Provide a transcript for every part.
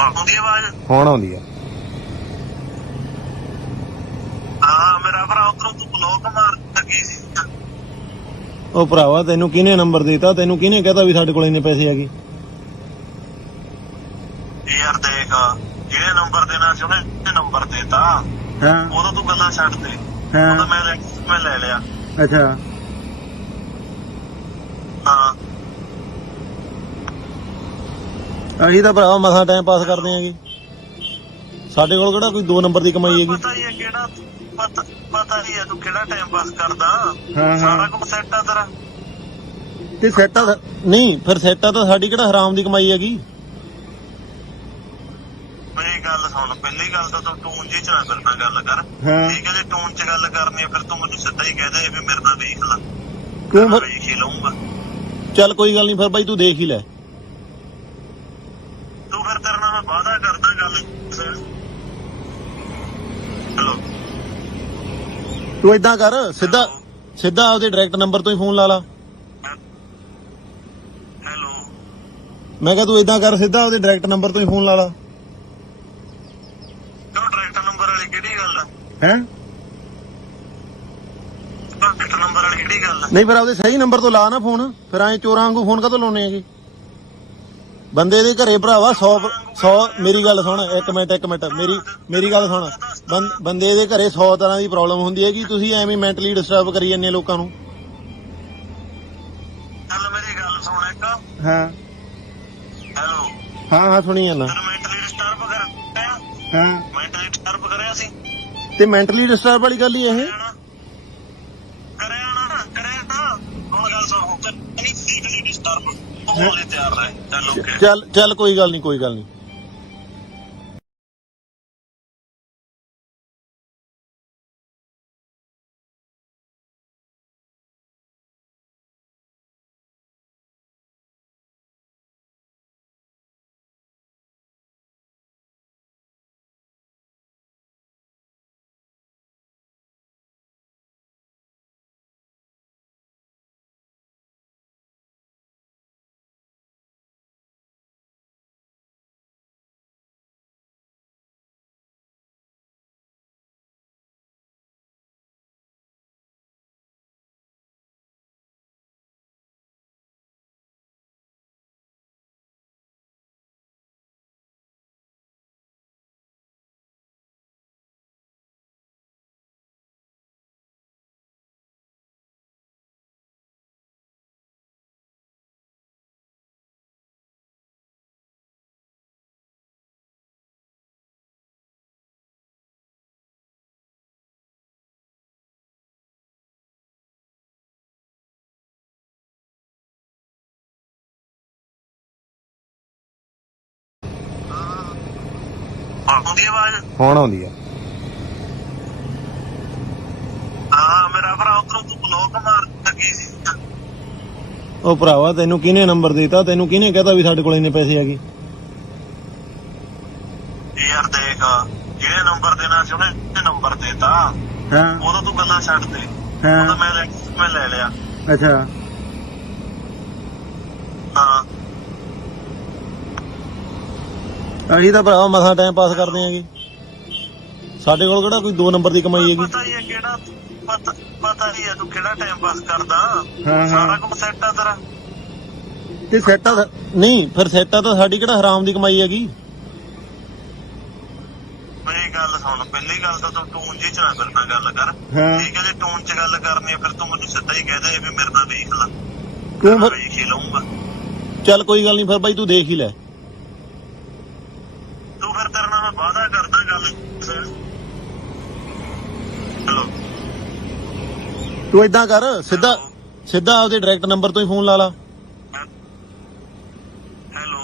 ਆਉਂਦੀ ਆਵਾਜ਼ ਹੁਣ ਆਉਂਦੀ ਆ। ਹਾਂ ਮੇਰਾ ਭਰਾ ਉਧਰੋਂ ਤੂੰ ਬਲੌਕ ਮਾਰ ਲੱਗੀ ਸੀ। ਉਹ ਭਰਾਵਾ ਤੈਨੂੰ ਕਿਹਨੇ ਨੰਬਰ ਦਿੱਤਾ? ਤੈਨੂੰ ਕਿਹਨੇ ਕਹਤਾ ਵੀ ਸਾਡੇ ਕੋਲ ਇੰਨੇ ਪੈਸੇ ਹੈਗੇ? ਯਾਰ ਦੇਖ ਜਿਹੜੇ ਨੰਬਰ ਦੇਣਾ ਸੀ ਉਹਨੇ ਨੰਬਰ ਦੇਤਾ। ਹਾਂ ਉਦੋਂ ਤੂੰ ਗੱਲਾਂ ਛੱਡ ਦੇ। ਹਾਂ ਉਦੋਂ ਮੈਂ ਲੈ ਲਿਆ। ਅੱਛਾ ਹਾਂ ਅਸੀਂ ਤਾਂ ਭਰਾਵਾ ਮਸਾਂ ਟਾਈਮ ਪਾਸ ਕਰਦੇ ਆਂਗੇ। ਸਾਡੇ ਕੋਲ ਕਿਹੜਾ ਕੋਈ 2 ਨੰਬਰ ਦੀ ਕਮਾਈ ਹੈਗੀ? ਪਤਾ ਹੀ ਹੈ ਕਿਹੜਾ ਪਤਾ ਹੀ ਹੈ ਤੂੰ ਕਿਹੜਾ ਟਾਈਮ ਪਾਸ ਕਰਦਾ। ਹਾਂ ਸਾਰਾ ਕੁਝ ਸੈੱਟ ਆ ਤੇਰਾ। ਤੇ ਸੈੱਟਾ ਨਹੀਂ ਫਿਰ ਸੈੱਟਾ ਤਾਂ ਸਾਡੀ ਕਿਹੜਾ ਹਰਾਮ ਦੀ ਕਮਾਈ ਹੈਗੀ? ਮੇਰੀ ਗੱਲ ਸੁਣ, ਪਹਿਲੀ ਗੱਲ ਤਾਂ ਤੂੰ ਟੂਨ ਜੀ ਚ ਨਾ ਮੇਰੇ ਨਾਲ ਗੱਲ ਕਰ। ਹਾਂ ਠੀਕ ਹੈ, ਜੇ ਟੂਨ ਚ ਗੱਲ ਕਰਨੀ ਹੈ ਫਿਰ ਤੂੰ ਮੈਨੂੰ ਸਿੱਧਾ ਹੀ ਕਹਿ ਦੇ ਵੀ ਮੇਰੇ ਨਾਲ ਦੇਖ ਲੈ। ਕਿਉਂ ਫਿਰ? ਵੇਖ ਹੀ ਲਊਂਗਾ। ਚੱਲ ਕੋਈ ਗੱਲ ਨਹੀਂ ਫਿਰ ਬਾਈ ਤੂੰ ਦੇਖ ਹੀ ਲੈ। ਤੂੰ ਫਿਰ ਤੇਰੇ ਨਾਲ ਮੈਂ ਵਾਅਦਾ ਕਰਦਾ ਗੱਲ। ਹੈਲੋ ਤੂੰ ਏਦਾਂ ਕਰ ਸਿੱਧਾ ਆਪਦੇ ਡਾਇਰੈਕਟ ਨੰਬਰ ਤੋਂ ਹੀ ਫੋਨ ਲਾ ਲਾ। ਹੈਲੋ ਮੈਂ ਕਿਹਾ ਤੂੰ ਏਦਾਂ ਕਰ ਸਿੱਧਾ ਆਪਦੇ ਡਾਇਰੈਕਟ ਨੰਬਰ ਤੋਂ ਹੀ ਫੋਨ ਲਾ ਲਾ। ਕਿਉਂ ਡਾਇਰੈਕਟ ਨੰਬਰ ਵਾਲੀ ਕਿਹੜੀ ਗੱਲ ਆ? ਹੈ ਡਾਇਰੈਕਟ ਨੰਬਰ ਵਾਲੀ ਕਿਹੜੀ ਗੱਲ ਆ? ਨਹੀਂ ਫਿਰ ਆਪਦੇ ਸਹੀ ਨੰਬਰ ਤੋਂ ਲਾ ਨਾ ਫੋਨ। ਫਿਰ ਐਂ ਚੋਰਾਂ ਵਾਂਗੂ ਫੋਨ ਕਾਹਤੋਂ ਲਾਉਣੇ ਹੈਗੇ? ਬੰਦੇ ਦੇ ਘਰੇ ਭਰਾਵਾ 100 ਮੇਰੀ ਗੱਲ ਸੁਣ ਇੱਕ ਮਿੰਟ ਮੇਰੀ ਗੱਲ ਸੁਣ। ਬੰਦੇ ਦੇ ਘਰੇ 100 ਤਰ੍ਹਾਂ ਦੀ ਪ੍ਰੋਬਲਮ ਹੁੰਦੀ ਹੈ ਕਿ ਤੁਸੀਂ ਐਵੇਂ ਮੈਂਟਲੀ ਡਿਸਟਰਬ ਕਰੀ ਜਾਂਦੇ ਲੋਕਾਂ ਨੂੰ। ਚੱਲ ਮੇਰੀ ਗੱਲ ਸੁਣ ਇੱਕ। ਹਾਂ ਹੈਲੋ ਹਾਂ ਸੁਣੀ ਜਾਂਦਾ। ਤੈਨੂੰ ਮੈਂਟਲੀ ਡਿਸਟਰਬ ਕਰਿਆ? ਹਾਂ ਮੈਂਟਲੀ ਡਿਸਟਰਬ ਕਰਿਆ ਸੀ? ਤੇ ਮੈਂਟਲੀ ਡਿਸਟਰਬ ਵਾਲੀ ਗੱਲ ਹੀ ਇਹ। ਕਰਿਆ ਨਾ ਹੁਣ ਗੱਲ ਸੁਣ। ਨਹੀਂ ਮੈਂਟਲੀ ਡਿਸਟਰਬ ਹੋਣ ਲਈ ਤਿਆਰ ਰਹਿ। ਚੱਲ ਓਕੇ। ਚੱਲ ਕੋਈ ਗੱਲ ਨਹੀਂ। ਆਉਂਦੀ ਆਵਾਜ਼ ਹੁਣ ਆਉਂਦੀ ਆ। ਹਾਂ ਮੇਰਾ ਭਰਾ ਉਧਰੋਂ ਤੂੰ ਬਲੌਕ ਮਾਰ ਲੱਗੀ ਸੀ। ਉਹ ਭਰਾਵਾ ਤੈਨੂੰ ਕਿਹਨੇ ਨੰਬਰ ਦਿੱਤਾ? ਤੈਨੂੰ ਕਿਹਨੇ ਕਹਤਾ ਵੀ ਸਾਡੇ ਕੋਲ ਇੰਨੇ ਪੈਸੇ ਹੈਗੇ? ਯਾਰ ਦੇਖ ਜਿਹੜੇ ਨੰਬਰ ਦੇਣਾ ਸੀ ਉਹਨੇ ਨੰਬਰ ਦੇਤਾ। ਹਾਂ ਉਦੋਂ ਤੂੰ ਗੱਲਾਂ ਛੱਡ ਦੇ। ਹਾਂ ਉਦੋਂ ਮੈਂ ਲੈ ਲਿਆ। ਅੱਛਾ ਹਾਂ ਅਸੀਂ ਤਾਂ ਭਰਾਵਾ ਮਸਾਂ ਟਾਈਮ ਪਾਸ ਕਰਦੇ ਆਂਗੇ। ਸਾਡੇ ਕੋਲ ਕਿਹੜਾ ਕੋਈ 2 ਨੰਬਰ ਦੀ ਕਮਾਈ ਹੈਗੀ? ਪਤਾ ਹੀ ਹੈ ਕਿਹੜਾ ਪਤਾ ਹੀ ਹੈ ਤੂੰ ਕਿਹੜਾ ਟਾਈਮ ਪਾਸ ਕਰਦਾ। ਹਾਂ ਸਾਰਾ ਕੁਝ ਸੈੱਟ ਆ ਤੇਰਾ। ਤੇ ਸੈੱਟਾ ਨਹੀਂ ਫਿਰ ਸੈੱਟਾ ਤਾਂ ਸਾਡੀ ਕਿਹੜਾ ਹਰਾਮ ਦੀ ਕਮਾਈ ਹੈਗੀ? ਮੇਰੀ ਗੱਲ ਸੁਣ, ਪਹਿਲੀ ਗੱਲ ਤਾਂ ਤੂੰ ਟੂਨ ਜੀ ਚ ਨਾ ਮੇਰੇ ਨਾਲ ਗੱਲ ਕਰ। ਹਾਂ ਠੀਕ ਹੈ, ਜੇ ਟੂਨ ਚ ਗੱਲ ਕਰਨੀ ਹੈ ਫਿਰ ਤੂੰ ਮੈਨੂੰ ਸਿੱਧਾ ਹੀ ਕਹਿ ਦੇ ਵੀ ਮੇਰੇ ਨਾਲ ਦੇਖ ਲੈ। ਕਿਉਂ ਫਿਰ? ਵੇਖ ਹੀ ਲਊਂਗਾ। ਚੱਲ ਕੋਈ ਗੱਲ ਨਹੀਂ ਫਿਰ ਬਾਈ ਤੂੰ ਦੇਖ ਹੀ ਲੈ। ਤੂੰ ਫਿਰ ਤੇਰੇ ਨਾਲ ਮੈਂ ਵਾਅਦਾ ਕਰਦਾ ਗੱਲ। ਹੈਲੋ ਤੂੰ ਏਦਾਂ ਕਰ ਸਿੱਧਾ ਆਪਦੇ ਡਾਇਰੈਕਟ ਨੰਬਰ ਤੋਂ ਹੀ ਫੋਨ ਲਾ ਲਾ। ਹੈਲੋ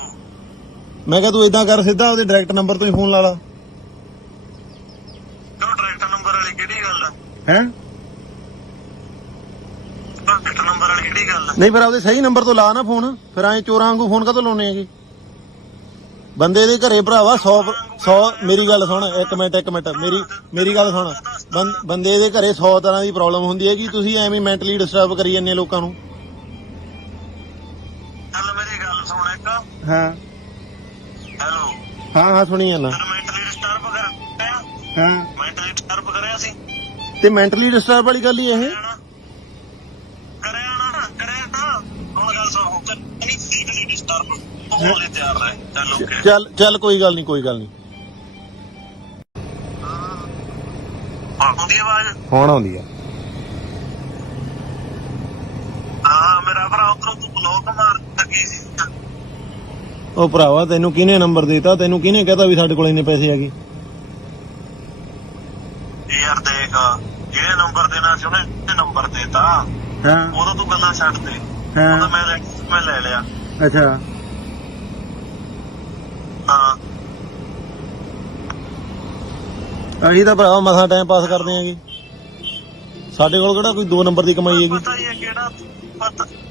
ਮੈਂ ਕਿਹਾ ਤੂੰ ਏਦਾਂ ਕਰ ਸਿੱਧਾ ਆਪਦੇ ਡਾਇਰੈਕਟ ਨੰਬਰ ਤੋਂ ਹੀ ਫੋਨ ਲਾ ਲਾ। ਕਿਉਂ ਡਾਇਰੈਕਟ ਨੰਬਰ ਵਾਲੀ ਕਿਹੜੀ ਗੱਲ ਆ? ਹੈ ਡਾਇਰੈਕਟ ਨੰਬਰ ਵਾਲੀ ਕਿਹੜੀ ਗੱਲ ਆ? ਨਹੀਂ ਫਿਰ ਆਪਦੇ ਸਹੀ ਨੰਬਰ ਤੋਂ ਲਾ ਨਾ ਫੋਨ। ਫਿਰ ਐਂ ਚੋਰਾਂ ਵਾਂਗੂ ਫੋਨ ਕਾਹਤੋਂ ਲਾਉਣੇ ਹੈਗੇ? ਬੰਦੇ ਦੇ ਘਰੇ ਭਰਾਵਾ 100 ਮੇਰੀ ਗੱਲ ਸੁਣ ਇੱਕ ਮਿੰਟ ਮੇਰੀ ਗੱਲ ਸੁਣ। ਬੰਦੇ ਦੇ ਘਰੇ 100 ਤਰ੍ਹਾਂ ਦੀ ਪ੍ਰੋਬਲਮ ਹੁੰਦੀ ਹੈ ਕਿ ਤੁਸੀਂ ਐਵੇਂ ਮੈਂਟਲੀ ਡਿਸਟਰਬ ਕਰੀ ਜਾਂਦੇ ਲੋਕਾਂ ਨੂੰ। ਚੱਲ ਮੇਰੀ ਗੱਲ ਸੁਣ ਇੱਕ। ਹਾਂ ਹੈਲੋ ਹਾਂ ਹਾਂ ਸੁਣੀ ਜਾਂਦਾ। ਤੈਨੂੰ ਮੈਂਟਲੀ ਡਿਸਟਰਬ ਕਰਿਆ? ਹਾਂ ਮੈਂਟਲੀ ਡਿਸਟਰਬ ਕਰਿਆ ਸੀ? ਤੇ ਮੈਂਟਲੀ ਡਿਸਟਰਬ ਵਾਲੀ ਗੱਲ ਹੀ ਇਹ। ਕਰਿਆ ਨਾ ਹੁਣ ਗੱਲ ਸੁਣ ਨਹੀਂ ਫਿਜ਼ੀਕਲੀ ਡਿਸਟਰਬ ਹੋਣ ਲਈ ਤਿਆਰ ਰਹੇ। ਚੱਲ ਓਕੇ ਚੱਲ ਕੋਈ ਗੱਲ ਨਹੀਂ ਕੋਈ ਗੱਲ ਨਹੀਂ। ਆਉਂਦੀ ਆਵਾਜ਼? ਹੁਣ ਆਉਂਦੀ ਆ। ਹਾਂ ਮੇਰਾ ਭਰਾ ਉਧਰੋਂ ਤੂੰ ਬਲੌਕ ਮਾਰ ਲੱਗੀ ਸੀ। ਉਹ ਭਰਾਵਾ ਤੈਨੂੰ ਕਿਹਨੇ ਨੰਬਰ ਦਿੱਤਾ? ਤੈਨੂੰ ਕਿਹਨੇ ਕਹਤਾ ਵੀ ਸਾਡੇ ਕੋਲ ਇੰਨੇ ਪੈਸੇ ਹੈਗੇ? ਯਾਰ ਦੇਖ ਜਿਹੜੇ ਨੰਬਰ ਦੇਣਾ ਸੀ ਉਹਨੇ ਨੰਬਰ ਦੇਤਾ। ਹਾਂ ਉਦੋਂ ਤੂੰ ਗੱਲਾਂ ਛੱਡ ਦੇ। ਹਾਂ ਉਦੋਂ ਮੈਂ ਲੈ ਲਿਆ। ਅੱਛਾ ਹਾਂ ਅਸੀਂ ਤਾਂ ਭਰਾਵਾ ਮਸਾਂ ਟਾਈਮ ਪਾਸ ਕਰਦੇ ਆਂਗੇ। ਸਾਡੇ ਕੋਲ ਕਿਹੜਾ ਕੋਈ 2 ਨੰਬਰ ਦੀ ਕਮਾਈ ਹੈਗੀ। ਪਤਾ ਹੀ ਹੈ ਕਿਹੜਾ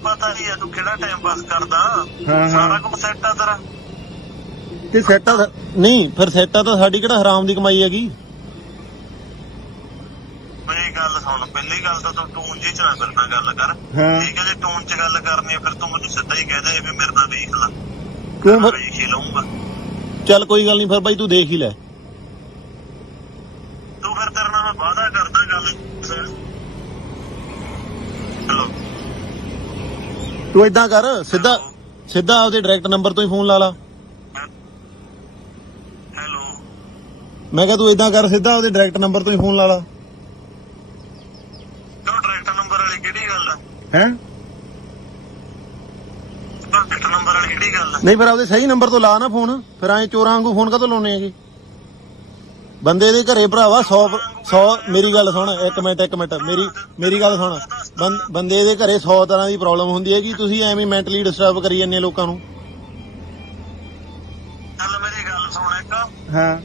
ਪਤਾ ਹੀ ਹੈ ਤੂੰ ਕਿਹੜਾ ਟਾਈਮ ਪਾਸ ਕਰਦਾ। ਹਾਂ ਸਾਰਾ ਕੁਝ ਸੈੱਟ ਆ ਤੇਰਾ। ਤੇ ਸੈੱਟ ਆ ਨਹੀਂ ਫਿਰ ਸੈੱਟ ਆ ਤਾਂ ਸਾਡੀ ਕਿਹੜਾ ਹਰਾਮ ਦੀ ਕਮਾਈ ਹੈਗੀ। ਮੇਰੀ ਗੱਲ ਸੁਣ ਪਹਿਲੀ ਗੱਲ ਤਾਂ ਤੂੰ ਟੂਨ ਜੀ ਚ ਨਾ ਮੇਰੇ ਨਾਲ ਗੱਲ ਕਰ। ਹਾਂ ਠੀਕ ਹੈ ਜੇ ਟੂਨ ਚ ਗੱਲ ਕਰਨੀ ਹੈ ਫਿਰ ਤੂੰ ਮੈਨੂੰ ਸਿੱਧਾ ਹੀ ਕਹਿ ਦੇ ਵੀ ਮੇਰੇ ਨਾਲ ਦੇਖ ਲੈ। ਕਿਉਂ ਫਿਰ? ਵੇਖ ਹੀ ਲਊਂਗਾ। ਚੱਲ ਕੋਈ ਗੱਲ ਨਹੀਂ ਫਿਰ ਬਾਈ ਤੂੰ ਦੇਖ ਹੀ ਲੈ। ਤੂੰ ਫਿਰ ਤੇਰੇ ਨਾਲ ਮੈਂ ਵਾਅਦਾ ਕਰਦਾ ਗੱਲ। ਹੈਲੋ ਤੂੰ ਏਦਾਂ ਕਰ ਸਿੱਧਾ ਆਪਦੇ ਡਾਇਰੈਕਟ ਨੰਬਰ ਤੋਂ ਹੀ ਫੋਨ ਲਾ ਲਾ। ਹੈਲੋ ਮੈਂ ਕਿਹਾ ਤੂੰ ਏਦਾਂ ਕਰ ਸਿੱਧਾ ਆਪਦੇ ਡਾਇਰੈਕਟ ਨੰਬਰ ਤੋਂ ਹੀ ਫੋਨ ਲਾ ਲਾ। ਕਿਉਂ ਡਾਇਰੈਕਟ ਨੰਬਰ ਵਾਲੀ ਕਿਹੜੀ ਗੱਲ ਆ? ਹੈ ਡਾਇਰੈਕਟ ਨੰਬਰ ਵਾਲੀ ਕਿਹੜੀ ਗੱਲ ਆ? ਨਹੀਂ ਫਿਰ ਆਪਦੇ ਸਹੀ ਨੰਬਰ ਤੋਂ ਲਾ ਨਾ ਫੋਨ। ਫਿਰ ਐਂ ਚੋਰਾਂ ਵਾਂਗੂ ਫੋਨ ਕਾਹਤੋਂ ਲਾਉਣੇ ਹੈਗੇ? ਬੰਦੇ ਦੇ ਘਰੇ ਭਰਾਵਾ 100 ਮੇਰੀ ਗੱਲ ਸੁਣ ਇੱਕ ਮਿੰਟ ਮੇਰੀ ਗੱਲ ਸੁਣ। ਬੰਦੇ ਦੇ ਘਰੇ 100 ਤਰ੍ਹਾਂ ਦੀ ਪ੍ਰੋਬਲਮ ਹੁੰਦੀ ਹੈ ਕਿ ਤੁਸੀਂ ਐਵੇਂ ਮੈਂਟਲੀ ਡਿਸਟਰਬ ਕਰੀ ਜਾਂਦੇ ਲੋਕਾਂ ਨੂੰ। ਚੱਲ ਮੇਰੀ ਗੱਲ ਸੁਣ ਇੱਕ। ਹਾਂ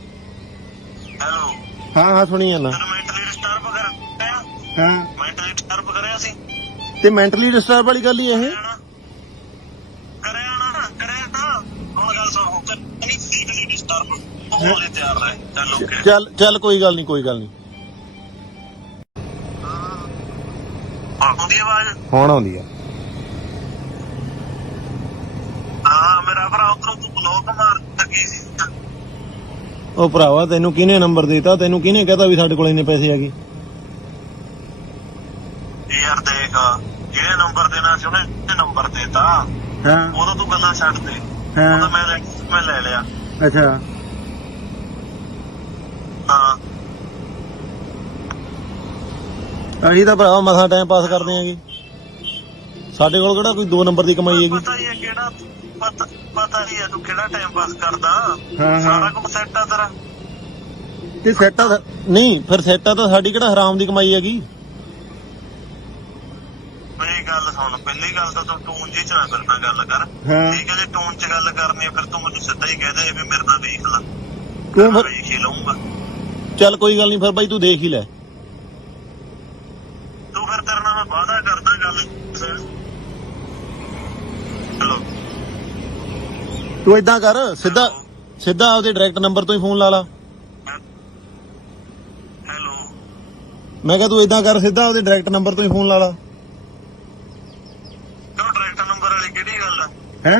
ਹੈਲੋ ਹਾਂ ਸੁਣੀ ਜਾਂਦਾ। ਤੈਨੂੰ ਮੈਂਟਲੀ ਡਿਸਟਰਬ ਕਰਿਆ? ਹਾਂ ਮੈਂਟਲੀ ਡਿਸਟਰਬ ਕਰਿਆ ਸੀ? ਤੇ ਮੈਂਟਲੀ ਡਿਸਟਰਬ ਵਾਲੀ ਗੱਲ ਹੀ ਇਹ। ਕਰਿਆ ਨਾ ਹੁਣ ਗੱਲ ਸੁਣ ਨਹੀਂ ਫਿਜ਼ੀਕਲੀ ਡਿਸਟਰਬ ਹੋਣ ਲਈ ਤਿਆਰ ਰਹੇ। ਚੱਲ ਓਕੇ ਚੱਲ ਕੋਈ ਗੱਲ ਨਹੀਂ ਕੋਈ ਗੱਲ ਨਹੀਂ। ਆਉਂਦੀ ਆਵਾਜ਼? ਹੁਣ ਆਉਂਦੀ ਆ। ਹਾਂ ਮੇਰਾ ਭਰਾ ਉਧਰੋਂ ਤੂੰ ਬਲੌਕ ਮਾਰ ਲੱਗੀ ਸੀ। ਉਹ ਭਰਾਵਾ ਤੈਨੂੰ ਕਿਹਨੇ ਨੰਬਰ ਦਿੱਤਾ? ਤੈਨੂੰ ਕਿਹਨੇ ਕਹਤਾ ਵੀ ਸਾਡੇ ਕੋਲ ਇੰਨੇ ਪੈਸੇ ਹੈਗੇ? ਯਾਰ ਦੇਖ ਜਿਹੜੇ ਨੰਬਰ ਦੇਣਾ ਸੀ ਉਹਨੇ ਨੰਬਰ ਦੇਤਾ। ਹਾਂ ਉਦੋਂ ਤੂੰ ਗੱਲਾਂ ਛੱਡ ਦੇ। ਉਦੋਂ ਮੈਂ ਲੈ ਲਿਆ। ਅੱਛਾ ਹਾਂ ਅਸੀਂ ਤਾਂ ਭਰਾਵਾ ਮਸਾਂ ਟਾਈਮ ਪਾਸ ਕਰਦੇ ਆਂਗੇ। ਸਾਡੇ ਕੋਲ ਕਿਹੜਾ ਕੋਈ 2 ਨੰਬਰ ਦੀ ਕਮਾਈ ਹੈਗੀ। ਪਤਾ ਹੀ ਹੈ ਕਿਹੜਾ ਪਤਾ ਹੀ ਹੈ ਤੂੰ ਕਿਹੜਾ ਟਾਈਮ ਪਾਸ ਕਰਦਾ। ਹਾਂ ਸਾਰਾ ਕੁਝ ਸੈੱਟ ਆ ਤੇਰਾ। ਤੇ ਸੈੱਟ ਆ ਨਹੀਂ ਫਿਰ ਸੈੱਟ ਆ ਤਾਂ ਸਾਡੀ ਕਿਹੜਾ ਹਰਾਮ ਦੀ ਕਮਾਈ ਹੈਗੀ। ਮੇਰੀ ਗੱਲ ਸੁਣ ਪਹਿਲੀ ਗੱਲ ਤਾਂ ਤੂੰ ਟੂਨ ਜੀ ਚ ਨਾ ਮੇਰੇ ਨਾਲ ਗੱਲ ਕਰ। ਹਾਂ ਠੀਕ ਹੈ ਜੇ ਟੂਨ ਚ ਗੱਲ ਕਰਨੀ ਹੈ ਫਿਰ ਤੂੰ ਮੈਨੂੰ ਸਿੱਧਾ ਹੀ ਕਹਿ ਦੇ ਵੀ ਮੇਰੇ ਨਾਲ ਦੇਖ ਲੈ। ਕਿਉਂ ਫਿਰ? ਵੇਖ ਹੀ ਲਊਂਗਾ। ਚੱਲ ਕੋਈ ਗੱਲ ਨਹੀਂ ਫਿਰ ਬਾਈ ਤੂੰ ਦੇਖ ਹੀ ਲੈ। ਤੂੰ ਫਿਰ ਤੇਰੇ ਨਾਲ ਮੈਂ ਵਾਅਦਾ ਕਰਦਾ ਗੱਲ। ਹੈਲੋ ਤੂੰ ਏਦਾਂ ਕਰ ਸਿੱਧਾ ਆਪਦੇ ਡਾਇਰੈਕਟ ਨੰਬਰ ਤੋਂ ਹੀ ਫੋਨ ਲਾ ਲਾ। ਹੈਲੋ ਮੈਂ ਕਿਹਾ ਤੂੰ ਏਦਾਂ ਕਰ ਸਿੱਧਾ ਆਪਦੇ ਡਾਇਰੈਕਟ ਨੰਬਰ ਤੋਂ ਹੀ ਫੋਨ ਲਾ ਲਾ। ਕਿਉਂ ਡਾਇਰੈਕਟ ਨੰਬਰ ਵਾਲੀ ਕਿਹੜੀ ਗੱਲ ਆ? ਹੈ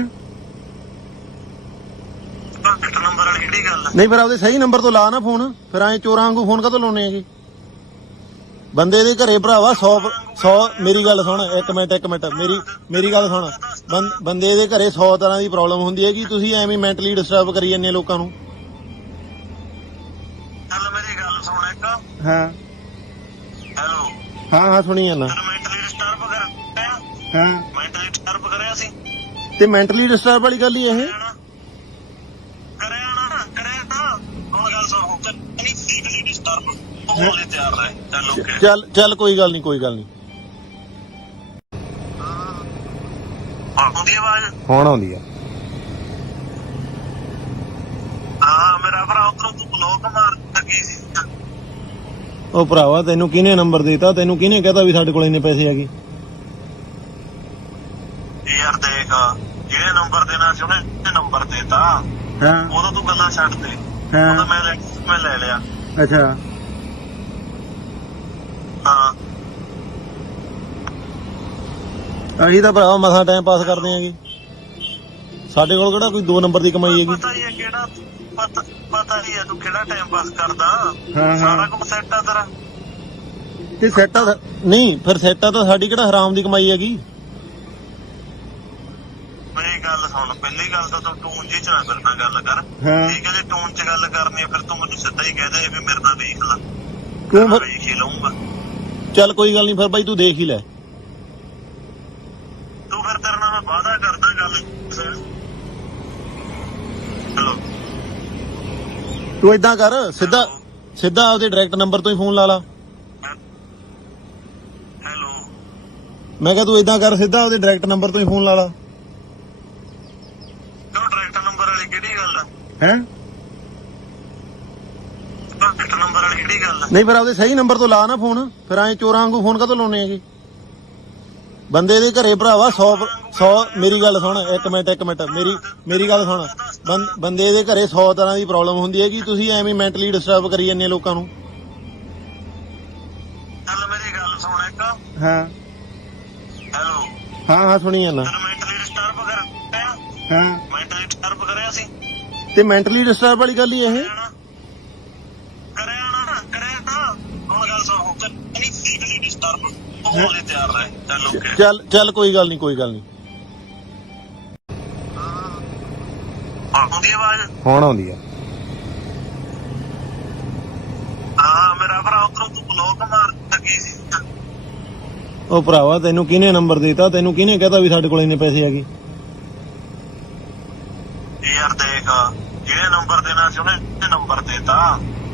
ਡਾਇਰੈਕਟ ਨੰਬਰ ਵਾਲੀ ਕਿਹੜੀ ਗੱਲ ਆ? ਨਹੀਂ ਫਿਰ ਆਪਦੇ ਸਹੀ ਨੰਬਰ ਤੋਂ ਲਾ ਨਾ ਫੋਨ। ਫਿਰ ਐਂ ਚੋਰਾਂ ਵਾਂਗੂ ਫੋਨ ਕਾਹਤੋਂ ਲਾਉਣੇ ਹੈਗੇ? ਬੰਦੇ ਦੇ ਘਰੇ ਭਰਾਵਾ 100 ਮੇਰੀ ਗੱਲ ਸੁਣ ਇੱਕ ਮਿੰਟ ਮੇਰੀ ਗੱਲ ਸੁਣ। ਬੰਦੇ ਦੇ ਘਰੇ 100 ਤਰ੍ਹਾਂ ਦੀ ਪ੍ਰੋਬਲਮ ਹੁੰਦੀ ਹੈ ਕਿ ਤੁਸੀਂ ਐਵੇਂ ਮੈਂਟਲੀ ਡਿਸਟਰਬ ਕਰੀ ਜਾਂਦੇ ਲੋਕਾਂ ਨੂੰ। ਚੱਲ ਮੇਰੀ ਗੱਲ ਸੁਣ ਇੱਕ। ਹਾਂ ਹੈਲੋ ਹਾਂ ਸੁਣੀ ਜਾਂਦਾ। ਤੈਨੂੰ ਮੈਂਟਲੀ ਡਿਸਟਰਬ ਕਰਿਆ? ਹਾਂ ਮੈਂਟਲੀ ਡਿਸਟਰਬ ਕਰਿਆ ਸੀ? ਤੇ ਮੈਂਟਲੀ ਡਿਸਟਰਬ ਵਾਲੀ ਗੱਲ ਹੀ ਇਹ। ਕਰਿਆ ਨਾ ਹੁਣ ਗੱਲ ਸੁਣ ਨਹੀਂ ਫਿਜ਼ੀਕਲੀ ਡਿਸਟਰਬ ਹੋਣ ਲਈ ਤਿਆਰ ਰਹੇ। ਚੱਲ ਓਕੇ ਚੱਲ ਕੋਈ ਗੱਲ ਨਹੀਂ ਕੋਈ ਗੱਲ ਨਹੀਂ। ਆਉਂਦੀ ਆਵਾਜ਼? ਹੁਣ ਆਉਂਦੀ ਆ। ਹਾਂ ਮੇਰਾ ਭਰਾ ਉਧਰੋਂ ਤੂੰ ਬਲੌਕ ਮਾਰ ਲੱਗੀ ਸੀ। ਉਹ ਭਰਾਵਾ ਤੈਨੂੰ ਕਿਹਨੇ ਨੰਬਰ ਦਿੱਤਾ? ਤੈਨੂੰ ਕਿਹਨੇ ਕਹਤਾ ਵੀ ਸਾਡੇ ਕੋਲ ਇੰਨੇ ਪੈਸੇ ਹੈਗੇ? ਯਾਰ ਦੇਖ ਜਿਹੜੇ ਨੰਬਰ ਦੇਣਾ ਸੀ ਉਹਨੇ ਨੰਬਰ ਦੇਤਾ। ਹਾਂ ਉਦੋਂ ਤੂੰ ਗੱਲਾਂ ਛੱਡ ਦੇ। ਉਦੋਂ ਮੈਂ ਲੈ ਲਿਆ। ਅੱਛਾ ਹਾਂ ਅਸੀਂ ਤਾਂ ਭਰਾਵਾ ਮਸਾਂ ਟਾਈਮ ਪਾਸ ਕਰਦੇ ਆਂਗੇ। ਸਾਡੇ ਕੋਲ ਕਿਹੜਾ ਕੋਈ 2 ਨੰਬਰ ਦੀ ਕਮਾਈ ਹੈਗੀ। ਪਤਾ ਹੀ ਹੈ ਕਿਹੜਾ ਪਤਾ ਹੀ ਹੈ ਤੂੰ ਕਿਹੜਾ ਟਾਈਮ ਪਾਸ ਕਰਦਾ। ਹਾਂ। ਸਾਰਾ ਕੁਝ ਸੈੱਟ ਆ ਤੇਰਾ। ਤੇ ਸੈੱਟਾ ਨਹੀਂ, ਫਿਰ ਸੈੱਟਾ ਤਾਂ ਸਾਡੀ ਕਿਹੜਾ ਹਰਾਮ ਦੀ ਕਮਾਈ ਹੈਗੀ। ਮੇਰੀ ਗੱਲ ਸੁਣ, ਪਹਿਲੀ ਗੱਲ ਤਾਂ ਤੂੰ ਟੂਨ ਜੀ ਚ ਨਾ ਮੇਰੇ ਨਾਲ ਗੱਲ ਕਰ। ਠੀਕ ਹੈ, ਜੇ ਟੂਨ ਚ ਗੱਲ ਕਰਨੀ ਹੈ ਫਿਰ ਤੂੰ ਮੈਨੂੰ ਸਿੱਧਾ ਹੀ ਕਹਿ ਦੇ ਵੀ ਮੇਰੇ ਨਾਲ ਦੇਖ ਲੈ। ਕਿਉਂ ਫਿਰ? ਵੇਖ ਹੀ ਲਊਂਗਾ। ਚੱਲ ਕੋਈ ਗੱਲ ਨਹੀਂ, ਫਿਰ ਬਾਈ ਤੂੰ ਦੇਖ ਹੀ ਲੈ। ਤੂੰ ਫਿਰ ਤੇਰੇ ਨਾਲ ਮੈਂ ਵਾਅਦਾ ਕਰਦਾ ਗੱਲ। ਹੈਲੋ, ਤੂੰ ਏਦਾਂ ਕਰ, ਸਿੱਧਾ ਆਪਦੇ ਡਾਇਰੈਕਟ ਨੰਬਰ ਤੋਂ ਹੀ ਫੋਨ ਲਾ ਲਾ। ਹੈਲੋ, ਮੈਂ ਕਿਹਾ ਤੂੰ ਏਦਾਂ ਕਰ, ਸਿੱਧਾ ਆਪਦੇ ਡਾਇਰੈਕਟ ਨੰਬਰ ਤੋਂ ਹੀ ਫੋਨ ਲਾ ਲਾ। ਕਿਉਂ ਡਾਇਰੈਕਟ ਨੰਬਰ ਵਾਲੀ ਕਿਹੜੀ ਗੱਲ ਆ? ਹੈ ਡਾਇਰੈਕਟ ਨੰਬਰ ਵਾਲੀ ਕਿਹੜੀ ਗੱਲ ਆ? ਨਹੀਂ, ਫਿਰ ਆਪਦੇ ਸਹੀ ਨੰਬਰ ਤੋਂ ਲਾ ਨਾ ਫੋਨ। ਫਿਰ ਐਂ ਚੋਰਾਂ ਵਾਂਗੂ ਫੋਨ ਕਾਹਤੋਂ ਲਾਉਣੇ ਹੈਗੇ। ਬੰਦੇ ਦੇ ਘਰੇ ਭਰਾਵਾ 100 ਮੇਰੀ ਗੱਲ ਸੁਣ, ਇੱਕ ਮਿੰਟ ਮੇਰੀ ਗੱਲ ਸੁਣ। ਬੰਦੇ ਦੇ ਘਰੇ 100 ਤਰ੍ਹਾਂ ਦੀ ਪ੍ਰੋਬਲਮ ਹੁੰਦੀ ਹੈਗੀ। ਤੁਸੀਂ ਐਵੇਂ ਮੈਂਟਲੀ ਡਿਸਟਰਬ ਕਰੀ ਜਾਂਦੇ ਲੋਕਾਂ ਨੂੰ। ਚੱਲ ਮੇਰੀ ਗੱਲ ਸੁਣ ਇੱਕ। ਹਾਂ ਹੈਲੋ, ਹਾਂ ਸੁਣੀ ਜਾਂਦਾ। ਤੈਨੂੰ ਮੈਂਟਲੀ ਡਿਸਟਰਬ ਕਰਿਆ? ਹਾਂ, ਮੈਂਟਲੀ ਡਿਸਟਰਬ ਕਰਿਆ ਸੀ? ਤੇ ਮੈਂਟਲੀ ਡਿਸਟਰਬ ਵਾਲੀ ਗੱਲ ਹੀ ਇਹ। ਕਰਿਆ ਤਾਂ ਹੁਣ ਗੱਲ ਸੁਣ, ਨਹੀਂ ਫਿਜ਼ੀਕਲੀ ਡਿਸਟਰਬ ਹੋਣ ਲਈ ਤਿਆਰ ਰਹੇ। ਚੱਲ ਓਕੇ। ਚੱਲ ਕੋਈ ਗੱਲ ਨਹੀਂ। ਆਉਂਦੀ ਆਵਾਜ਼? ਹੁਣ ਆਉਂਦੀ ਆ। ਹਾਂ ਮੇਰਾ ਭਰਾ, ਉਧਰੋਂ ਤੂੰ ਬਲੌਕ ਮਾਰ ਲੱਗੀ ਸੀ। ਉਹ ਭਰਾਵਾ, ਤੈਨੂੰ ਕਿਹਨੇ ਨੰਬਰ ਦਿੱਤਾ? ਤੈਨੂੰ ਕਿਹਨੇ ਕਹਤਾ ਵੀ ਸਾਡੇ ਕੋਲ ਇੰਨੇ ਪੈਸੇ ਹੈਗੇ? ਯਾਰ ਦੇਖ, ਜਿਹੜੇ ਨੰਬਰ ਦੇਣਾ ਸੀ ਉਹਨੇ ਨੰਬਰ ਦੇਤਾ।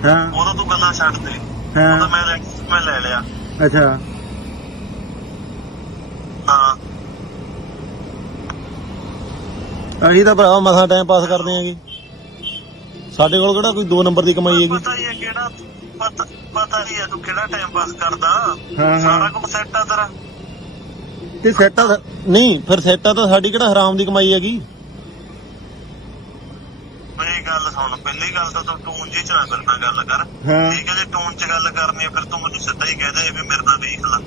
ਹਾਂ, ਉਦੋਂ ਤੂੰ ਗੱਲਾਂ ਛੱਡ ਦੇ। ਉਦੋਂ ਮੈਂ ਲੈ ਲਿਆ। ਅੱਛਾ। ਹਾਂ, ਅਸੀਂ ਤਾਂ ਭਰਾਵਾ ਮਸਾਂ ਟਾਈਮ ਪਾਸ ਕਰਦੇ ਆਂਗੇ। ਸਾਡੇ ਕੋਲ ਕਿਹੜਾ ਕੋਈ 2 ਨੰਬਰ ਦੀ ਕਮਾਈ ਹੈਗੀ। ਪਤਾ ਹੀ ਹੈ ਕਿਹੜਾ, ਪਤਾ ਹੀ ਹੈ ਤੂੰ ਕਿਹੜਾ ਟਾਈਮ ਪਾਸ ਕਰਦਾ। ਹਾਂ। ਸਾਰਾ ਕੁਝ ਸੈੱਟ ਆ ਤੇਰਾ। ਤੇ ਸੈੱਟਾ ਨਹੀਂ, ਫਿਰ ਸੈੱਟਾ ਤਾਂ ਸਾਡੀ ਕਿਹੜਾ ਹਰਾਮ ਦੀ ਕਮਾਈ ਹੈਗੀ। ਮੇਰੀ ਗੱਲ ਸੁਣ, ਪਹਿਲੀ ਗੱਲ ਤਾਂ ਤੂੰ ਟੂਨ ਜੀ ਚ ਨਾ ਮੇਰੇ ਨਾਲ ਗੱਲ ਕਰ। ਠੀਕ ਹੈ, ਜੇ ਟੂਨ ਚ ਗੱਲ ਕਰਨੀ ਹੈ ਫਿਰ ਤੂੰ ਮੈਨੂੰ ਸਿੱਧਾ ਹੀ ਕਹਿ ਦੇ ਵੀ ਮੇਰੇ ਨਾਲ ਦੇਖ ਲੈ।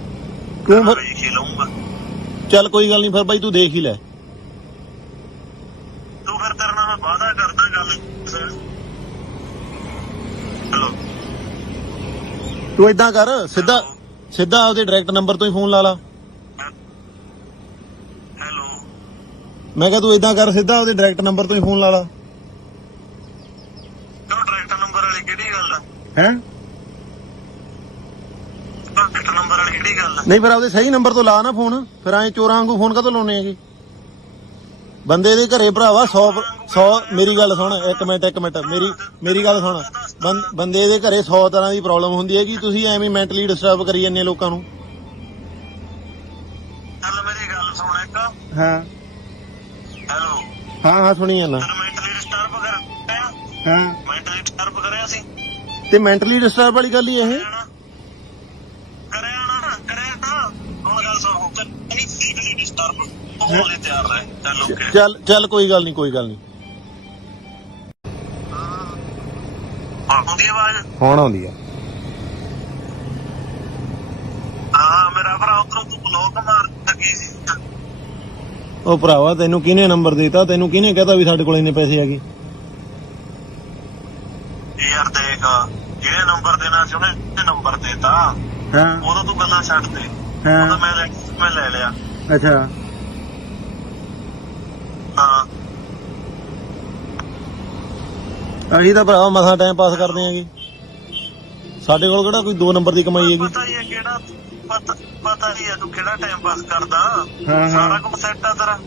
ਕਿਉਂ ਫਿਰ? ਵੇਖ ਹੀ ਲਊਂਗਾ। ਚੱਲ ਕੋਈ ਗੱਲ ਨਹੀਂ, ਫਿਰ ਬਾਈ ਤੂੰ ਦੇਖ ਹੀ ਲੈ। ਤੂੰ ਫਿਰ ਤੇਰੇ ਨਾਲ ਮੈਂ ਵਾਅਦਾ ਕਰਦਾ ਗੱਲ। ਹੈਲੋ, ਤੂੰ ਏਦਾਂ ਕਰ, ਸਿੱਧਾ ਆਪਦੇ ਡਾਇਰੈਕਟ ਨੰਬਰ ਤੋਂ ਹੀ ਫੋਨ ਲਾ ਲਾ। ਹੈਲੋ, ਮੈਂ ਕਿਹਾ ਤੂੰ ਏਦਾਂ ਕਰ, ਸਿੱਧਾ ਆਪਦੇ ਡਾਇਰੈਕਟ ਨੰਬਰ ਤੋਂ ਹੀ ਫੋਨ ਲਾ ਲਾ। ਕਿਉਂ ਡਾਇਰੈਕਟ ਨੰਬਰ ਵਾਲੀ ਕਿਹੜੀ ਗੱਲ ਆ? ਹੈ ਡਾਇਰੈਕਟ ਨੰਬਰ ਵਾਲੀ ਕਿਹੜੀ ਗੱਲ ਆ? ਨਹੀਂ, ਫਿਰ ਆਪਦੇ ਸਹੀ ਨੰਬਰ ਤੋਂ ਲਾ ਨਾ ਫੋਨ। ਫਿਰ ਐਂ ਚੋਰਾਂ ਵਾਂਗੂ ਫੋਨ ਕਾਹਤੋਂ ਲਾਉਣੇ ਹੈਗੇ। ਬੰਦੇ ਦੇ ਘਰੇ ਭਰਾਵਾ 100 ਮੇਰੀ ਗੱਲ ਸੁਣ, ਇੱਕ ਮਿੰਟ ਮੇਰੀ ਗੱਲ ਸੁਣ। ਬੰਦੇ ਦੇ ਘਰੇ 100 ਤਰ੍ਹਾਂ ਦੀ ਪ੍ਰੋਬਲਮ ਹੁੰਦੀ ਹੈਗੀ। ਤੁਸੀਂ ਐਵੇਂ ਮੈਂਟਲੀ ਡਿਸਟਰਬ ਕਰੀ ਜਾਂਦੇ ਲੋਕਾਂ ਨੂੰ। ਚੱਲ ਮੇਰੀ ਗੱਲ ਸੁਣ ਇੱਕ। ਹਾਂ ਹੈਲੋ, ਹਾਂ ਸੁਣੀ ਜਾਂਦਾ। ਤੈਨੂੰ ਮੈਂਟਲੀ ਡਿਸਟਰਬ ਕਰਿਆ? ਹਾਂ, ਮੈਂਟਲੀ ਡਿਸਟਰਬ ਕਰਿਆ ਸੀ? ਤੇ ਮੈਂਟਲੀ ਡਿਸਟਰਬ ਵਾਲੀ ਗੱਲ ਹੀ ਇਹ। ਕਰਿਆ ਤਾਂ ਹੁਣ ਗੱਲ ਸੁਣ, ਨਹੀਂ ਫਿਜ਼ੀਕਲੀ ਡਿਸਟਰਬ ਹੋਣ ਲਈ ਤਿਆਰ ਰਹੇ। ਚੱਲ ਓਕੇ। ਚੱਲ ਕੋਈ ਗੱਲ ਨਹੀਂ। ਆਉਂਦੀ ਆਵਾਜ਼? ਹੁਣ ਆਉਂਦੀ ਆ। ਹਾਂ ਮੇਰਾ ਭਰਾ, ਉਧਰੋਂ ਤੂੰ ਬਲੌਕ ਮਾਰ ਲੱਗੀ ਸੀ। ਉਹ ਭਰਾਵਾ, ਤੈਨੂੰ ਕਿਹਨੇ ਨੰਬਰ ਦਿੱਤਾ? ਤੈਨੂੰ ਕਿਹਨੇ ਕਹਤਾ ਵੀ ਸਾਡੇ ਕੋਲ ਇੰਨੇ ਪੈਸੇ ਹੈਗੇ? ਯਾਰ ਦੇਖ, ਜਿਹੜੇ ਨੰਬਰ ਦੇਣਾ ਸੀ ਉਹਨੇ ਨੰਬਰ ਦੇਤਾ। ਹਾਂ, ਉਦੋਂ ਤੂੰ ਗੱਲਾਂ ਛੱਡ ਦੇ। ਉਦੋਂ ਮੈਂ ਲੈ ਲਿਆ। ਅੱਛਾ। ਹਾਂ, ਅਸੀਂ ਤਾਂ ਭਰਾਵਾ ਮਸਾਂ ਟਾਈਮ ਪਾਸ ਕਰਦੇ ਆਂਗੇ। ਸਾਡੇ ਕੋਲ ਕਿਹੜਾ ਕੋਈ 2 ਨੰਬਰ ਦੀ ਕਮਾਈ ਹੈਗੀ। ਪਤਾ ਹੀ ਹੈ ਕਿਹੜਾ, ਪਤਾ ਹੀ ਹੈ ਤੂੰ ਕਿਹੜਾ ਟਾਈਮ ਪਾਸ ਕਰਦਾ। ਹਾਂ। ਸਾਰਾ ਕੁਝ ਸੈੱਟ ਆ ਤੇਰਾ।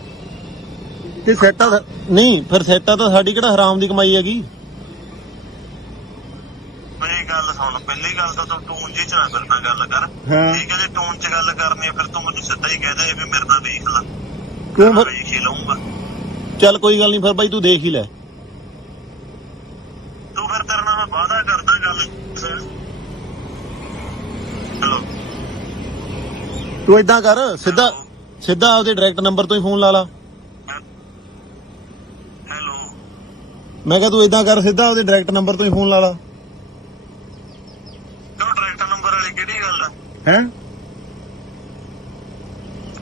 ਤੇ ਸੈੱਟਾ ਨਹੀਂ, ਫਿਰ ਸੈੱਟਾ ਤਾਂ ਸਾਡੀ ਕਿਹੜਾ ਹਰਾਮ ਦੀ ਕਮਾਈ ਹੈਗੀ। ਮੇਰੀ ਗੱਲ ਸੁਣ, ਪਹਿਲੀ ਗੱਲ ਤਾਂ ਤੂੰ ਟੂਨ ਜੀ ਚ ਨਾ ਮੇਰੇ ਨਾਲ ਗੱਲ ਕਰ। ਠੀਕ ਹੈ, ਜੇ ਟੂਨ ਚ ਗੱਲ ਕਰਨੀ ਹੈ ਫਿਰ ਤੂੰ ਮੈਨੂੰ ਸਿੱਧਾ ਹੀ ਕਹਿ ਦੇ ਵੀ ਮੇਰੇ ਨਾਲ ਦੇਖ ਲੈ। ਕਿਉਂ ਫਿਰ? ਵੇਖ ਹੀ ਲਊਂਗਾ। ਚੱਲ ਕੋਈ ਗੱਲ ਨਹੀਂ, ਫਿਰ ਬਾਈ ਤੂੰ ਦੇਖ ਹੀ ਲੈ। ਤੂੰ ਫਿਰ ਤੇਰੇ ਨਾਲ ਮੈਂ ਵਾਅਦਾ ਕਰਦਾ ਗੱਲ। ਹੈਲੋ, ਤੂੰ ਏਦਾਂ ਕਰ, ਸਿੱਧਾ ਆਪਦੇ ਡਾਇਰੈਕਟ ਨੰਬਰ ਤੋਂ ਹੀ ਫੋਨ ਲਾ ਲਾ। ਹੈਲੋ, ਮੈਂ ਕਿਹਾ ਤੂੰ ਏਦਾਂ ਕਰ, ਸਿੱਧਾ ਆਪਦੇ ਡਾਇਰੈਕਟ ਨੰਬਰ ਤੋਂ ਹੀ ਫੋਨ ਲਾ ਲਾ। ਕਿਉਂ ਡਾਇਰੈਕਟ ਨੰਬਰ ਵਾਲੀ ਕਿਹੜੀ ਗੱਲ ਆ? ਹੈ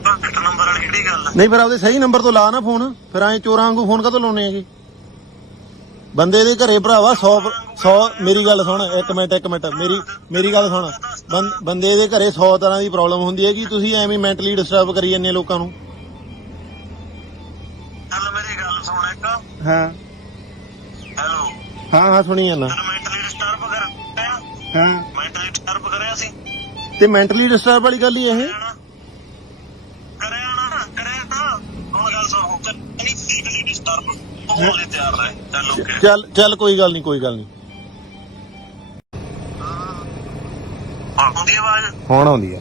ਡਾਇਰੈਕਟ ਨੰਬਰ ਵਾਲੀ ਕਿਹੜੀ ਗੱਲ ਆ? ਨਹੀਂ, ਫਿਰ ਆਪਦੇ ਸਹੀ ਨੰਬਰ ਤੋਂ ਲਾ ਨਾ ਫੋਨ। ਫਿਰ ਐਂ ਚੋਰਾਂ ਵਾਂਗੂ ਫੋਨ ਕਾਹਤੋਂ ਲਾਉਣੇ ਹੈਗੇ। ਬੰਦੇ ਦੇ ਘਰੇ ਭਰਾਵਾ 100 ਮੇਰੀ ਗੱਲ ਸੁਣ ਇੱਕ ਮਿੰਟ ਮੇਰੀ ਗੱਲ ਸੁਣ ਬੰਦੇ ਦੇ ਘਰੇ 100 ਤਰ੍ਹਾਂ ਦੀ ਪ੍ਰੋਬਲਮ ਹੁੰਦੀ ਹੈ ਕਿ ਤੁਸੀਂ ਐਵੇਂ ਮੈਂਟਲੀ ਡਿਸਟਰਬ ਕਰੀ ਜਾਂਦੇ ਲੋਕਾਂ ਨੂੰ। ਚੱਲ ਮੇਰੀ ਗੱਲ ਸੁਣ ਇੱਕ। ਹਾਂ ਹੈਲੋ। ਹਾਂ ਸੁਣੀ ਜਾਂਦਾ। ਮੈਂਟਲੀ ਡਿਸਟਰਬ ਕਰਿਆ? ਹਾਂ ਮੈਂਟਲੀ ਡਿਸਟਰਬ ਕਰਿਆ ਸੀ ਤੇ ਮੈਂਟਲੀ ਡਿਸਟਰਬ ਵਾਲੀ ਗੱਲ ਹੀ ਇਹ। ਕਰਿਆ ਨਾ ਕਰਿਆ ਤਾਂ ਹੁਣ ਗੱਲ ਸੁਣ ਨਹੀਂ ਫਿਜ਼ੀਕਲੀ ਡਿਸਟਰਬ ਹੋਣ ਲਈ ਤਿਆਰ ਰਹੇ। ਚੱਲ ਓਕੇ। ਚੱਲ ਕੋਈ ਗੱਲ ਨਹੀਂ ਆਉਂਦੀ ਆਵਾਜ਼? ਹੁਣ ਆਉਂਦੀ ਆ।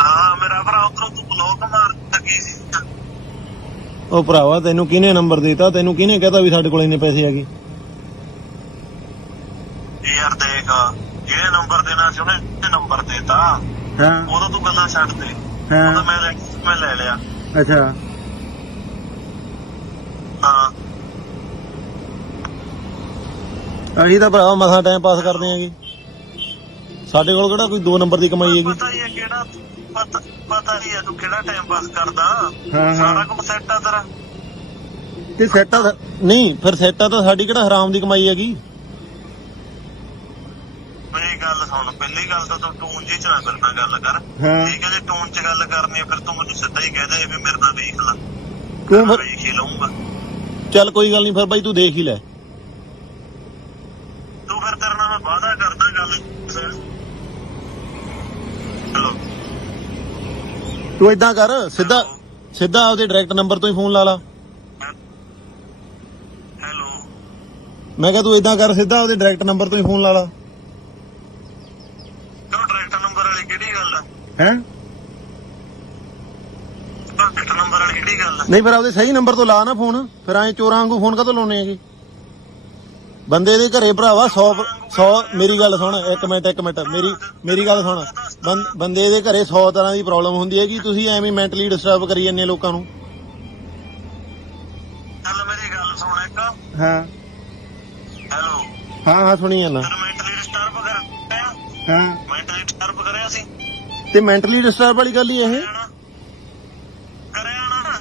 ਹਾਂ ਮੇਰਾ ਭਰਾ ਉਧਰੋਂ ਤੂੰ ਬਲੌਕ ਮਾਰ ਲੱਗੀ ਸੀ। ਉਹ ਭਰਾਵਾ ਤੈਨੂੰ ਕਿਹਨੇ ਨੰਬਰ ਦਿੱਤਾ? ਤੈਨੂੰ ਕਿਹਨੇ ਕਹਤਾ ਵੀ ਸਾਡੇ ਕੋਲ ਇੰਨੇ ਪੈਸੇ ਹੈਗੇ? ਯਾਰ ਦੇਖ ਜਿਹੜੇ ਨੰਬਰ ਦੇਣਾ ਸੀ ਉਹਨੇ ਨੰਬਰ ਦੇਤਾ। ਹਾਂ ਉਦੋਂ ਤੂੰ ਗੱਲਾਂ ਛੱਡ ਦੇ। ਹਾਂ ਉਦੋਂ ਮੈਂ ਲੈ ਲਿਆ। ਅੱਛਾ ਹਾਂ ਅਸੀਂ ਤਾਂ ਭਰਾਵਾ ਮਸਾਂ ਟਾਈਮ ਪਾਸ ਕਰਦੇ ਆਂਗੇ। ਸਾਡੇ ਕੋਲ ਕਿਹੜਾ ਕੋਈ 2 ਨੰਬਰ ਦੀ ਕਮਾਈ ਹੈਗੀ। ਪਤਾ ਹੀ ਹੈ ਕਿਹੜਾ ਪਤਾ ਹੀ ਹੈ ਤੂੰ ਕਿਹੜਾ ਟਾਈਮ ਪਾਸ ਕਰਦਾ। ਹਾਂ ਸਾਰਾ ਕੁਝ ਸੈੱਟ ਆ ਤੇਰਾ। ਤੇ ਸੈੱਟਾ ਨਹੀਂ ਫਿਰ ਸੈੱਟਾ ਤਾਂ ਸਾਡੀ ਕਿਹੜਾ ਹਰਾਮ ਦੀ ਕਮਾਈ ਹੈਗੀ। ਮੇਰੀ ਗੱਲ ਸੁਣ ਪਹਿਲੀ ਗੱਲ ਤਾਂ ਤੂੰ ਟੂਨ ਜੀ ਚ ਨਾ ਕਰਨਾ ਗੱਲ ਕਰ। ਠੀਕ ਹੈ ਜੇ ਟੂਨ ਚ ਗੱਲ ਕਰਨੀ ਹੈ ਫਿਰ ਤੂੰ ਮੈਨੂੰ ਸਿੱਧਾ ਹੀ ਕਹਿ ਦੇ ਵੀ ਮੇਰੇ ਨਾਲ ਵੇਖ ਲੈ। ਕਿਉਂ ਫਿਰ ਵੇਖ ਹੀ ਲਊਂਗਾ। ਚੱਲ ਕੋਈ ਗੱਲ ਨਹੀਂ ਫਿਰ ਬਾਈ ਤੂੰ ਦੇਖ ਹੀ ਲੈ। ਤੂੰ ਫਿਰ ਤੇਰੇ ਨਾਲ ਮੈਂ ਵਾਅਦਾ ਕਰਦਾ ਗੱਲ। ਹੈਲੋ ਤੂੰ ਏਦਾਂ ਕਰ ਸਿੱਧਾ ਆਪਦੇ ਡਾਇਰੈਕਟ ਨੰਬਰ ਤੋਂ ਹੀ ਫੋਨ ਲਾ ਲਾ। ਹੈਲੋ ਮੈਂ ਕਿਹਾ ਤੂੰ ਏਦਾਂ ਕਰ ਸਿੱਧਾ ਆਪਦੇ ਡਾਇਰੈਕਟ ਨੰਬਰ ਤੋਂ ਹੀ ਫੋਨ ਲਾ ਲਾ। ਕਿਉਂ ਡਾਇਰੈਕਟ ਨੰਬਰ ਵਾਲੀ ਕਿਹੜੀ ਗੱਲ ਹੈ? ਡਾਇਰੈਕਟ ਨੰਬਰ ਵਾਲੀ ਕਿਹੜੀ ਗੱਲ ਹੈ? ਨਹੀਂ ਫਿਰ ਆਪਦੇ ਸਹੀ ਨੰਬਰ ਤੋਂ ਲਾ ਨਾ ਫੋਨ। ਫਿਰ ਐਂ ਚੋਰਾਂ ਵਾਂਗੂ ਫੋਨ ਕਾਹਤੋਂ ਲਾਉਣੇ ਹੈਗੇ? ਬੰਦੇ ਦੇ ਘਰੇ ਭਰਾਵਾ 100 ਮੇਰੀ ਗੱਲ ਸੁਣ ਇੱਕ ਮਿੰਟ ਮੇਰੀ ਗੱਲ ਸੁਣ ਬੰਦੇ ਦੇ ਘਰੇ 100 ਤਰ੍ਹਾਂ ਦੀ ਪ੍ਰੋਬਲਮ ਹੁੰਦੀ ਹੈ ਕਿ ਤੁਸੀਂ ਐਵੇਂ ਮੈਂਟਲੀ ਡਿਸਟਰਬ ਕਰੀ ਜਾਂਦੇ ਲੋਕਾਂ ਨੂੰ। ਚੱਲ ਮੇਰੀ ਗੱਲ ਸੁਣ ਇੱਕ। ਹਾਂ ਹੈਲੋ ਹਾਂ ਸੁਣੀ ਜਾਂਦਾ। ਮੈਂਟਲੀ ਡਿਸਟਰਬ ਕਰਿਆ? ਹਾਂ ਮੈਂਟਲੀ ਡਿਸਟਰਬ ਕਰਿਆ ਸੀ ਤੇ ਮੈਂਟਲੀ ਡਿਸਟਰਬ ਵਾਲੀ ਗੱਲ ਹੀ ਇਹ।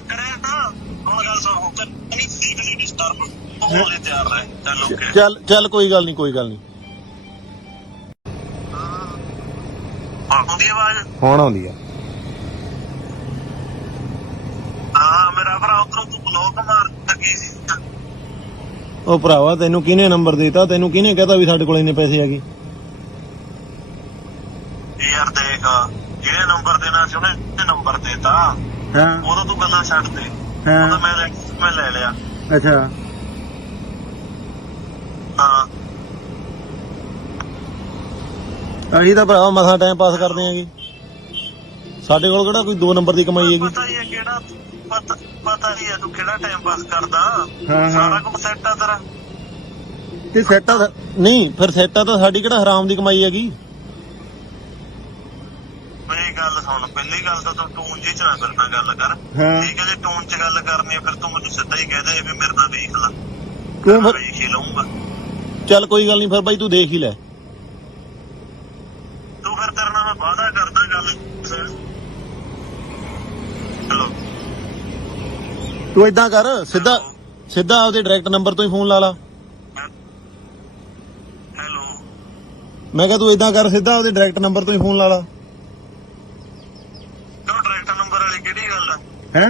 ਕਰਿਆ ਤਾਂ ਹੁਣ ਗੱਲ ਸੁਣ ਨਹੀਂ ਫਿਜ਼ੀਕਲੀ ਡਿਸਟਰਬ ਹੋਣ ਲਈ ਤਿਆਰ ਰਹੇ। ਚੱਲ ਓਕੇ। ਚੱਲ ਕੋਈ ਗੱਲ ਨਹੀਂ ਆਉਂਦੀ ਆਵਾਜ਼? ਹੁਣ ਆਉਂਦੀ ਆ। ਹਾਂ ਮੇਰਾ ਭਰਾ ਉਧਰੋਂ ਤੂੰ ਬਲੌਕ ਮਾਰ ਲੱਗੀ ਸੀ। ਉਹ ਭਰਾਵਾ ਤੈਨੂੰ ਕਿਹਨੇ ਨੰਬਰ ਦਿੱਤਾ? ਤੈਨੂੰ ਕਿਹਨੇ ਕਹਤਾ ਵੀ ਸਾਡੇ ਕੋਲ ਇੰਨੇ ਪੈਸੇ ਹੈਗੇ? ਯਾਰ ਦੇਖ ਜਿਹੜੇ ਨੰਬਰ ਦੇਣਾ ਸੀ ਉਹਨੇ ਨੰਬਰ ਦੇਤਾ। ਹਾਂ ਉਦੋਂ ਤੂੰ ਗੱਲਾਂ ਛੱਡ ਦੇ। ਉਦੋਂ ਮੈਂ ਲੈ ਲਿਆ। ਅੱਛਾ ਹਾਂ ਅਸੀਂ ਤਾਂ ਭਰਾਵਾ ਮਸਾਂ ਟਾਈਮ ਪਾਸ ਕਰਦੇ ਆਂਗੇ। ਸਾਡੇ ਕੋਲ ਕਿਹੜਾ ਕੋਈ 2 ਨੰਬਰ ਦੀ ਕਮਾਈ ਹੈਗੀ। ਪਤਾ ਹੀ ਹੈ ਕਿਹੜਾ ਪਤਾ ਹੀ ਹੈ ਤੂੰ ਕਿਹੜਾ ਟਾਈਮ ਪਾਸ ਕਰਦਾ। ਸਾਰਾ ਕੁਝ ਸੈੱਟ ਆ ਤੇਰਾ। ਤੇ ਸੈੱਟਾ ਨਹੀਂ ਫਿਰ ਸੈੱਟਾ ਤਾਂ ਸਾਡੀ ਕਿਹੜਾ ਹਰਾਮ ਦੀ ਕਮਾਈ ਹੈਗੀ। ਮੇਰੀ ਗੱਲ ਸੁਣ ਪਹਿਲੀ ਗੱਲ ਤਾਂ ਤੂੰ ਟੂਨ ਜੀ ਚ ਨਾ ਕਰਨਾ ਗੱਲ ਕਰ। ਠੀਕ ਹੈ ਜੇ ਟੂਨ ਚ ਗੱਲ ਕਰਨੀ ਹੈ ਫਿਰ ਤੂੰ ਮੈਨੂੰ ਸਿੱਧਾ ਹੀ ਕਹਿ ਦੇ ਵੀ ਮੇਰੇ ਨਾਲ ਵੇਖ ਲੈ। ਕਿਉਂ ਫਿਰ ਵੇਖ ਹੀ ਲਊਂਗਾ। ਚੱਲ ਕੋਈ ਗੱਲ ਨਹੀਂ ਫਿਰ ਬਾਈ ਤੂੰ ਦੇਖ ਹੀ ਲੈ। ਤੂੰ ਫਿਰ ਤੇਰੇ ਨਾਲ ਮੈਂ ਵਾਅਦਾ ਕਰਦਾ ਗੱਲ। ਹੈਲੋ ਤੂੰ ਏਦਾਂ ਕਰ ਸਿੱਧਾ ਆਪਦੇ ਡਾਇਰੈਕਟ ਨੰਬਰ ਤੋਂ ਹੀ ਫੋਨ ਲਾ ਲਾ। ਹੈਲੋ ਮੈਂ ਕਿਹਾ ਤੂੰ ਏਦਾਂ ਕਰ ਸਿੱਧਾ ਆਪਦੇ ਡਾਇਰੈਕਟ ਨੰਬਰ ਤੋਂ ਹੀ ਫੋਨ ਲਾ ਲਾ। ਕਿਉਂ ਡਾਇਰੈਕਟ ਨੰਬਰ ਵਾਲੀ ਕਿਹੜੀ ਗੱਲ ਹੈ?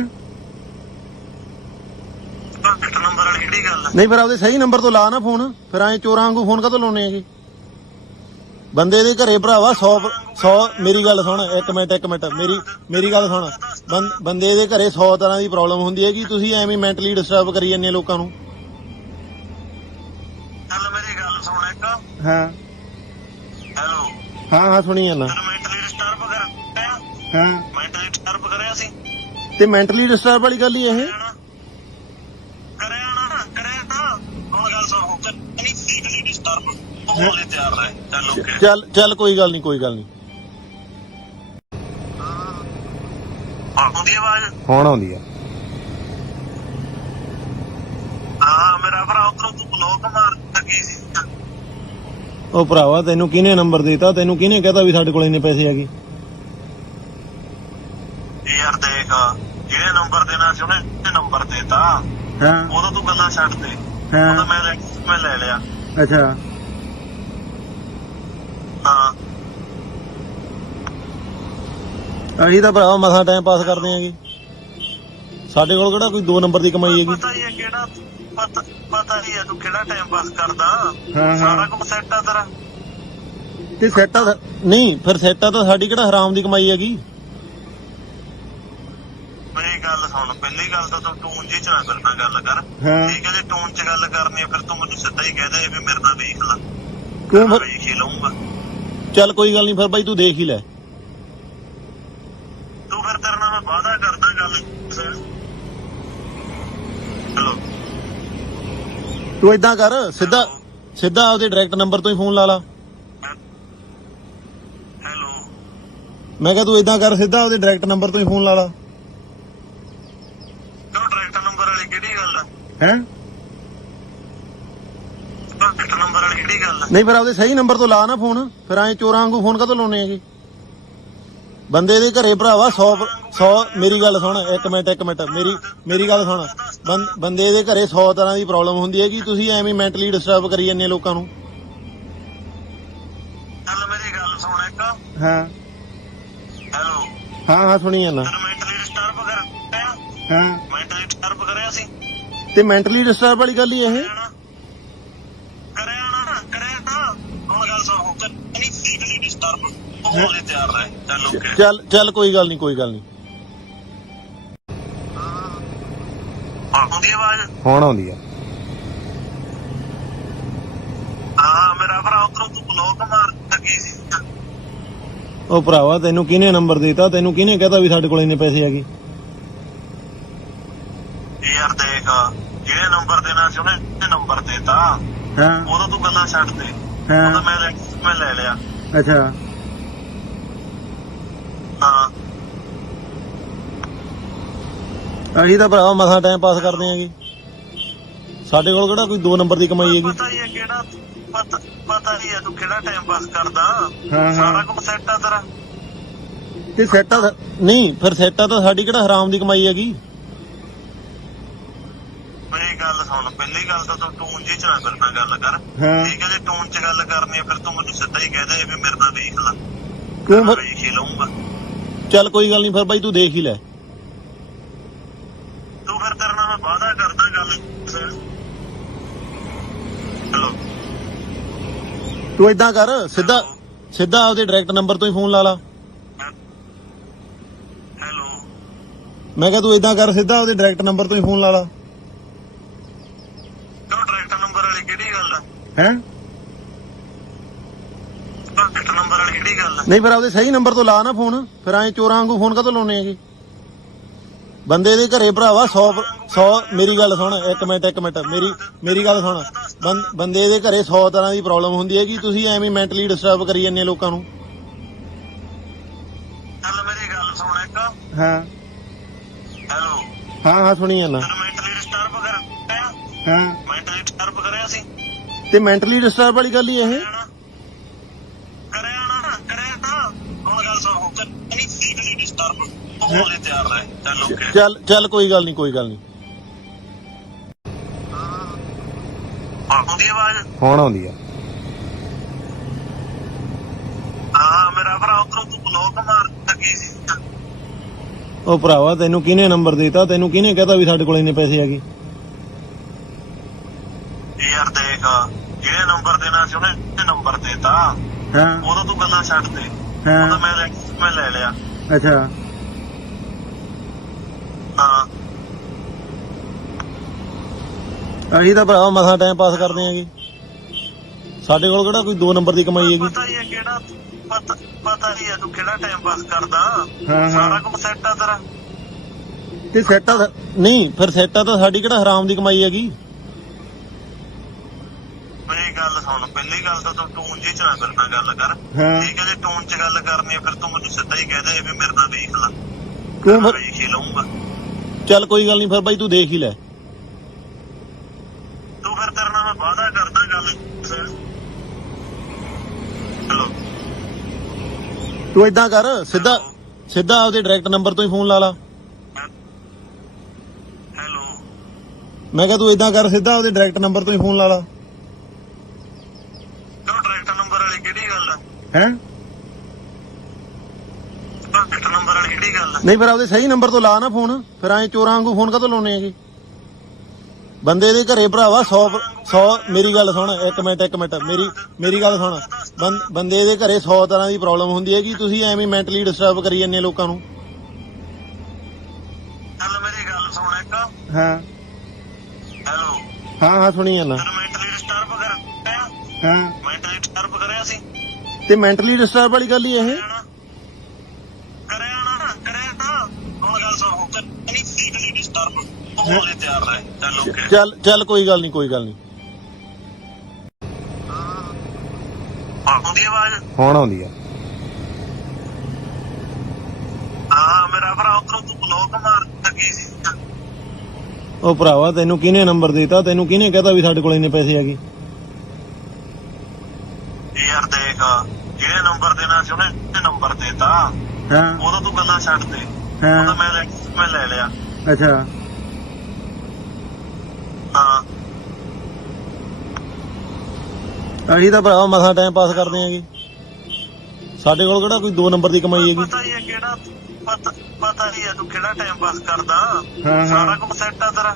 ਡਾਇਰੈਕਟ ਨੰਬਰ ਵਾਲੀ ਕਿਹੜੀ ਗੱਲ ਹੈ? ਨਹੀਂ ਫਿਰ ਆਪਦੇ ਸਹੀ ਨੰਬਰ ਤੋਂ ਲਾ ਨਾ ਫੋਨ। ਫਿਰ ਐਂ ਚੋਰਾਂ ਵਾਂਗੂ ਫੋਨ ਕਾਹਤੋਂ ਲਾਉਣੇ ਹੈਗੇ? ਬੰਦੇ ਦੇ ਘਰੇ ਭਰਾਵਾ 100 ਮੇਰੀ ਗੱਲ ਸੁਣ ਇੱਕ ਮਿੰਟ ਮੇਰੀ ਗੱਲ ਸੁਣ ਬੰਦੇ ਦੇ ਘਰੇ 100 ਤਰ੍ਹਾਂ ਦੀ ਪ੍ਰੋਬਲਮ ਹੁੰਦੀ ਹੈ ਕਿ ਤੁਸੀਂ ਐਵੇਂ ਮੈਂਟਲੀ ਡਿਸਟਰਬ ਕਰੀ ਜਾਂਦੇ ਲੋਕਾਂ ਨੂੰ। ਚੱਲ ਮੇਰੀ ਗੱਲ ਸੁਣ ਇੱਕ। ਹਾਂ ਹੈਲੋ ਹਾਂ ਸੁਣੀ ਜਾਂਦਾ। ਮੈਂਟਲੀ ਡਿਸਟਰਬ ਕਰਿਆ? ਹਾਂ ਮੈਂਟਲੀ ਡਿਸਟਰਬ ਕਰਿਆ ਸੀ ਤੇ ਮੈਂਟਲੀ ਡਿਸਟਰਬ ਵਾਲੀ ਗੱਲ ਹੀ ਇਹ। ਕਰਿਆ ਤਾਂ ਹੁਣ ਗੱਲ ਸੁਣ ਨਹੀਂ ਫਿਜ਼ੀਕਲੀ ਡਿਸਟਰਬ ਹੋਣ ਲਈ ਤਿਆਰ ਰਹੇ। ਚੱਲ ਓਕੇ। ਚੱਲ ਕੋਈ ਗੱਲ ਨਹੀਂ ਆਉਂਦੀ ਆਵਾਜ਼? ਹੁਣ ਆਉਂਦੀ ਆ। ਹਾਂ ਮੇਰਾ ਭਰਾ ਉਧਰੋਂ ਤੂੰ ਬਲੌਕ ਮਾਰ ਲੱਗੀ ਸੀ। ਉਹ ਭਰਾਵਾ ਤੈਨੂੰ ਕਿਹਨੇ ਨੰਬਰ ਦਿੱਤਾ? ਤੈਨੂੰ ਕਿਹਨੇ ਕਹਤਾ ਵੀ ਸਾਡੇ ਕੋਲ ਇੰਨੇ ਪੈਸੇ ਹੈਗੇ? ਯਾਰ ਦੇਖ ਜਿਹੜੇ ਨੰਬਰ ਦੇਣਾ ਸੀ ਉਹਨੇ ਨੰਬਰ ਦੇਤਾ। ਹਾਂ ਉਦੋਂ ਤੂੰ ਗੱਲਾਂ ਛੱਡ ਦੇ। ਹਾਂ ਉਦੋਂ ਮੈਂ ਲੈ ਲਿਆ। ਅੱਛਾ ਹਾਂ ਅਸੀਂ ਤਾਂ ਭਰਾਵਾ ਮਸਾਂ ਟਾਈਮ ਪਾਸ ਕਰਦੇ ਆਂਗੇ। ਸਾਡੇ ਕੋਲ ਕਿਹੜਾ ਕੋਈ 2 ਨੰਬਰ ਦੀ ਕਮਾਈ ਹੈਗੀ। ਪਤਾ ਹੀ ਹੈ ਕਿਹੜਾ ਪਤਾ ਹੀ ਹੈ ਤੂੰ ਕਿਹੜਾ ਟਾਈਮ ਪਾਸ ਕਰਦਾ। ਹਾਂ ਸਾਰਾ ਕੁਝ ਸੈੱਟ ਆ ਤੇਰਾ। ਤੇ ਸੈੱਟਾ ਨਹੀਂ ਫਿਰ ਸੈੱਟਾ ਤਾਂ ਸਾਡੀ ਕਿਹੜਾ ਹਰਾਮ ਦੀ ਕਮਾਈ ਹੈਗੀ। ਮੇਰੀ ਗੱਲ ਸੁਣ, ਪਹਿਲੀ ਗੱਲ ਤਾਂ ਤੂੰ ਟੂਨ ਜੀ ਚ ਨਾ ਮੇਰੇ ਨਾਲ ਗੱਲ ਕਰ। ਹਾਂ ਠੀਕ ਹੈ, ਜੇ ਟੂਨ ਚ ਗੱਲ ਕਰਨੀ ਹੈ ਫਿਰ ਤੂੰ ਮੈਨੂੰ ਸਿੱਧਾ ਹੀ ਕਹਿ ਦੇ ਵੀ ਮੇਰੇ ਨਾਲ ਵੇਖ ਲੈ। ਕਿਉਂ ਫਿਰ ਵੇਖ ਹੀ ਲਊਂਗਾ। ਚੱਲ ਕੋਈ ਗੱਲ ਨਹੀਂ ਫਿਰ ਬਾਈ ਤੂੰ ਦੇਖ ਹੀ ਲੈ। ਤੂੰ ਫਿਰ ਤੇਰੇ ਨਾਲ ਮੈਂ ਵਾਅਦਾ ਕਰਦਾ ਗੱਲ। ਹੈਲੋ ਤੂੰ ਏਦਾਂ ਕਰ ਸਿੱਧਾ ਆਪਦੇ ਡਾਇਰੈਕਟ ਨੰਬਰ ਤੋਂ ਹੀ ਫੋਨ ਲਾ ਲਾ। ਹੈਲੋ ਮੈਂ ਕਿਹਾ ਤੂੰ ਏਦਾਂ ਕਰ ਸਿੱਧਾ ਆਪਦੇ ਡਾਇਰੈਕਟ ਨੰਬਰ ਤੋਂ ਹੀ ਫੋਨ ਲਾ ਲਾ। ਕਿਉਂ ਡਾਇਰੈਕਟ ਨੰਬਰ ਵਾਲੀ ਕਿਹੜੀ ਗੱਲ ਆ? ਹੈ ਡਾਇਰੈਕਟ ਨੰਬਰ ਵਾਲੀ ਕਿਹੜੀ ਗੱਲ ਆ? ਨਹੀਂ ਫਿਰ ਆਪਦੇ ਸਹੀ ਨੰਬਰ ਤੋਂ ਲਾ ਨਾ ਫੋਨ। ਫਿਰ ਐਂ ਚੋਰਾਂ ਵਾਂਗੂ ਫੋਨ ਕਾਹਤੋਂ ਲਾਉਣੇ ਹੈਗੇ। ਬੰਦੇ ਦੇ ਘਰੇ ਭਰਾਵਾ 100 ਮੇਰੀ ਗੱਲ ਸੁਣ ਇੱਕ ਮਿੰਟ ਮੇਰੀ ਗੱਲ ਸੁਣ। ਬੰਦੇ ਦੇ ਘਰੇ 100 ਤਰ੍ਹਾਂ ਦੀ ਪ੍ਰੋਬਲਮ ਹੁੰਦੀ ਹੈ ਕਿ ਤੁਸੀਂ ਐਵੇਂ ਮੈਂਟਲੀ ਡਿਸਟਰਬ ਕਰੀ ਜਾਂਦੇ ਲੋਕਾਂ ਨੂੰ। ਚੱਲ ਮੇਰੀ ਗੱਲ ਸੁਣ ਇੱਕ। ਹਾਂ ਹੈਲੋ ਹਾਂ ਸੁਣੀ ਜਾਂਦਾ। ਤੈਨੂੰ ਮੈਂਟਲੀ ਡਿਸਟਰਬ ਕਰਿਆ? ਹਾਂ ਮੈਂਟਲੀ ਡਿਸਟਰਬ ਕਰਿਆ ਸੀ? ਤੇ ਮੈਂਟਲੀ ਡਿਸਟਰਬ ਵਾਲੀ ਗੱਲ ਹੀ ਇਹ। ਕਰਿਆ ਨਾ ਹੁਣ ਗੱਲ ਸੁਣ। ਨਹੀਂ ਫਿਜ਼ੀਕਲੀ ਡਿਸਟਰਬ ਹੋਣ ਲਈ ਤਿਆਰ ਰਹੇ। ਚੱਲ ਓਕੇ। ਚੱਲ ਕੋਈ ਗੱਲ ਨਹੀਂ ਆਉਂਦੀ ਆਵਾਜ਼? ਹੁਣ ਆਉਂਦੀ ਆ। ਹਾਂ ਮੇਰਾ ਭਰਾ ਉਧਰੋਂ ਤੂੰ ਬਲੌਕ ਮਾਰ ਲੱਗੀ ਸੀ। ਉਹ ਭਰਾਵਾ ਤੈਨੂੰ ਕਿਹਨੇ ਨੰਬਰ ਦਿੱਤਾ? ਤੈਨੂੰ ਕਿਹਨੇ ਕਹਤਾ ਵੀ ਸਾਡੇ ਕੋਲ ਇੰਨੇ ਪੈਸੇ ਹੈਗੇ? ਯਾਰ ਦੇਖ, ਜਿਹੜੇ ਨੰਬਰ ਦੇਣਾ ਸੀ ਉਹਨੇ ਨੰਬਰ ਦੇਤਾ। ਹਾਂ ਉਦੋਂ ਤੂੰ ਗੱਲਾਂ ਛੱਡ ਦੇ। ਹਾਂ ਉਦੋਂ ਮੈਂ ਲੈ ਲਿਆ। ਅੱਛਾ ਹਾਂ ਅਸੀਂ ਤਾਂ ਭਰਾਵਾ ਮਸਾਂ ਟਾਈਮ ਪਾਸ ਕਰਦੇ ਆਂਗੇ। ਸਾਡੇ ਕੋਲ ਕਿਹੜਾ ਕੋਈ 2 ਨੰਬਰ ਦੀ ਕਮਾਈ ਹੈਗੀ। ਪਤਾ ਹੀ ਹੈ ਕਿਹੜਾ ਪਤਾ ਹੀ ਹੈ ਤੂੰ ਕਿਹੜਾ ਟਾਈਮ ਪਾਸ ਕਰਦਾ। ਹਾਂ ਸਾਰਾ ਕੁਝ ਸੈੱਟ ਆ ਤੇਰਾ। ਤੇ ਸੈੱਟਾ ਨਹੀਂ ਫਿਰ ਸੈੱਟਾ ਤਾਂ ਸਾਡੀ ਕਿਹੜਾ ਹਰਾਮ ਦੀ ਕਮਾਈ ਹੈਗੀ। ਮੇਰੀ ਗੱਲ ਸੁਣ, ਪਹਿਲੀ ਗੱਲ ਤਾਂ ਤੂੰ ਟੂਨ ਜੀ ਚ ਨਾ ਮੇਰੇ ਨਾਲ ਗੱਲ ਕਰ। ਹਾਂ ਠੀਕ ਹੈ, ਜੇ ਟੂਨ ਚ ਗੱਲ ਕਰਨੀ ਹੈ ਫਿਰ ਤੂੰ ਮੈਨੂੰ ਸਿੱਧਾ ਹੀ ਕਹਿ ਦੇ ਵੀ ਮੇਰੇ ਨਾਲ ਵੇਖ ਲੈ। ਕਿਉਂ ਫਿਰ ਵੇਖ ਹੀ ਲਊਂਗਾ। ਚੱਲ ਕੋਈ ਗੱਲ ਨਹੀਂ ਫਿਰ ਬਾਈ ਤੂੰ ਦੇਖ ਹੀ ਲੈ। ਤੂੰ ਫਿਰ ਤੇਰੇ ਨਾਲ ਮੈਂ ਵਾਅਦਾ ਕਰਦਾ ਗੱਲ। ਹੈਲੋ ਤੂੰ ਏਦਾਂ ਕਰ ਸਿੱਧਾ ਆਪਦੇ ਡਾਇਰੈਕਟ ਨੰਬਰ ਤੋਂ ਹੀ ਫੋਨ ਲਾ ਲਾ। ਹੈਲੋ ਮੈਂ ਕਿਹਾ ਤੂੰ ਏਦਾਂ ਕਰ ਸਿੱਧਾ ਆਪਦੇ ਡਾਇਰੈਕਟ ਨੰਬਰ ਤੋਂ ਹੀ ਫੋਨ ਲਾ ਲਾ। ਕਿਉਂ ਡਾਇਰੈਕਟ ਨੰਬਰ ਵਾਲੀ ਕਿਹੜੀ ਗੱਲ ਆ? ਹੈ ਡਾਇਰੈਕਟ ਨੰਬਰ ਵਾਲੀ ਕਿਹੜੀ ਗੱਲ ਆ? ਨਹੀਂ ਫਿਰ ਆਪਦੇ ਸਹੀ ਨੰਬਰ ਤੋਂ ਲਾ ਨਾ ਫੋਨ। ਫਿਰ ਐਂ ਚੋਰਾਂ ਵਾਂਗੂ ਫੋਨ ਕਾਹਤੋਂ ਲਾਉਣੇ ਹੈਗੇ। ਬੰਦੇ ਦੇ ਘਰੇ ਭਰਾਵਾ 100 ਮੇਰੀ ਗੱਲ ਸੁਣ ਇੱਕ ਮਿੰਟ ਮੇਰੀ ਗੱਲ ਸੁਣ। ਬੰਦੇ ਦੇ ਘਰੇ 100 ਤਰ੍ਹਾਂ ਦੀ ਪ੍ਰੋਬਲਮ ਹੁੰਦੀ ਹੈ ਕਿ ਤੁਸੀਂ ਐਵੇਂ ਮੈਂਟਲੀ ਡਿਸਟਰਬ ਕਰੀ ਜਾਂਦੇ ਲੋਕਾਂ ਨੂੰ। ਚੱਲ ਮੇਰੀ ਗੱਲ ਸੁਣ ਇੱਕ। ਹਾਂ ਹੈਲੋ ਹਾਂ ਸੁਣੀ ਜਾਂਦਾ। ਤੈਨੂੰ ਮੈਂਟਲੀ ਡਿਸਟਰਬ ਕਰਿਆ? ਹਾਂ ਮੈਂਟਲੀ ਡਿਸਟਰਬ ਕਰਿਆ ਸੀ? ਤੇ ਮੈਂਟਲੀ ਡਿਸਟਰਬ ਵਾਲੀ ਗੱਲ ਹੀ ਇਹ। ਕਰਿਆ ਤਾਂ ਹੁਣ ਗੱਲ ਸੁਣ। ਨਹੀਂ ਫਿਜ਼ੀਕਲੀ ਡਿਸਟਰਬ ਹੋਣ ਲਈ ਤਿਆਰ ਰਹੇ। ਚੱਲ ਓਕੇ। ਚੱਲ ਕੋਈ ਗੱਲ ਨਹੀਂ ਆਉਂਦੀ ਆਵਾਜ਼? ਹੁਣ ਆਉਂਦੀ ਆ। ਹਾਂ ਮੇਰਾ ਭਰਾ ਉਧਰੋਂ ਤੂੰ ਬਲੌਕ ਮਾਰ ਲੱਗੀ ਸੀ। ਉਹ ਭਰਾਵਾ ਤੈਨੂੰ ਕਿਹਨੇ ਨੰਬਰ ਦਿੱਤਾ? ਤੈਨੂੰ ਕਿਹਨੇ ਕਹਤਾ ਵੀ ਸਾਡੇ ਕੋਲ ਇੰਨੇ ਪੈਸੇ ਹੈਗੇ? ਯਾਰ ਦੇਖ, ਜਿਹੜੇ ਨੰਬਰ ਦੇਣਾ ਸੀ ਉਹਨੇ ਨੰਬਰ ਦੇਤਾ। ਹਾਂ ਉਦੋਂ ਤੂੰ ਗੱਲਾਂ ਛੱਡ ਦੇ। ਹਾਂ ਉਦੋਂ ਮੈਂ ਲੈ ਲਿਆ। ਅੱਛਾ ਹਾਂ ਅਸੀਂ ਤਾਂ ਭਰਾਵਾ ਮਸਾਂ ਟਾਈਮ ਪਾਸ ਕਰਦੇ ਆਂਗੇ। ਸਾਡੇ ਕੋਲ ਕਿਹੜਾ ਕੋਈ 2 ਨੰਬਰ ਦੀ ਕਮਾਈ ਹੈਗੀ। ਪਤਾ ਹੀ ਹੈ ਕਿਹੜਾ ਪਤਾ ਹੀ ਹੈ ਤੂੰ ਕਿਹੜਾ ਟਾਈਮ ਪਾਸ ਕਰਦਾ। ਹਾਂ ਸਾਰਾ ਕੁਝ ਸੈੱਟ ਆ ਤੇਰਾ। ਤੇ ਸੈੱਟਾ ਨਹੀਂ ਫਿਰ ਸੈੱਟਾ ਤਾਂ ਸਾਡੀ ਕਿਹੜਾ ਹਰਾਮ ਦੀ ਕਮਾਈ ਹੈਗੀ। ਮੇਰੀ ਗੱਲ ਸੁਣ, ਪਹਿਲੀ ਗੱਲ ਤਾਂ ਤੂੰ ਟੂਨ ਜੀ ਚ ਨਾ ਮੇਰੇ ਨਾਲ ਗੱਲ ਕਰ। ਹਾਂ ਠੀਕ ਹੈ, ਜੇ ਟੂਨ ਚ ਗੱਲ ਕਰਨੀ ਹੈ ਫਿਰ ਤੂੰ ਮੈਨੂੰ ਸਿੱਧਾ ਹੀ ਕਹਿ ਦੇ ਵੀ ਮੇਰੇ ਨਾਲ ਵੇਖ ਲੈ। ਕਿਉਂ ਫਿਰ ਵੇਖ ਹੀ ਲਊਂਗਾ। ਚੱਲ ਕੋਈ ਗੱਲ ਨਹੀਂ ਫਿਰ ਬਾਈ ਤੂੰ ਦੇਖ ਹੀ ਲੈ। ਤੂੰ ਫਿਰ ਤੇਰੇ ਨਾਲ ਮੈਂ ਵਾਅਦਾ ਕਰਦਾ ਗੱਲ। ਹੈਲੋ ਤੂੰ ਏਦਾਂ ਕਰ ਸਿੱਧਾ ਆਪਦੇ ਡਾਇਰੈਕਟ ਨੰਬਰ ਤੋਂ ਹੀ ਫੋਨ ਲਾ ਲਾ। ਹੈਲੋ ਮੈਂ ਕਿਹਾ ਤੂੰ ਇਦਾਂ ਕਰ ਸਿੱਧਾ ਉਹਦੇ ਡਾਇਰੈਕਟ ਨੰਬਰ ਤੋਂ ਹੀ ਫੋਨ ਲਾ ਲਾ। ਕਿਉਂ ਡਾਇਰੈਕਟ ਨੰਬਰ ਵਾਲੀ ਕਿਹੜੀ ਗੱਲ ਹੈ? ਹੈ ਡਾਇਰੈਕਟ ਨੰਬਰ ਵਾਲੀ ਕਿਹੜੀ ਗੱਲ ਹੈ? ਨਹੀਂ ਫਿਰ ਆਪਦੇ ਸਹੀ ਨੰਬਰ ਤੋਂ ਲਾ ਨਾ ਫੋਨ, ਫਿਰ ਐਂ ਚੋਰਾਂ ਵਾਂਗੂ ਫੋਨ ਕਾਹਤੋਂ ਲਾਉਣੇ ਹੈਗੇ? ਬੰਦੇ ਦੇ ਘਰੇ ਭਰਾਵਾ 100 ਮੇਰੀ ਗੱਲ ਸੁਣ, ਇੱਕ ਮਿੰਟ ਮੇਰੀ ਗੱਲ ਸੁਣ। ਬੰਦੇ ਦੇ ਘਰੇ 100 ਤਰ੍ਹਾਂ ਦੀ ਪ੍ਰੋਬਲਮ ਹੁੰਦੀ ਹੈਗੀ, ਤੁਸੀਂ ਐਵੇਂ ਮੈਂਟਲੀ ਡਿਸਟਰਬ ਕਰੀ ਜਾਂਦੇ ਲੋਕਾਂ ਨੂੰ। ਚੱਲ ਮੇਰੀ ਗੱਲ ਸੁਣ ਇੱਕ। ਹਾਂ ਹੈਲੋ। ਹਾਂ ਸੁਣੀ ਜਾਂਦਾ। ਮੈਂਟਲੀ ਡਿਸਟਰਬ ਕਰਿਆ? ਹਾਂ ਮੈਂਟਲੀ ਡਿਸਟਰਬ ਕਰਿਆ ਸੀ ਤੇ ਮੈਂਟਲੀ ਡਿਸਟਰਬ ਵਾਲੀ ਗੱਲ ਹੀ ਇਹ। ਕਰਿਆ ਨਾ ਹੁਣ ਗੱਲ ਸੁਣ। ਨਹੀਂ ਫਿਜ਼ੀਕਲੀ ਡਿਸਟਰਬ ਹੋਣ ਲਈ ਤਿਆਰ ਰਹੇ। ਚੱਲ ਓਕੇ। ਚੱਲ ਕੋਈ ਗੱਲ ਨਹੀਂ ਆਉਂਦੀ ਆਵਾਜ਼? ਹੁਣ ਆਉਂਦੀ ਆ। ਹਾਂ ਮੇਰਾ ਭਰਾ ਉਧਰੋਂ ਤੂੰ ਬਲੌਕ ਮਾਰ ਲੱਗੀ ਸੀ। ਉਹ ਭਰਾਵਾ ਤੈਨੂੰ ਕਿਹਨੇ ਨੰਬਰ ਦਿੱਤਾ? ਤੈਨੂੰ ਕਿਹਨੇ ਕਹਤਾ ਵੀ ਸਾਡੇ ਕੋਲ ਇੰਨੇ ਪੈਸੇ ਹੈਗੇ? ਯਾਰ ਦੇਖ, ਜਿਹੜੇ ਨੰਬਰ ਦੇਣਾ ਸੀ ਉਹਨੇ ਨੰਬਰ ਦੇਤਾ। ਹਾਂ ਉਹਦਾ ਤੂੰ ਗੱਲਾਂ ਛੱਡ ਦੇ। ਉਹਦਾ ਮੈਂ ਲੈ ਲਿਆ। ਅੱਛਾ ਹਾਂ ਅਸੀਂ ਤਾਂ ਭਰਾਵਾ ਮਸਾਂ ਟਾਈਮ ਪਾਸ ਕਰਦੇ ਆਂਗੇ, ਸਾਡੇ ਕੋਲ ਕਿਹੜਾ ਕੋਈ 2 ਨੰਬਰ ਦੀ ਕਮਾਈ ਹੈਗੀ। ਪਤਾ ਹੀ ਹੈ ਕਿਹੜਾ ਪਤਾ ਹੀ ਹੈ ਤੂੰ ਕਿਹੜਾ ਟਾਈਮ ਪਾਸ ਕਰਦਾ। ਹਾਂ ਸਾਰਾ ਕੁਝ ਸੈੱਟ ਆ ਤੇਰਾ।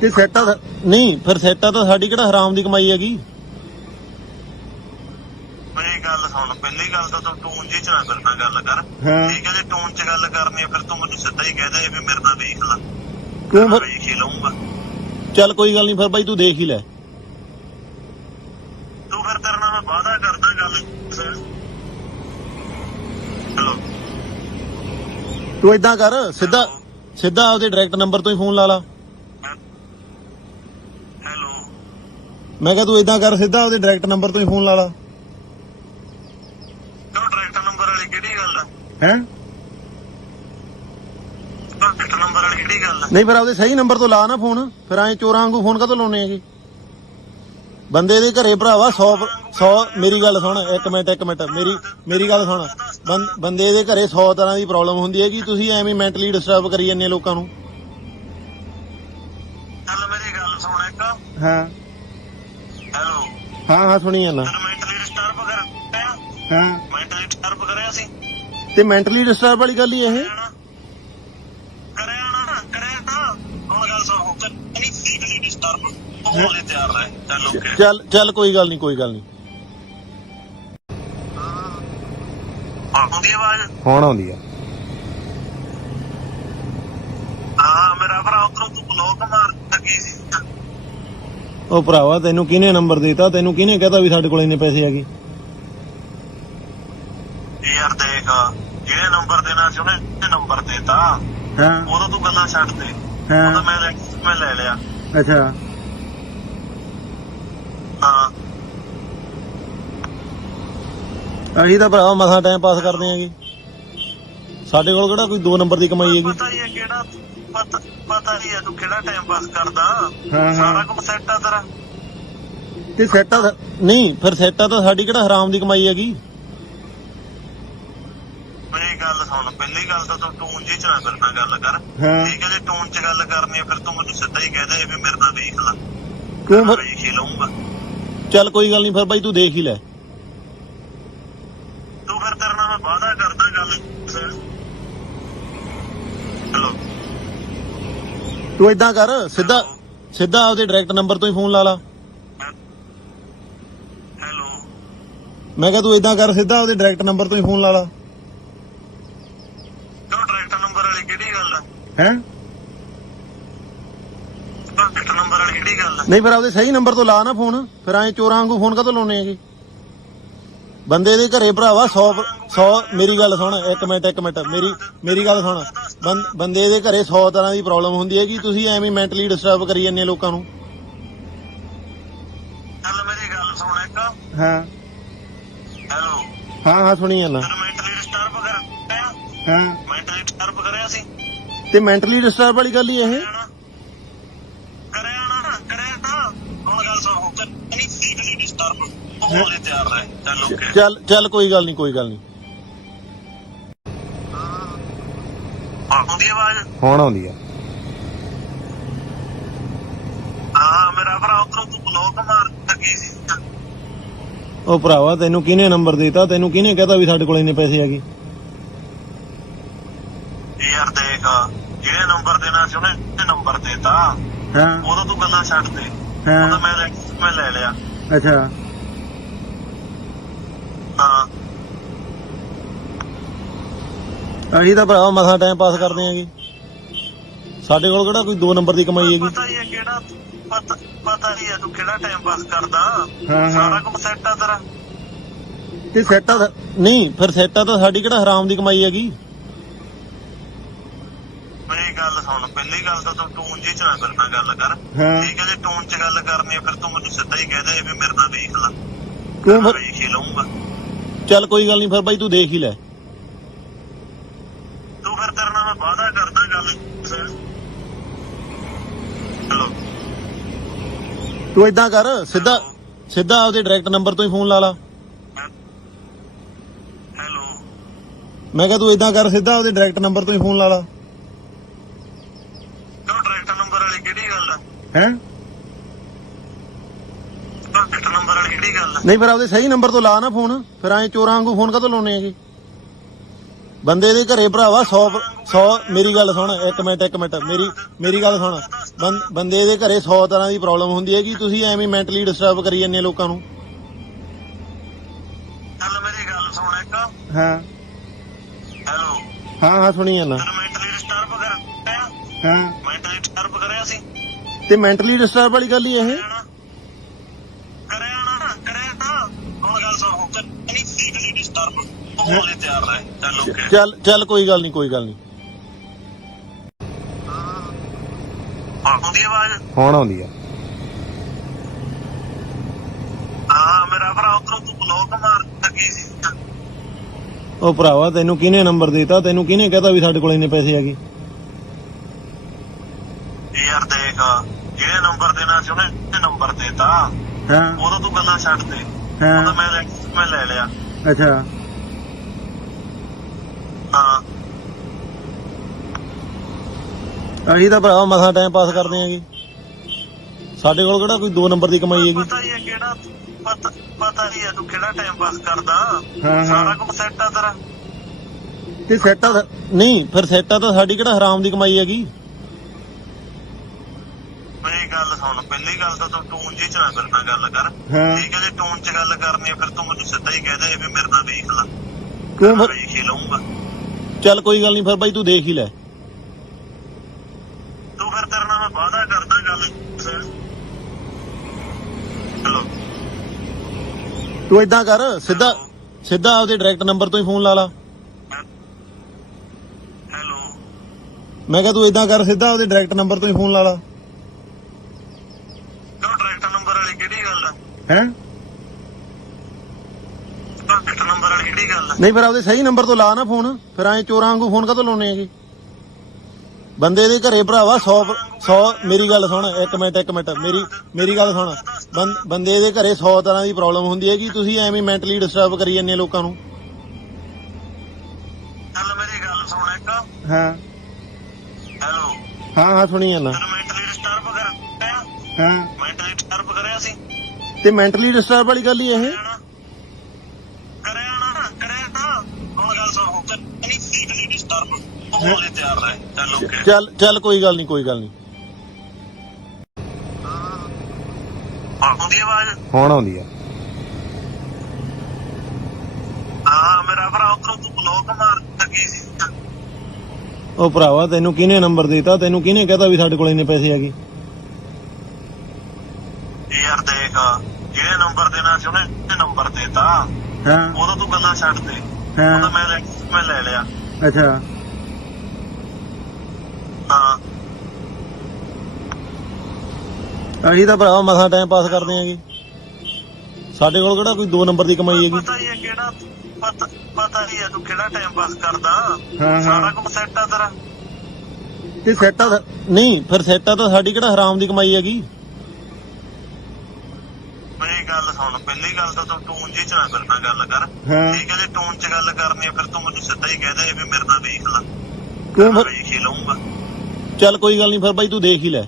ਤੇ ਸੈੱਟਾ ਨਹੀਂ, ਫਿਰ ਸੈੱਟਾ ਤਾਂ ਸਾਡੀ ਕਿਹੜਾ ਹਰਾਮ ਦੀ ਕਮਾਈ ਹੈਗੀ। ਮੇਰੀ ਗੱਲ ਸੁਣ, ਪਹਿਲੀ ਗੱਲ ਤਾਂ ਤੂੰ ਟੂਨ ਜੀ ਚ ਨਾ ਮੇਰੇ ਨਾਲ ਗੱਲ ਕਰ। ਹਾਂ ਠੀਕ ਹੈ, ਜੇ ਟੂਨ ਚ ਗੱਲ ਕਰਨੀ ਹੈ ਫਿਰ ਤੂੰ ਮੈਨੂੰ ਸਿੱਧਾ ਹੀ ਕਹਿ ਦੇ ਵੀ ਮੇਰੇ ਨਾਲ ਦੇਖ ਲੈ। ਕਿਉਂ ਫਿਰ? ਵੇਖ ਹੀ ਲਊਂਗਾ। ਚੱਲ ਕੋਈ ਗੱਲ ਨਹੀਂ, ਫਿਰ ਬਾਈ ਤੂੰ ਦੇਖ ਹੀ ਲੈ। ਤੂੰ ਫਿਰ ਤੇਰੇ ਨਾਲ ਮੈਂ ਵਾਅਦਾ ਕਰਦਾ ਗੱਲ। ਹੈਲੋ। ਤੂੰ ਏਦਾਂ ਕਰ, ਸਿੱਧਾ ਆਪਦੇ ਡਾਇਰੈਕਟ ਨੰਬਰ ਤੋਂ ਹੀ ਫੋਨ ਲਾ ਲਾ। ਹੈਲੋ। ਮੈਂ ਕਿਹਾ ਤੂੰ ਏਦਾਂ ਕਰ, ਸਿੱਧਾ ਆਪਦੇ ਡਾਇਰੈਕਟ ਨੰਬਰ ਤੋਂ ਹੀ ਫੋਨ ਲਾ ਲਾ। ਕਿਉਂ ਡਾਇਰੈਕਟ ਨੰਬਰ ਵਾਲੀ ਕਿਹੜੀ ਗੱਲ ਹੈ? ਹੈ ਡਾਇਰੈਕਟ ਨੰਬਰ ਵਾਲੀ ਕਿਹੜੀ ਗੱਲ ਹੈ? ਨਹੀਂ ਫਿਰ ਆਪਦੇ ਸਹੀ ਨੰਬਰ ਤੋਂ ਲਾ ਨਾ ਫੋਨ, ਫਿਰ ਐਂ ਚੋਰਾਂ ਵਾਂਗੂ ਫੋਨ ਕਾਹਤੋਂ ਲਾਉਣੇ ਹੈਗੇ? ਬੰਦੇ ਦੇ ਘਰੇ ਭਰਾਵਾ 100 ਮੇਰੀ ਗੱਲ ਸੁਣ, ਇੱਕ ਮਿੰਟ ਮੇਰੀ ਗੱਲ ਸੁਣ। ਬੰਦੇ ਦੇ ਘਰੇ 100 ਤਰ੍ਹਾਂ ਦੀ ਪ੍ਰੋਬਲਮ ਹੁੰਦੀ ਹੈਗੀ, ਤੁਸੀਂ ਐਵੇਂ ਮੈਂਟਲੀ ਡਿਸਟਰਬ ਕਰੀ ਜਾਂਦੇ ਲੋਕਾਂ ਨੂੰ। ਚੱਲ ਮੇਰੀ ਗੱਲ ਸੁਣ ਇੱਕ। ਹਾਂ ਹੈਲੋ। ਹਾਂ ਸੁਣੀ ਜਾਂਦਾ। ਮੈਂਟਲੀ ਡਿਸਟਰਬ ਕਰਿਆ? ਹਾਂ ਮੈਂਟਲੀ ਡਿਸਟਰਬ ਕਰਿਆ ਸੀ। ਤੇ ਮੈਂਟਲੀ ਡਿਸਟਰਬ ਵਾਲੀ ਗੱਲ ਹੀ ਇਹ। ਕਰਿਆ ਨਾ ਹੁਣ ਗੱਲ ਸੁਣ। ਨਹੀਂ ਫਿਜ਼ੀਕਲੀ ਡਿਸਟਰਬ ਹੋਣ ਲਈ ਤਿਆਰ ਰਹੇ। ਚੱਲ ਓਕੇ। ਚੱਲ ਕੋਈ ਗੱਲ ਨਹੀਂ ਆਉਂਦੀ ਆਵਾਜ਼? ਹੁਣ ਆਉਂਦੀ ਆ। ਹਾਂ ਮੇਰਾ ਭਰਾ ਉਧਰੋਂ ਤੂੰ ਬਲੌਕ ਮਾਰ ਲੱਗੀ ਸੀ। ਉਹ ਭਰਾਵਾ ਤੈਨੂੰ ਕਿਹਨੇ ਨੰਬਰ ਦਿੱਤਾ? ਤੈਨੂੰ ਕਿਹਨੇ ਕਹਤਾ ਵੀ ਸਾਡੇ ਕੋਲ ਇੰਨੇ ਪੈਸੇ ਹੈਗੇ? ਯਾਰ ਦੇਖ, ਜਿਹੜੇ ਨੰਬਰ ਦੇਣਾ ਸੀ ਉਹਨੇ ਨੰਬਰ ਦੇਤਾ। ਹਾਂ ਉਹਦਾ ਤੂੰ ਗੱਲਾਂ ਛੱਡ ਦੇ। ਉਹਦਾ ਮੈਂ ਲੈ ਲਿਆ। ਅੱਛਾ ਹਾਂ ਅਸੀਂ ਤਾਂ ਭਰਾਵਾ ਮਸਾਂ ਟਾਈਮ ਪਾਸ ਕਰਦੇ ਆਂਗੇ, ਸਾਡੇ ਕੋਲ ਕਿਹੜਾ ਕੋਈ 2 ਨੰਬਰ ਦੀ ਕਮਾਈ ਹੈਗੀ। ਪਤਾ ਹੀ ਹੈ ਕਿਹੜਾ ਪਤਾ ਹੀ ਹੈ ਤੂੰ ਕਿਹੜਾ ਟਾਈਮ ਪਾਸ ਕਰਦਾ। ਹਾਂ ਸਾਰਾ ਕੁਝ ਸੈੱਟ ਆ ਤੇਰਾ। ਤੇ ਸੈੱਟਾ ਨਹੀਂ, ਫਿਰ ਸੈੱਟਾ ਤਾਂ ਸਾਡੀ ਕਿਹੜਾ ਹਰਾਮ ਦੀ ਕਮਾਈ ਹੈਗੀ। ਮੇਰੀ ਗੱਲ ਸੁਣ, ਪਹਿਲੀ ਗੱਲ ਤਾਂ ਤੂੰ ਟੂਨ ਜੀ ਚ ਨਾ ਮੇਰੇ ਨਾਲ ਗੱਲ ਕਰ। ਹਾਂ ਠੀਕ ਹੈ, ਜੇ ਟੂਨ ਚ ਗੱਲ ਕਰਨੀ ਹੈ ਫਿਰ ਤੂੰ ਮੈਨੂੰ ਸਿੱਧਾ ਹੀ ਕਹਿ ਦੇ ਵੀ ਮੇਰੇ ਨਾਲ ਦੇਖ ਲੈ। ਕਿਉਂ ਫਿਰ? ਵੇਖ ਹੀ ਲਊਂਗਾ। ਚੱਲ ਕੋਈ ਗੱਲ ਨਹੀਂ, ਫਿਰ ਬਾਈ ਤੂੰ ਦੇਖ ਹੀ ਲੈ। ਤੂੰ ਫਿਰ ਤੇਰੇ ਨਾਲ ਮੈਂ ਵਾਅਦਾ ਕਰਦਾ ਗੱਲ। ਹੈਲੋ। ਤੂੰ ਏਦਾਂ ਕਰ, ਸਿੱਧਾ ਆਪਦੇ ਡਾਇਰੈਕਟ ਨੰਬਰ ਤੋਂ ਹੀ ਫੋਨ ਲਾ ਲਾ। ਹੈਲੋ। ਮੈਂ ਕਿਹਾ ਤੂੰ ਏਦਾਂ ਕਰ, ਸਿੱਧਾ ਆਪਦੇ ਡਾਇਰੈਕਟ ਨੰਬਰ ਤੋਂ ਹੀ ਫੋਨ ਲਾ ਲਾ। ਕਿਉਂ ਡਾਇਰੈਕਟ ਨੰਬਰ ਵਾਲੀ ਕਿਹੜੀ ਗੱਲ ਹੈ? ਹੈ ਡਾਇਰੈਕਟ ਨੰਬਰ ਵਾਲੀ ਕਿਹੜੀ ਗੱਲ ਹੈ? ਨਹੀਂ ਫਿਰ ਆਪਦੇ ਸਹੀ ਨੰਬਰ ਤੋਂ ਲਾ ਨਾ ਫੋਨ, ਫਿਰ ਐਂ ਚੋਰਾਂ ਵਾਂਗੂ ਫੋਨ ਕਾਹਤੋਂ ਲਾਉਣੇ ਹੈਗੇ? ਬੰਦੇ ਦੇ ਘਰੇ ਭਰਾਵਾ 100 ਮੇਰੀ ਗੱਲ ਸੁਣ, ਇੱਕ ਮਿੰਟ ਮੇਰੀ ਗੱਲ ਸੁਣ। ਬੰਦੇ ਦੇ ਘਰੇ 100 ਤਰ੍ਹਾਂ ਦੀ ਪ੍ਰੋਬਲਮ ਹੁੰਦੀ ਹੈਗੀ, ਤੁਸੀਂ ਐਵੇਂ ਮੈਂਟਲੀ ਡਿਸਟਰਬ ਕਰੀ ਜਾਂਦੇ ਲੋਕਾਂ ਨੂੰ। ਚੱਲ ਮੇਰੀ ਗੱਲ ਸੁਣ ਇੱਕ। ਹਾਂ ਹੈਲੋ। ਹਾਂ ਸੁਣੀ ਜਾਂਦਾ। ਮੈਂਟਲੀ ਡਿਸਟਰਬ ਕਰਿਆ? ਹਾਂ ਮੈਂਟਲੀ ਡਿਸਟਰਬ ਕਰਿਆ ਸੀ। ਤੇ ਮੈਂਟਲੀ ਡਿਸਟਰਬ ਵਾਲੀ ਗੱਲ ਹੀ ਇਹ। ਕਰਿਆ ਨਾ ਹੁਣ ਗੱਲ ਸੁਣ। ਨਹੀਂ ਫਿਜ਼ੀਕਲੀ ਡਿਸਟਰਬ ਹੋਣ ਲਈ ਤਿਆਰ ਰਹੇ। ਚੱਲ ਓਕੇ। ਚੱਲ ਕੋਈ ਗੱਲ ਨਹੀਂ ਆਉਂਦੀ ਆਵਾਜ਼? ਹੁਣ ਆਉਂਦੀ ਆ। ਉਧਰੋਂ ਤੂੰ ਬਲੌਕ ਮਾਰ ਲੱਗੀ ਸੀ। ਉਹ ਭਰਾਵਾ ਤੈਨੂੰ ਕਿਹਨੇ ਨੰਬਰ ਦਿੱਤਾ? ਤੈਨੂੰ ਕਿਹਨੇ ਕਹਤਾ ਵੀ ਸਾਡੇ ਕੋਲ ਇੰਨੇ ਪੈਸੇ ਹੈਗੇ? ਯਾਰ ਦੇਖ, ਜਿਹੜੇ ਨੰਬਰ ਦੇਣਾ ਸੀ ਉਹਨੇ ਤੇ ਨੰਬਰ ਦੇਤਾ। ਹਾਂ ਉਦੋਂ ਤੂੰ ਗੱਲਾਂ ਛੱਡ ਦੇ। ਹਾਂ ਉਦੋਂ ਮੈਂ ਲੈ ਲਿਆ। ਅੱਛਾ ਹਾਂ ਅਸੀਂ ਤਾਂ ਭਰਾਵਾ ਮਸਾਂ ਟਾਈਮ ਪਾਸ ਕਰਦੇ ਆਂਗੇ। ਸਾਡੇ ਕੋਲ ਕਿਹੜਾ ਕੋਈ 2 ਨੰਬਰ ਦੀ ਕਮਾਈ ਹੈਗੀ? ਪਤਾ ਹੀ ਹੈ ਕਿਹੜਾ ਪਤਾ ਹੀ ਹੈ ਤੂੰ ਕਿਹੜਾ ਟਾਈਮ ਪਾਸ ਕਰਦਾ। ਹਾਂ ਸਾਰਾ ਕੁਝ ਸੈੱਟ ਆ ਤੇਰਾ। ਤੇ ਸੈੱਟ ਨਹੀਂ, ਫਿਰ ਸੈੱਟ ਆ ਤਾਂ ਸਾਡੀ ਕਿਹੜਾ ਹਰਾਮ ਦੀ ਕਮਾਈ ਹੈਗੀ? ਮੇਰੀ ਗੱਲ ਸੁਣ, ਪਹਿਲੀ ਗੱਲ ਤਾਂ ਤੂੰ ਟੂਨ ਜੀ ਚ ਨਾ ਮੇਰੇ ਨਾਲ ਗੱਲ ਕਰ। ਹਾਂ ਠੀਕ ਹੈ, ਜੇ ਟੂਨ ਚ ਗੱਲ ਕਰਨੀ ਹੈ ਫਿਰ ਤੂੰ ਮੈਨੂੰ ਸਿੱਧਾ ਹੀ ਕਹਿ ਦੇ ਵੀ ਮੇਰੇ ਨਾਲ ਦੇਖ ਲੈ। ਕਿਉਂ ਫਿਰ? ਵੇਖ ਹੀ ਲਊਂਗਾ। ਚੱਲ ਕੋਈ ਗੱਲ ਨਹੀਂ, ਫਿਰ ਬਾਈ ਤੂੰ ਦੇਖ ਹੀ ਲੈ। ਤੂੰ ਫਿਰ ਤੇਰੇ ਨਾਲ ਮੈਂ ਵਾਅਦਾ ਕਰਦਾ ਗੱਲ। ਹੈਲੋ ਤੂੰ ਏਦਾਂ ਕਰ, ਸਿੱਧਾ ਆਪਦੇ ਡਾਇਰੈਕਟ ਨੰਬਰ ਤੋਂ ਹੀ ਫੋਨ ਲਾ ਲਾ। ਹੈਲੋ ਮੈਂ ਕਿਹਾ ਤੂੰ ਏਦਾਂ ਕਰ, ਸਿੱਧਾ ਆਪਦੇ ਡਾਇਰੈਕਟ ਨੰਬਰ ਤੋਂ ਹੀ ਫੋਨ ਲਾ ਲਾ। ਕਿਉਂ ਡਾਇਰੈਕਟ ਨੰਬਰ ਵਾਲੀ ਕਿਹੜੀ ਗੱਲ ਆ? ਹੈ ਡਾਇਰੈਕਟ ਨੰਬਰ ਵਾਲੀ ਕਿਹੜੀ ਗੱਲ ਆ? ਨਹੀਂ, ਫਿਰ ਆਪਦੇ ਸਹੀ ਨੰਬਰ ਤੋਂ ਲਾ ਨਾ ਫੋਨ। ਫਿਰ ਐਂ ਚੋਰਾਂ ਵਾਂਗੂ ਫੋਨ ਕਾਹਤੋਂ ਲਾਉਣੇ ਹੈਗੇ? ਬੰਦੇ ਦੇ ਘਰੇ ਭਰਾਵਾ 100 ਮੇਰੀ ਗੱਲ ਸੁਣ, ਇੱਕ ਮਿੰਟ ਮੇਰੀ ਗੱਲ ਸੁਣ। ਬੰਦੇ ਦੇ ਘਰੇ 100 ਤਰ੍ਹਾਂ ਦੀ ਪ੍ਰੋਬਲਮ ਹੁੰਦੀ ਹੈਗੀ। ਤੁਸੀਂ ਐਵੇਂ ਮੈਂਟਲੀ ਡਿਸਟਰਬ ਕਰੀ ਜਾਂਦੇ ਲੋਕਾਂ ਨੂੰ। ਚੱਲ ਮੇਰੀ ਗੱਲ ਸੁਣ ਇੱਕ। ਹਾਂ ਹੈਲੋ ਹਾਂ ਸੁਣੀ ਜਾਂਦਾ। ਤੈਨੂੰ ਮੈਂਟਲੀ ਡਿਸਟਰਬ ਕਰਿਆ? ਹਾਂ ਮੈਂਟਲੀ ਡਿਸਟਰਬ ਕਰਿਆ ਸੀ? ਤੇ ਮੈਂਟਲੀ ਡਿਸਟਰਬ ਵਾਲੀ ਗੱਲ ਹੀ ਇਹ। ਕਰਿਆ ਤਾਂ ਹੁਣ ਗੱਲ ਸੁਣ। ਨਹੀਂ ਫਿਜ਼ੀਕਲੀ ਡਿਸਟਰਬ ਹੋਣ ਲਈ ਤਿਆਰ ਰਹਿ। ਚੱਲ ਓਕੇ। ਚੱਲ ਕੋਈ ਗੱਲ ਨਹੀਂ। ਆਉਂਦੀ ਆਵਾਜ਼? ਹੁਣ ਆਉਂਦੀ ਆ। ਹਾਂ ਮੇਰਾ ਭਰਾ ਉਧਰੋਂ ਤੂੰ ਬਲੌਕ ਮਾਰ ਲੱਗੀ ਸੀ। ਉਹ ਭਰਾਵਾ ਤੈਨੂੰ ਕਿਹਨੇ ਨੰਬਰ ਦਿੱਤਾ? ਤੈਨੂੰ ਕਿਹਨੇ ਕਹਤਾ ਵੀ ਸਾਡੇ ਕੋਲ ਇੰਨੇ ਪੈਸੇ ਹੈਗੇ? ਯਾਰ ਦੇਖ, ਜਿਹੜੇ ਨੰਬਰ ਦੇਣਾ ਸੀ ਉਹਨੇ ਤੇ ਨੰਬਰ ਦੇਤਾ। ਹਾਂ ਉਦੋਂ ਤੂੰ ਗੱਲਾਂ ਛੱਡ ਦੇ। ਹਾਂ ਉਦੋਂ ਮੈਂ ਲੈ ਲਿਆ। ਅੱਛਾ ਹਾਂ ਅਸੀਂ ਤਾਂ ਭਰਾਵਾ ਮਸਾਂ ਟਾਈਮ ਪਾਸ ਕਰਦੇ ਆਂਗੇ। ਸਾਡੇ ਕੋਲ ਕਿਹੜਾ ਕੋਈ 2 ਨੰਬਰ ਦੀ ਕਮਾਈ ਹੈਗੀ? ਪਤਾ ਹੀ ਹੈ ਕਿਹੜਾ ਪਤਾ ਹੀ ਹੈ ਤੂੰ ਕਿਹੜਾ ਟਾਈਮ ਪਾਸ ਕਰਦਾ। ਹਾਂ ਸਾਰਾ ਕੁਝ ਸੈੱਟ ਆ ਤੇਰਾ। ਤੇ ਸੈੱਟ ਆ ਨਹੀਂ, ਫਿਰ ਸੈੱਟ ਆ ਤਾਂ ਸਾਡੀ ਕਿਹੜਾ ਹਰਾਮ ਦੀ ਕਮਾਈ ਹੈਗੀ? ਮੇਰੀ ਗੱਲ ਸੁਣ, ਪਹਿਲੀ ਗੱਲ ਤਾਂ ਤੂੰ ਟੂਨ ਜੀ ਚ ਨਾ ਮੇਰੇ ਨਾਲ ਗੱਲ ਕਰ। ਹਾਂ ਠੀਕ ਹੈ, ਜੇ ਟੂਨ ਚ ਗੱਲ ਕਰਨੀ ਹੈ ਫਿਰ ਤੂੰ ਮੈਨੂੰ ਸਿੱਧਾ ਹੀ ਕਹਿ ਦੇ ਵੀ ਮੇਰੇ ਨਾਲ ਦੇਖ ਲੈ। ਕਿਉਂ ਫਿਰ? ਵੇਖ ਹੀ ਲਊਂਗਾ। ਚੱਲ ਕੋਈ ਗੱਲ ਨਹੀਂ, ਫਿਰ ਬਾਈ ਤੂੰ ਦੇਖ ਹੀ ਲੈ। ਤੂੰ ਫਿਰ ਤੇਰੇ ਨਾਲ ਮੈਂ ਵਾਅਦਾ ਕਰਦਾ ਗੱਲ। ਹੈਲੋ ਤੂੰ ਏਦਾਂ ਕਰ, ਸਿੱਧਾ ਆਪਦੇ ਡਾਇਰੈਕਟ ਨੰਬਰ ਤੋਂ ਹੀ ਫੋਨ ਲਾ ਲਾ। ਹੈਲੋ ਮੈਂ ਕਿਹਾ ਤੂੰ ਏਦਾਂ ਕਰ, ਸਿੱਧਾ ਆਪਦੇ ਡਾਇਰੈਕਟ ਨੰਬਰ ਤੋਂ ਹੀ ਫੋਨ ਲਾ ਲਾ। ਕਿਉਂ ਡਾਇਰੈਕਟ ਨੰਬਰ ਵਾਲੀ ਕਿਹੜੀ ਗੱਲ ਆ? ਹੈ ਡਾਇਰੈਕਟ ਨੰਬਰ ਵਾਲੀ ਕਿਹੜੀ ਗੱਲ ਆ? ਨਹੀਂ, ਫਿਰ ਆਪਦੇ ਸਹੀ ਨੰਬਰ ਤੋਂ ਲਾ ਨਾ ਫੋਨ। ਫਿਰ ਐਂ ਚੋਰਾਂ ਵਾਂਗੂ ਫੋਨ ਕਾਹਤੋਂ ਲਾਉਣੇ ਹੈਗੇ? ਬੰਦੇ ਦੇ ਘਰੇ ਭਰਾਵਾ 100 ਮੇਰੀ ਗੱਲ ਸੁਣ, ਇੱਕ ਮਿੰਟ ਮੇਰੀ ਗੱਲ ਸੁਣ। ਬੰਦੇ ਦੇ ਘਰੇ 100 ਤਰ੍ਹਾਂ ਦੀ ਪ੍ਰੋਬਲਮ ਹੁੰਦੀ ਹੈਗੀ। ਤੁਸੀਂ ਐਵੇਂ ਮੈਂਟਲੀ ਡਿਸਟਰਬ ਕਰੀ ਜਾਂਦੇ ਲੋਕਾਂ ਨੂੰ। ਚੱਲ ਮੇਰੀ ਗੱਲ ਸੁਣ ਇੱਕ। ਹਾਂ ਹੈਲੋ ਹਾਂ ਸੁਣੀ ਜਾਂਦਾ। ਤੈਨੂੰ ਮੈਂਟਲੀ ਡਿਸਟਰਬ ਕਰਿਆ? ਹਾਂ ਮੈਂਟਲੀ ਡਿਸਟਰਬ ਕਰਿਆ ਸੀ? ਤੇ ਮੈਂਟਲੀ ਡਿਸਟਰਬ ਵਾਲੀ ਗੱਲ ਹੀ ਇਹ। ਕਰਿਆ ਤਾਂ ਹੁਣ ਗੱਲ ਸੁਣ। ਨਹੀਂ ਫਿਜ਼ੀਕਲੀ ਡਿਸਟਰਬ ਹੋਣ ਲਈ ਤਿਆਰ ਰਹਿ। ਚੱਲ ਓਕੇ। ਚੱਲ ਕੋਈ ਗੱਲ ਨਹੀਂ। ਆਉਂਦੀ ਆਵਾਜ਼? ਹੁਣ ਆਉਂਦੀ ਆ। ਹਾਂ ਮੇਰਾ ਭਰਾ ਉਧਰੋਂ ਤੂੰ ਬਲੌਕ ਮਾਰ ਲੱਗੀ ਸੀ। ਉਹ ਭਰਾਵਾ ਤੈਨੂੰ ਕਿਹਨੇ ਨੰਬਰ ਦਿੱਤਾ? ਤੈਨੂੰ ਕਿਹਨੇ ਕਹਤਾ ਵੀ ਸਾਡੇ ਕੋਲ ਇੰਨੇ ਪੈਸੇ ਹੈਗੇ? ਯਾਰ ਦੇਖ, ਜਿਹੜੇ ਨੰਬਰ ਦੇਣਾ ਸੀ ਉਹਨੇ ਤੇ ਨੰਬਰ ਦੇਤਾ। ਹਾਂ ਉਦੋਂ ਤੂੰ ਗੱਲਾਂ ਛੱਡ ਦੇ। ਹਾਂ ਉਦੋਂ ਮੈਂ ਲੈ ਲਿਆ। ਅੱਛਾ ਹਾਂ ਅਸੀਂ ਤਾਂ ਭਰਾਵਾ ਮਸਾਂ ਟਾਈਮ ਪਾਸ ਕਰਦੇ ਆਂਗੇ। ਸਾਡੇ ਕੋਲ ਕਿਹੜਾ ਕੋਈ 2 ਨੰਬਰ ਦੀ ਕਮਾਈ ਹੈਗੀ? ਪਤਾ ਹੀ ਹੈ ਕਿਹੜਾ ਪਤਾ ਹੀ ਹੈ ਤੂੰ ਕਿਹੜਾ ਟਾਈਮ ਪਾਸ ਕਰਦਾ। ਹਾਂ ਸਾਰਾ ਕੁਝ ਸੈੱਟ ਆ ਤੇਰਾ। ਤੇ ਸੈੱਟ ਆ ਨਹੀਂ, ਫਿਰ ਸੈੱਟ ਆ ਤਾਂ ਸਾਡੀ ਕਿਹੜਾ ਹਰਾਮ ਦੀ ਕਮਾਈ ਹੈਗੀ? ਮੇਰੀ ਗੱਲ ਸੁਣ, ਪਹਿਲੀ ਗੱਲ ਤਾਂ ਤੂੰ ਟੂਨ ਜੀ ਚ ਨਾ ਮੇਰੇ ਨਾਲ ਗੱਲ ਕਰ। ਹਾਂ ਠੀਕ ਹੈ, ਜੇ ਟੂਨ ਚ ਗੱਲ ਕਰਨੀ ਹੈ ਫਿਰ ਤੂੰ ਮੈਨੂੰ ਸਿੱਧਾ ਹੀ ਕਹਿ ਦੇ ਵੀ ਮੇਰੇ ਨਾਲ ਦੇਖ ਲੈ। ਕਿਉਂ ਫਿਰ? ਵੇਖ ਹੀ ਲਊਂਗਾ। ਚੱਲ ਕੋਈ ਗੱਲ ਨਹੀਂ, ਫਿਰ ਬਾਈ ਤੂੰ ਦੇਖ ਹੀ ਲੈ।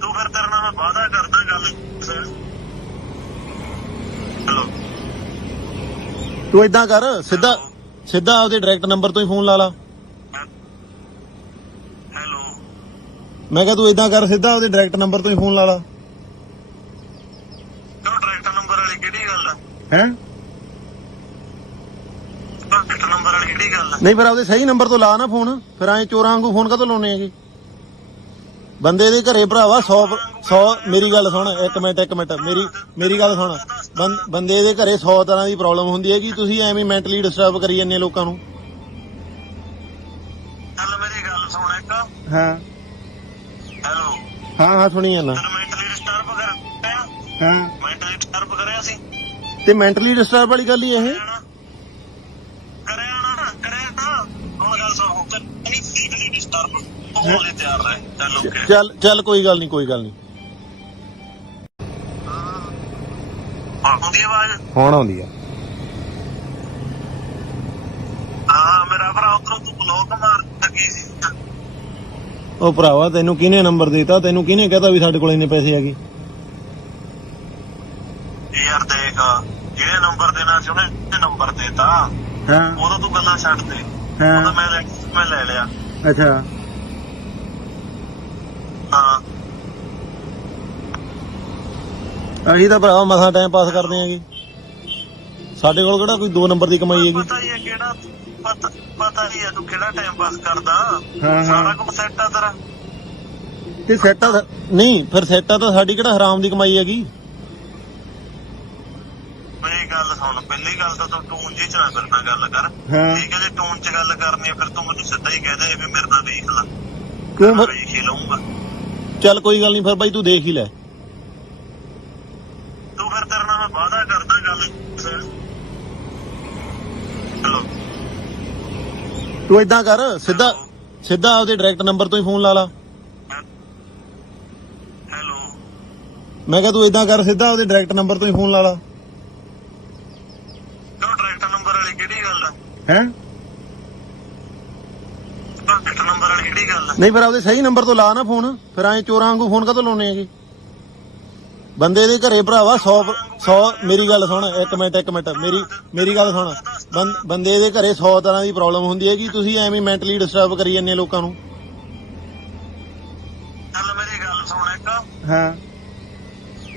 ਤੂੰ ਫਿਰ ਤੇਰੇ ਨਾਲ ਤੂੰ ਇਦਾਂ ਕਰ ਸਿੱਧਾ ਸਿੱਧਾ ਆਪਦੇ ਡਾਇਰੈਕਟ ਨੰਬਰ ਤੋਂ ਹੀ ਫੋਨ ਲਾ ਲਾ। ਹੈਲੋ, ਮੈਂ ਕਿਹਾ ਤੂੰ ਇਦਾਂ ਕਰ ਸਿੱਧਾ ਆਪਦੇ ਡਾਇਰੈਕਟ ਨੰਬਰ ਤੋਂ ਹੀ ਫੋਨ ਲਾ ਲਾ। ਕਿਉਂ ਡਾਇਰੈਕਟ ਨੰਬਰ ਵਾਲੀ ਕਿਹੜੀ ਗੱਲ ਆ? ਹੈ ਡਾਇਰੈਕਟ ਨੰਬਰ ਵਾਲੀ ਕਿਹੜੀ ਗੱਲ ਆ? ਨਹੀਂ ਫਿਰ ਆਪਦੇ ਸਹੀ ਨੰਬਰ ਤੋਂ ਲਾ ਨਾ ਫੋਨ, ਫਿਰ ਐਂ ਚੋਰਾਂ ਵਾਂਗੂ ਫੋਨ ਕਾਹਤੋਂ ਲਾਉਣੇ ਹੈਗੇ? ਬੰਦੇ ਦੇ ਘਰੇ ਭਰਾਵਾ 100 ਮੇਰੀ ਗੱਲ ਸੁਣ, ਇੱਕ ਮਿੰਟ ਮੇਰੀ ਗੱਲ ਸੁਣ। ਬੰਦੇ ਦੇ ਘਰੇ 100 ਤਰ੍ਹਾਂ ਦੀ ਪ੍ਰੋਬਲਮ ਹੁੰਦੀ ਹੈਗੀ, ਤੁਸੀਂ ਐਵੇਂ ਮੈਂਟਲੀ ਡਿਸਟਰਬ ਕਰੀ ਜਾਂਦੇ ਲੋਕਾਂ ਨੂੰ। ਚੱਲ ਮੇਰੀ ਗੱਲ ਸੁਣ ਇੱਕ। ਹਾਂ ਹੈਲੋ, ਹਾਂ ਸੁਣੀ ਜਾਂਦਾ। ਤੈਨੂੰ ਮੈਂਟਲੀ ਡਿਸਟਰਬ ਕਰਿਆ? ਹਾਂ ਮੈਂਟਲੀ ਡਿਸਟਰਬ ਕਰਿਆ ਸੀ? ਤੇ ਮੈਂਟਲੀ ਡਿਸਟਰਬ ਵਾਲੀ ਗੱਲ ਹੀ ਇਹ। ਕਰਿਆ ਨਾ ਹੁਣ ਗੱਲ ਸੁਣ, ਨਹੀਂ ਫਿਜ਼ੀਕਲੀ ਡਿਸਟਰਬ ਹੋਣ ਲਈ ਤਿਆਰ ਰਹੇ। ਚੱਲ ਓਕੇ, ਚੱਲ ਕੋਈ ਗੱਲ ਨਹੀਂ। ਆਉਂਦੀ ਆਵਾਜ਼? ਹੁਣ ਆਉਂਦੀ ਆ। ਹਾਂ ਮੇਰਾ ਭਰਾ ਉਧਰੋਂ ਤੂੰ ਬਲੌਕ ਮਾਰ ਲੱਗੀ ਸੀ। ਉਹ ਭਰਾਵਾ ਤੈਨੂੰ ਕਿਹਨੇ ਨੰਬਰ ਦਿੱਤਾ? ਤੈਨੂੰ ਕਿਹਨੇ ਕਹਤਾ ਵੀ ਸਾਡੇ ਕੋਲ ਇੰਨੇ ਪੈਸੇ ਹੈਗੇ? ਯਾਰ ਦੇਖ, ਜਿਹੜੇ ਨੰਬਰ ਦੇਣਾ ਸੀ ਉਹਨੇ ਨੰਬਰ ਦੇਤਾ। ਹਾਂ ਉਦੋਂ ਤੂੰ ਗੱਲਾਂ ਛੱਡ ਦੇ। ਹਾਂ ਮੈਂ ਲੈ ਲਿਆ। ਅੱਛਾ ਹਾਂ, ਅਸੀਂ ਤਾਂ ਭਰਾਵਾ ਮਸਾਂ ਟਾਈਮ ਪਾਸ ਕਰਦੇ ਆਂਗੇ, ਸਾਡੇ ਕੋਲ ਕਿਹੜਾ ਕੋਈ 2 ਨੰਬਰ ਦੀ ਕਮਾਈ ਹੈਗੀ। ਪਤਾ ਹੀ ਹੈ ਕਿਹੜਾ ਪਤਾ ਹੀ ਹੈ ਤੂੰ ਕਿਹੜਾ ਟਾਈਮ ਪਾਸ ਕਰਦਾ। ਹਾਂ ਸਾਰਾ ਕੁਝ ਸੈੱਟ ਆ ਤੇਰਾ। ਤੇ ਸੈੱਟ ਨਹੀਂ, ਫਿਰ ਸੈੱਟ ਆ ਤਾਂ ਸਾਡੀ ਕਿਹੜਾ ਹਰਾਮ ਦੀ ਕਮਾਈ ਹੈਗੀ। ਮੇਰੀ ਗੱਲ ਸੁਣ, ਪਹਿਲੀ ਗੱਲ ਤਾਂ ਤੂੰ ਟੂਨ ਜੀ ਚ ਨਾ ਮੇਰੇ ਨਾਲ ਗੱਲ ਕਰ। ਹਾਂ ਠੀਕ ਹੈ, ਜੇ ਟੂਨ ਚ ਗੱਲ ਕਰਨੀ ਹੈ ਫਿਰ ਤੂੰ ਮੈਨੂੰ ਸਿੱਧਾ ਹੀ ਕਹਿ ਦੇ ਵੀ ਮੇਰੇ ਨਾਲ ਦੇਖ ਲੈ। ਕਿਉਂ ਫਿਰ? ਵੇਖ ਹੀ ਲਊਂਗਾ। ਚੱਲ ਕੋਈ ਗੱਲ ਨਹੀਂ, ਫਿਰ ਬਾਈ ਤੂੰ ਦੇਖ ਹੀ ਲੈ। ਤੂੰ ਫਿਰ ਤੇਰੇ ਨਾਲ ਮੈਂ ਵਾਅਦਾ ਕਰਦਾ ਗੱਲ। ਹੈਲੋ, ਤੂੰ ਇਦਾਂ ਕਰ ਸਿੱਧਾ ਆਪਦੇ ਡਾਇਰੈਕਟ ਨੰਬਰ ਤੋਂ ਹੀ ਫੋਨ ਲਾ ਲਾ। ਹੈਲੋ, ਮੈਂ ਕਿਹਾ ਤੂੰ ਇਦਾਂ ਕਰ ਸਿੱਧਾ ਆਪਦੇ ਡਾਇਰੈਕਟ ਨੰਬਰ ਤੋਂ ਹੀ ਫੋਨ ਲਾ ਲਾ। ਕਿਉਂ ਡਾਇਰੈਕਟ ਨੰਬਰ ਵਾਲੀ ਕਿਹੜੀ ਗੱਲ ਆ? ਹੈ ਡਾਇਰੈਕਟ ਨੰਬਰ ਵਾਲੀ ਕਿਹੜੀ ਗੱਲ ਆ? ਨਹੀਂ ਫਿਰ ਆਪਦੇ ਸਹੀ ਨੰਬਰ ਤੋਂ ਲਾ ਨਾ ਫੋਨ, ਫਿਰ ਐਂ ਚੋਰਾਂ ਵਾਂਗੂ ਫੋਨ ਕਾਹਤੋਂ ਲਾਉਣੇ ਹੈਗੇ? ਬੰਦੇ ਦੇ ਘਰੇ ਭਰਾਵਾ 100 ਮੇਰੀ ਗੱਲ ਸੁਣ, ਇੱਕ ਮਿੰਟ ਮੇਰੀ ਗੱਲ ਸੁਣ। ਬੰਦੇ ਦੇ ਘਰੇ 100 ਤਰ੍ਹਾਂ ਦੀ ਪ੍ਰੋਬਲਮ ਹੁੰਦੀ ਹੈਗੀ, ਤੁਸੀਂ ਐਵੇਂ ਮੈਂਟਲੀ ਡਿਸਟਰਬ ਕਰੀ ਜਾਂਦੇ ਲੋਕਾਂ ਨੂੰ। ਚੱਲ ਮੇਰੀ ਗੱਲ ਸੁਣ ਇੱਕ। ਹਾਂ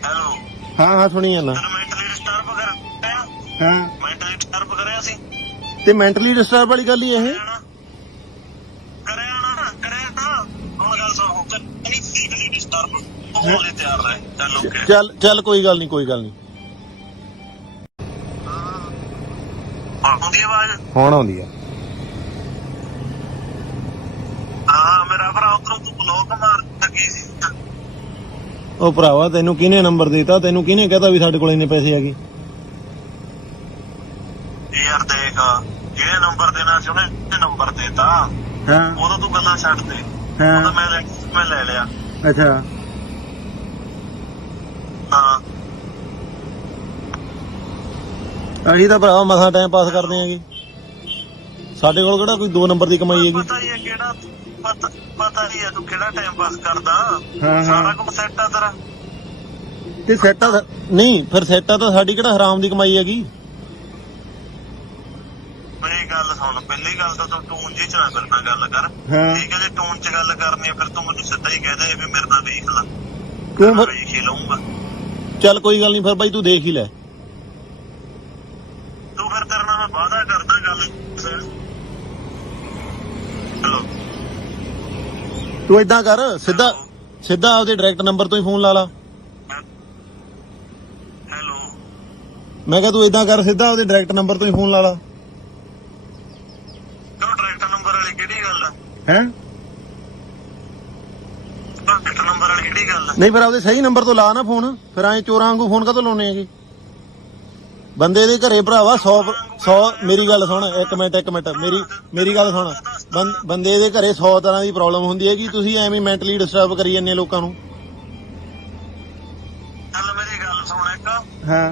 ਹੈਲੋ, ਹਾਂ ਸੁਣੀ ਜਾਂਦਾ। ਤੈਨੂੰ ਮੈਂਟਲੀ ਡਿਸਟਰਬ ਕਰਿਆ? ਹਾਂ ਮੈਂਟਲੀ ਡਿਸਟਰਬ ਕਰਿਆ ਸੀ? ਤੇ ਮੈਂਟਲੀ ਡਿਸਟਰਬ ਵਾਲੀ ਗੱਲ ਹੀ ਇਹ। ਕਰਿਆ ਨਾ ਹੁਣ ਗੱਲ ਸੁਣ, ਨਹੀਂ ਫਿਜ਼ੀਕਲੀ ਡਿਸਟਰਬ ਹੋਣ ਲਈ ਤਿਆਰ ਰਹੇ। ਚੱਲ ਓਕੇ, ਚੱਲ ਕੋਈ ਗੱਲ ਨਹੀਂ। ਆਉਂਦੀ ਆਵਾਜ਼? ਹੁਣ ਆਉਂਦੀ ਆ। ਹਾਂ ਮੇਰਾ ਭਰਾ ਉਧਰੋਂ ਤੂੰ ਬਲੌਕ ਮਾਰ ਲੱਗੀ ਸੀ। ਉਹ ਭਰਾਵਾ ਤੈਨੂੰ ਕਿਹਨੇ ਨੰਬਰ ਦਿੱਤਾ? ਤੈਨੂੰ ਕਿਹਨੇ ਕਹਤਾ ਵੀ ਸਾਡੇ ਕੋਲ ਇੰਨੇ ਪੈਸੇ ਹੈਗੇ? ਯਾਰ ਦੇਖ, ਜਿਹੜੇ ਨੰਬਰ ਦੇਣਾ ਸੀ ਉਹਨੇ ਨੰਬਰ ਦੇਤਾ। ਹਾਂ ਉਦੋਂ ਤੂੰ ਗੱਲਾਂ ਛੱਡ ਦੇ। ਹਾਂ ਮੈਂ ਲੈ ਲਿਆ। ਅੱਛਾ ਹਾਂ, ਅਸੀਂ ਤਾਂ ਭਰਾਵਾ ਮਸਾਂ ਟਾਈਮ ਪਾਸ ਕਰਦੇ ਆਂਗੇ, ਸਾਡੇ ਕੋਲ ਕਿਹੜਾ ਕੋਈ 2 ਨੰਬਰ ਦੀ ਕਮਾਈ ਹੈਗੀ। ਪਤਾ ਹੀ ਹੈ ਕਿਹੜਾ ਪਤਾ ਹੀ ਹੈ ਤੂੰ ਕਿਹੜਾ ਟਾਈਮ ਪਾਸ ਕਰਦਾ। ਹਾਂ ਸਾਰਾ ਕੁਝ ਸੈੱਟ ਆ ਤੇਰਾ। ਤੇ ਸੈੱਟ ਆ ਨਹੀਂ, ਫਿਰ ਸੈੱਟ ਆ ਤਾਂ ਸਾਡੀ ਕਿਹੜਾ ਹਰਾਮ ਦੀ ਕਮਾਈ ਹੈਗੀ। ਮੇਰੀ ਗੱਲ ਸੁਣ, ਪਹਿਲੀ ਗੱਲ ਤਾਂ ਤੂੰ ਟੂਨ ਜੀ ਚ ਨਾ ਮੇਰੇ ਨਾਲ ਗੱਲ ਕਰ। ਹਾਂ ਠੀਕ ਹੈ, ਜੇ ਟੂਨ ਚ ਗੱਲ ਕਰਨੀ ਹੈ ਫਿਰ ਤੂੰ ਮੈਨੂੰ ਸਿੱਧਾ ਹੀ ਕਹਿ ਦੇ ਵੀ ਮੇਰੇ ਨਾਲ ਦੇਖ ਲੈ। ਕਿਉਂ ਫਿਰ? ਵੇਖ ਹੀ ਲਊਂਗਾ। ਚੱਲ ਕੋਈ ਗੱਲ ਨਹੀਂ, ਫਿਰ ਬਾਈ ਤੂੰ ਦੇਖ ਹੀ ਲੈ। ਤੂੰ ਫਿਰ ਤੇਰੇ ਨਾਲ ਮੈਂ ਵਾਅਦਾ ਕਰਦਾ ਗੱਲ। ਹੈਲੋ, ਤੂੰ ਇਦਾਂ ਕਰ ਸਿੱਧਾ ਆਪਦੇ ਡਾਇਰੈਕਟ ਨੰਬਰ ਤੋਂ ਹੀ ਫੋਨ ਲਾ ਲਾ। ਹੈਲੋ, ਮੈਂ ਕਿਹਾ ਤੂੰ ਇਦਾਂ ਕਰ ਸਿੱਧਾ ਆਪਦੇ ਡਾਇਰੈਕਟ ਨੰਬਰ ਤੋਂ ਹੀ ਫੋਨ ਲਾ ਲਾ। ਕਿਉਂ ਡਾਇਰੈਕਟ ਨੰਬਰ ਵਾਲੀ ਕਿਹੜੀ ਗੱਲ ਆ? ਹੈ ਡਾਇਰੈਕਟ ਨੰਬਰ ਵਾਲੀ ਕਿਹੜੀ ਗੱਲ ਆ? ਨਹੀਂ ਫਿਰ ਆਪਦੇ ਸਹੀ ਨੰਬਰ ਤੋਂ ਲਾ ਨਾ ਫੋਨ, ਫਿਰ ਐਂ ਚੋਰਾਂ ਵਾਂਗੂ ਫੋਨ ਕਾਹਤੋਂ ਲਾਉਣੇ ਹੈਗੇ? ਬੰਦੇ ਦੇ ਘਰੇ ਭਰਾਵਾ 100 ਮੇਰੀ ਗੱਲ ਸੁਣ, ਇੱਕ ਮਿੰਟ ਮੇਰੀ ਗੱਲ ਸੁਣ। ਬੰਦੇ ਦੇ ਘਰੇ 100 ਤਰ੍ਹਾਂ ਦੀ ਪ੍ਰੋਬਲਮ ਹੁੰਦੀ ਹੈਗੀ, ਤੁਸੀਂ ਐਵੇਂ ਮੈਂਟਲੀ ਡਿਸਟਰਬ ਕਰੀ ਜਾਂਦੇ ਲੋਕਾਂ ਨੂੰ। ਚੱਲ ਮੇਰੀ ਗੱਲ ਸੁਣ ਇੱਕ। ਹਾਂ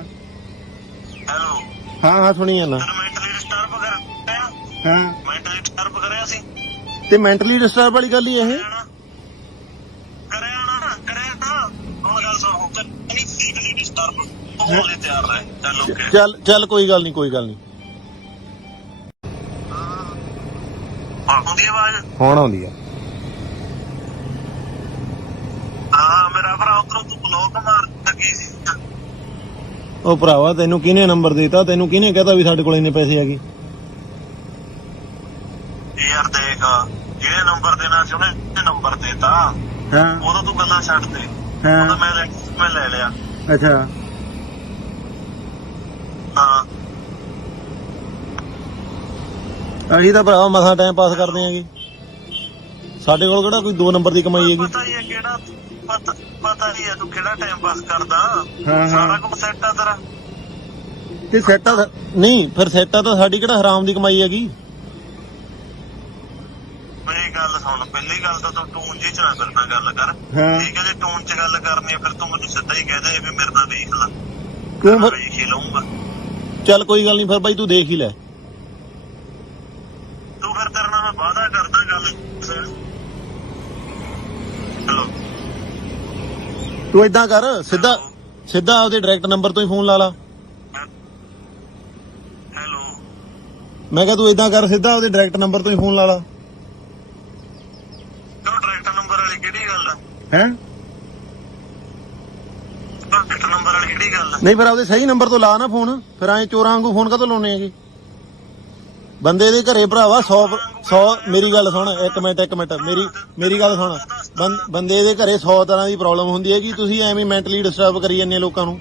ਹੈਲੋ, ਹਾਂ ਸੁਣੀ ਜਾਂਦਾ। ਤੈਨੂੰ ਮੈਂਟਲੀ ਡਿਸਟਰਬ ਕਰਿਆ? ਹਾਂ ਮੈਂਟਲੀ ਡਿਸਟਰਬ ਕਰਿਆ ਸੀ? ਤੇ ਮੈਂਟਲੀ ਡਿਸਟਰਬ ਵਾਲੀ ਗੱਲ ਹੀ ਇਹ। ਕਰਿਆ ਨਾ ਹੁਣ ਗੱਲ ਸੁਣ, ਨਹੀਂ ਫਿਜ਼ੀਕਲੀ ਡਿਸਟਰਬ ਹੋਣ ਲਈ ਤਿਆਰ ਰਹੇ। ਚੱਲ ਓਕੇ, ਚੱਲ ਕੋਈ ਗੱਲ ਨਹੀਂ। ਆਉਂਦੀ ਆਵਾਜ਼? ਹੁਣ ਆਉਂਦੀ ਆ। ਹਾਂ ਮੇਰਾ ਭਰਾ ਉਧਰੋਂ ਤੂੰ ਬਲੌਕ ਮਾਰ ਲੱਗੀ ਸੀ। ਉਹ ਭਰਾਵਾ ਤੈਨੂੰ ਕਿਹਨੇ ਨੰਬਰ ਦਿੱਤਾ? ਤੈਨੂੰ ਕਿਹਨੇ ਕਹਤਾ ਵੀ ਸਾਡੇ ਕੋਲ ਇੰਨੇ ਪੈਸੇ ਹੈਗੇ? ਯਾਰ ਦੇਖ ਜਿਹੜੇ ਨੰਬਰ ਦੇਣਾ ਸੀ ਉਹਨੇ ਨੰਬਰ ਦੇਤਾ। ਹਾਂ ਉਦੋਂ ਤੂੰ ਗੱਲਾਂ ਛੱਡ ਦੇ। ਹਾਂ ਉਦੋਂ ਮੈਂ ਲੈ ਲਿਆ। ਅੱਛਾ ਹਾਂ ਅਸੀਂ ਤਾਂ ਭਰਾਵਾ ਮਸਾਂ ਟਾਈਮ ਪਾਸ ਕਰਦੇ ਆਂਗੇ। ਸਾਡੇ ਕੋਲ ਕਿਹੜਾ ਕੋਈ 2 ਨੰਬਰ ਦੀ ਕਮਾਈ ਹੈਗੀ? ਪਤਾ ਹੀ ਹੈ ਕਿਹੜਾ ਪਤਾ ਹੀ ਹੈ ਤੂੰ ਕਿਹੜਾ ਟਾਈਮ ਪਾਸ ਕਰਦਾ। ਹਾਂ ਸਾਰਾ ਕੁਝ ਸੈੱਟ ਆ ਤੇਰਾ। ਤੇ ਸੈੱਟ ਆ ਨਹੀਂ, ਫਿਰ ਸੈੱਟ ਆ ਤਾਂ ਸਾਡੀ ਕਿਹੜਾ ਹਰਾਮ ਦੀ ਕਮਾਈ ਹੈਗੀ? ਮੇਰੀ ਗੱਲ ਸੁਣ, ਪਹਿਲੀ ਗੱਲ ਤਾਂ ਤੂੰ ਟੂਨ ਜੀ ਚ ਨਾ ਮੇਰੇ ਨਾਲ ਗੱਲ ਕਰ। ਹਾਂ ਠੀਕ ਹੈ, ਜੇ ਟੂਨ ਚ ਗੱਲ ਕਰਨੀ ਹੈ ਫਿਰ ਤੂੰ ਮੈਨੂੰ ਸਿੱਧਾ ਹੀ ਕਹਿ ਦੇ ਵੀ ਮੇਰੇ ਨਾਲ ਦੇਖ ਲੈ। ਕਿਉਂ ਮੈਂ ਫਿਰ? ਵੇਖ ਹੀ ਲਊਂਗਾ। ਚੱਲ ਕੋਈ ਗੱਲ ਨਹੀਂ, ਫਿਰ ਬਾਈ ਤੂੰ ਦੇਖ ਹੀ ਲੈ। ਤੂੰ ਫਿਰ ਤੇਰੇ ਨਾਲ ਮੈਂ ਵਾਅਦਾ ਕਰਦਾ ਗੱਲ। ਹੈਲੋ ਤੂੰ ਏਦਾਂ ਕਰ, ਸਿੱਧਾ ਆਪਦੇ ਡਾਇਰੈਕਟ ਨੰਬਰ ਤੋਂ ਹੀ ਫੋਨ ਲਾ ਲਾ। ਹੈਲੋ ਮੈਂ ਕਿਹਾ ਤੂੰ ਏਦਾਂ ਕਰ, ਸਿੱਧਾ ਆਪਦੇ ਡਾਇਰੈਕਟ ਨੰਬਰ ਤੋਂ ਹੀ ਫੋਨ ਲਾ ਲਾ। ਕਿਉਂ ਡਾਇਰੈਕਟ ਨੰਬਰ ਵਾਲੀ ਕਿਹੜੀ ਗੱਲ ਆ? ਹੈ ਡਾਇਰੈਕਟ ਨੰਬਰ ਵਾਲੀ ਕਿਹੜੀ ਗੱਲ ਆ? ਨਹੀਂ, ਫਿਰ ਆਪਦੇ ਸਹੀ ਨੰਬਰ ਤੋਂ ਲਾ ਨਾ ਫੋਨ। ਫਿਰ ਐਂ ਚੋਰਾਂ ਵਾਂਗੂ ਫੋਨ ਕਾਹਤੋਂ ਲਾਉਣੇ ਹੈਗੇ? ਬੰਦੇ ਦੇ ਘਰੇ ਭਰਾਵਾ 100 ਮੇਰੀ ਗੱਲ ਸੁਣ, ਇੱਕ ਮਿੰਟ ਮੇਰੀ ਗੱਲ ਸੁਣ। ਬੰਦੇ ਦੇ ਘਰੇ 100 ਤਰ੍ਹਾਂ ਦੀ ਪ੍ਰੋਬਲਮ ਹੁੰਦੀ ਹੈ ਕਿ ਤੁਸੀਂ ਐਵੇਂ ਮੈਂਟਲੀ ਡਿਸਟਰਬ ਕਰੀ ਜਾਂਦੇ ਲੋਕਾਂ ਨੂੰ।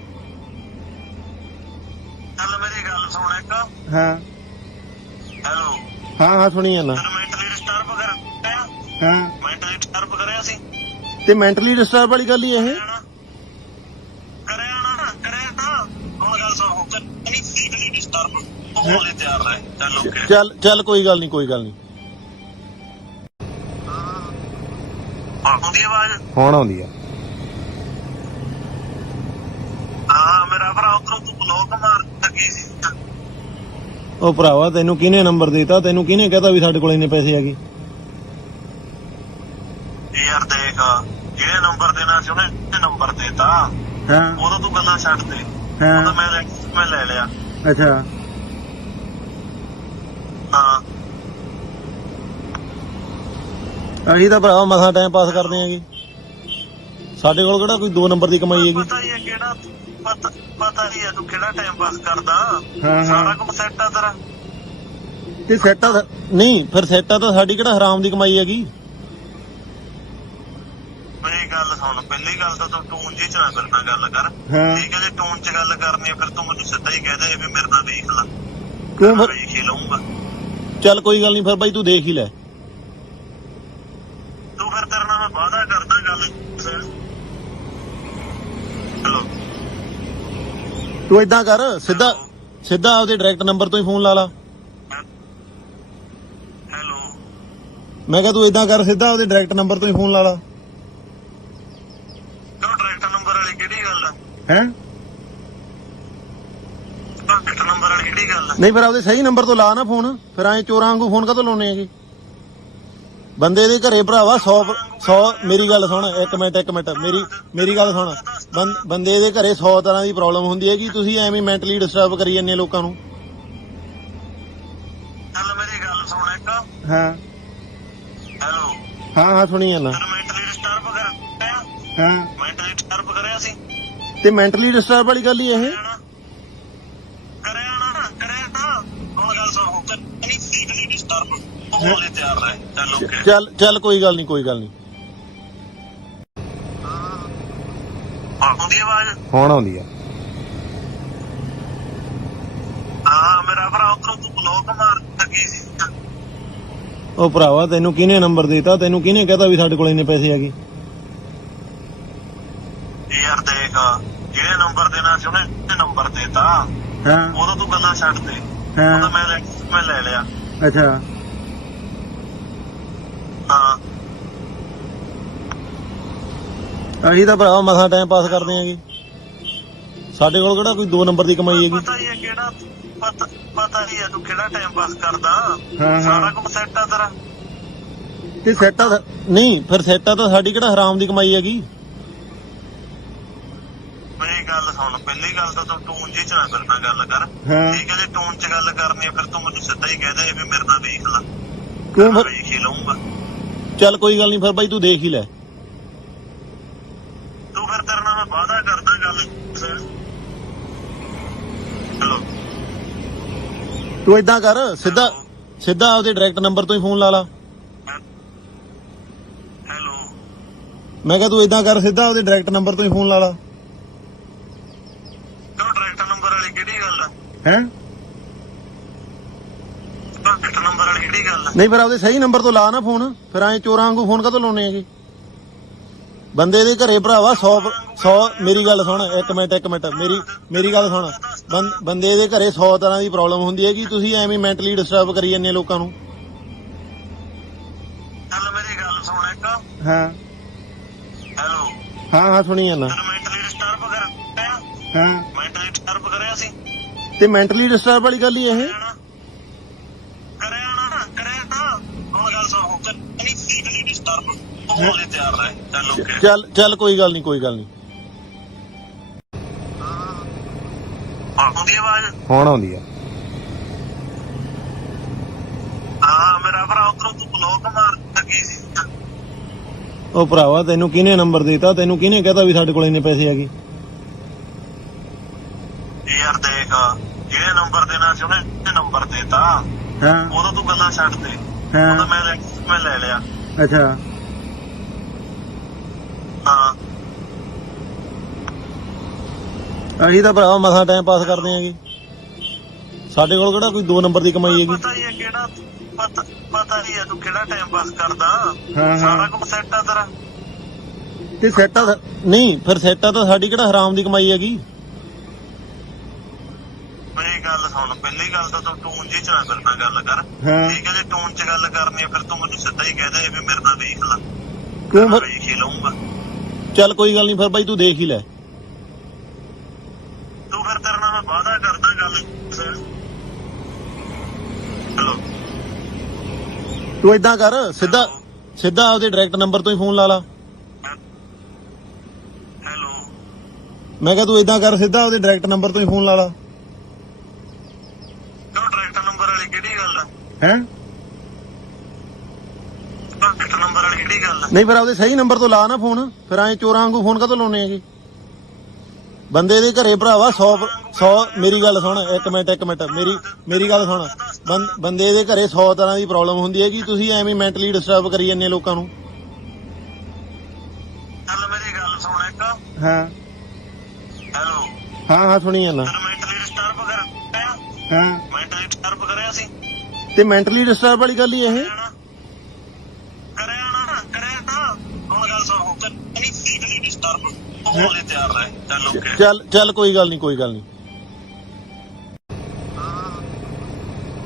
ਚੱਲ ਮੇਰੀ ਗੱਲ ਸੁਣ ਇੱਕ। ਹਾਂ ਹੈਲੋ ਹਾਂ ਸੁਣੀ ਜਾਂਦਾ। ਤੈਨੂੰ ਮੈਂਟਲੀ ਡਿਸਟਰਬ ਕਰਿਆ? ਹਾਂ ਮੈਂਟਲੀ ਡਿਸਟਰਬ ਕਰਿਆ ਸੀ? ਤੇ ਮੈਂਟਲੀ ਡਿਸਟਰਬ ਵਾਲੀ ਗੱਲ ਹੀ ਇਹ। ਕਰਿਆ ਤਾਂ ਹੁਣ ਗੱਲ ਸੁਣ। ਨਹੀਂ ਫਿਜ਼ੀਕਲੀ ਡਿਸਟਰਬ ਹੋਣ ਲਈ ਤਿਆਰ ਰਹਿ। ਚੱਲ ਓਕੇ। ਚੱਲ ਕੋਈ ਗੱਲ ਨਹੀਂ। ਆਉਂਦੀ ਆਵਾਜ਼? ਹੁਣ ਆਉਂਦੀ ਆ। ਹਾਂ ਮੇਰਾ ਭਰਾ ਉਧਰੋਂ ਤੂੰ ਬਲੌਕ ਮਾਰ ਲੱਗੀ ਸੀ। ਉਹ ਭਰਾਵਾ ਤੈਨੂੰ ਕਿਹਨੇ ਨੰਬਰ ਦਿੱਤਾ? ਤੈਨੂੰ ਕਿਹਨੇ ਕਹਤਾ ਵੀ ਸਾਡੇ ਕੋਲ ਇੰਨੇ ਪੈਸੇ ਹੈਗੇ? ਯਾਰ ਦੇਖ ਜਿਹੜੇ ਨੰਬਰ ਦੇਣਾ ਸੀ ਉਹਨੇ ਨੰਬਰ ਦੇਤਾ। ਹਾਂ ਉਦੋਂ ਤੂੰ ਗੱਲਾਂ ਛੱਡ ਦੇ। ਉਦੋਂ ਮੈਂ ਲੈ ਲਿਆ। ਅੱਛਾ ਹਾਂ ਅਸੀਂ ਤਾਂ ਭਰਾਵਾ ਮਸਾਂ ਟਾਈਮ ਪਾਸ ਕਰਦੇ ਆਂਗੇ। ਸਾਡੇ ਕੋਲ ਕਿਹੜਾ ਕੋਈ 2 ਨੰਬਰ ਦੀ ਕਮਾਈ ਹੈਗੀ? ਪਤਾ ਹੀ ਹੈ ਕਿਹੜਾ ਪਤਾ ਹੀ ਹੈ ਤੂੰ ਕਿਹੜਾ ਟਾਈਮ ਪਾਸ ਕਰਦਾ। ਹਾਂ ਸਾਰਾ ਕੁਝ ਸੈੱਟ ਆ ਤੇਰਾ। ਤੇ ਸੈੱਟ ਆ ਨਹੀਂ, ਫਿਰ ਸੈੱਟ ਆ ਤਾਂ ਸਾਡੀ ਕਿਹੜਾ ਹਰਾਮ ਦੀ ਕਮਾਈ ਹੈਗੀ? ਮੇਰੀ ਗੱਲ ਸੁਣ, ਪਹਿਲੀ ਗੱਲ ਤਾਂ ਤੂੰ ਟੂਨ ਜੀ ਚ ਨਾ ਮੇਰੇ ਨਾਲ ਗੱਲ ਕਰ। ਹਾਂ ਠੀਕ ਹੈ, ਜੇ ਟੂਨ ਚ ਗੱਲ ਕਰਨੀ ਹੈ ਫਿਰ ਤੂੰ ਮੈਨੂੰ ਸਿੱਧਾ ਹੀ ਕਹਿ ਦੇ ਵੀ ਮੇਰੇ ਨਾਲ ਦੇਖ ਲੈ। ਕਿਉਂ ਮੈਂ ਫਿਰ? ਵੇਖ ਹੀ ਲਊਂਗਾ। ਚੱਲ ਕੋਈ ਗੱਲ ਨਹੀਂ, ਫਿਰ ਬਾਈ ਤੂੰ ਦੇਖ ਹੀ ਲੈ। ਤੂੰ ਫਿਰ ਤੇਰੇ ਨਾਲ ਮੈਂ ਵਾਅਦਾ ਕਰਦਾ ਗੱਲ। ਹੈਲੋ ਤੂੰ ਏਦਾਂ ਕਰ, ਸਿੱਧਾ ਆਪਦੇ ਡਾਇਰੈਕਟ ਨੰਬਰ ਤੋਂ ਹੀ ਫੋਨ ਲਾ ਲਾ। ਹੈਲੋ ਮੈਂ ਕਿਹਾ ਤੂੰ ਏਦਾਂ ਕਰ, ਸਿੱਧਾ ਆਪਦੇ ਡਾਇਰੈਕਟ ਨੰਬਰ ਤੋਂ ਹੀ ਫੋਨ ਲਾ ਲਾ। ਕਿਉਂ ਡਾਇਰੈਕਟ ਨੰਬਰ ਵਾਲੀ ਕਿਹੜੀ ਗੱਲ ਆ? ਹੈ ਡਾਇਰੈਕਟ ਨੰਬਰ ਵਾਲੀ ਕਿਹੜੀ ਗੱਲ ਆ? ਨਹੀਂ, ਫਿਰ ਆਪਦੇ ਸਹੀ ਨੰਬਰ ਤੋਂ ਲਾ ਨਾ ਫੋਨ। ਫਿਰ ਐਂ ਚੋਰਾਂ ਵਾਂਗੂ ਫੋਨ ਕਾਹਤੋਂ ਲਾਉਣੇ ਹੈਗੇ? ਬੰਦੇ ਦੇ ਘਰੇ ਭਰਾਵਾ 100 ਮੇਰੀ ਗੱਲ ਸੁਣ, ਇੱਕ ਮਿੰਟ ਮੇਰੀ ਗੱਲ ਸੁਣ। ਬੰਦੇ ਦੇ ਘਰੇ 100 ਤਰ੍ਹਾਂ ਦੀ ਪ੍ਰੋਬਲਮ ਹੁੰਦੀ ਹੈ ਕਿ ਤੁਸੀਂ ਐਵੇਂ ਮੈਂਟਲੀ ਡਿਸਟਰਬ ਕਰੀ ਜਾਂਦੇ ਲੋਕਾਂ ਨੂੰ। ਚੱਲ ਮੇਰੀ ਗੱਲ ਸੁਣ ਇੱਕ। ਹਾਂ ਹੈਲੋ ਹਾਂ ਸੁਣੀ ਜਾਂਦਾ। ਤੈਨੂੰ ਮੈਂਟਲੀ ਡਿਸਟਰਬ ਕਰਿਆ? ਹਾਂ ਮੈਂਟਲੀ ਡਿਸਟਰਬ ਕਰਿਆ ਸੀ? ਤੇ ਮੈਂਟਲੀ ਡਿਸਟਰਬ ਵਾਲੀ ਗੱਲ ਹੀ ਇਹ। ਕਰਿਆ ਤਾਂ ਹੁਣ ਗੱਲ ਸੁਣ। ਨਹੀਂ ਫਿਜ਼ੀਕਲੀ ਡਿਸਟਰਬ ਹੋਣ ਲਈ ਤਿਆਰ ਰਹਿ। ਚੱਲ ਓਕੇ। ਚੱਲ ਕੋਈ ਗੱਲ ਨਹੀਂ। ਆਉਂਦੀ ਆਵਾਜ਼? ਹੁਣ ਆਉਂਦੀ ਆ। ਹਾਂ ਮੇਰਾ ਭਰਾ ਉਧਰੋਂ ਤੂੰ ਬਲੌਕ ਮਾਰ ਲੱਗੀ ਸੀ। ਉਹ ਭਰਾਵਾ ਤੈਨੂੰ ਕਿਹਨੇ ਨੰਬਰ ਦਿੱਤਾ? ਤੈਨੂੰ ਕਿਹਨੇ ਕਹਤਾ ਵੀ ਸਾਡੇ ਕੋਲ ਇੰਨੇ ਪੈਸੇ ਹੈਗੇ? ਯਾਰ ਦੇਖ ਜਿਹੜੇ ਨੰਬਰ ਦੇਣਾ ਸੀ ਉਹਨੇ ਨੰਬਰ ਦੇਤਾ। ਹਾਂ ਉਦੋਂ ਤੂੰ ਗੱਲਾਂ ਛੱਡ ਦੇ। ਉਦੋਂ ਮੈਂ ਲੈ ਲਿਆ। ਅੱਛਾ ਹਾਂ ਅਸੀਂ ਤਾਂ ਭਰਾਵਾ ਮਸਾਂ ਟਾਈਮ ਪਾਸ ਕਰਦੇ ਆਂਗੇ। ਸਾਡੇ ਕੋਲ ਕਿਹੜਾ ਕੋਈ 2 ਨੰਬਰ ਦੀ ਕਮਾਈ ਹੈਗੀ? ਪਤਾ ਹੀ ਹੈ ਕਿਹੜਾ ਪਤਾ ਹੀ ਹੈ ਤੂੰ ਕਿਹੜਾ ਟਾਈਮ ਪਾਸ ਕਰਦਾ। ਹਾਂ ਸਾਰਾ ਕੁਝ ਸੈੱਟ ਆ ਤੇਰਾ। ਤੇ ਸੈੱਟ ਆ ਨਹੀਂ, ਫਿਰ ਸੈੱਟ ਆ ਤਾਂ ਸਾਡੀ ਕਿਹੜਾ ਹਰਾਮ ਦੀ ਕਮਾਈ ਹੈਗੀ? ਮੇਰੀ ਗੱਲ ਸੁਣ, ਪਹਿਲੀ ਗੱਲ ਤਾਂ ਤੂੰ ਟੂਨ ਜੀ ਚ ਨਾ ਮੇਰੇ ਨਾਲ ਗੱਲ ਕਰ। ਹਾਂ ਠੀਕ ਹੈ, ਜੇ ਟੂਨ ਚ ਗੱਲ ਕਰਨੀ ਹੈ ਫਿਰ ਤੂੰ ਮੈਨੂੰ ਸਿੱਧਾ ਹੀ ਕਹਿ ਦੇ ਵੀ ਮੇਰੇ ਨਾਲ ਦੇਖ ਲੈ। ਕਿਉਂ ਫਿਰ ਵੇਖ ਹੀ ਲਊਂਗਾ। ਚੱਲ ਕੋਈ ਗੱਲ ਨਹੀਂ ਫਿਰ ਬਾਈ ਤੂੰ ਦੇਖ ਹੀ ਲੈ। ਤੂੰ ਫਿਰ ਤੇਰੇ ਨਾਲ ਮੈਂ ਵਾਅਦਾ ਕਰਦਾ ਗੱਲ। ਹੈਲੋ ਤੂੰ ਏਦਾਂ ਕਰ ਸਿੱਧਾ ਸਿੱਧਾ ਆਪਦੇ ਡਾਇਰੈਕਟ ਨੰਬਰ ਤੋਂ ਹੀ ਫੋਨ ਲਾ ਲਾ। ਹੈਲੋ ਮੈਂ ਕਿਹਾ ਤੂੰ ਏਦਾਂ ਕਰ ਸਿੱਧਾ ਆਪਦੇ ਡਾਇਰੈਕਟ ਨੰਬਰ ਤੋਂ ਹੀ ਫੋਨ ਲਾ ਲਾ। ਕਿਉਂ ਡਾਇਰੈਕਟ ਨੰਬਰ ਵਾਲੀ ਕਿਹੜੀ ਗੱਲ ਆ? ਹੈ ਡਾਇਰੈਕਟ ਨੰਬਰ ਵਾਲੀ ਕਿਹੜੀ ਗੱਲ ਆ? ਨਹੀਂ ਫਿਰ ਆਪਦੇ ਸਹੀ ਨੰਬਰ ਤੋਂ ਲਾ ਨਾ ਫੋਨ। ਫਿਰ ਐਂ ਚੋਰਾਂ ਵਾਂਗੂ ਫੋਨ ਕਾਹਤੋਂ ਲਾਉਣੇ ਹੈਗੇ? ਬੰਦੇ ਦੇ ਘਰੇ ਭਰਾਵਾ 100 ਮੇਰੀ ਗੱਲ ਸੁਣ ਇੱਕ ਮਿੰਟ ਮੇਰੀ ਗੱਲ ਸੁਣ। ਬੰਦੇ ਦੇ ਘਰੇ 100 ਤਰ੍ਹਾਂ ਦੀ ਪ੍ਰੋਬਲਮ ਹੁੰਦੀ ਹੈਗੀ। ਤੁਸੀਂ ਐਵੇਂ ਮੈਂਟਲੀ ਡਿਸਟਰਬ ਕਰੀ ਜਾਂਦੇ ਲੋਕਾਂ ਨੂੰ। ਚੱਲ ਮੇਰੀ ਗੱਲ ਸੁਣ ਇੱਕ। ਹਾਂ ਹੈਲੋ ਹਾਂ ਸੁਣੀ ਜਾਂਦਾ। ਤੈਨੂੰ ਮੈਂਟਲੀ ਡਿਸਟਰਬ ਕਰਿਆ? ਹਾਂ ਮੈਂਟਲੀ ਡਿਸਟਰਬ ਕਰਿਆ ਸੀ? ਤੇ ਮੈਂਟਲੀ ਡਿਸਟਰਬ ਵਾਲੀ ਗੱਲ ਹੀ ਇਹ। ਕਰਿਆ ਤਾਂ ਹੁਣ ਗੱਲ ਸੁਣ। ਨਹੀਂ ਫਿਜ਼ੀਕਲੀ ਡਿਸਟਰਬ ਹੋਣ ਲਈ ਤਿਆਰ ਰਹੇ। ਚੱਲ ਓਕੇ। ਚੱਲ ਕੋਈ ਗੱਲ ਨਹੀਂ। ਆਉਂਦੀ ਆਵਾਜ਼? ਹੁਣ ਆਉਂਦੀ ਆ। ਹਾਂ ਮੇਰਾ ਭਰਾ ਉਧਰੋਂ ਤੂੰ ਬਲੌਕ ਮਾਰ ਲੱਗੀ ਸੀ। ਉਹ ਭਰਾਵਾ ਤੈਨੂੰ ਕਿਹਨੇ ਨੰਬਰ ਦਿੱਤਾ? ਤੈਨੂੰ ਕਿਹਨੇ ਕਹਤਾ ਵੀ ਸਾਡੇ ਕੋਲ ਇੰਨੇ ਪੈਸੇ ਹੈਗੇ? ਯਾਰ ਦੇਖ ਜਿਹੜੇ ਨੰਬਰ ਦੇਣਾ ਸੀ ਉਹਨੇ ਨੰਬਰ ਦੇਤਾ। ਹਾਂ ਉਦੋਂ ਤੂੰ ਗੱਲਾਂ ਛੱਡ ਦੇ। ਉਦੋਂ ਮੈਂ ਲੈ ਲਿਆ। ਅੱਛਾ ਹਾਂ ਅਸੀਂ ਤਾਂ ਭਰਾਵਾ ਮਸਾਂ ਟਾਈਮ ਪਾਸ ਕਰਦੇ ਆਂਗੇ। ਸਾਡੇ ਕੋਲ ਕਿਹੜਾ ਕੋਈ 2 ਨੰਬਰ ਦੀ ਕਮਾਈ ਹੈਗੀ? ਪਤਾ ਹੀ ਹੈ ਕਿਹੜਾ ਪਤਾ ਹੀ ਹੈ ਤੂੰ ਕਿਹੜਾ ਟਾਈਮ ਪਾਸ ਕਰਦਾ। ਹਾਂ ਸਾਰਾ ਕੁਝ ਸੈੱਟ ਆ ਤੇਰਾ। ਤੇ ਸੈੱਟ ਆ ਨਹੀਂ ਫਿਰ ਸੈੱਟ ਆ ਤਾਂ ਸਾਡੀ ਕਿਹੜਾ ਹਰਾਮ ਦੀ ਕਮਾਈ ਹੈਗੀ? ਮੇਰੀ ਗੱਲ ਸੁਣ। ਪਹਿਲੀ ਗੱਲ ਤਾਂ ਤੂੰ ਟੂਨ ਜੀ ਚ ਨਾ ਮੇਰੇ ਨਾਲ ਗੱਲ ਕਰ। ਹਾਂ ਠੀਕ ਹੈ ਜੇ ਟੂਨ ਚ ਗੱਲ ਕਰਨੀ ਹੈ ਫਿਰ ਤੂੰ ਮੈਨੂੰ ਸਿੱਧਾ ਹੀ ਕਹਿ ਦੇ ਵੀ ਮੇਰੇ ਨਾਲ ਵੇਖ ਲੈ। ਕਿਉਂ ਫਿਰ ਵੇਖ ਹੀ ਲਊਂਗਾ। ਚੱਲ ਕੋਈ ਗੱਲ ਨਹੀਂ ਫਿਰ ਬਾਈ ਤੂੰ ਦੇਖ ਹੀ ਲੈ। ਤੂੰ ਫਿਰ ਤੇਰੇ ਨਾਲ ਮੈਂ ਵਾਅਦਾ ਕਰਦਾ ਗੱਲ। ਹੈਲੋ ਤੂੰ ਏਦਾਂ ਕਰ ਸਿੱਧਾ ਆਪਦੇ ਡਾਇਰੈਕਟ ਨੰਬਰ ਤੋਂ ਹੀ ਫੋਨ ਲਾ ਲਾ। ਹੈਲੋ ਮੈਂ ਕਿਹਾ ਤੂੰ ਏਦਾਂ ਕਰ ਸਿੱਧਾ ਆਪਦੇ ਡਾਇਰੈਕਟ ਨੰਬਰ ਤੋਂ ਹੀ ਫੋਨ ਲਾ ਲਾ। ਕਿਉਂ ਡਾਇਰੈਕਟ ਨੰਬਰ ਵਾਲੀ ਕਿਹੜੀ ਗੱਲ ਆ? ਹੈ ਡਾਇਰੈਕਟ ਨੰਬਰ ਵਾਲੀ ਕਿਹੜੀ ਗੱਲ ਆ? ਨਹੀਂ ਫਿਰ ਆਪਦੇ ਸਹੀ ਨੰਬਰ ਤੋਂ ਲਾ ਨਾ ਫੋਨ। ਫਿਰ ਐਂ ਚੋਰਾਂ ਵਾਂਗੂ ਫੋਨ ਕਾਹਤੋਂ ਲਾਉਣੇ ਹੈਗੇ? ਬੰਦੇ ਦੇ ਘਰੇ ਭਰਾਵਾ 100 ਮੇਰੀ ਗੱਲ ਸੁਣ ਇੱਕ ਮਿੰਟ ਮੇਰੀ ਗੱਲ ਸੁਣ। ਬੰਦੇ ਦੇ ਘਰੇ 100 ਤਰ੍ਹਾਂ ਦੀ ਪ੍ਰੋਬਲਮ ਹੁੰਦੀ ਹੈਗੀ। ਤੁਸੀਂ ਐਵੇਂ ਮੈਂਟਲੀ ਡਿਸਟਰਬ ਕਰੀ ਜਾਂਦੇ ਲੋਕਾਂ ਨੂੰ। ਚੱਲ ਮੇਰੀ ਗੱਲ ਸੁਣ ਇੱਕ। ਹਾਂ ਹੈਲੋ ਹਾਂ ਸੁਣੀ ਜਾਂਦਾ। ਤੈਨੂੰ ਮੈਂਟਲੀ ਡਿਸਟਰਬ ਕਰਿਆ? ਹਾਂ ਮੈਂਟਲੀ ਡਿਸਟਰਬ ਕਰਿਆ ਸੀ? ਤੇ ਮੈਂਟਲੀ ਡਿਸਟਰਬ ਵਾਲੀ ਗੱਲ ਹੀ ਇਹ। ਕਰਿਆ ਤਾਂ ਹੁਣ ਗੱਲ ਸੁਣ। ਨਹੀਂ ਫਿਜ਼ੀਕਲੀ ਡਿਸਟਰਬ ਹੋਣ ਲਈ ਤਿਆਰ ਰਹੇ। ਚੱਲ ਓਕੇ। ਚੱਲ ਕੋਈ ਗੱਲ ਨਹੀਂ।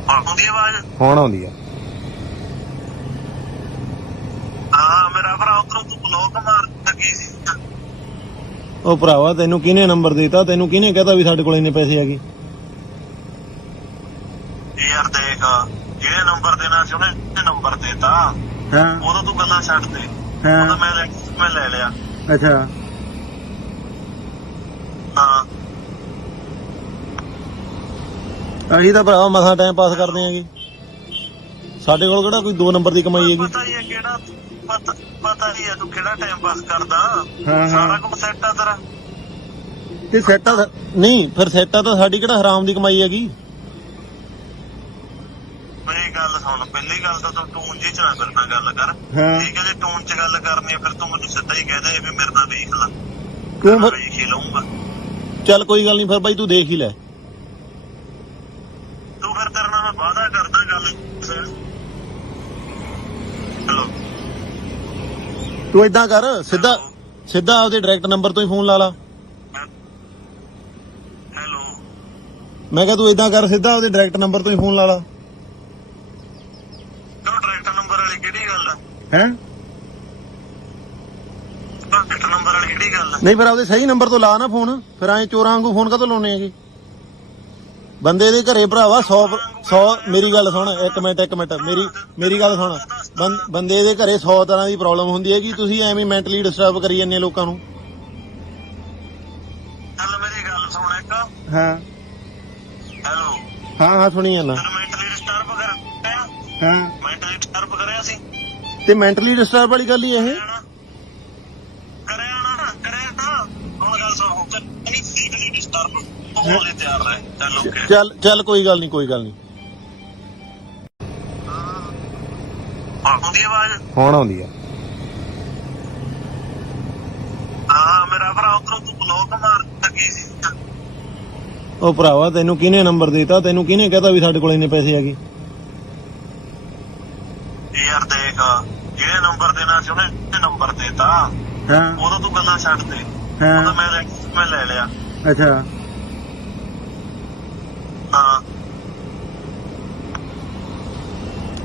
ਆਉਂਦੀ ਆਵਾਜ਼? ਹੁਣ ਆਉਂਦੀ ਆ। ਹਾਂ ਮੇਰਾ ਭਰਾ ਉਧਰੋਂ ਤੂੰ ਬਲੌਕ ਮਾਰ ਲੱਗੀ ਸੀ। ਉਹ ਭਰਾਵਾ ਤੈਨੂੰ ਕਿਹਨੇ ਨੰਬਰ ਦਿੱਤਾ? ਤੈਨੂੰ ਕਿਹਨੇ ਕਹਤਾ ਵੀ ਸਾਡੇ ਕੋਲ ਇੰਨੇ ਪੈਸੇ ਹੈਗੇ? ਯਾਰ ਦੇਖ ਜਿਹੜੇ ਨੰਬਰ ਦੇਣਾ ਸੀ ਉਹਨੇ ਨੰਬਰ ਦੇਤਾ। ਹਾਂ ਉਦੋਂ ਤੂੰ ਗੱਲਾਂ ਛੱਡ ਦੇ। ਉਦੋਂ ਮੈਂ ਲੈ ਲਿਆ। ਅੱਛਾ ਹਾਂ ਅਸੀਂ ਤਾਂ ਭਰਾਵਾ ਮਸਾਂ ਟਾਈਮ ਪਾਸ ਕਰਦੇ ਆਂਗੇ। ਸਾਡੇ ਕੋਲ ਕਿਹੜਾ ਕੋਈ 2 ਨੰਬਰ ਦੀ ਕਮਾਈ ਹੈਗੀ? ਪਤਾ ਹੀ ਹੈ ਕਿਹੜਾ ਪਤਾ ਹੀ ਹੈ ਤੂੰ ਕਿਹੜਾ ਟਾਈਮ ਪਾਸ ਕਰਦਾ। ਹਾਂ ਸਾਰਾ ਕੁਝ ਸੈੱਟ ਆ ਤੇਰਾ। ਤੇ ਸੈੱਟ ਆ ਨਹੀਂ ਫਿਰ ਸੈੱਟ ਆ ਤਾਂ ਸਾਡੀ ਕਿਹੜਾ ਹਰਾਮ ਦੀ ਕਮਾਈ ਹੈਗੀ? ਮੇਰੀ ਗੱਲ ਸੁਣ। ਪਹਿਲੀ ਗੱਲ ਤਾਂ ਤੂੰ ਟੂਨ ਜੀ ਚ ਨਾ ਮੇਰੇ ਨਾਲ ਗੱਲ ਕਰ। ਹਾਂ ਠੀਕ ਹੈ ਜੇ ਟੂਨ ਚ ਗੱਲ ਕਰਨੀ ਹੈ ਫਿਰ ਤੂੰ ਮੈਨੂੰ ਸਿੱਧਾ ਹੀ ਕਹਿ ਦੇ ਵੀ ਮੇਰੇ ਨਾਲ ਵੇਖ ਲੈ। ਕਿਉਂ ਫਿਰ ਵੇਖ ਹੀ ਲਊਂਗਾ। ਚੱਲ ਕੋਈ ਗੱਲ ਨਹੀਂ ਫਿਰ ਬਾਈ ਤੂੰ ਦੇਖ ਹੀ ਲੈ। ਤੂੰ ਫਿਰ ਤੇਰੇ ਨਾਲ ਮੈਂ ਵਾਅਦਾ ਕਰਦਾ ਗੱਲ। ਹੈਲੋ ਤੂੰ ਏਦਾਂ ਕਰ ਸਿੱਧਾ ਆਪਦੇ ਡਾਇਰੈਕਟ ਨੰਬਰ ਤੋਂ ਹੀ ਫੋਨ ਲਾ ਲਾ। ਹੈਲੋ ਮੈਂ ਕਿਹਾ ਤੂੰ ਏਦਾਂ ਕਰ ਸਿੱਧਾ ਆਪਦੇ ਡਾਇਰੈਕਟ ਨੰਬਰ ਤੋਂ ਹੀ ਫੋਨ ਲਾ ਲਾ। ਕਿਉਂ ਡਾਇਰੈਕਟ ਨੰਬਰ ਵਾਲੀ ਕਿਹੜੀ ਗੱਲ ਆ? ਹੈ ਡਾਇਰੈਕਟ ਨੰਬਰ ਵਾਲੀ ਕਿਹੜੀ ਗੱਲ ਆ? ਨਹੀਂ ਫਿਰ ਆਪਦੇ ਸਹੀ ਨੰਬਰ ਤੋਂ ਲਾ ਨਾ ਫੋਨ। ਫਿਰ ਐਂ ਚੋਰਾਂ ਵਾਂਗੂ ਫੋਨ ਕਾਹਤੋਂ ਲਾਉਣੇ ਹੈਗੇ? ਬੰਦੇ ਦੇ ਘਰੇ ਭਰਾਵਾ 100 ਮੇਰੀ ਗੱਲ ਸੁਣ ਇੱਕ ਮਿੰਟ ਮੇਰੀ ਗੱਲ ਸੁਣ। ਬੰਦੇ ਦੇ ਘਰੇ 100 ਤਰ੍ਹਾਂ ਦੀ ਪ੍ਰੋਬਲਮ ਹੁੰਦੀ ਹੈਗੀ। ਤੁਸੀਂ ਐਵੇਂ ਮੈਂਟਲੀ ਡਿਸਟਰਬ ਕਰੀ ਜਾਂਦੇ ਲੋਕਾਂ ਨੂੰ। ਚੱਲ ਮੇਰੀ ਗੱਲ ਸੁਣ ਇੱਕ। ਹਾਂ ਹੈਲੋ ਹਾਂ ਸੁਣੀ ਜਾਂਦਾ। ਤੈਨੂੰ ਮੈਂਟਲੀ ਡਿਸਟਰਬ ਕਰਿਆ? ਹਾਂ ਮੈਂਟਲੀ ਡਿਸਟਰਬ ਕਰਿਆ ਸੀ ਤੇ ਮੈਂਟਲੀ ਡਿਸਟਰਬ ਵਾਲੀ ਗੱਲ ਹੀ ਇਹ ਕਰਿਆ ਨਾ ਕਰਿਆ ਤਾਂ ਹੁਣ ਗੱਲ ਸੁਣ ਨਹੀਂ ਫਿਜ਼ੀਕਲੀ ਡਿਸਟਰਬ ਹੋਣ ਲਈ ਤਿਆਰ ਰਹੇ ਚੱਲ ਓਕੇ ਚੱਲ ਕੋਈ ਗੱਲ ਨਹੀਂ ਆਉਂਦੀ ਆਵਾਜ਼ ਹੁਣ ਆਉਂਦੀ ਆ ਹਾਂ ਮੇਰਾ ਭਰਾ ਉਧਰੋਂ ਤੂੰ ਬਲੌਕ ਮਾਰ ਲੱਗੀ ਸੀ ਉਹ ਭਰਾਵਾ ਤੈਨੂੰ ਕਿਹਨੇ ਨੰਬਰ ਦਿੱਤਾ ਤੈਨੂੰ ਕਿਹਨੇ ਕਹਤਾ ਵੀ ਸਾਡੇ ਕੋਲ ਇੰਨੇ ਪੈਸੇ ਹੈਗੇ ਯਾਰ ਦੇਖ ਜਿਹੜੇ ਨੰਬਰ ਦੇਣਾ ਸੀ ਉਹਨੇ ਨੰਬਰ ਦੇਤਾ ਹਾਂ ਉਦੋਂ ਤੂੰ ਗੱਲਾਂ ਛੱਡ ਦੇ ਉਦੋਂ ਮੈਂ ਲੈ ਲਿਆ ਅੱਛਾ ਹਾਂ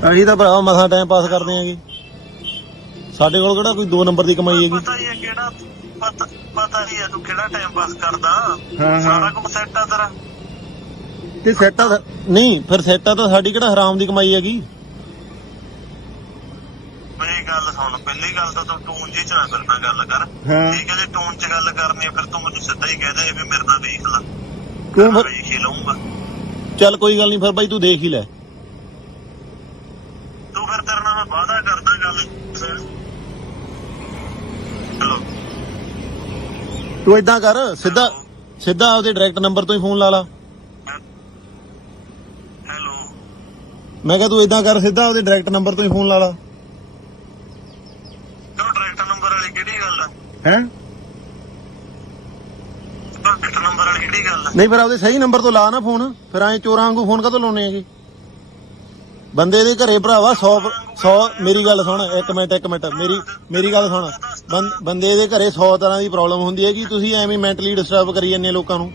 ਅਸੀਂ ਤਾਂ ਭਰਾਵਾ ਮਸਾਂ ਟਾਈਮ ਪਾਸ ਕਰਦੇ ਆਂਗੇ ਸਾਡੇ ਕੋਲ ਕਿਹੜਾ ਕੋਈ 2 ਨੰਬਰ ਦੀ ਕਮਾਈ ਹੈਗੀ ਪਤਾ ਹੀ ਹੈ ਕਿਹੜਾ ਪਤਾ ਹੀ ਹੈ ਤੂੰ ਕਿਹੜਾ ਟਾਈਮ ਪਾਸ ਕਰਦਾ ਹਾਂ ਸਾਰਾ ਕੁਝ ਸੈੱਟ ਆ ਤੇਰਾ ਤੇ ਸੈੱਟਾ ਨਹੀਂ ਫਿਰ ਸੈੱਟਾ ਤਾਂ ਸਾਡੀ ਕਿਹੜਾ ਹਰਾਮ ਦੀ ਕਮਾਈ ਹੈਗੀ ਮੇਰੀ ਗੱਲ ਸੁਣ ਪਹਿਲੀ ਗੱਲ ਤਾਂ ਤੂੰ ਟੂਨ ਜੀ ਚ ਨਾ ਕਰਨਾ ਗੱਲ ਕਰ ਠੀਕ ਹੈ ਜੇ ਟੂਨ ਚ ਗੱਲ ਕਰਨੀ ਹੈ ਫਿਰ ਤੂੰ ਮੈਨੂੰ ਸਿੱਧਾ ਹੀ ਕਹਿ ਦੇ ਵੀ ਮੇਰੇ ਨਾਲ ਵੇਖ ਲੈ ਕਿਉਂ ਮੈਂ ਵੇਖ ਹੀ ਲਊਂਗਾ ਚੱਲ ਕੋਈ ਗੱਲ ਨਹੀਂ ਫਿਰ ਬਾਈ ਤੂੰ ਦੇਖ ਹੀ ਲੈ ਤੂੰ ਫਿਰ ਤੇਰੇ ਨਾਲ ਮੈਂ ਵਾਅਦਾ ਕਰਦਾ ਗੱਲ ਹੈਲੋ ਤੂੰ ਏਦਾਂ ਕਰ ਸਿੱਧਾ ਆਪਦੇ ਡਾਇਰੈਕਟ ਨੰਬਰ ਤੋਂ ਹੀ ਫੋਨ ਲਾ ਲਾ ਹੈਲੋ ਮੈਂ ਕਿਹਾ ਤੂੰ ਏਦਾਂ ਕਰ ਸਿੱਧਾ ਆਪਦੇ ਡਾਇਰੈਕਟ ਨੰਬਰ ਤੋਂ ਹੀ ਫੋਨ ਲਾ ਲਾ ਕਿਉਂ ਡਾਇਰੈਕਟ ਨੰਬਰ ਵਾਲੀ ਕਿਹੜੀ ਗੱਲ ਆ ਹੈ ਡਾਇਰੈਕਟ ਨੰਬਰ ਵਾਲੀ ਕਿਹੜੀ ਗੱਲ ਆ ਨਹੀਂ ਫਿਰ ਆਪਦੇ ਸਹੀ ਨੰਬਰ ਤੋਂ ਲਾ ਨਾ ਫੋਨ ਫਿਰ ਐਂ ਚੋਰਾਂ ਵਾਂਗੂ ਫੋਨ ਕਾਹਤੋਂ ਲਾਉਣੇ ਹੈਗੇ ਬੰਦੇ ਦੇ ਘਰੇ ਭਰਾਵਾ 100 ਮੇਰੀ ਗੱਲ ਸੁਣ ਇੱਕ ਮਿੰਟ ਮੇਰੀ ਗੱਲ ਸੁਣ ਬੰਦੇ ਦੇ ਘਰੇ 100 ਤਰ੍ਹਾਂ ਦੀ ਪ੍ਰੋਬਲਮ ਹੁੰਦੀ ਹੈਗੀ ਤੁਸੀਂ ਐਵੇਂ ਮੈਂਟਲੀ ਡਿਸਟਰਬ ਕਰੀ ਜਾਂਦੇ ਲੋਕਾਂ ਨੂੰ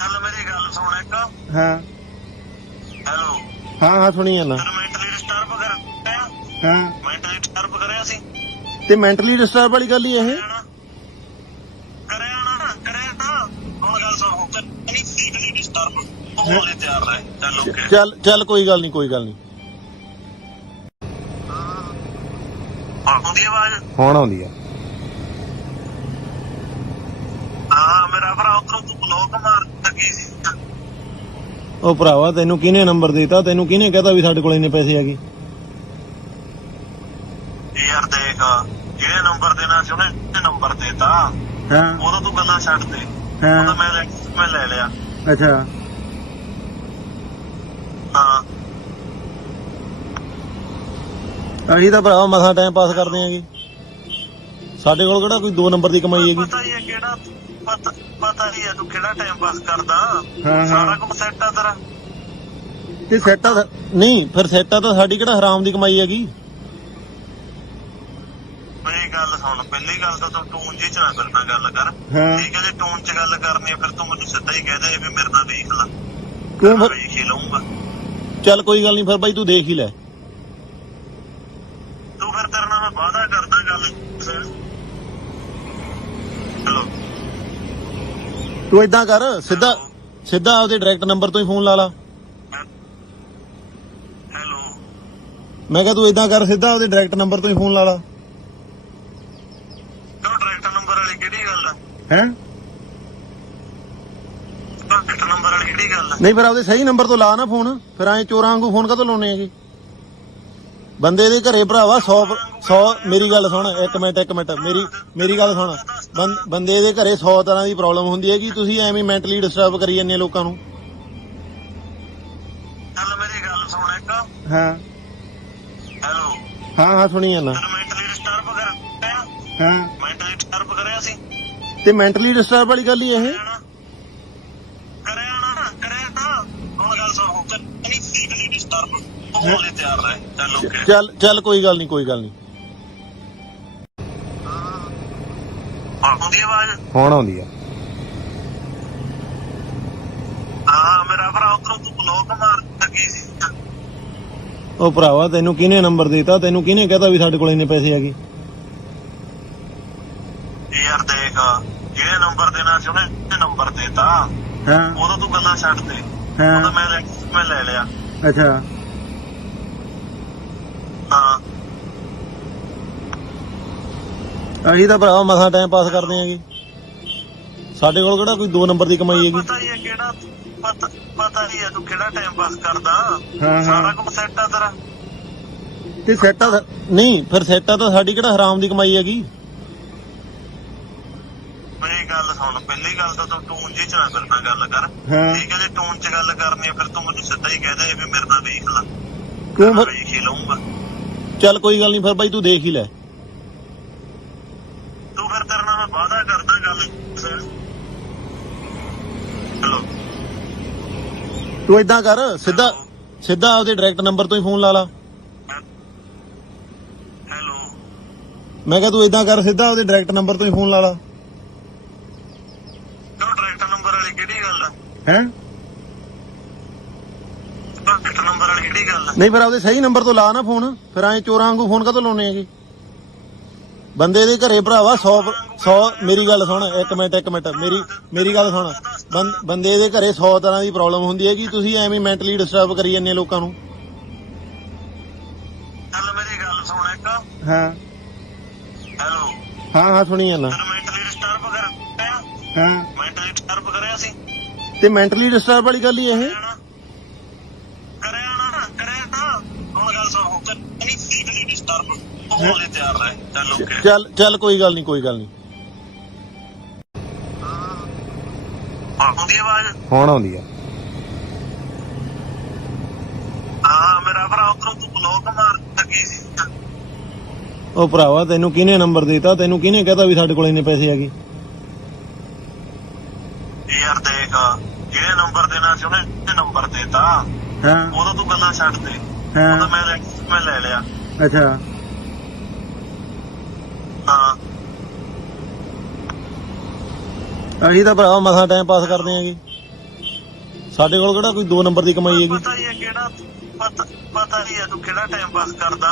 ਚੱਲ ਮੇਰੀ ਗੱਲ ਸੁਣ ਇੱਕ ਹਾਂ ਹੈਲੋ ਹਾਂ ਸੁਣੀ ਜਾਂਦਾ ਮੈਂਟਲੀ ਡਿਸਟਰਬ ਕਰਿਆ ਹਾਂ ਮੈਂਟਲੀ ਡਿਸਟਰਬ ਕਰਿਆ ਸੀ ਤੇ ਮੈਂਟਲੀ ਡਿਸਟਰਬ ਵਾਲੀ ਗੱਲ ਹੀ ਇਹ ਕਰਿਆ ਤਾਂ ਹੁਣ ਗੱਲ ਸੁਣ ਨਹੀਂ ਫਿਜ਼ੀਕਲੀ ਡਿਸਟਰਬ ਹੋਣ ਲਈ ਤਿਆਰ ਰਹੇ ਚੱਲ ਓਕੇ ਚੱਲ ਕੋਈ ਗੱਲ ਨਹੀਂ ਆਉਂਦੀ ਆਵਾਜ਼ ਹੁਣ ਆਉਂਦੀ ਆ ਹਾਂ ਮੇਰਾ ਭਰਾ ਉਧਰੋਂ ਤੂੰ ਬਲੌਕ ਮਾਰ ਲੱਗੀ ਸੀ ਉਹ ਭਰਾਵਾ ਤੈਨੂੰ ਕਿਹਨੇ ਨੰਬਰ ਦਿੱਤਾ ਤੈਨੂੰ ਕਿਹਨੇ ਕਹਤਾ ਵੀ ਸਾਡੇ ਕੋਲ ਇੰਨੇ ਪੈਸੇ ਹੈਗੇ ਯਾਰ ਦੇਖ ਜਿਹੜੇ ਨੰਬਰ ਦੇਣਾ ਸੀ ਉਹਨੇ ਨੰਬਰ ਦੇਤਾ ਹਾਂ ਉਦੋਂ ਤੂੰ ਗੱਲਾਂ ਛੱਡ ਦੇ ਉਦੋਂ ਮੈਂ ਲੈ ਲਿਆ ਅੱਛਾ ਹਾਂ ਅਸੀਂ ਤਾਂ ਭਰਾਵਾ ਮਸਾਂ ਟਾਈਮ ਪਾਸ ਕਰਦੇ ਆਂਗੇ ਸਾਡੇ ਕੋਲ ਕਿਹੜਾ ਕੋਈ 2 ਨੰਬਰ ਦੀ ਕਮਾਈ ਹੈਗੀ ਪਤਾ ਹੀ ਹੈ ਕਿਹੜਾ ਪਤਾ ਹੀ ਹੈ ਤੂੰ ਕਿਹੜਾ ਟਾਈਮ ਪਾਸ ਕਰਦਾ ਸਾਰਾ ਕੁਝ ਸੈੱਟ ਆ ਤੇਰਾ ਤੇ ਸੈੱਟਾ ਨਹੀਂ ਫਿਰ ਸੈੱਟਾ ਤਾਂ ਸਾਡੀ ਕਿਹੜਾ ਹਰਾਮ ਦੀ ਕਮਾਈ ਹੈਗੀ ਮੇਰੀ ਗੱਲ ਸੁਣ ਪਹਿਲੀ ਗੱਲ ਤਾਂ ਤੂੰ ਟੂਨ ਜੀ ਚ ਨਾ ਕਰਨਾ ਗੱਲ ਕਰ ਠੀਕ ਹੈ ਜੇ ਟੂਨ ਚ ਗੱਲ ਕਰਨੀ ਹੈ ਫਿਰ ਤੂੰ ਮੈਨੂੰ ਸਿੱਧਾ ਹੀ ਕਹਿ ਦੇ ਵੀ ਮੇਰੇ ਨਾਲ ਵੇਖ ਲੈ ਕਿਉਂ ਮੈਂ ਵੇਖ ਹੀ ਲਊਂਗਾ ਚੱਲ ਕੋਈ ਗੱਲ ਨਹੀਂ ਫਿਰ ਬਾਈ ਤੂੰ ਦੇਖ ਹੀ ਲੈ ਤੂੰ ਫਿਰ ਤੇਰੇ ਨਾਲ ਮੈਂ ਵਾਅਦਾ ਕਰਦਾ ਗੱਲ ਹੈਲੋ ਤੂੰ ਏਦਾਂ ਕਰ ਸਿੱਧਾ ਆਪਦੇ ਡਾਇਰੈਕਟ ਨੰਬਰ ਤੋਂ ਹੀ ਫੋਨ ਲਾ ਲਾ ਹੈਲੋ ਮੈਂ ਕਿਹਾ ਤੂੰ ਏਦਾਂ ਕਰ ਸਿੱਧਾ ਆਪਦੇ ਡਾਇਰੈਕਟ ਨੰਬਰ ਤੋਂ ਹੀ ਫੋਨ ਲਾ ਲਾ ਕਿਉਂ ਡਾਇਰੈਕਟ ਨੰਬਰ ਵਾਲੀ ਕਿਹੜੀ ਗੱਲ ਆ ਹੈ ਡਾਇਰੈਕਟ ਨੰਬਰ ਵਾਲੀ ਕਿਹੜੀ ਗੱਲ ਆ ਨਹੀਂ ਫਿਰ ਆਪਦੇ ਸਹੀ ਨੰਬਰ ਤੋਂ ਲਾ ਨਾ ਫੋਨ ਫਿਰ ਐਂ ਚੋਰਾਂ ਵਾਂਗੂ ਫੋਨ ਕਾਹਤੋਂ ਲਾਉਣੇ ਹੈਗੇ ਬੰਦੇ ਦੇ ਘਰੇ ਭਰਾਵਾ 100 ਮੇਰੀ ਗੱਲ ਸੁਣ ਇੱਕ ਮਿੰਟ ਮੇਰੀ ਗੱਲ ਸੁਣ ਬੰਦੇ ਦੇ ਘਰੇ 100 ਤਰ੍ਹਾਂ ਦੀ ਪ੍ਰੋਬਲਮ ਹੁੰਦੀ ਹੈਗੀ ਤੁਸੀਂ ਐਵੇਂ ਮੈਂਟਲੀ ਡਿਸਟਰਬ ਕਰੀ ਜਾਂਦੇ ਲੋਕਾਂ ਨੂੰ ਚੱਲ ਮੇਰੀ ਗੱਲ ਸੁਣ ਇੱਕ ਹਾਂ ਹੈਲੋ ਹਾਂ ਸੁਣੀ ਜਾਂਦਾ ਮੈਂਟਲੀ ਡਿਸਟਰਬ ਕਰਿਆ ਹਾਂ ਮੈਂਟਲੀ ਡਿਸਟਰਬ ਕਰਿਆ ਸੀ ਤੇ ਮੈਂਟਲੀ ਡਿਸਟਰਬ ਵਾਲੀ ਗੱਲ ਹੀ ਇਹ ਕਰਿਆ ਤਾਂ ਹੁਣ ਗੱਲ ਸੁਣ ਨਹੀਂ ਫਿਜ਼ੀਕਲੀ ਡਿਸਟਰਬ ਹੋਣ ਲਈ ਤਿਆਰ ਰਹੇ ਚੱਲ ਓਕੇ ਚੱਲ ਕੋਈ ਗੱਲ ਨਹੀਂ ਆਉਂਦੀ ਆਵਾਜ਼ ਹੁਣ ਆਉਂਦੀ ਆ ਹਾਂ ਮੇਰਾ ਭਰਾ ਉਧਰੋਂ ਤੂੰ ਬਲੌਕ ਮਾਰ ਲੱਗੀ ਸੀ ਉਹ ਭਰਾਵਾ ਤੈਨੂੰ ਕਿਹਨੇ ਨੰਬਰ ਦਿੱਤਾ ਤੈਨੂੰ ਕਿਹਨੇ ਕਹਤਾ ਵੀ ਸਾਡੇ ਕੋਲ ਇੰਨੇ ਪੈਸੇ ਹੈਗੇ ਯਾਰ ਦੇਖ ਜਿਹੜੇ ਨੰਬਰ ਦੇਣਾ ਸੀ ਉਹਨੇ ਨੰਬਰ ਦੇਤਾ ਉਦੋਂ ਤੂੰ ਗੱਲਾਂ ਛੱਡ ਦੇ ਉਦੋਂ ਮੈਂ ਲੈ ਲਿਆ ਅੱਛਾ ਹਾਂ ਅਸੀਂ ਤਾਂ ਭਰਾਵਾ ਮਸਾਂ ਟਾਈਮ ਪਾਸ ਕਰਦੇ ਆਂਗੇ ਸਾਡੇ ਕੋਲ ਕਿਹੜਾ ਕੋਈ 2 ਨੰਬਰ ਦੀ ਕਮਾਈ ਹੈਗੀ ਪਤਾ ਹੀ ਹੈ ਕਿਹੜਾ ਪਤਾ ਹੀ ਆ ਤੂੰ ਕਿਹੜਾ ਟਾਈਮ ਪਾਸ ਕਰਦਾ। ਹਾਂ। ਸਾਰਾ ਕੁਝ ਸੈੱਟ ਆ ਤੇਰਾ। ਤੇ ਸੈੱਟਾ ਨਹੀਂ, ਫਿਰ ਸੈੱਟਾ ਤਾਂ ਸਾਡੀ ਕਿਹੜਾ ਹਰਾਮ ਦੀ ਕਮਾਈ ਹੈਗੀ। ਮੇਰੀ ਗੱਲ ਸੁਣ, ਪਹਿਲੀ ਗੱਲ ਤਾਂ ਤੂੰ ਟੂਨ ਜੀ ਚ ਨਾ ਮੇਰੇ ਨਾਲ ਗੱਲ ਕਰ। ਹਾਂ। ਠੀਕ ਹੈ, ਜੇ ਟੂਨ ਚ ਗੱਲ ਕਰਨੀ ਆ ਫਿਰ ਤੂੰ ਮੈਨੂੰ ਸਿੱਧਾ ਹੀ ਕਹਿ ਦੇ ਵੀ ਮੇਰੇ ਨਾਲ ਵੇਖ ਲੈ। ਕਿਉਂ ਫਿਰ? ਵੇਖ ਹੀ ਲਊਂਗਾ। ਚੱਲ ਕੋਈ ਗੱਲ ਨਹੀਂ, ਫਿਰ ਬਾਈ ਤੂੰ ਦੇਖ ਹੀ ਲੈ। ਤੂੰ ਫਿਰ ਤੇਰੇ ਨਾਲ ਮੈਂ ਵਾਅਦਾ ਕਰਦਾ ਗੱਲ। ਹੈਲੋ, ਤੂੰ ਏਦਾਂ ਕਰ, ਸਿੱਧਾ ਆਪਦੇ ਡਾਇਰੈਕਟ ਨੰਬਰ ਤੋਂ ਹੀ ਫੋਨ ਲਾ ਲਾ। ਹੈਲੋ, ਮੈਂ ਕਿਹਾ ਤੂੰ ਏਦਾਂ ਕਰ, ਸਿੱਧਾ ਆਪਦੇ ਡਾਇਰੈਕਟ ਨੰਬਰ ਤੋਂ ਹੀ ਫੋਨ ਲਾ ਲਾ। ਕਿਉਂ ਡਾਇਰੈਕਟ ਨੰਬਰ ਵਾਲੀ ਕਿਹੜੀ ਗੱਲ ਆ? ਹੈ ਡਾਇਰੈਕਟ ਨੰਬਰ ਵਾਲੀ ਕਿਹੜੀ ਗੱਲ ਆ? ਨਹੀਂ, ਫਿਰ ਆਪਦੇ ਸਹੀ ਨੰਬਰ ਤੋਂ ਲਾ ਨਾ ਫੋਨ। ਫਿਰ ਐਂ ਚੋਰਾਂ ਵਾਂਗੂ ਫੋਨ ਕਾਹਤੋਂ ਲਾਉਣੇ ਹੈਗੇ। ਬੰਦੇ ਦੇ ਘਰੇ ਭਰਾਵਾ 100 ਮੇਰੀ ਗੱਲ ਸੁਣ, ਇੱਕ ਮਿੰਟ ਮੇਰੀ ਗੱਲ ਸੁਣ। ਬੰਦੇ ਦੇ ਘਰੇ 100 ਤਰ੍ਹਾਂ ਦੀ ਪ੍ਰੋਬਲਮ ਹੁੰਦੀ ਹੈਗੀ। ਤੁਸੀਂ ਐਵੇਂ ਮੈਂਟਲੀ ਡਿਸਟਰਬ ਕਰੀ ਜਾਂਦੇ ਲੋਕਾਂ ਨੂੰ। ਚੱਲ ਮੇਰੀ ਗੱਲ ਸੁਣ ਇੱਕ। ਹਾਂ ਹੈਲੋ, ਹਾਂ ਸੁਣੀ ਜਾਂਦਾ। ਤੈਨੂੰ ਮੈਂਟਲੀ ਡਿਸਟਰਬ ਕਰਿਆ? ਹਾਂ, ਮੈਂਟਲੀ ਡਿਸਟਰਬ ਕਰਿਆ ਸੀ? ਤੇ ਮੈਂਟਲੀ ਡਿਸਟਰਬ ਵਾਲੀ ਗੱਲ ਹੀ ਇਹ। ਕਰਿਆ ਨਾ। ਹੁਣ ਗੱਲ ਸੁਣ, ਨਹੀਂ ਫਿਜ਼ੀਕਲੀ ਡਿਸਟਰਬ ਹੋਣ ਲਈ ਤਿਆਰ ਰਹਿ। ਚੱਲ ਓਕੇ। ਚੱਲ ਕੋਈ ਗੱਲ ਨਹੀਂ। ਆਉਂਦੀ ਆਵਾਜ਼? ਹੁਣ ਆਉਂਦੀ ਆ। ਹਾਂ ਮੇਰਾ ਭਰਾ, ਉਧਰੋਂ ਤੂੰ ਬਲੌਕ ਮਾਰ ਲੱਗੀ ਸੀ। ਉਹ ਭਰਾਵਾ, ਤੈਨੂੰ ਕਿਹਨੇ ਨੰਬਰ ਦਿੱਤਾ? ਤੈਨੂੰ ਕਿਹਨੇ ਕਹਤਾ ਵੀ ਸਾਡੇ ਕੋਲ ਇੰਨੇ ਪੈਸੇ ਹੈਗੇ? ਯਾਰ ਦੇਖ, ਜਿਹੜੇ ਨੰਬਰ ਦੇਣਾ ਸੀ ਉਹਨੇ ਨੰਬਰ ਦੇਤਾ। ਹਾਂ। ਉਦੋਂ ਤੂੰ ਗੱਲਾਂ ਛੱਡ ਦੇ। ਹਾਂ। ਉਦੋਂ ਮੈਂ ਲੈ ਲਿਆ। ਅੱਛਾ। ਹਾਂ। ਅਸੀਂ ਤਾਂ ਭਰਾਵਾ ਮਸਾਂ ਟਾਈਮ ਪਾਸ ਕਰਦੇ ਆਂਗੇ। ਸਾਡੇ ਕੋਲ ਕਿਹੜਾ ਕੋਈ 2 ਨੰਬਰ ਦੀ ਕਮਾਈ ਹੈਗੀ। ਪਤਾ ਹੀ ਹੈ ਕਿਹੜਾ, ਪਤਾ ਹੀ ਹੈ ਤੂੰ ਕਿਹੜਾ ਟਾਈਮ ਪਾਸ ਕਰਦਾ।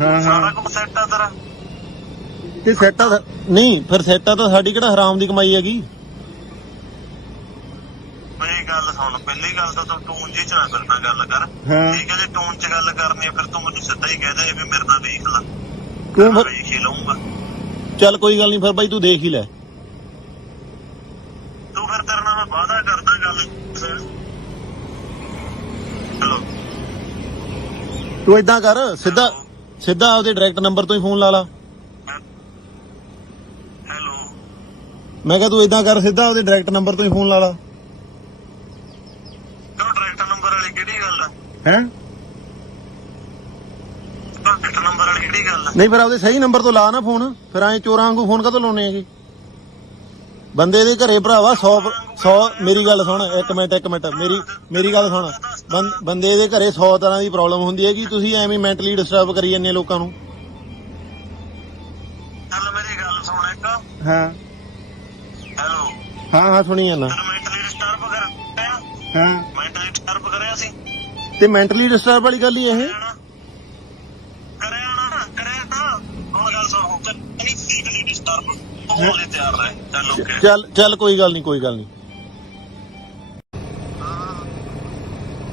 ਹਾਂ। ਸਾਰਾ ਕੁਝ ਸੈੱਟ ਆ ਤੇਰਾ। ਤੇ ਸੈੱਟਾ ਨਹੀਂ, ਫਿਰ ਸੈੱਟਾ ਤਾਂ ਸਾਡੀ ਕਿਹੜਾ ਹਰਾਮ ਦੀ ਕਮਾਈ ਹੈਗੀ। ਮੇਰੀ ਗੱਲ ਸੁਣ, ਪਹਿਲੀ ਗੱਲ ਤਾਂ ਤੂੰ ਟੂਨ ਜੀ ਚ ਨਾ ਮੇਰੇ ਨਾਲ ਗੱਲ ਕਰ। ਹਾਂ। ਠੀਕ ਹੈ, ਜੇ ਟੂਨ ਚ ਗੱਲ ਕਰਨੀ ਆ ਫਿਰ ਤੂੰ ਮੈਨੂੰ ਸਿੱਧਾ ਹੀ ਕਹਿ ਦੇ ਵੀ ਮੇਰੇ ਨਾਲ ਵੇਖ ਲੈ। ਕਿਉਂ ਫਿਰ? ਵੇਖ ਹੀ ਲਊਂਗਾ। ਚੱਲ ਕੋਈ ਗੱਲ ਨਹੀਂ, ਫਿਰ ਬਾਈ ਤੂੰ ਦੇਖ ਹੀ ਲੈ। ਤੂੰ ਫਿਰ ਤੇਰੇ ਨਾਲ ਮੈਂ ਵਾਅਦਾ ਕਰਦਾ ਗੱਲ। ਹੈਲੋ, ਤੂੰ ਏਦਾਂ ਕਰ, ਸਿੱਧਾ ਆਪਦੇ ਡਾਇਰੈਕਟ ਨੰਬਰ ਤੋਂ ਹੀ ਫੋਨ ਲਾ ਲਾ। ਹੈਲੋ, ਮੈਂ ਕਿਹਾ ਤੂੰ ਏਦਾਂ ਕਰ, ਸਿੱਧਾ ਆਪਦੇ ਡਾਇਰੈਕਟ ਨੰਬਰ ਤੋਂ ਹੀ ਫੋਨ ਲਾ ਲਾ। ਕਿਉਂ ਡਾਇਰੈਕਟ ਨੰਬਰ ਵਾਲੀ ਕਿਹੜੀ ਗੱਲ ਆ? ਹੈ ਡਾਇਰੈਕਟ ਨੰਬਰ ਵਾਲੀ ਕਿਹੜੀ ਗੱਲ ਆ? ਨਹੀਂ, ਫਿਰ ਆਪਦੇ ਸਹੀ ਨੰਬਰ ਤੋਂ ਲਾ ਨਾ ਫੋਨ। ਫਿਰ ਐਂ ਚੋਰਾਂ ਵਾਂਗੂ ਫੋਨ ਕਾਹਤੋਂ ਲਾਉਣੇ ਹੈਗੇ। ਬੰਦੇ ਦੇ ਘਰੇ ਭਰਾਵਾ 100 ਮੇਰੀ ਗੱਲ ਸੁਣ, ਇੱਕ ਮਿੰਟ ਮੇਰੀ ਗੱਲ ਸੁਣ। ਬੰਦੇ ਦੇ ਘਰੇ 100 ਤਰ੍ਹਾਂ ਦੀ ਪ੍ਰੋਬਲਮ ਹੁੰਦੀ ਹੈਗੀ। ਤੁਸੀਂ ਐਵੇਂ ਮੈਂਟਲੀ ਡਿਸਟਰਬ ਕਰੀ ਜਾਂਦੇ ਲੋਕਾਂ ਨੂੰ। ਚੱਲ ਮੇਰੀ ਗੱਲ ਸੁਣ ਇੱਕ। ਹਾਂ। ਹੈਲੋ, ਹਾਂ ਸੁਣੀ ਜਾਂਦਾ। ਤੈਨੂੰ ਮੈਂਟਲੀ ਡਿਸਟਰਬ ਕਰਿਆ? ਹਾਂ। ਮੈਂਟਲੀ ਡਿਸਟਰਬ ਕਰਿਆ ਸੀ? ਤੇ ਮੈਂਟਲੀ ਡਿਸਟਰਬ ਵਾਲੀ ਗੱਲ ਹੀ ਇਹ। ਕਰਿਆ ਨਾ। ਹੁਣ ਗੱਲ ਸੁਣ, ਨਹੀਂ ਫਿਜ਼ੀਕਲੀ ਡਿਸਟਰਬ ਹੋਣ ਲਈ ਤਿਆਰ ਰਹਿ। ਚੱਲ ਓਕੇ। ਚੱਲ ਕੋਈ ਗੱਲ ਨਹੀਂ।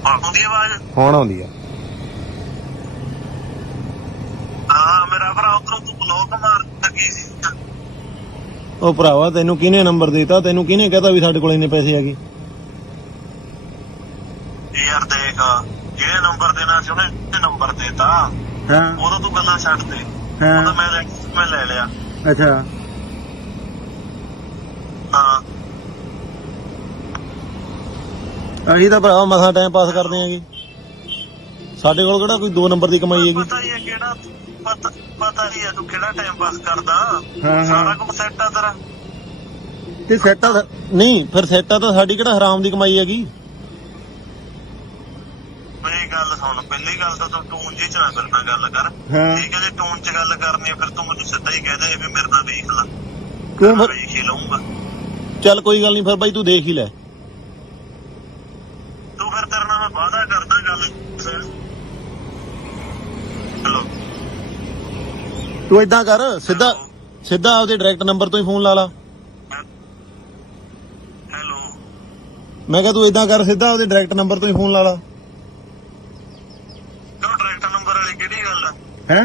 ਆਉਂਦੀ ਆਵਾਜ਼? ਹੁਣ ਆਉਂਦੀ ਆ। ਹਾਂ ਮੇਰਾ ਭਰਾ, ਉਧਰੋਂ ਤੂੰ ਬਲੌਕ ਮਾਰ ਲੱਗੀ ਸੀ। ਉਹ ਭਰਾਵਾ, ਤੈਨੂੰ ਕਿਹਨੇ ਨੰਬਰ ਦਿੱਤਾ? ਤੈਨੂੰ ਕਿਹਨੇ ਕਹਤਾ ਵੀ ਸਾਡੇ ਕੋਲ ਇੰਨੇ ਪੈਸੇ ਹੈਗੇ? ਯਾਰ ਦੇਖ, ਜਿਹੜੇ ਨੰਬਰ ਦੇਣਾ ਸੀ ਉਹਨੇ ਨੰਬਰ ਦੇਤਾ। ਹਾਂ। ਉਦੋਂ ਤੂੰ ਗੱਲਾਂ ਛੱਡ ਦੇ। ਹਾਂ। ਉਦੋਂ ਮੈਂ ਲੈ ਲਿਆ। ਅੱਛਾ। ਹਾਂ। ਅਸੀਂ ਤਾਂ ਭਰਾਵਾ ਮਸਾਂ ਟਾਈਮ ਪਾਸ ਕਰਦੇ ਆਂਗੇ। ਸਾਡੇ ਕੋਲ ਕਿਹੜਾ ਕੋਈ 2 ਨੰਬਰ ਦੀ ਕਮਾਈ ਹੈਗੀ। ਪਤਾ ਹੀ ਹੈ ਕਿਹੜਾ, ਪਤਾ ਹੀ ਹੈ ਤੂੰ ਕਿਹੜਾ ਟਾਈਮ ਪਾਸ ਕਰਦਾ। ਹਾਂ। ਸਾਰਾ ਕੁਝ ਸੈੱਟ ਆ ਤੇਰਾ। ਤੇ ਸੈੱਟਾ ਨਹੀਂ, ਫਿਰ ਸੈੱਟਾ ਤਾਂ ਸਾਡੀ ਕਿਹੜਾ ਹਰਾਮ ਦੀ ਕਮਾਈ ਹੈਗੀ। ਮੇਰੀ ਗੱਲ ਸੁਣ, ਪਹਿਲੀ ਗੱਲ ਤਾਂ ਤੂੰ ਟੂਨ ਜੀ ਚ ਨਾ ਮੇਰੇ ਨਾਲ ਗੱਲ ਕਰ। ਹਾਂ। ਠੀਕ ਹੈ, ਜੇ ਟੂਨ ਚ ਗੱਲ ਕਰਨੀ ਆ ਫਿਰ ਤੂੰ ਮੈਨੂੰ ਸਿੱਧਾ ਹੀ ਕਹਿ ਦੇ ਵੀ ਮੇਰੇ ਨਾਲ ਵੇਖ ਲੈ। ਕਿਉਂ ਫਿਰ? ਵੇਖ ਹੀ ਲਊਂਗਾ। ਚੱਲ ਕੋਈ ਗੱਲ ਨਹੀਂ, ਫਿਰ ਬਾਈ ਤੂੰ ਦੇਖ ਹੀ ਲੈ। ਤੂੰ ਫਿਰ ਤੇਰੇ ਨਾਲ ਮੈਂ ਵਾਅਦਾ ਕਰਦਾ ਗੱਲ। ਹੈਲੋ, ਤੂੰ ਏਦਾਂ ਕਰ, ਸਿੱਧਾ ਆਪਦੇ ਡਾਇਰੈਕਟ ਨੰਬਰ ਤੋਂ ਹੀ ਫੋਨ ਲਾ ਲਾ। ਹੈਲੋ, ਮੈਂ ਕਿਹਾ ਤੂੰ ਏਦਾਂ ਕਰ, ਸਿੱਧਾ ਆਪਦੇ ਡਾਇਰੈਕਟ ਨੰਬਰ ਤੋਂ ਹੀ ਫੋਨ ਲਾ ਲਾ। ਕਿਉਂ ਡਾਇਰੈਕਟ ਨੰਬਰ ਵਾਲੀ ਕਿਹੜੀ ਗੱਲ ਆ? ਹੈ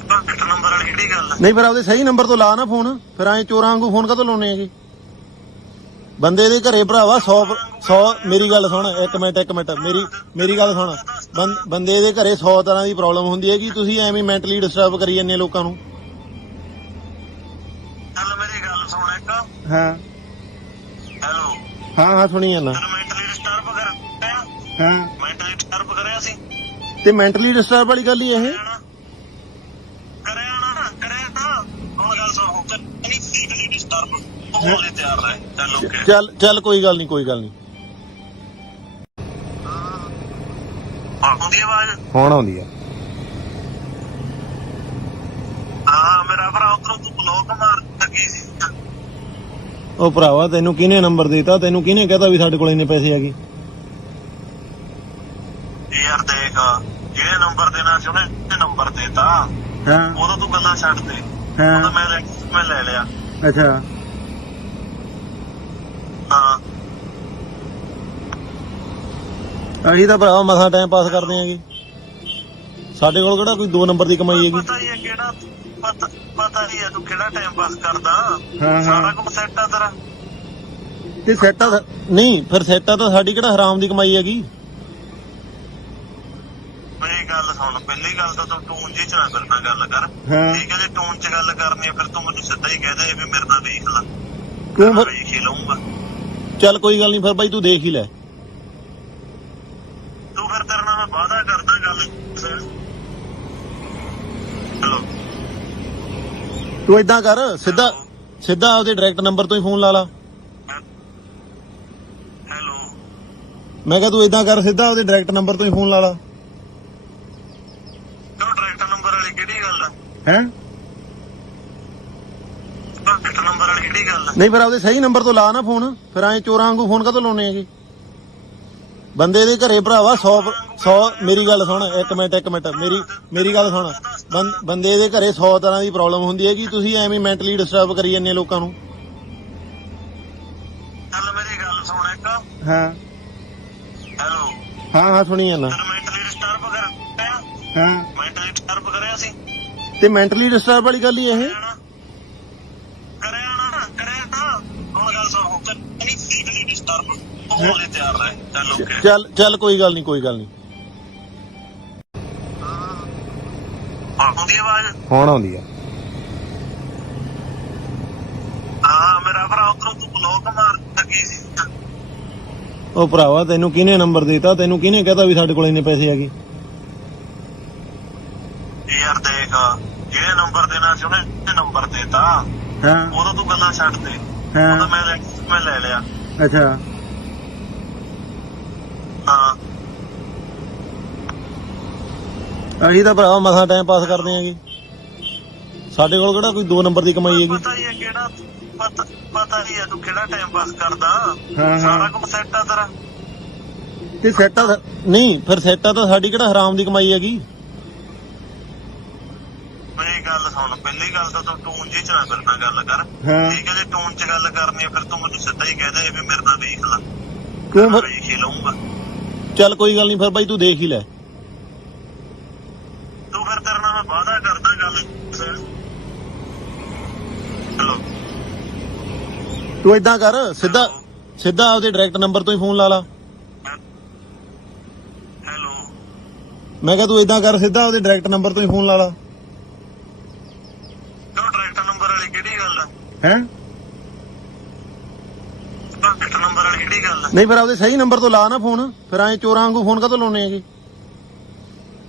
ਡਾਇਰੈਕਟ ਨੰਬਰ ਵਾਲੀ ਕਿਹੜੀ ਗੱਲ ਆ? ਨਹੀਂ, ਫਿਰ ਆਪਦੇ ਸਹੀ ਨੰਬਰ ਤੋਂ ਲਾ ਨਾ ਫੋਨ। ਫਿਰ ਐਂ ਚੋਰਾਂ ਵਾਂਗੂ ਫੋਨ ਕਾਹਤੋਂ ਲਾਉਣੇ ਹੈਗੇ। ਬੰਦੇ ਦੇ ਘਰੇ ਭਰਾਵਾ 100 ਮੇਰੀ ਗੱਲ ਸੁਣ ਇੱਕ ਮਿੰਟ ਮੇਰੀ ਗੱਲ ਸੁਣ ਬੰਦੇ ਦੇ ਘਰੇ 100 ਤਰ੍ਹਾਂ ਦੀ ਪ੍ਰੋਬਲਮ ਹੁੰਦੀ ਹੈ ਕਿ ਤੁਸੀਂ ਐਵੇਂ ਮੈਂਟਲੀ ਡਿਸਟਰਬ ਕਰੀ ਜਾਂਦੇ ਲੋਕਾਂ ਨੂੰ। ਚੱਲ ਮੇਰੀ ਗੱਲ ਸੁਣ ਇੱਕ। ਹਾਂ ਹੈਲੋ। ਹਾਂ ਸੁਣੀ ਜਾਂਦਾ। ਮੈਂਟਲੀ ਡਿਸਟਰਬ ਕਰਿਆ? ਹਾਂ ਮੈਂਟਲੀ ਡਿਸਟਰਬ ਕਰਿਆ ਸੀ ਤੇ ਮੈਂਟਲੀ ਡਿਸਟਰਬ ਵਾਲੀ ਗੱਲ ਹੀ ਇਹ। ਕਰਿਆ ਨਾ ਕਰਿਆ ਤਾਂ ਹੁਣ ਗੱਲ ਸੁਣ ਨਹੀਂ ਫਿਜ਼ੀਕਲੀ ਡਿਸਟਰਬ ਹੋਣ ਲਈ ਤਿਆਰ ਰਹਿ। ਚੱਲ ਓਕੇ। ਚੱਲ ਕੋਈ ਗੱਲ ਨਹੀਂ ਆਉਂਦੀ ਆਵਾਜ਼? ਹੁਣ ਆਉਂਦੀ ਆ। ਹਾਂ ਮੇਰਾ ਭਰਾ ਉਧਰੋਂ ਤੂੰ ਬਲੌਕ ਮਾਰ ਲੱਗੀ ਸੀ। ਉਹ ਭਰਾਵਾ ਤੈਨੂੰ ਕਿਹਨੇ ਨੰਬਰ ਦਿੱਤਾ? ਤੈਨੂੰ ਕਿਹਨੇ ਕਹਤਾ ਵੀ ਸਾਡੇ ਕੋਲ ਇੰਨੇ ਪੈਸੇ ਹੈਗੇ? ਯਾਰ ਦੇਖ ਜਿਹੜੇ ਨੰਬਰ ਦੇਣਾ ਸੀ ਉਹਨੇ ਨੰਬਰ ਦੇਤਾ। ਹਾਂ ਉਦੋਂ ਤੂੰ ਗੱਲਾਂ ਛੱਡ ਦੇ। ਉਦੋਂ ਮੈਂ ਲੈ ਲਿਆ। ਅੱਛਾ ਹਾਂ ਅਸੀਂ ਤਾਂ ਭਰਾਵਾ ਮਸਾਂ ਟਾਈਮ ਪਾਸ ਕਰਦੇ ਆਂਗੇ। ਸਾਡੇ ਕੋਲ ਕਿਹੜਾ ਕੋਈ 2 ਨੰਬਰ ਦੀ ਕਮਾਈ ਹੈਗੀ। ਪਤਾ ਹੀ ਹੈ ਕਿਹੜਾ ਪਤਾ ਹੀ ਹੈ ਤੂੰ ਕਿਹੜਾ ਟਾਈਮ ਪਾਸ ਕਰਦਾ। ਹਾਂ ਸਾਰਾ ਕੁਝ ਸੈੱਟ ਆ ਤੇਰਾ। ਤੇ ਸੈਟਾ ਨਹੀਂ ਫਿਰ ਸੈਟਾ ਤਾਂ ਸਾਡੀ ਕਿਹੜਾ ਹਰਾਮ ਦੀ ਕਮਾਈ ਹੈਗੀ। ਮੇਰੀ ਗੱਲ ਸੁਣ ਪਹਿਲੀ ਗੱਲ ਤਾਂ ਤੂੰ ਟੂਨ ਜੀ ਚ ਨਾ ਮੇਰੇ ਨਾਲ ਗੱਲ ਕਰ। ਹਾਂ ਠੀਕ ਹੈ ਜੇ ਟੂਨ ਚ ਗੱਲ ਕਰਨੀ ਹੈ ਫਿਰ ਤੂੰ ਮੈਨੂੰ ਸਿੱਧਾ ਹੀ ਕਹਿ ਦੇ ਵੀ ਮੇਰੇ ਨਾਲ ਦੇਖ ਲੈ। ਕਿਉਂ ਫਿਰ? ਵੇਖ ਹੀ ਲਊਂਗਾ। ਚੱਲ ਕੋਈ ਗੱਲ ਨਹੀਂ ਫਿਰ ਬਾਈ ਤੂੰ ਦੇਖ ਹੀ ਲੈ। ਤੂੰ ਫਿਰ ਤੇਰੇ ਨਾਲ ਮੈਂ ਵਾਅਦਾ ਕਰਦਾ ਗੱਲ। ਹੈਲੋ ਤੂੰ ਏਦਾਂ ਕਰ ਸਿੱਧਾ ਆਪਦੇ ਡਾਇਰੈਕਟ ਨੰਬਰ ਤੋਂ ਹੀ ਫੋਨ ਲਾ ਲਾ। ਹੈਲੋ ਮੈਂ ਕਿਹਾ ਤੂੰ ਏਦਾਂ ਕਰ ਸਿੱਧਾ ਆਪਦੇ ਡਾਇਰੈਕਟ ਨੰਬਰ ਤੋਂ ਹੀ ਫੋਨ ਲਾ ਲਾ। ਕਿਉਂ ਡਾਇਰੈਕਟ ਨੰਬਰ ਵਾਲੀ ਕਿਹੜੀ ਗੱਲ ਆ? ਹੈ ਡਾਇਰੈਕਟ ਨੰਬਰ ਵਾਲੀ ਕਿਹੜੀ ਗੱਲ ਆ? ਨਹੀਂ ਫਿਰ ਆਪਦੇ ਸਹੀ ਨੰਬਰ ਤੋਂ ਲਾ ਨਾ ਫੋਨ। ਫਿਰ ਐਂ ਚੋਰਾਂ ਵਾਂਗੂ ਫੋਨ ਕਾਹਤੋਂ ਲਾਉਣੇ ਹੈਗੇ? ਬੰਦੇ ਦੇ ਘਰੇ ਭਰਾਵਾ 100 ਮੇਰੀ ਗੱਲ ਸੁਣ ਇੱਕ ਮਿੰਟ ਮੇਰੀ ਗੱਲ ਸੁਣ ਬੰਦੇ ਦੇ ਘਰੇ 100 ਤਰ੍ਹਾਂ ਦੀ ਪ੍ਰੋਬਲਮ ਹੁੰਦੀ ਹੈ ਕਿ ਤੁਸੀਂ ਐਵੇਂ ਮੈਂਟਲੀ ਡਿਸਟਰਬ ਕਰੀ ਜਾਂਦੇ ਲੋਕਾਂ ਨੂੰ। ਚੱਲ ਮੇਰੀ ਗੱਲ ਸੁਣ ਇੱਕ। ਹਾਂ ਹੈਲੋ ਹਾਂ ਸੁਣੀ ਜਾਂਦਾ। ਮੈਂਟਲੀ ਡਿਸਟਰਬ ਕਰਿਆ? ਹਾਂ ਮੈਂਟਲੀ ਡਿਸਟਰਬ ਕਰਿਆ ਸੀ ਤੇ ਮੈਂਟਲੀ ਡਿਸਟਰਬ ਵਾਲੀ ਗੱਲ ਹੀ ਇਹ। ਕਰਿਆ ਤਾਂ ਹੁਣ ਗੱਲ ਸੁਣ ਨਹੀਂ ਫਿਜ਼ੀਕਲੀ ਡਿਸਟਰਬ ਹੋਣ ਲਈ ਤਿਆਰ ਰਹਿ। ਚੱਲ ਓਕੇ। ਚੱਲ ਕੋਈ ਗੱਲ ਨਹੀਂ ਆਉਂਦੀ ਆਵਾਜ਼? ਹੁਣ ਆਉਂਦੀ ਆ। ਹਾਂ ਮੇਰਾ ਭਰਾ ਉਧਰੋਂ ਤੂੰ ਬਲੌਕ ਮਾਰ ਲੱਗੀ ਸੀ। ਉਹ ਭਰਾਵਾ ਤੈਨੂੰ ਕਿਹਨੇ ਨੰਬਰ ਦਿੱਤਾ? ਤੈਨੂੰ ਕਿਹਨੇ ਕਹਤਾ ਵੀ ਸਾਡੇ ਕੋਲ ਇੰਨੇ ਪੈਸੇ ਹੈਗੇ? ਯਾਰ ਦੇਖ ਜਿਹੜੇ ਨੰਬਰ ਦੇਣਾ ਸੀ ਉਹਨੇ ਨੰਬਰ ਦੇਤਾ। ਹਾਂ ਉਦੋਂ ਤੂੰ ਗੱਲਾਂ ਛੱਡ ਦੇ। ਉਦੋਂ ਮੈਂ ਲੈ ਲਿਆ। ਅੱਛਾ ਹਾਂ ਅਸੀਂ ਤਾਂ ਭਰਾਵਾ ਮਸਾਂ ਟਾਈਮ ਪਾਸ ਕਰਦੇ ਆਂਗੇ। ਸਾਡੇ ਕੋਲ ਕਿਹੜਾ ਕੋਈ 2 ਨੰਬਰ ਦੀ ਕਮਾਈ ਹੈਗੀ। ਪਤਾ ਹੀ ਹੈ ਕਿਹੜਾ ਪਤਾ ਹੀ ਹੈ ਤੂੰ ਕਿਹੜਾ ਟਾਈਮ ਪਾਸ ਕਰਦਾ। ਹਾਂ ਸਾਰਾ ਕੁਝ ਸੈੱਟ ਆ ਤੇਰਾ। ਤੇ ਸੈਟਾ ਨਹੀਂ ਫਿਰ ਸੈਟਾ ਤਾਂ ਸਾਡੀ ਕਿਹੜਾ ਹਰਾਮ ਦੀ ਕਮਾਈ ਹੈਗੀ। ਮੇਰੀ ਗੱਲ ਸੁਣ ਪਹਿਲੀ ਗੱਲ ਤਾਂ ਤੂੰ ਟੂਨ ਜੀ ਚ ਨਾ ਮੇਰੇ ਨਾਲ ਗੱਲ ਕਰ। ਹਾਂ ਠੀਕ ਹੈ ਜੇ ਟੂਨ ਚ ਗੱਲ ਕਰਨੀ ਹੈ ਫਿਰ ਤੂੰ ਮੈਨੂੰ ਸਿੱਧਾ ਹੀ ਕਹਿ ਦੇ ਵੀ ਮੇਰੇ ਨਾਲ ਦੇਖ ਲੈ। ਕਿਉਂ ਫਿਰ? ਵੇਖ ਹੀ ਲਊਂਗਾ। ਚੱਲ ਕੋਈ ਗੱਲ ਨਹੀਂ ਫਿਰ ਬਾਈ ਤੂੰ ਦੇਖ ਹੀ ਲੈ। ਤੂੰ ਫਿਰ ਤੇਰੇ ਨਾਲ ਮੈਂ ਵਾਅਦਾ ਕਰਦਾ ਗੱਲ। ਹੈਲੋ ਤੂੰ ਏਦਾਂ ਕਰ ਸਿੱਧਾ ਆਪਦੇ ਡਾਇਰੈਕਟ ਨੰਬਰ ਤੋਂ ਹੀ ਫੋਨ ਲਾ ਲਾ। ਹੈਲੋ ਮੈਂ ਕਿਹਾ ਤੂੰ ਏਦਾਂ ਕਰ ਸਿੱਧਾ ਆਪਦੇ ਡਾਇਰੈਕਟ ਨੰਬਰ ਤੋਂ ਹੀ ਫੋਨ ਲਾ ਲਾ। ਕਿਉਂ ਡਾਇਰੈਕਟ ਨੰਬਰ ਵਾਲੀ ਕਿਹੜੀ ਗੱਲ ਆ? ਹੈ ਡਾਇਰੈਕਟ ਨੰਬਰ ਵਾਲੀ ਕਿਹੜੀ ਗੱਲ ਆ? ਨਹੀਂ ਫਿਰ ਆਪਦੇ ਸਹੀ ਨੰਬਰ ਤੋਂ ਲਾ ਨਾ ਫੋਨ। ਫਿਰ ਐਂ ਚੋਰਾਂ ਵਾਂਗੂ ਫੋਨ ਕਾਹਤੋਂ ਲਾਉਣੇ ਹੈਗੇ?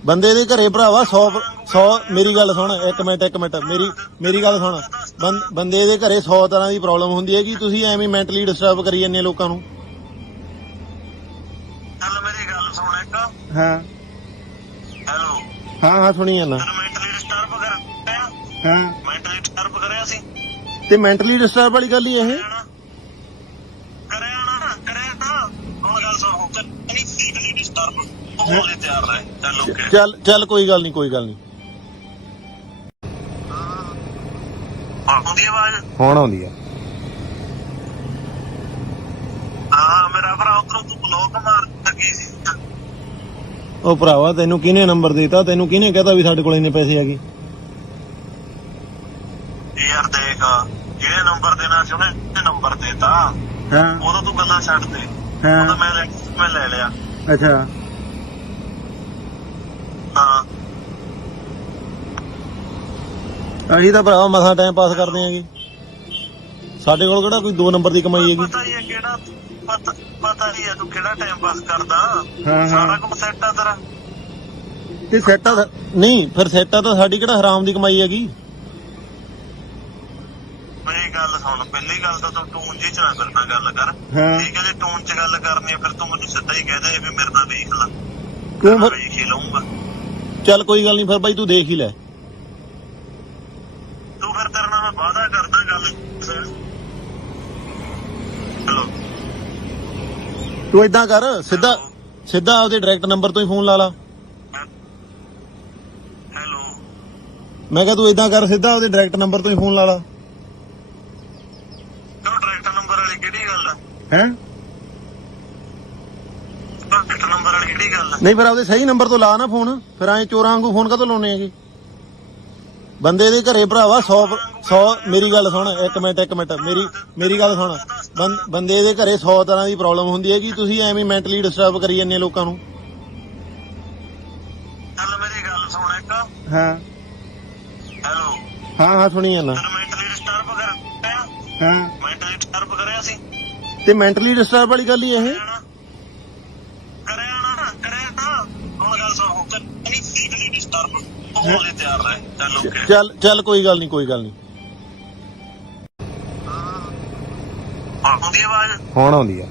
ਬੰਦੇ ਦੇ ਘਰੇ ਭਰਾਵਾ 100 ਮੇਰੀ ਗੱਲ ਸੁਣ ਇੱਕ ਮਿੰਟ ਮੇਰੀ ਗੱਲ ਸੁਣ ਬੰਦੇ ਦੇ ਘਰੇ 100 ਤਰ੍ਹਾਂ ਦੀ ਪ੍ਰੋਬਲਮ ਹੁੰਦੀ ਹੈ ਕਿ ਤੁਸੀਂ ਐਵੇਂ ਮੈਂਟਲੀ ਡਿਸਟਰਬ ਕਰੀ ਜਾਂਦੇ ਲੋਕਾਂ ਨੂੰ। ਚੱਲ ਮੇਰੀ ਗੱਲ ਸੁਣ ਇੱਕ। ਹਾਂ ਹੈਲੋ ਹਾਂ ਸੁਣੀ ਜਾਂਦਾ। ਮੈਂਟਲੀ ਡਿਸਟਰਬ ਕਰਿਆ? ਹਾਂ ਮੈਂਟਲੀ ਡਿਸਟਰਬ ਕਰਿਆ ਸੀ ਤੇ ਮੈਂਟਲੀ ਡਿਸਟਰਬ ਵਾਲੀ ਗੱਲ ਹੀ ਇਹ। ਕਰਿਆ ਤਾਂ ਹੁਣ ਗੱਲ ਸੁਣ ਨਹੀਂ ਫਿਜ਼ੀਕਲੀ ਡਿਸਟਰਬ ਹੋਣ ਲਈ ਤਿਆਰ ਰਹਿ। ਚੱਲ ਓਕੇ। ਚੱਲ ਕੋਈ ਗੱਲ ਨਹੀਂ ਆਉਂਦੀ ਆਵਾਜ਼? ਹੁਣ ਆਉਂਦੀ ਆ। ਹਾਂ ਮੇਰਾ ਭਰਾ ਉਧਰੋਂ ਤੂੰ ਬਲੌਕ ਮਾਰ ਲੱਗੀ ਸੀ। ਉਹ ਭਰਾਵਾ ਤੈਨੂੰ ਕਿਹਨੇ ਨੰਬਰ ਦਿੱਤਾ? ਤੈਨੂੰ ਕਿਹਨੇ ਕਹਤਾ ਵੀ ਸਾਡੇ ਕੋਲ ਇੰਨੇ ਪੈਸੇ ਹੈਗੇ? ਯਾਰ ਦੇਖ ਜਿਹੜੇ ਨੰਬਰ ਦੇਣਾ ਸੀ ਉਹਨੇ ਨੰਬਰ ਦੇਤਾ। ਹਾਂ ਉਹਦਾ ਤੂੰ ਗੱਲਾਂ ਛੱਡ ਦੇ। ਹਾਂ ਉਹਦਾ ਮੈਂ ਲੈ ਲਿਆ। ਅੱਛਾ ਹਾਂ ਅਸੀਂ ਤਾਂ ਭਰਾ ਮਸਾਂ ਟਾਈਮ ਪਾਸ ਕਰਦੇ ਆਂਗੇ। ਸਾਡੇ ਕੋਲ ਕਿਹੜਾ ਕੋਈ 2 ਨੰਬਰ ਦੀ ਕਮਾਈ ਹੈਗੀ। ਪਤਾ ਹੀ ਹੈ ਕਿਹੜਾ ਪਤਾ ਹੀ ਹੈ ਤੂੰ ਕਿਹੜਾ ਟਾਈਮ ਪਾਸ ਕਰਦਾ। ਹਾਂ ਸਾਰਾ ਕੁਝ ਸੈੱਟ ਆ ਤੇਰਾ। ਤੇ ਸੈੱਟ ਆ ਨਹੀਂ ਫਿਰ ਸੈੱਟ ਆ ਤਾਂ ਸਾਡੀ ਕਿਹੜਾ ਹਰਾਮ ਦੀ ਕਮਾਈ ਹੈਗੀ। ਮੇਰੀ ਗੱਲ ਸੁਣ, ਪਹਿਲੀ ਗੱਲ ਤਾਂ ਤੂੰ ਟੂਨ ਜੀ ਚ ਨਾ ਮੇਰੇ ਨਾਲ ਗੱਲ ਕਰ। ਹਾਂ ਠੀਕ ਹੈ, ਜੇ ਟੂਨ ਚ ਗੱਲ ਕਰਨੀ ਹੈ ਫਿਰ ਤੂੰ ਮੈਨੂੰ ਸਿੱਧਾ ਹੀ ਕਹਿ ਦੇ ਵੀ ਮੇਰੇ ਨਾਲ ਵੇਖ ਲੈ। ਕਿਉਂ ਫਿਰ ਵੇਖ ਹੀ ਲਊਂਗਾ। ਚੱਲ ਕੋਈ ਗੱਲ ਨਹੀਂ ਫਿਰ ਬਾਈ ਤੂੰ ਦੇਖ ਹੀ ਲੈ। ਤੂੰ ਫਿਰ ਤੇਰੇ ਨਾਲ ਮੈਂ ਵਾਅਦਾ ਕਰਦਾ ਗੱਲ। ਹੈਲੋ ਤੂੰ ਏਦਾਂ ਕਰ ਸਿੱਧਾ ਆਪਦੇ ਡਾਇਰੈਕਟ ਨੰਬਰ ਤੋਂ ਹੀ ਫੋਨ ਲਾ ਲਾ। ਹੈਲੋ ਮੈਂ ਕਿਹਾ ਤੂੰ ਏਦਾਂ ਕਰ ਸਿੱਧਾ ਆਪਦੇ ਡਾਇਰੈਕਟ ਨੰਬਰ ਤੋਂ ਹੀ ਫੋਨ ਲਾ ਲਾ। ਕਿਉਂ ਡਾਇਰੈਕਟ ਨੰਬਰ ਵਾਲੀ ਕਿਹੜੀ ਗੱਲ ਆ? ਹੈ ਡਾਇਰੈਕਟ ਨੰਬਰ ਵਾਲੀ ਕਿਹੜੀ ਗੱਲ ਆ? ਨਹੀਂ ਫਿਰ ਆਪਦੇ ਸਹੀ ਨੰਬਰ ਤੋਂ ਲਾ ਨਾ ਫੋਨ। ਫਿਰ ਐਂ ਚੋਰਾਂ ਵਾਂਗੂ ਫੋਨ ਕਾਹਤੋਂ ਲਾਉਣੇ ਹੈਗੇ। ਬੰਦੇ ਦੇ ਘਰੇ ਭਰਾਵਾ 100 ਮੇਰੀ ਗੱਲ ਸੁਣ ਇੱਕ ਮਿੰਟ ਮੇਰੀ ਗੱਲ ਸੁਣ। ਬੰਦੇ ਦੇ ਘਰੇ 100 ਤਰ੍ਹਾਂ ਦੀ ਪ੍ਰੋਬਲਮ ਹੁੰਦੀ ਹੈਗੀ। ਤੁਸੀਂ ਐਵੇਂ ਮੈਂਟਲੀ ਡਿਸਟਰਬ ਕਰੀ ਜਾਂਦੇ ਲੋਕਾਂ ਨੂੰ। ਚੱਲ ਮੇਰੀ ਗੱਲ ਸੁਣ ਇੱਕ। ਹਾਂ ਹੈਲੋ ਹਾਂ ਸੁਣੀ ਜਾਂਦਾ। ਮੈਂਟਲੀ ਡਿਸਟਰਬ ਕਰਿਆ? ਹਾਂ ਮੈਂਟਲੀ ਡਿਸਟਰਬ ਕਰਿਆ ਸੀ? ਤੇ ਮੈਂਟਲੀ ਡਿਸਟਰਬ ਵਾਲੀ ਗੱਲ ਹੀ ਇਹ। ਕਰਿਆ ਨਾ ਹੁਣ ਗੱਲ ਸੁਣ। ਨਹੀਂ ਫਿਜ਼ੀਕਲੀ ਡਿਸਟਰਬ ਹੋਣ ਲਈ ਤਿਆਰ ਰਹਿ। ਚੱਲ ਓਕੇ। ਚੱਲ ਕੋਈ ਗੱਲ ਨਹੀਂ ਆਉਂਦੀ ਆਵਾਜ਼? ਹੁਣ ਆਉਂਦੀ ਆ।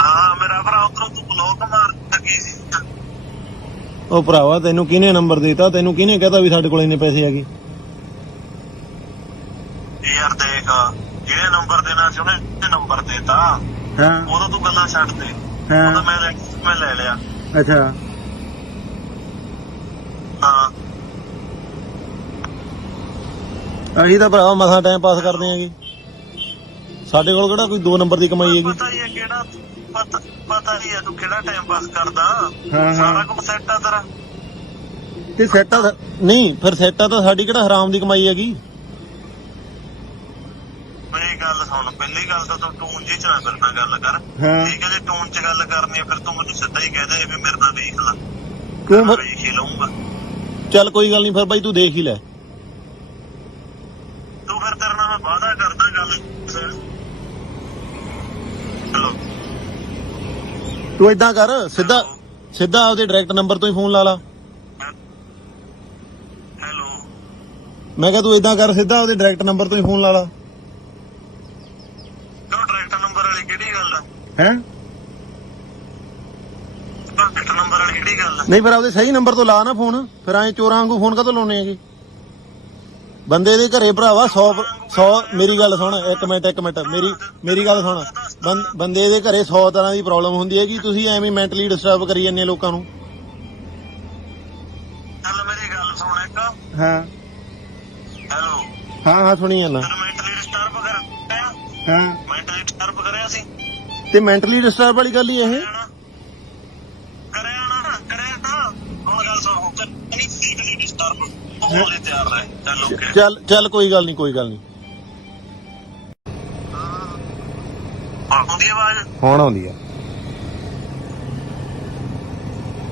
ਹਾਂ ਮੇਰਾ ਭਰਾ ਉਧਰੋਂ ਤੂੰ ਬਲੌਕ ਮਾਰ ਲੱਗੀ ਸੀ। ਉਹ ਭਰਾਵਾ ਤੈਨੂੰ ਕਿਹਨੇ ਨੰਬਰ ਦੇਤਾ? ਤੈਨੂੰ ਕਿਹਨੇ ਕਹਤਾ ਵੀ ਸਾਡੇ ਕੋਲ ਇੰਨੇ ਪੈਸੇ ਹੈਗੇ? ਯਾਰ ਦੇਖ, ਜਿਹੜੇ ਨੰਬਰ ਦੇਣਾ ਸੀ ਉਹਨੇ ਨੰਬਰ ਦੇਤਾ। ਹਾਂ ਉਹਦਾ ਤੂੰ ਗੱਲਾਂ ਛੱਡ ਦੇ। ਉਹਦਾ ਮੈਂ ਲੈ ਲਿਆ। ਅੱਛਾ ਹਾਂ ਅਸੀਂ ਤਾਂ ਭਰਾਵਾ ਮਸਾਂ ਟਾਈਮ ਪਾਸ ਕਰਦੇ ਆਂਗੇ। ਸਾਡੇ ਕੋਲ ਕਿਹੜਾ ਕੋਈ 2 ਨੰਬਰ ਦੀ ਕਮਾਈ ਹੈਗੀ। ਪਤਾ ਹੀ ਹੈ ਕਿਹੜਾ ਪਤਾ ਹੀ ਹੈ ਤੂੰ ਕਿਹੜਾ ਟਾਈਮ ਪਾਸ ਕਰਦਾ। ਹਾਂ ਸਾਰਾ ਕੁਝ ਸੈੱਟ ਆ ਤੇਰਾ। ਤੇ ਸੈੱਟ ਆ ਨਹੀਂ ਫਿਰ ਸੈੱਟ ਆ ਤਾਂ ਸਾਡੀ ਕਿਹੜਾ ਹਰਾਮ ਦੀ ਕਮਾਈ ਹੈਗੀ। ਮੇਰੀ ਗੱਲ ਸੁਣ, ਪਹਿਲੀ ਗੱਲ ਤਾਂ ਤੂੰ ਟੂਨ ਜੀ ਚ ਨਾ ਮੇਰੇ ਨਾਲ ਗੱਲ ਕਰ। ਹਾਂ ਠੀਕ ਹੈ, ਜੇ ਟੂਨ ਚ ਗੱਲ ਕਰਨੀ ਹੈ ਫਿਰ ਤੂੰ ਮੈਨੂੰ ਸਿੱਧਾ ਹੀ ਕਹਿ ਦੇ ਵੀ ਮੇਰੇ ਨਾਲ ਵੇਖ ਲੈ। ਕਿਉਂ ਫਿਰ ਵੇਖ ਹੀ ਲਊਂਗਾ। ਚੱਲ ਕੋਈ ਗੱਲ ਨਹੀਂ ਫਿਰ ਬਾਈ ਤੂੰ ਦੇਖ ਹੀ ਲੈ। ਤੂੰ ਫਿਰ ਤੇਰੇ ਨਾਲ ਮੈਂ ਵਾਅਦਾ ਕਰਦਾ ਗੱਲ। ਹੈਲੋ ਤੂੰ ਏਦਾਂ ਕਰ ਸਿੱਧਾ ਆਪਦੇ ਡਾਇਰੈਕਟ ਨੰਬਰ ਤੋਂ ਹੀ ਫੋਨ ਲਾ ਲਾ। ਹੈਲੋ ਮੈਂ ਕਿਹਾ ਤੂੰ ਏਦਾਂ ਕਰ ਸਿੱਧਾ ਆਪਦੇ ਡਾਇਰੈਕਟ ਨੰਬਰ ਤੋਂ ਹੀ ਫੋਨ ਲਾ ਲਾ। ਕਿਉਂ ਡਾਇਰੈਕਟ ਨੰਬਰ ਵਾਲੀ ਕਿਹੜੀ ਗੱਲ ਆ? ਹੈ ਡਾਇਰੈਕਟ ਨੰਬਰ ਵਾਲੀ ਕਿਹੜੀ ਗੱਲ ਆ? ਨਹੀਂ ਫਿਰ ਆਪਦੇ ਸਹੀ ਨੰਬਰ ਤੋਂ ਲਾ ਨਾ ਫੋਨ। ਫਿਰ ਐਂ ਚੋਰਾਂ ਵਾਂਗੂ ਫੋਨ ਕਾਹਤੋਂ ਲਾਉਣੇ ਹੈਗੇ। ਬੰਦੇ ਦੇ ਘਰੇ ਭਰਾਵਾ 100 ਮੇਰੀ ਗੱਲ ਸੁਣ ਇੱਕ ਮਿੰਟ ਮੇਰੀ ਗੱਲ ਸੁਣ। ਬੰਦੇ ਦੇ ਘਰੇ 100 ਤਰ੍ਹਾਂ ਦੀ ਪ੍ਰੋਬਲਮ ਹੁੰਦੀ ਹੈਗੀ। ਤੁਸੀਂ ਐਵੇਂ ਮੈਂਟਲੀ ਡਿਸਟਰਬ ਕਰੀ ਜਾਂਦੇ ਲੋਕਾਂ ਨੂੰ। ਚੱਲ ਮੇਰੀ ਗੱਲ ਸੁਣ ਇੱਕ। ਹਾਂ ਹੈਲੋ ਹਾਂ ਸੁਣੀ ਜਾਂਦਾ। ਮੈਂਟਲੀ ਡਿਸਟਰਬ ਕਰਿਆ? ਹਾਂ ਮੈਂਟਲੀ ਡਿਸਟਰਬ ਕਰਿਆ ਸੀ? ਤੇ ਮੈਂਟਲੀ ਡਿਸਟਰਬ ਵਾਲੀ ਗੱਲ ਹੀ ਇਹ। ਕਰਿਆ ਨਾ ਹੁਣ ਗੱਲ ਸੁਣ। ਨਹੀਂ ਫਿਜ਼ੀਕਲੀ ਡਿਸਟਰਬ ਹੋਣ ਲਈ ਤਿਆਰ ਰਹਿ। ਚੱਲ ਓਕੇ। ਚੱਲ ਕੋਈ ਗੱਲ ਨਹੀਂ ਆਉਂਦੀ ਆਵਾਜ਼? ਹੁਣ ਆਉਂਦੀ ਆ।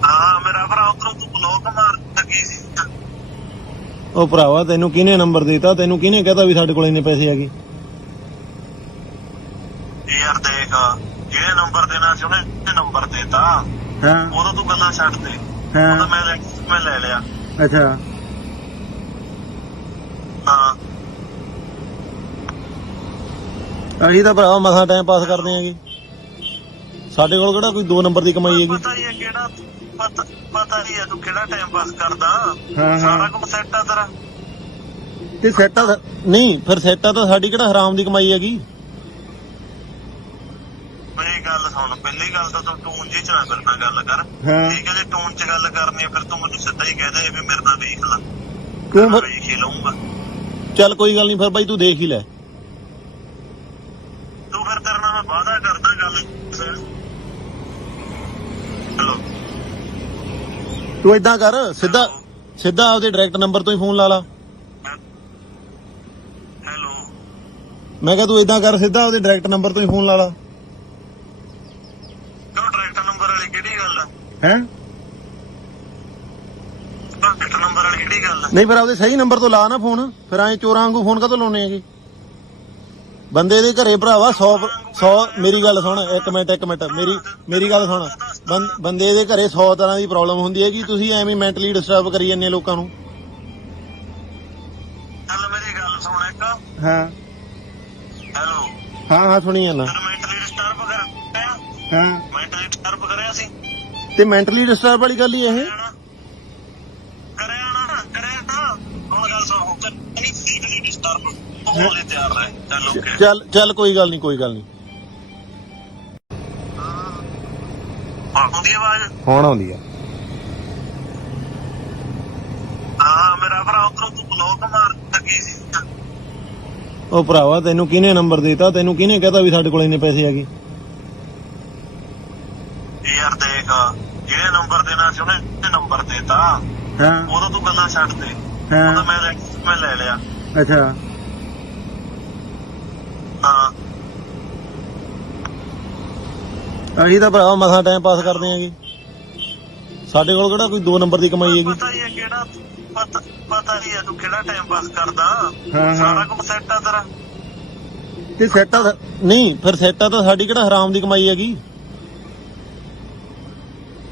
ਹਾਂ ਮੇਰਾ ਭਰਾ ਉਧਰੋਂ ਤੂੰ ਬਲੌਕ ਮਾਰ ਲੱਗੀ ਸੀ। ਉਹ ਭਰਾਵਾ ਤੈਨੂੰ ਕਿਹਨੇ ਨੰਬਰ ਦੇਤਾ? ਤੈਨੂੰ ਕਿਹਨੇ ਕਹਤਾ ਵੀ ਸਾਡੇ ਕੋਲ ਇੰਨੇ ਪੈਸੇ ਹੈਗੇ? ਯਾਰ ਦੇਖ, ਜਿਹੜੇ ਨੰਬਰ ਦੇਣਾ ਸੀ ਉਹਨੇ ਨੰਬਰ ਦੇਤਾ। ਹਾਂ ਉਹਦਾ ਤੂੰ ਗੱਲਾਂ ਛੱਡ ਦੇ। ਉਹਦਾ ਮੈਂ ਲੈ ਲਿਆ। ਅੱਛਾ ਹਾਂ ਅਸੀਂ ਤਾਂ ਭਰਾਵਾ ਮਸਾਂ ਟਾਈਮ ਪਾਸ ਕਰਦੇ ਆਂਗੇ। ਸਾਡੇ ਕੋਲ ਕਿਹੜਾ ਕੋਈ 2 ਨੰਬਰ ਦੀ ਕਮਾਈ ਹੈਗੀ। ਪਤਾ ਹੀ ਹੈ ਕਿਹੜਾ ਪਤਾ ਹੀ ਹੈ ਤੂੰ ਕਿਹੜਾ ਟਾਈਮ ਪਾਸ ਕਰਦਾ। ਹਾਂ ਸਾਰਾ ਕੁਝ ਸੈੱਟ ਆ ਤੇਰਾ। ਤੇ ਸੈੱਟ ਆ ਨਹੀਂ ਫਿਰ ਸੈੱਟ ਆ ਤਾਂ ਸਾਡੀ ਕਿਹੜਾ ਹਰਾਮ ਦੀ ਕਮਾਈ ਹੈਗੀ। ਮੇਰੀ ਗੱਲ ਸੁਣ, ਪਹਿਲੀ ਗੱਲ ਤਾਂ ਤੂੰ ਟੂਨ ਜੀ ਚ ਨਾ ਮੇਰੇ ਨਾਲ ਗੱਲ ਕਰ। ਹਾਂ ਠੀਕ ਹੈ, ਜੇ ਟੂਨ ਚ ਗੱਲ ਕਰਨੀ ਹੈ ਫਿਰ ਤੂੰ ਮੈਨੂੰ ਸਿੱਧਾ ਹੀ ਕਹਿ ਦੇ ਵੀ ਮੇਰੇ ਨਾਲ ਵੇਖ ਲੈ। ਕਿਉਂ ਫਿਰ ਵੇਖ ਹੀ ਲਊਂਗਾ। ਚੱਲ ਕੋਈ ਗੱਲ ਨਹੀਂ ਫਿਰ ਬਾਈ ਤੂੰ ਦੇਖ ਹੀ ਲੈ। ਤੂੰ ਫਿਰ ਤੇਰੇ ਨਾਲ ਮੈਂ ਵਾਅਦਾ ਕਰਦਾ ਗੱਲ। ਹੈਲੋ ਤੂੰ ਏਦਾਂ ਕਰ ਸਿੱਧਾ ਆਪਦੇ ਡਾਇਰੈਕਟ ਨੰਬਰ ਤੋਂ ਹੀ ਫੋਨ ਲਾ ਲਾ। ਹੈਲੋ ਮੈਂ ਕਿਹਾ ਤੂੰ ਇਦਾਂ ਕਰ ਸਿੱਧਾ ਉਹਦੇ ਡਾਇਰੈਕਟ ਨੰਬਰ ਤੋਂ ਹੀ ਫੋਨ ਲਾ ਲਾ। ਕਿਉਂ ਡਾਇਰੈਕਟ ਨੰਬਰ ਵਾਲੀ ਕਿਹੜੀ ਗੱਲ ਆ? ਹੈ ਡਾਇਰੈਕਟ ਨੰਬਰ ਵਾਲੀ ਕਿਹੜੀ ਗੱਲ ਆ? ਨਹੀਂ ਫਿਰ ਆਪਦੇ ਸਹੀ ਨੰਬਰ ਤੋਂ ਲਾ ਨਾ ਫੋਨ, ਫਿਰ ਐਂ ਚੋਰਾਂ ਵਾਂਗੂ ਫੋਨ ਕਾਹਤੋਂ ਲਾਉਣੇ ਹੈਗੇ? ਬੰਦੇ ਦੇ ਘਰੇ ਭਰਾਵਾ 100 ਮੇਰੀ ਗੱਲ ਸੁਣ, ਇੱਕ ਮਿੰਟ ਮੇਰੀ ਗੱਲ ਸੁਣ। ਬੰਦੇ ਦੇ ਘਰੇ 100 ਤਰ੍ਹਾਂ ਦੀ ਪ੍ਰੋਬਲਮ ਹੁੰਦੀ ਹੈ ਕਿ ਤੁਸੀਂ ਐਵੇਂ ਮੈਂਟਲੀ ਡਿਸਟਰਬ ਕਰੀ ਜਾਂਦੇ ਲੋਕਾਂ ਨੂੰ। ਚੱਲ ਮੇਰੀ ਗੱਲ ਸੁਣ ਇੱਕ। ਹਾਂ ਹੈਲੋ। ਹਾਂ ਸੁਣੀ ਜਾਂਦਾ। ਤੈਨੂੰ ਮੈਂਟਲੀ ਡਿਸਟਰਬ ਕਰਿਆ? ਹਾਂ ਮੈਂਟਲੀ ਡਿਸਟਰਬ ਕਰਿਆ ਸੀ? ਤੇ ਮੈਂਟਲੀ ਡਿਸਟਰਬ ਵਾਲੀ ਗੱਲ ਹੀ ਇਹ। ਕਰਿਆ ਨਾ ਹੁਣ ਗੱਲ ਸੁਣ। ਨਹੀਂ ਫਿਜ਼ੀਕਲੀ ਡਿਸਟਰਬ ਹੋਣ ਲਈ ਤਿਆਰ ਰਹੇ। ਚੱਲ ਓਕੇ। ਚੱਲ ਕੋਈ ਗੱਲ ਨਹੀਂ। ਆਉਂਦੀ ਆਵਾਜ਼? ਹੁਣ ਆਉਂਦੀ ਆ। ਹਾਂ ਮੇਰਾ ਭਰਾ ਉਧਰੋਂ ਤੂੰ ਬਲੌਕ ਮਾਰ ਲੱਗੀ ਸੀ। ਉਹ ਭਰਾਵਾ ਤੈਨੂੰ ਕਿਹਨੇ ਨੰਬਰ ਦਿੱਤਾ? ਤੈਨੂੰ ਕਿਹਨੇ ਕਹਤਾ ਵੀ ਸਾਡੇ ਕੋਲ ਇੰਨੇ ਪੈਸੇ ਹੈਗੇ? ਯਾਰ ਦੇਖ, ਜਿਹੜੇ ਨੰਬਰ ਦੇਣਾ ਸੀ ਉਹਨੇ ਨੰਬਰ ਦੇਤਾ। ਹਾਂ ਉਦੋਂ ਤੂੰ ਗੱਲਾਂ ਛੱਡ ਦੇ। ਉਦੋਂ ਮੈਂ ਲੈ ਲਿਆ। ਅੱਛਾ ਹਾਂ ਅਸੀਂ ਤਾਂ ਭਰਾਵਾ ਮਸਾਂ ਟਾਈਮ ਪਾਸ ਕਰਦੇ ਆਂਗੇ। ਸਾਡੇ ਕੋਲ ਕਿਹੜਾ ਕੋਈ 2 ਨੰਬਰ ਦੀ ਕਮਾਈ ਹੈਗੀ? ਪਤਾ ਹੀ ਹੈ ਕਿਹੜਾ ਪਤਾ ਹੀ ਹੈ ਤੂੰ ਕਿਹੜਾ ਟਾਈਮ ਪਾਸ ਕਰਦਾ। ਹਾਂ। ਸਾਰਾ ਕੁਝ ਸੈੱਟ ਆ ਤੇਰਾ। ਤੇ ਸੈੱਟਾ ਨਹੀਂ, ਫਿਰ ਸੈੱਟਾ ਤਾਂ ਸਾਡੀ ਕਿਹੜਾ ਹਰਾਮ ਦੀ ਕਮਾਈ ਹੈਗੀ?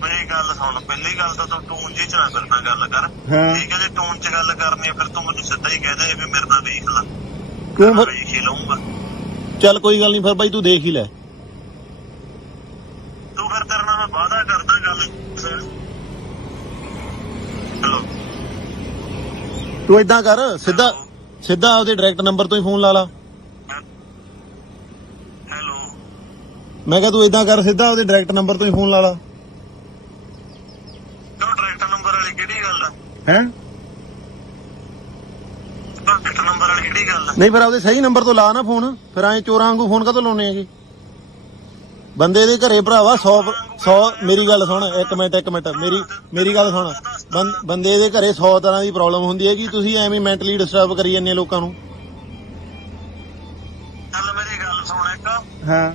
ਮੇਰੀ ਗੱਲ ਸੁਣ, ਪਹਿਲੀ ਗੱਲ ਤਾਂ ਤੂੰ ਟੂਨ ਜੀ ਚ ਨਾ ਮੇਰੇ ਨਾਲ ਗੱਲ ਕਰ। ਹਾਂ। ਠੀਕ ਹੈ, ਜੇ ਟੂਨ ਚ ਗੱਲ ਕਰਨੀ ਹੈ ਫਿਰ ਤੂੰ ਮੈਨੂੰ ਸਿੱਧਾ ਹੀ ਕਹਿ ਦੇ ਵੀ ਮੇਰੇ ਨਾਲ ਵੇਖ ਲੈ। ਕਿਉਂ ਫਿਰ? ਵੇਖ ਹੀ ਲਊਂਗਾ। ਚੱਲ ਕੋਈ ਗੱਲ ਨਹੀਂ, ਫਿਰ ਬਾਈ ਤੂੰ ਦੇਖ ਹੀ ਲੈ। ਤੂੰ ਫਿਰ ਤੇਰੇ ਨਾਲ ਮੈਂ ਵਾਅਦਾ ਕਰਦਾ ਗੱਲ। ਹੈਲੋ। ਤੂੰ ਇਦਾਂ ਕਰ ਸਿੱਧਾ ਉਹਦੇ ਡਾਇਰੈਕਟ ਨੰਬਰ ਤੋਂ ਹੀ ਫੋਨ ਲਾ ਲਾ। ਹੈਲੋ। ਮੈਂ ਕਿਹਾ ਤੂੰ ਇਦਾਂ ਕਰ ਸਿੱਧਾ ਉਹਦੇ ਡਾਇਰੈਕਟ ਨੰਬਰ ਤੋਂ ਹੀ ਫੋਨ ਲਾ ਲਾ। ਕਿਉਂ ਡਾਇਰੈਕਟ ਨੰਬਰ ਵਾਲੀ ਕਿਹੜੀ ਗੱਲ ਆ? ਹੈ ਡਾਇਰੈਕਟ ਨੰਬਰ ਵਾਲੀ ਕਿਹੜੀ ਗੱਲ ਆ? ਨਹੀਂ ਫਿਰ ਆਪਦੇ ਸਹੀ ਨੰਬਰ ਤੋਂ ਲਾ ਨਾ ਫੋਨ, ਫਿਰ ਐਂ ਚੋਰਾਂ ਵਾਂਗੂ ਫੋਨ ਕਾਹਤੋਂ ਲਾਉਣੇ ਹੈਗੇ? ਬੰਦੇ ਦੇ ਘਰੇ ਭਰਾਵਾ 100 ਮੇਰੀ ਗੱਲ ਸੁਣ, ਇੱਕ ਮਿੰਟ ਮੇਰੀ ਗੱਲ ਸੁਣ। ਬੰਦੇ ਦੇ ਘਰੇ 100 ਤਰ੍ਹਾਂ ਦੀ ਪ੍ਰੋਬਲਮ ਹੁੰਦੀ ਹੈ ਕਿ ਤੁਸੀਂ ਐਵੇਂ ਮੈਂਟਲੀ ਡਿਸਟਰਬ ਕਰੀ ਜਾਂਦੇ ਲੋਕਾਂ ਨੂੰ। ਚੱਲ ਮੇਰੀ ਗੱਲ ਸੁਣ ਇੱਕ। ਹਾਂ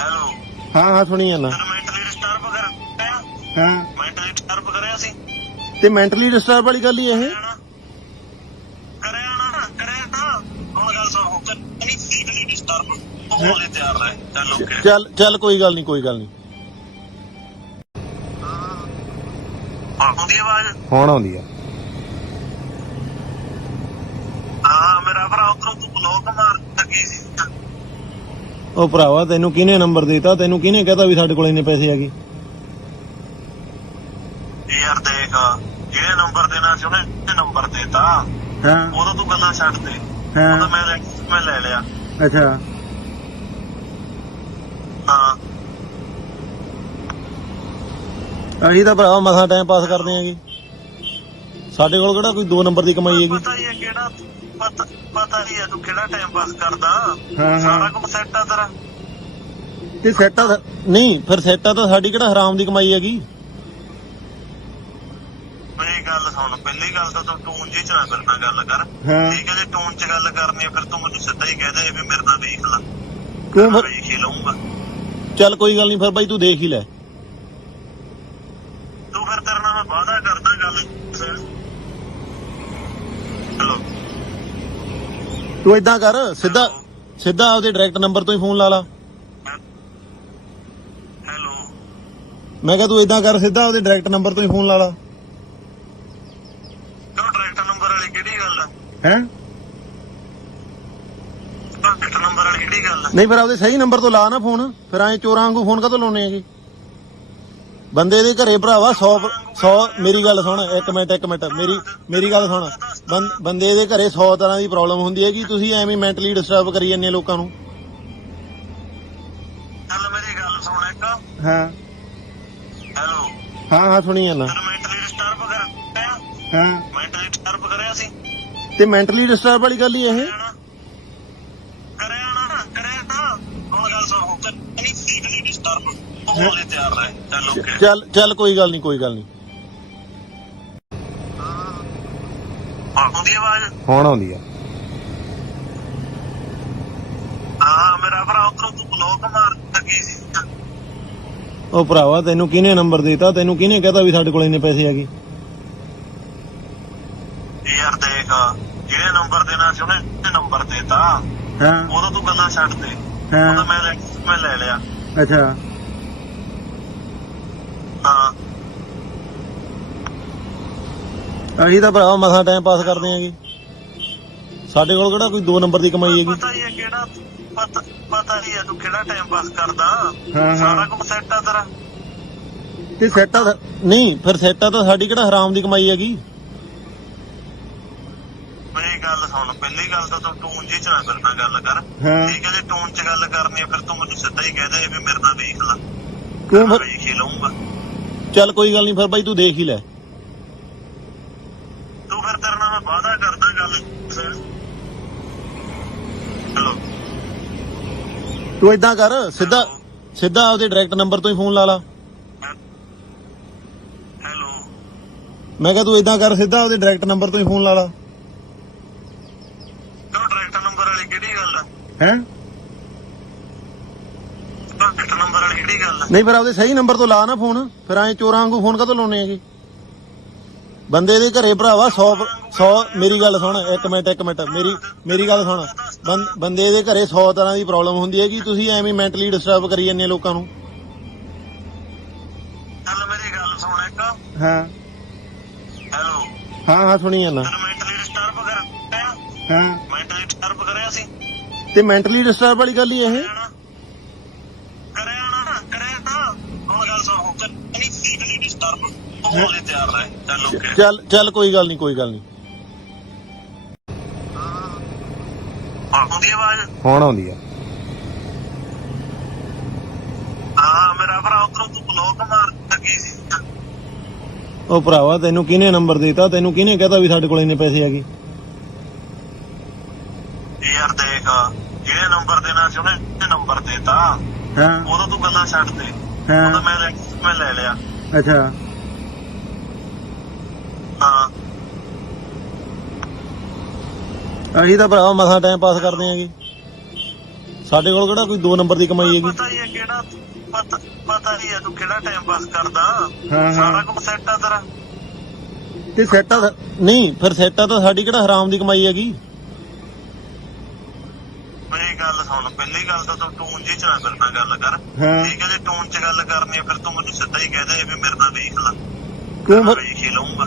ਹੈਲੋ। ਹਾਂ ਸੁਣੀ ਜਾਂਦਾ। ਤੈਨੂੰ ਮੈਂਟਲੀ ਡਿਸਟਰਬ ਕਰਿਆ? ਹਾਂ ਮੈਂਟਲੀ ਡਿਸਟਰਬ ਕਰਿਆ ਸੀ? ਤੇ ਮੈਂਟਲੀ ਡਿਸਟਰਬ ਵਾਲੀ ਗੱਲ ਹੀ ਇਹ। ਕਰਿਆ ਨਾ ਹੁਣ ਗੱਲ ਸੁਣ। ਨਹੀਂ ਫਿਜ਼ੀਕਲੀ ਡਿਸਟਰਬ ਹੋਣ ਲਈ ਤਿਆਰ ਰਹੇ। ਚੱਲ ਓਕੇ। ਚੱਲ ਕੋਈ ਗੱਲ ਨਹੀਂ। ਆਉਂਦੀ ਆਵਾਜ਼? ਹੁਣ ਆਉਂਦੀ ਆ। ਹਾਂ ਮੇਰਾ ਭਰਾ ਉਧਰੋਂ ਤੂੰ ਬਲੌਕ ਮਾਰ ਲੱਗੀ ਸੀ। ਉਹ ਭਰਾਵਾ ਤੈਨੂੰ ਕਿਹਨੇ ਨੰਬਰ ਦਿੱਤਾ? ਤੈਨੂੰ ਕਿਹਨੇ ਕਹਤਾ ਵੀ ਸਾਡੇ ਕੋਲ ਇੰਨੇ ਪੈਸੇ ਹੈਗੇ? ਯਾਰ ਦੇਖ, ਜਿਹੜੇ ਨੰਬਰ ਦੇਣਾ ਸੀ ਉਹਨੇ ਨੰਬਰ ਦੇਤਾ। ਹਾਂ ਉਦੋਂ ਤੂੰ ਗੱਲਾਂ ਛੱਡ ਦੇ। ਉਦੋਂ ਮੈਂ ਲੈ ਲਿਆ। ਅੱਛਾ ਹਾਂ ਅਸੀਂ ਤਾਂ ਭਰਾਵਾ ਮਸਾਂ ਟਾਈਮ ਪਾਸ ਕਰਦੇ ਆਂਗੇ। ਸਾਡੇ ਕੋਲ ਕਿਹੜਾ ਕੋਈ 2 ਨੰਬਰ ਦੀ ਕਮਾਈ ਹੈਗੀ? ਪਤਾ ਹੀ ਹੈ ਕਿਹੜਾ ਪਤਾ ਹੀ ਹੈ ਤੂੰ ਕਿਹੜਾ ਟਾਈਮ ਪਾਸ ਕਰਦਾ। ਹਾਂ। ਸਾਰਾ ਕੁਝ ਸੈੱਟ ਆ ਤੇਰਾ। ਤੇ ਸੈੱਟਾ ਨਹੀਂ, ਫਿਰ ਸੈੱਟਾ ਤਾਂ ਸਾਡੀ ਕਿਹੜਾ ਹਰਾਮ ਦੀ ਕਮਾਈ ਹੈਗੀ? ਮੇਰੀ ਗੱਲ ਸੁਣ, ਪਹਿਲੀ ਗੱਲ ਤਾਂ ਤੂੰ ਟੂਨ ਜੀ ਚ ਨਾ ਮੇਰੇ ਨਾਲ ਗੱਲ ਕਰ। ਹਾਂ। ਠੀਕ ਹੈ, ਜੇ ਟੂਨ ਚ ਗੱਲ ਕਰਨੀ ਹੈ ਫਿਰ ਤੂੰ ਮੈਨੂੰ ਸਿੱਧਾ ਹੀ ਕਹਿ ਦੇ ਵੀ ਮੇਰੇ ਨਾਲ ਵੇਖ ਲੈ। ਕਿਉਂ ਫਿਰ? ਵੇਖ ਹੀ ਲਊਂਗਾ। ਚੱਲ ਕੋਈ ਗੱਲ ਨਹੀਂ, ਫਿਰ ਬਾਈ ਤੂੰ ਦੇਖ ਹੀ ਲੈ। ਤੂੰ ਫਿਰ ਤੇਰੇ ਨਾਲ ਮੈਂ ਵਾਅਦਾ ਕਰਦਾ ਗੱਲ। ਹੈਲੋ। ਤੂੰ ਇਦਾਂ ਕਰ ਸਿੱਧਾ ਉਹਦੇ ਡਾਇਰੈਕਟ ਨੰਬਰ ਤੋਂ ਹੀ ਫੋਨ ਲਾ ਲਾ। ਹੈਲੋ। ਮੈਂ ਕਿਹਾ ਤੂੰ ਇਦਾਂ ਕਰ ਸਿੱਧਾ ਉਹਦੇ ਡਾਇਰੈਕਟ ਨੰਬਰ ਤੋਂ ਹੀ ਫੋਨ ਲਾ ਲਾ। ਕਿਉਂ ਡਾਇਰੈਕਟ ਨੰਬਰ ਵਾਲੀ ਕਿਹੜੀ ਗੱਲ ਆ? ਹੈ ਡਾਇਰੈਕਟ ਨੰਬਰ ਵਾਲੀ ਕਿਹੜੀ ਗੱਲ ਆ? ਨਹੀਂ ਫਿਰ ਆਪਦੇ ਸਹੀ ਨੰਬਰ ਤੋਂ ਲਾ ਨਾ ਫੋਨ, ਫਿਰ ਐਂ ਚੋਰਾਂ ਵਾਂਗੂ ਫੋਨ ਕਾਹਤੋਂ ਲਾਉਣੇ ਹੈਗੇ? ਬੰਦੇ ਦੇ ਘਰੇ ਭਰਾਵਾ 100 ਮੇਰੀ ਗੱਲ ਸੁਣ, ਇੱਕ ਮਿੰਟ ਮੇਰੀ ਗੱਲ ਸੁਣ। ਬੰਦੇ ਦੇ ਘਰੇ 100 ਤਰ੍ਹਾਂ ਦੀ ਪ੍ਰੋਬਲਮ ਹੁੰਦੀ ਹੈ ਕਿ ਤੁਸੀਂ ਐਵੇਂ ਮੈਂਟਲੀ ਡਿਸਟਰਬ ਕਰੀ ਜਾਂਦੇ ਲੋਕਾਂ ਨੂੰ। ਚੱਲ ਮੇਰੀ ਗੱਲ ਸੁਣ ਇੱਕ। ਹਾਂ ਹੈਲੋ। ਹਾਂ ਸੁਣੀ ਜਾਂਦਾ। ਤੈਨੂੰ ਮੈਂਟਲੀ ਡਿਸਟਰਬ ਕਰਿਆ? ਹਾਂ ਮੈਂਟਲੀ ਡਿਸਟਰਬ ਕਰਿਆ ਸੀ? ਤੇ ਮੈਂਟਲੀ ਡਿਸਟਰਬ ਵਾਲੀ ਗੱਲ ਹੀ ਇਹ। ਕਰਿਆ ਨਾ ਹੁਣ ਗੱਲ ਸੁਣ। ਨਹੀਂ ਫਿਜ਼ੀਕਲੀ ਡਿਸਟਰਬ ਹੋਣ ਲਈ ਤਿਆਰ ਰਹੇ। ਚੱਲ ਓਕੇ। ਚੱਲ ਕੋਈ ਗੱਲ ਨਹੀਂ। ਆਉਂਦੀ ਆਵਾਜ਼? ਹੁਣ ਆਉਂਦੀ ਆ। ਉਧਰੋਂ ਤੂੰ ਬਲੌਕ ਮਾਰ ਲੱਗੀ ਸੀ। ਉਹ ਭਰਾਵਾ ਤੈਨੂੰ ਕਿਹਨੇ ਨੰਬਰ ਦਿੱਤਾ? ਤੈਨੂੰ ਕਿਹਨੇ ਕਹਤਾ ਵੀ ਸਾਡੇ ਕੋਲ ਇੰਨੇ ਪੈਸੇ ਹੈਗੇ? ਯਾਰ ਦੇਖ, ਜਿਹੜੇ ਨੰਬਰ ਦੇਣਾ ਸੀ ਉਹਨੇ ਨੰਬਰ ਦੇਤਾ। ਹਾਂ ਉਦੋਂ ਤੂੰ ਗੱਲਾਂ ਛੱਡ ਦੇ। ਉਦੋਂ ਮੈਂ ਲੈ ਲਿਆ। ਅੱਛਾ ਹਾਂ ਅਸੀਂ ਤਾਂ ਭਰਾਵਾ ਮਸਾਂ ਟਾਈਮ ਪਾਸ ਕਰਦੇ ਆਂਗੇ। ਸਾਡੇ ਕੋਲ ਕਿਹੜਾ ਕੋਈ 2 ਨੰਬਰ ਦੀ ਕਮਾਈ ਹੈਗੀ? ਪਤਾ ਹੀ ਹੈ ਕਿਹੜਾ ਪਤਾ ਹੀ ਹੈ ਤੂੰ ਕਿਹੜਾ ਟਾਈਮ ਪਾਸ ਕਰਦਾ। ਹਾਂ। ਸਾਰਾ ਕੁਝ ਸੈੱਟ ਆ ਤੇਰਾ। ਤੇ ਸੈੱਟ ਆ ਨਹੀਂ, ਫਿਰ ਸੈੱਟ ਆ ਤਾਂ ਸਾਡੀ ਕਿਹੜਾ ਹਰਾਮ ਦੀ ਕਮਾਈ ਹੈਗੀ? ਮੇਰੀ ਗੱਲ ਸੁਣ, ਪਹਿਲੀ ਗੱਲ ਤਾਂ ਤੂੰ ਟੂਨ ਜੀ ਚ ਨਾ ਮੇਰੇ ਨਾਲ ਗੱਲ ਕਰ। ਹਾਂ। ਠੀਕ ਹੈ, ਜੇ ਟੂਨ ਚ ਗੱਲ ਕਰਨੀ ਹੈ ਫਿਰ ਤੂੰ ਮੈਨੂੰ ਸਿੱਧਾ ਹੀ ਕਹਿ ਦੇ ਵੀ ਮੇਰੇ ਨਾਲ ਦੇਖ ਲੈ। ਕਿਉਂ ਮੈਂ ਫਿਰ? ਵੇਖ ਹੀ ਲਊਂਗਾ। ਚੱਲ ਕੋਈ ਗੱਲ ਨਹੀਂ, ਫਿਰ ਬਾਈ ਤੂੰ ਦੇਖ ਹੀ ਲੈ। ਤੂੰ ਫਿਰ ਤੇਰੇ ਨਾਲ ਮੈਂ ਵਾਅਦਾ ਕਰਦਾ ਗੱਲ। ਹੈਲੋ, ਤੂੰ ਏਦਾਂ ਕਰ, ਸਿੱਧਾ ਆਪਦੇ ਡਾਇਰੈਕਟ ਨੰਬਰ ਤੋਂ ਹੀ ਫੋਨ ਲਾ ਲਾ। ਹੈਲੋ, ਮੈਂ ਕਿਹਾ ਤੂੰ ਏਦਾਂ ਕਰ, ਸਿੱਧਾ ਆਪਦੇ ਡਾਇਰੈਕਟ ਨੰਬਰ ਤੋਂ ਹੀ ਫੋਨ ਲਾ ਲਾ। ਕਿਉਂ ਡਾਇਰੈਕਟ ਨੰਬਰ ਵਾਲੀ ਕਿਹੜੀ ਗੱਲ ਆ? ਹੈ ਡਾਇਰੈਕਟ ਨੰਬਰ ਵਾਲੀ ਕਿਹੜੀ ਗੱਲ ਆ? ਨਹੀਂ, ਫਿਰ ਆਪਦੇ ਸਹੀ ਨੰਬਰ ਤੋਂ ਲਾ ਨਾ ਫੋਨ। ਫਿਰ ਐਂ ਚੋਰਾਂ ਵਾਂਗੂ ਫੋਨ ਕਾਹਤੋਂ ਲਾਉਣੇ ਹੈਗੇ? ਬੰਦੇ ਦੇ ਘਰੇ ਭਰਾਵਾ 100 ਮੇਰੀ ਗੱਲ ਸੁਣ, ਇੱਕ ਮਿੰਟ ਮੇਰੀ ਗੱਲ ਸੁਣ। ਬੰਦੇ ਦੇ ਘਰੇ 100 ਤਰ੍ਹਾਂ ਦੀ ਪ੍ਰੋਬਲਮ ਹੁੰਦੀ ਹੈ ਕਿ ਤੁਸੀਂ ਐਵੇਂ ਮੈਂਟਲੀ ਡਿਸਟਰਬ ਕਰੀ ਜਾਂਦੇ ਲੋਕਾਂ ਨੂੰ। ਚੱਲ ਮੇਰੀ ਗੱਲ ਸੁਣ ਇੱਕ। ਹਾਂ ਹੈਲੋ, ਹਾਂ ਸੁਣੀ ਜਾਂਦਾ। ਤੈਨੂੰ ਮੈਂਟਲੀ ਡਿਸਟਰਬ ਕਰਿਆ? ਹਾਂ, ਮੈਂਟਲੀ ਡਿਸਟਰਬ ਕਰਿਆ ਸੀ? ਤੇ ਮੈਂਟਲੀ ਡਿਸਟਰਬ ਵਾਲੀ ਗੱਲ ਹੀ ਇਹ। ਕਰਿਆ ਤਾਂ ਹੁਣ ਗੱਲ ਸੁਣ। ਨਹੀਂ ਫਿਜ਼ੀਕਲੀ ਡਿਸਟਰਬ ਹੋਣ ਲਈ ਤਿਆਰ ਰਹਿ। ਚੱਲ ਓਕੇ। ਚੱਲ ਕੋਈ ਗੱਲ ਨਹੀਂ। ਆਉਂਦੀ ਆਵਾਜ਼? ਹੁਣ ਆਉਂਦੀ ਆ। ਹਾਂ ਮੇਰਾ ਭਰਾ, ਉਧਰੋਂ ਤੂੰ ਬਲੌਕ ਮਾਰ ਲੱਗੀ ਸੀ। ਉਹ ਭਰਾਵਾ ਤੈਨੂੰ ਕਿਹਨੇ ਨੰਬਰ ਦਿੱਤਾ? ਤੈਨੂੰ ਕਿਹਨੇ ਕਹਤਾ ਵੀ ਸਾਡੇ ਕੋਲ ਇੰਨੇ ਪੈਸੇ ਹੈਗੇ? ਯਾਰ ਦੇਖ, ਜਿਹੜੇ ਨੰਬਰ ਦੇਣਾ ਸੀ ਉਹਨੇ ਨੰਬਰ ਦੇਤਾ। ਹਾਂ ਉਦੋਂ ਤੂੰ ਗੱਲਾਂ ਛੱਡ ਦੇ। ਉਦੋਂ ਮੈਂ ਲੈ ਲਿਆ। ਅੱਛਾ ਹਾਂ ਅਸੀਂ ਤਾਂ ਭਰਾਵਾ ਮਸਾਂ ਟਾਈਮ ਪਾਸ ਕਰਦੇ ਆਂਗੇ। ਸਾਡੇ ਕੋਲ ਕਿਹੜਾ ਕੋਈ 2 ਨੰਬਰ ਦੀ ਕਮਾਈ ਹੈਗੀ? ਪਤਾ ਹੀ ਹੈ ਕਿਹੜਾ ਪਤਾ ਹੀ ਹੈ ਤੂੰ ਕਿਹੜਾ ਟਾਈਮ ਪਾਸ ਕਰਦਾ। ਹਾਂ। ਸਾਰਾ ਕੁਝ ਸੈੱਟ ਆ ਤੇਰਾ। ਤੇ ਸੈੱਟ ਆ ਨਹੀਂ, ਫਿਰ ਸੈੱਟ ਆ ਤਾਂ ਸਾਡੀ ਕਿਹੜਾ ਹਰਾਮ ਦੀ ਕਮਾਈ ਹੈਗੀ? ਮੇਰੀ ਗੱਲ ਸੁਣ, ਪਹਿਲੀ ਗੱਲ ਤਾਂ ਤੂੰ ਟੂਨ ਜੀ ਚ ਨਾ ਮੇਰੇ ਨਾਲ ਗੱਲ ਕਰ। ਹਾਂ। ਠੀਕ ਹੈ, ਜੇ ਟੂਨ ਚ ਗੱਲ ਕਰਨੀ ਹੈ ਫਿਰ ਤੂੰ ਮੈਨੂੰ ਸਿੱਧਾ ਹੀ ਕਹਿ ਦੇ ਵੀ ਮੇਰੇ ਨਾਲ ਦੇਖ ਲੈ। ਕਿਉਂ ਮੈਂ ਫਿਰ? ਵੇਖ ਹੀ ਲਊਂਗਾ।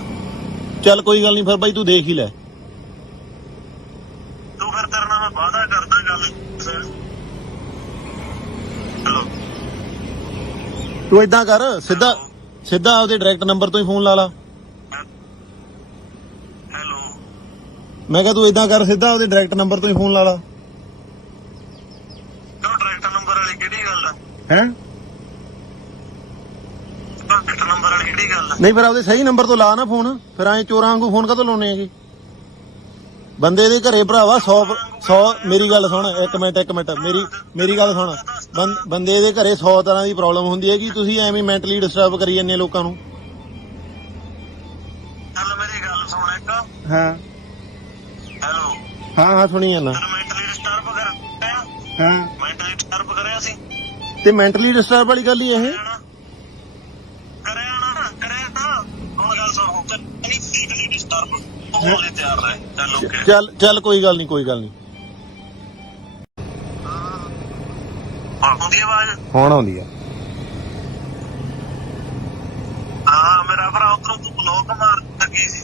ਚੱਲ ਕੋਈ ਗੱਲ ਨਹੀਂ, ਫਿਰ ਬਾਈ ਤੂੰ ਦੇਖ ਹੀ ਲੈ। ਤੂੰ ਫਿਰ ਤੇਰੇ ਨਾਲ ਮੈਂ ਵਾਅਦਾ ਕਰਦਾ ਗੱਲ। ਹੈਲੋ, ਤੂੰ ਏਦਾਂ ਕਰ, ਸਿੱਧਾ ਆਪਦੇ ਡਾਇਰੈਕਟ ਨੰਬਰ ਤੋਂ ਹੀ ਫੋਨ ਲਾ ਲਾ। ਹੈਲੋ, ਮੈਂ ਕਿਹਾ ਤੂੰ ਏਦਾਂ ਕਰ, ਸਿੱਧਾ ਆਪਦੇ ਡਾਇਰੈਕਟ ਨੰਬਰ ਤੋਂ ਹੀ ਫੋਨ ਲਾ ਲਾ। ਕਿਉਂ ਡਾਇਰੈਕਟ ਨੰਬਰ ਵਾਲੀ ਕਿਹੜੀ ਗੱਲ ਆ? ਹੈ ਡਾਇਰੈਕਟ ਨੰਬਰ ਵਾਲੀ ਕਿਹੜੀ ਗੱਲ ਆ? ਨਹੀਂ, ਫਿਰ ਆਪਦੇ ਸਹੀ ਨੰਬਰ ਤੋਂ ਲਾ ਨਾ ਫੋਨ। ਫਿਰ ਐਂ ਚੋਰਾਂ ਵਾਂਗੂ ਫੋਨ ਕਾਹਤੋਂ ਲਾਉਣੇ ਹੈਗੇ? ਬੰਦੇ ਦੇ ਘਰੇ ਭਰਾਵਾ 100 ਮੇਰੀ ਗੱਲ ਸੁਣ, ਇੱਕ ਮਿੰਟ ਮੇਰੀ ਗੱਲ ਸੁਣ। ਬੰਦੇ ਦੇ ਘਰੇ 100 ਤਰ੍ਹਾਂ ਦੀ ਪ੍ਰੋਬਲਮ ਹੁੰਦੀ ਹੈ ਕਿ ਤੁਸੀਂ ਐਵੇਂ ਮੈਂਟਲੀ ਡਿਸਟਰਬ ਕਰੀ ਜਾਂਦੇ ਲੋਕਾਂ ਨੂੰ। ਚੱਲ ਮੇਰੀ ਗੱਲ ਸੁਣ ਇੱਕ। ਹਾਂ ਹੈਲੋ, ਹਾਂ ਸੁਣੀ ਜਾਂਦਾ। ਤੈਨੂੰ ਮੈਂਟਲੀ ਡਿਸਟਰਬ ਕਰਿਆ? ਹਾਂ, ਮੈਂਟਲੀ ਡਿਸਟਰਬ ਕਰਿਆ ਸੀ? ਤੇ ਮੈਂਟਲੀ ਡਿਸਟਰਬ ਵਾਲੀ ਗੱਲ ਹੀ ਇਹ। ਕਰਿਆ ਤਾਂ ਹੁਣ ਗੱਲ ਸੁਣ। ਨਹੀਂ ਫਿਜ਼ੀਕਲੀ ਡਿਸਟਰਬ ਹੋਣ ਲਈ ਤਿਆਰ ਰਹਿ। ਚੱਲ ਓਕੇ। ਚੱਲ ਕੋਈ ਗੱਲ ਨਹੀਂ। ਆਉਂਦੀ ਆਵਾਜ਼? ਹੁਣ ਆਉਂਦੀ ਆ। ਹਾਂ ਮੇਰਾ ਭਰਾ, ਉਧਰੋਂ ਤੂੰ ਬਲੌਕ ਮਾਰ ਲੱਗੀ ਸੀ।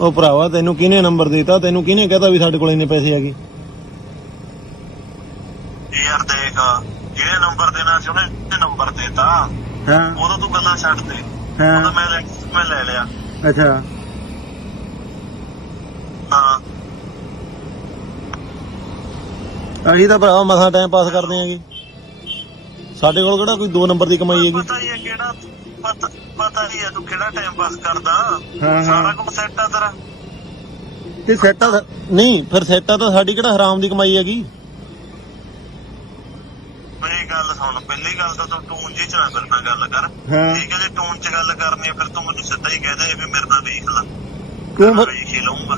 ਉਹ ਭਰਾਵਾ ਤੈਨੂੰ ਕਿਹਨੇ ਨੰਬਰ ਦਿੱਤਾ? ਤੈਨੂੰ ਕਿਹਨੇ ਕਹਤਾ ਵੀ ਸਾਡੇ ਕੋਲ ਇੰਨੇ ਪੈਸੇ ਹੈਗੇ? ਯਾਰ ਦੇਖ, ਜਿਹੜੇ ਨੰਬਰ ਦੇਣਾ ਸੀ ਉਹਨੇ ਨੰਬਰ ਦੇਤਾ। ਹਾਂ ਉਦੋਂ ਤੂੰ ਗੱਲਾਂ ਛੱਡ ਦੇ। ਉਦੋਂ ਮੈਂ ਲੈ ਲਿਆ। ਅੱਛਾ ਹਾਂ ਅਸੀਂ ਤਾਂ ਭਰਾਵਾ ਮਸਾਂ ਟਾਈਮ ਪਾਸ ਕਰਦੇ ਆਂਗੇ। ਸਾਡੇ ਕੋਲ ਕਿਹੜਾ ਕੋਈ 2 ਨੰਬਰ ਦੀ ਕਮਾਈ ਹੈਗੀ? ਪਤਾ ਹੀ ਹੈ ਕਿਹੜਾ ਪਤਾ ਹੀ ਹੈ ਤੂੰ ਕਿਹੜਾ ਟਾਈਮ ਪਾਸ ਕਰਦਾ। ਹਾਂ। ਸਾਰਾ ਕੁਝ ਸੈੱਟ ਆ ਤੇਰਾ। ਤੇ ਸੈੱਟ ਆ ਨਹੀਂ, ਫਿਰ ਸੈੱਟ ਆ ਤਾਂ ਸਾਡੀ ਕਿਹੜਾ ਹਰਾਮ ਦੀ ਕਮਾਈ ਹੈਗੀ? ਮੇਰੀ ਗੱਲ ਸੁਣ, ਪਹਿਲੀ ਗੱਲ ਤਾਂ ਤੂੰ ਟੂਨ ਜੀ ਚ ਨਾ ਮੇਰੇ ਨਾਲ ਗੱਲ ਕਰ। ਹਾਂ। ਠੀਕ ਹੈ, ਜੇ ਟੂਨ ਚ ਗੱਲ ਕਰਨੀ ਹੈ ਫਿਰ ਤੂੰ ਮੈਨੂੰ ਸਿੱਧਾ ਹੀ ਕਹਿ ਦੇ ਵੀ ਮੇਰੇ ਨਾਲ ਦੇਖ ਲੈ। ਕਿਉਂ ਮੈਂ ਫਿਰ? ਵੇਖ ਹੀ ਲਊਂਗਾ।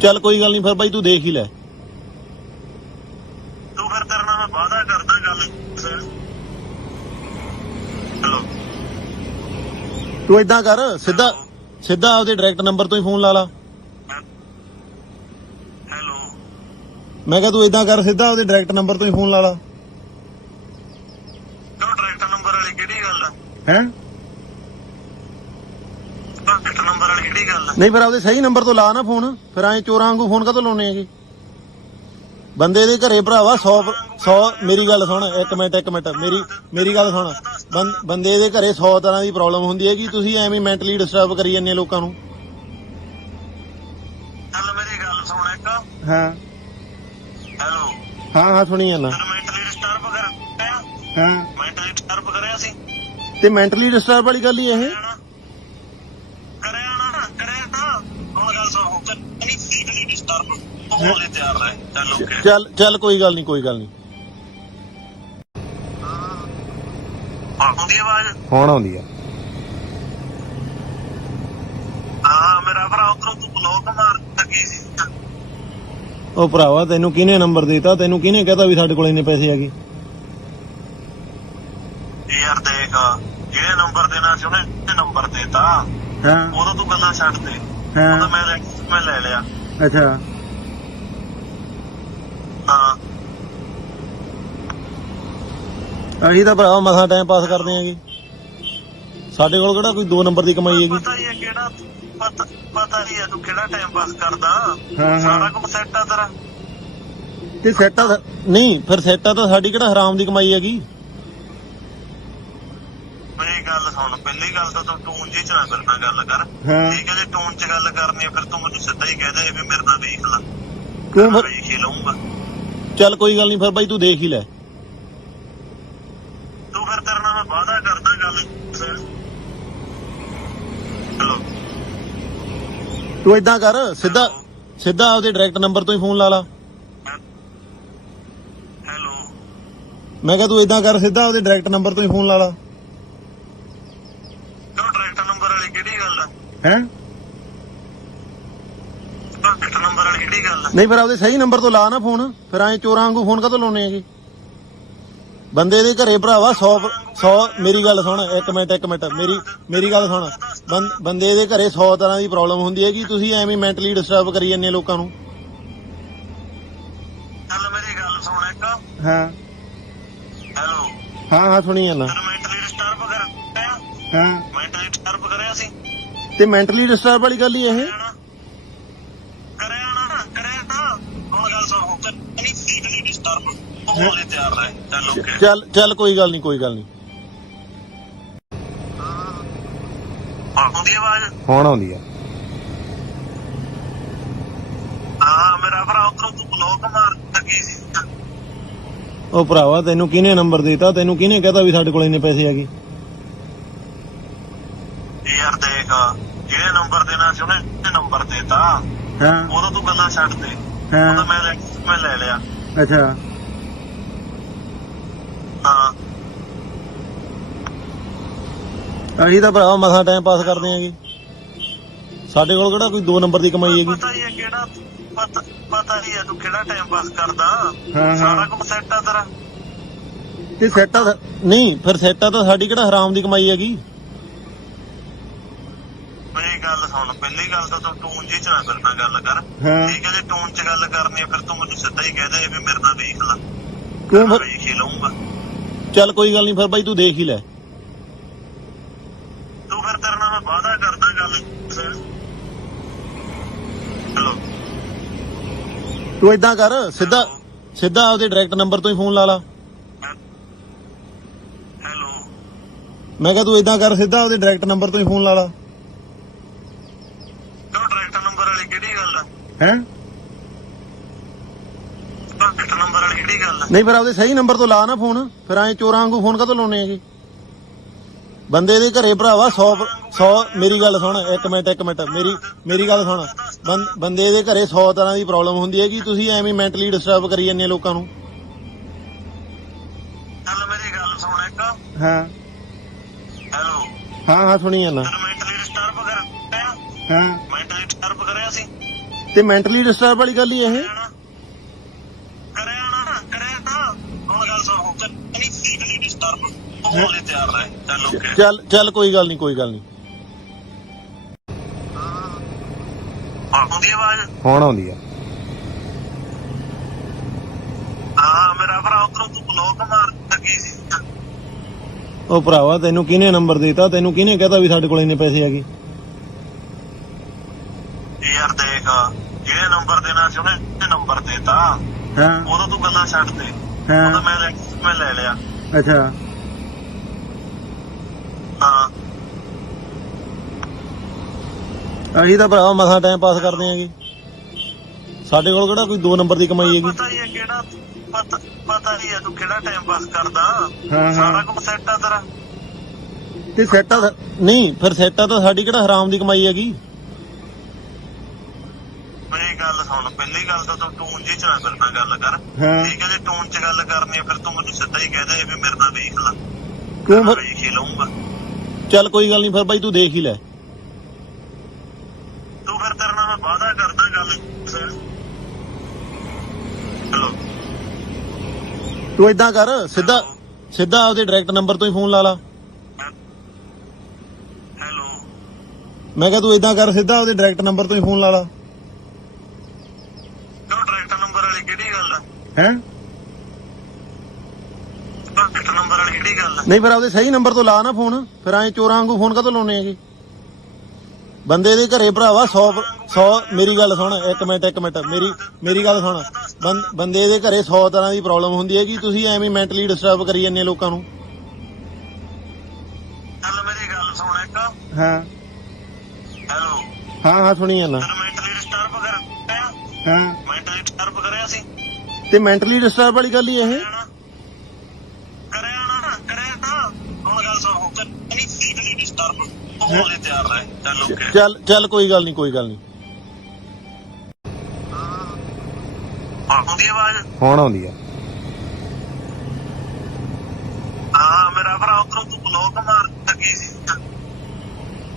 ਚੱਲ ਕੋਈ ਗੱਲ ਨਹੀਂ, ਫਿਰ ਬਾਈ ਤੂੰ ਦੇਖ ਹੀ ਲੈ। ਤੂੰ ਫਿਰ ਤੇਰੇ ਨਾਲ ਤੂੰ ਇਦਾਂ ਕਰ ਸਿੱਧਾ ਸਿੱਧਾ ਆਪਦੇ ਡਾਇਰੈਕਟ ਨੰਬਰ ਤੋਂ ਹੀ ਫੋਨ ਲਾ ਲਾ। ਹੈਲੋ ਮੈਂ ਕਿਹਾ ਤੂੰ ਇਦਾਂ ਕਰ ਸਿੱਧਾ ਆਪਦੇ ਡਾਇਰੈਕਟ ਨੰਬਰ ਤੋਂ ਹੀ ਫੋਨ ਲਾ ਲਾ। ਕਿਉਂ ਡਾਇਰੈਕਟ ਨੰਬਰ ਵਾਲੀ ਕਿਹੜੀ ਗੱਲ ਆ? ਹੈ ਡਾਇਰੈਕਟ ਨੰਬਰ ਵਾਲੀ ਕਿਹੜੀ ਗੱਲ ਆ? ਨਹੀਂ ਫਿਰ ਆਪਦੇ ਸਹੀ ਨੰਬਰ ਤੋਂ ਲਾ ਨਾ ਫੋਨ, ਫਿਰ ਐਂ ਚੋਰਾਂ ਵਾਂਗੂ ਫੋਨ ਕਾਹਤੋਂ ਲਾਉਣੇ ਹੈਗੇ? ਬੰਦੇ ਦੇ ਘਰੇ ਭਰਾਵਾ 100 ਮੇਰੀ ਗੱਲ ਸੁਣ, ਇੱਕ ਮਿੰਟ ਮੇਰੀ ਗੱਲ ਸੁਣ। ਬੰਦੇ ਦੇ ਘਰੇ 100 ਤਰ੍ਹਾਂ ਦੀ ਪ੍ਰੋਬਲਮ ਹੁੰਦੀ ਹੈਗੀ, ਤੁਸੀਂ ਐਵੇਂ ਮੈਂਟਲੀ ਡਿਸਟਰਬ ਕਰੀ ਜਾਂਦੇ ਲੋਕਾਂ ਨੂੰ। ਚੱਲ ਮੇਰੀ ਗੱਲ ਸੁਣ ਇੱਕ। ਹਾਂ ਹੈਲੋ ਹਾਂ ਸੁਣੀ ਜਾਂਦਾ। ਤੈਨੂੰ ਮੈਂਟਲੀ ਡਿਸਟਰਬ ਕਰਿਆ? ਹਾਂ ਮੈਂਟਲੀ ਡਿਸਟਰਬ ਕਰਿਆ ਸੀ? ਤੇ ਮੈਂਟਲੀ ਡਿਸਟਰਬ ਵਾਲੀ ਗੱਲ ਹੀ ਇਹ। ਕਰਿਆ ਨਾ ਹੁਣ ਗੱਲ ਸੁਣ। ਨਹੀਂ ਫਿਜ਼ੀਕਲੀ ਡਿਸਟਰਬ ਹੋਣ ਲਈ ਤਿਆਰ ਰਹੇ। ਚੱਲ ਓਕੇ ਚੱਲ ਕੋਈ ਗੱਲ ਨਹੀਂ। ਆਉਂਦੀ ਆਵਾਜ਼? ਹੁਣ ਆਉਂਦੀ ਆ। ਹਾਂ ਮੇਰਾ ਭਰਾ ਉਧਰੋਂ ਤੂੰ ਬਲੌਕ ਮਾਰ ਲੱਗੀ ਸੀ। ਉਹ ਭਰਾਵਾ ਤੈਨੂੰ ਕਿਹਨੇ ਨੰਬਰ ਦਿੱਤਾ? ਤੈਨੂੰ ਕਿਹਨੇ ਕਹਤਾ ਵੀ ਸਾਡੇ ਕੋਲ ਇੰਨੇ ਪੈਸੇ ਹੈਗੇ? ਯਾਰ ਦੇਖ ਜਿਹੜੇ ਨੰਬਰ ਦੇਣਾ ਸੀ ਉਹਨੇ ਨੰਬਰ ਦੇਤਾ। ਹਾਂ ਉਦੋਂ ਤੂੰ ਗੱਲਾਂ ਛੱਡ ਦੇ। ਉਦੋਂ ਮੈਂ ਲੈ ਲਿਆ। ਅੱਛਾ ਹਾਂ ਅਸੀਂ ਤਾਂ ਭਰਾਵਾ ਮਸਾਂ ਟਾਈਮ ਪਾਸ ਕਰਦੇ ਆਂਗੇ, ਸਾਡੇ ਕੋਲ ਕਿਹੜਾ ਕੋਈ 2 ਨੰਬਰ ਦੀ ਕਮਾਈ ਹੈਗੀ। ਪਤਾ ਹੀ ਹੈ ਕਿਹੜਾ ਪਤਾ ਹੀ ਹੈ ਤੂੰ ਕਿਹੜਾ ਟਾਈਮ ਪਾਸ ਕਰਦਾ। ਹਾਂ ਸਾਰਾ ਕੁਝ ਸੈੱਟ ਆ ਤੇਰਾ। ਤੇ ਸੈੱਟ ਆ ਨਹੀਂ, ਫਿਰ ਸੈੱਟ ਆ ਤਾਂ ਸਾਡੀ ਕਿਹੜਾ ਹਰਾਮ ਦੀ ਕਮਾਈ ਹੈਗੀ। ਮੇਰੀ ਗੱਲ ਸੁਣ, ਪਹਿਲੀ ਗੱਲ ਤਾਂ ਤੂੰ ਟੂਨ ਜੀ ਚ ਨਾ ਮੇਰੇ ਨਾਲ ਗੱਲ ਕਰ। ਠੀਕ ਹੈ ਜੇ ਟੂਨ ਚ ਗੱਲ ਕਰਨੀ ਹੈ ਫਿਰ ਤੂੰ ਮੈਨੂੰ ਸਿੱਧਾ ਹੀ ਕਹਿ ਦੇ ਵੀ ਮੇਰੇ ਨਾਲ ਦੇਖ ਲੈ। ਕਿਉਂ ਫਿਰ? ਵੇਖ ਹੀ ਲਊਂਗਾ। ਚੱਲ ਕੋਈ ਗੱਲ ਨਹੀਂ, ਫਿਰ ਬਾਈ ਤੂੰ ਦੇਖ ਹੀ ਲੈ। ਤੂੰ ਫਿਰ ਤੇਰੇ ਨਾਲ ਮੈਂ ਵਾਅਦਾ ਕਰਦਾ ਗੱਲ। ਹੈਲੋ ਤੂੰ ਇਦਾਂ ਕਰ ਸਿੱਧਾ ਆਪਦੇ ਡਾਇਰੈਕਟ ਨੰਬਰ ਤੋਂ ਹੀ ਫੋਨ ਲਾ ਲਾ। ਹੈਲੋ ਮੈਂ ਕਿਹਾ ਤੂੰ ਇਦਾਂ ਕਰ ਸਿੱਧਾ ਆਪਦੇ ਡਾਇਰੈਕਟ ਨੰਬਰ ਤੋਂ ਹੀ ਫੋਨ ਲਾ ਲਾ। ਕਿਉਂ ਡਾਇਰੈਕਟ ਨੰਬਰ ਵਾਲੀ ਕਿਹੜੀ ਗੱਲ ਆ? ਹੈ ਡਾਇਰੈਕਟ ਨੰਬਰ ਵਾਲੀ ਕਿਹੜੀ ਗੱਲ ਆ? ਨਹੀਂ ਫਿਰ ਆਪਦੇ ਸਹੀ ਨੰਬਰ ਤੋਂ ਲਾ ਨਾ ਫੋਨ, ਫਿਰ ਐਂ ਚੋਰਾਂ ਵਾਂਗੂ ਫੋਨ ਕਾਹਤੋਂ ਲਾਉਣੇ ਹੈਗੇ? ਬੰਦੇ ਦੇ ਘਰੇ ਭਰਾਵਾ 100 ਮੇਰੀ ਗੱਲ ਸੁਣ, ਇੱਕ ਮਿੰਟ ਮੇਰੀ ਗੱਲ ਸੁਣ। ਬੰਦੇ ਦੇ ਘਰੇ 100 ਤਰ੍ਹਾਂ ਦੀ ਪ੍ਰੋਬਲਮ ਹੁੰਦੀ ਹੈਗੀ, ਤੁਸੀਂ ਐਵੇਂ ਮੈਂਟਲੀ ਡਿਸਟਰਬ ਕਰੀ ਜਾਂਦੇ ਲੋਕਾਂ ਨੂੰ। ਚੱਲ ਮੇਰੀ ਗੱਲ ਸੁਣ ਇੱਕ। ਹਾਂ ਹੈਲੋ ਹਾਂ ਸੁਣੀ ਜਾਂਦਾ। ਤੈਨੂੰ ਮੈਂਟਲੀ ਡਿਸਟਰਬ ਕਰਿਆ? ਹਾਂ ਮੈਂਟਲੀ ਡਿਸਟਰਬ ਕਰਿਆ ਸੀ? ਤੇ ਮੈਂਟਲੀ ਡਿਸਟਰਬ ਵਾਲੀ ਗੱਲ ਹੀ ਇਹ। ਕਰਿਆ ਨਾ ਹੁਣ ਗੱਲ ਸੁਣ। ਨਹੀਂ ਫਿਜ਼ੀਕਲੀ ਡਿਸਟਰਬ ਹੋਣ ਲਈ ਤਿਆਰ ਰਹੇ। ਚੱਲ ਓਕੇ ਚੱਲ ਕੋਈ ਗੱਲ ਨਹੀਂ। ਆਉਂਦੀ ਆਵਾਜ਼? ਹੁਣ ਆਉਂਦੀ ਆ। ਹਾਂ ਮੇਰਾ ਭਰਾ ਉਧਰੋਂ ਤੂੰ ਬਲੌਕ ਮਾਰ ਲੱਗੀ ਸੀ। ਉਹ ਭਰਾਵਾ ਤੈਨੂੰ ਕਿਹਨੇ ਨੰਬਰ ਦਿੱਤਾ? ਤੈਨੂੰ ਕਿਹਨੇ ਕਹਤਾ ਵੀ ਸਾਡੇ ਕੋਲ ਇੰਨੇ ਪੈਸੇ ਹੈਗੇ? ਯਾਰ ਦੇਖ ਜਿਹੜੇ ਨੰਬਰ ਦੇਣਾ ਸੀ ਉਹਨੇ ਨੰਬਰ ਦੇਤਾ। ਹਾਂ ਉਦੋਂ ਤੂੰ ਗੱਲਾਂ ਛੱਡ ਦੇ। ਉਦੋਂ ਮੈਂ ਲੈ ਲਿਆ। ਅੱਛਾ ਹਾਂ ਅਸੀਂ ਤਾਂ ਭਰਾਵਾ ਮਸਾਂ ਟਾਈਮ ਪਾਸ ਕਰਦੇ ਆਂਗੇ, ਸਾਡੇ ਕੋਲ ਕਿਹੜਾ ਕੋਈ 2 ਨੰਬਰ ਦੀ ਕਮਾਈ ਹੈਗੀ। ਪਤਾ ਹੀ ਹੈ ਕਿਹੜਾ ਪਤਾ ਹੀ ਹੈ ਤੂੰ ਕਿਹੜਾ ਟਾਈਮ ਪਾਸ ਕਰਦਾ। ਸਾਰਾ ਕੁਝ ਸੈੱਟ ਆ ਤੇਰਾ। ਤੇ ਸੈੱਟ ਆ ਨਹੀਂ, ਫਿਰ ਸੈੱਟ ਆ ਤਾਂ ਸਾਡੀ ਕਿਹੜਾ ਹਰਾਮ ਦੀ ਕਮਾਈ ਹੈਗੀ। ਮੇਰੀ ਗੱਲ ਸੁਣ, ਪਹਿਲੀ ਗੱਲ ਤਾਂ ਤੂੰ ਟੂਨ ਜੀ ਚ ਨਾ ਮੇਰੇ ਨਾਲ ਗੱਲ ਕਰ। ਠੀਕ ਹੈ ਜੇ ਟੂਨ ਚ ਗੱਲ ਕਰਨੀ ਹੈ ਫਿਰ ਤੂੰ ਮੈਨੂੰ ਸਿੱਧਾ ਹੀ ਕਹਿ ਦੇ ਵੀ ਮੇਰੇ ਨਾਲ ਦੇਖ ਲੈ। ਕਿਉਂ ਫਿਰ? ਵੇਖ ਹੀ ਲਊਂਗਾ। ਚੱਲ ਕੋਈ ਗੱਲ ਨਹੀਂ, ਫਿਰ ਬਾਈ ਤੂੰ ਦੇਖ ਹੀ ਲੈ। ਤੂੰ ਫਿਰ ਤੇਰੇ ਨਾਲ ਮੈਂ ਵਾਅਦਾ ਕਰਦਾ ਗੱਲ। ਹੈਲੋ ਤੂੰ ਇਦਾਂ ਕਰ ਸਿੱਧਾ ਆਪਦੇ ਡਾਇਰੈਕਟ ਨੰਬਰ ਤੋਂ ਹੀ ਫੋਨ ਲਾ ਲਾ। ਹੈਲੋ ਮੈਂ ਕਿਹਾ ਤੂੰ ਇਦਾਂ ਕਰ ਸਿੱਧਾ ਆਪਦੇ ਡਾਇਰੈਕਟ ਨੰਬਰ ਤੋਂ ਹੀ ਫੋਨ ਲਾ ਲਾ। ਕਿਉਂ ਡਾਇਰੈਕਟ ਨੰਬਰ ਵਾਲੀ ਕਿਹੜੀ ਗੱਲ ਆ? ਹੈ ਡਾਇਰੈਕਟ ਨੰਬਰ ਵਾਲੀ ਕਿਹੜੀ ਗੱਲ ਆ? ਨਹੀਂ ਫਿਰ ਆਪਦੇ ਸਹੀ ਨੰਬਰ ਤੋਂ ਲਾ ਨਾ ਫੋਨ, ਫਿਰ ਐਂ ਚੋਰਾਂ ਵਾਂਗੂ ਫੋਨ ਕਾਹਤੋਂ ਲਾਉਣੇ ਹੈਗੇ? ਬੰਦੇ ਦੇ ਘਰੇ ਭਰਾਵਾ 100 ਮੇਰੀ ਗੱਲ ਸੁਣ, ਇੱਕ ਮਿੰਟ ਮੇਰੀ ਗੱਲ ਸੁਣ। ਬੰਦੇ ਦੇ ਘਰੇ 100 ਤਰ੍ਹਾਂ ਦੀ ਪ੍ਰੋਬਲਮ ਹੁੰਦੀ ਹੈਗੀ, ਤੁਸੀਂ ਐਵੇਂ ਮੈਂਟਲੀ ਡਿਸਟਰਬ ਕਰੀ ਜਾਂਦੇ ਲੋਕਾਂ ਨੂੰ। ਚੱਲ ਮੇਰੀ ਗੱਲ ਸੁਣ ਇੱਕ। ਹਾਂ ਹੈਲੋ ਹਾਂ ਸੁਣੀ ਜਾਂਦਾ। ਤੈਨੂੰ ਮੈਂਟਲੀ ਡਿਸਟਰਬ ਕਰਿਆ? ਹਾਂ ਮੈਂਟਲੀ ਡਿਸਟਰਬ ਕਰਿਆ ਸੀ? ਤੇ ਮੈਂਟਲੀ ਡਿਸਟਰਬ ਵਾਲੀ ਗੱਲ ਹੀ ਇਹ। ਕਰਿਆ ਨਾ ਹੁਣ ਗੱਲ ਸੁਣ। ਨਹੀਂ ਫਿਜ਼ੀਕਲੀ ਡਿਸਟਰਬ ਹੋਣ ਲਈ ਤਿਆਰ ਰਹੇ। ਚੱਲ ਓਕੇ ਚੱਲ ਕੋਈ ਗੱਲ ਨਹੀਂ। ਹੁਣ ਆਉਂਦੀ ਆ। ਹਾਂ ਮੇਰਾ ਭਰਾ ਉਧਰੋਂ ਤੂੰ ਬਲੌਕ ਮਾਰ ਲੱਗੀ ਸੀ। ਉਹ ਭਰਾਵਾ ਤੈਨੂੰ ਕਿਹਨੇ ਨੰਬਰ ਦਿੱਤਾ? ਤੈਨੂੰ ਕਿਹਨੇ ਕਹਤਾ ਵੀ ਸਾਡੇ ਕੋਲ ਇੰਨੇ ਪੈਸੇ ਹੈਗੇ? ਯਾਰ ਦੇਖ ਜਿਹੜੇ ਨੰਬਰ ਦੇਣਾ ਸੀ ਉਹਨੇ ਨੰਬਰ ਦੇਤਾ। ਹਾਂ ਉਦੋਂ ਤੂੰ ਗੱਲਾਂ ਛੱਡ ਦੇ। ਹਾਂ ਉਦੋਂ ਮੈਂ ਲੈ ਲਿਆ। ਅੱਛਾ ਹਾਂ ਅਸੀਂ ਤਾਂ ਭਰਾਵਾ ਮਸਾਂ ਟਾਈਮ ਪਾਸ ਕਰਦੇ ਆਂਗੇ। ਸਾਡੇ ਕੋਲ ਕਿਹੜਾ ਕੋਈ 2 ਨੰਬਰ ਦੀ ਕਮਾਈ ਹੈਗੀ? ਪਤਾ ਹੀ ਹੈ ਕਿਹੜਾ ਪਤਾ ਹੀ ਹੈ ਤੂੰ ਕਿਹੜਾ ਟਾਈਮ ਪਾਸ ਕਰਦਾ। ਹਾਂ ਸਾਰਾ ਕੁਝ ਸੈੱਟ ਆ ਤੇਰਾ। ਤੇ ਸੈੱਟਾ ਨਹੀਂ, ਫਿਰ ਸੈੱਟਾ ਤਾਂ ਸਾਡੀ ਕਿਹੜਾ ਹਰਾਮ ਦੀ ਕਮਾਈ ਹੈਗੀ? ਮੇਰੀ ਗੱਲ ਸੁਣ, ਪਹਿਲੀ ਗੱਲ ਤਾਂ ਤੂੰ ਟੂਨ ਜੀ ਚ ਨਾ ਮੇਰੇ ਨਾਲ ਗੱਲ ਕਰ। ਠੀਕ ਹੈ, ਜੇ ਟੂਨ ਚ ਗੱਲ ਕਰਨੀ ਹੈ ਫਿਰ ਤੂੰ ਮੈਨੂੰ ਸਿੱਧਾ ਹੀ ਕਹਿ ਦੇ ਵੀ ਮੇਰੇ ਨਾਲ ਵੇਖ ਲੈ। ਕਿਉਂ ਫਿਰ? ਵੇਖ ਹੀ ਲਊਂਗਾ। ਚੱਲ ਕੋਈ ਗੱਲ ਨਹੀਂ, ਫਿਰ ਬਾਈ ਤੂੰ ਦੇਖ ਹੀ ਲੈ। ਤੂੰ ਫਿਰ ਤੇਰੇ ਨਾਲ ਮੈਂ ਵਾਅਦਾ ਕਰਦਾ ਗੱਲ। ਹੈਲੋ ਤੂੰ ਏਦਾਂ ਕਰ, ਸਿੱਧਾ ਆਪਦੇ ਡਾਇਰੈਕਟ ਨੰਬਰ ਤੋਂ ਹੀ ਫੋਨ ਲਾ ਲਾ। ਹੈਲੋ ਮੈਂ ਕਿਹਾ ਤੂੰ ਏਦਾਂ ਕਰ, ਸਿੱਧਾ ਆਪਦੇ ਡਾਇਰੈਕਟ ਨੰਬਰ ਤੋਂ ਹੀ ਫੋਨ ਲਾ ਲਾ। ਕਿਉਂ ਡਾਇਰੈਕਟ ਨੰਬਰ ਵਾਲੀ ਕਿਹੜੀ ਗੱਲ ਹੈ? ਹੈ ਡਾਇਰੈਕਟ ਨੰਬਰ ਵਾਲੀ ਕਿਹੜੀ ਗੱਲ ਹੈ? ਨਹੀਂ, ਫਿਰ ਆਪਦੇ ਸਹੀ ਨੰਬਰ ਤੋਂ ਲਾ ਨਾ ਫੋਨ। ਫਿਰ ਐਂ ਚੋਰਾਂ ਵਾਂਗੂ ਫੋਨ ਕਾਹਤੋਂ ਲਾਉਣੇ ਹੈਗੇ? ਬੰਦੇ ਦੇ ਘਰੇ ਭਰਾਵਾ 100 ਮੇਰੀ ਗੱਲ ਸੁਣ, ਇੱਕ ਮਿੰਟ ਮੇਰੀ ਗੱਲ ਸੁਣ। ਬੰਦੇ ਦੇ ਘਰੇ 100 ਤਰ੍ਹਾਂ ਦੀ ਪ੍ਰੋਬਲਮ ਹੁੰਦੀ ਹੈਗੀ। ਤੁਸੀਂ ਐਵੇਂ ਮੈਂਟਲੀ ਡਿਸਟਰਬ ਕਰੀ ਜਾਂਦੇ ਲੋਕਾਂ ਨੂੰ। ਚੱਲ ਮੇਰੀ ਗੱਲ ਸੁਣ ਇੱਕ। ਹਾਂ ਹੈਲੋ ਹਾਂ ਸੁਣੀ ਜਾਂਦਾ। ਤੈਨੂੰ ਮੈਂਟਲੀ ਡਿਸਟਰਬ ਕਰਿਆ? ਹਾਂ ਮੈਂਟਲੀ ਡਿਸਟਰਬ ਕਰਿਆ ਸੀ? ਤੇ ਮੈਂਟਲੀ ਡਿਸਟਰਬ ਵਾਲੀ ਗੱਲ ਹੀ ਇਹ। ਕਰਿਆ ਤਾਂ ਹੁਣ ਗੱਲ ਸੁਣ। ਨਹੀਂ ਫਿਜ਼ੀਕਲੀ ਡਿਸਟਰਬ ਹੋਣ ਲਈ ਤਿਆਰ ਰਹੇ। ਚੱਲ ਓਕੇ। ਚੱਲ ਕੋਈ ਗੱਲ ਨਹੀਂ। ਆਉਂਦੀ ਆਵਾਜ਼? ਹੁਣ ਆਉਂਦੀ ਆ। ਹਾਂ ਮੇਰਾ ਭਰਾ ਉਧਰੋਂ ਤੂੰ ਬਲੌਕ ਮਾਰ ਲੱਗੀ ਸੀ।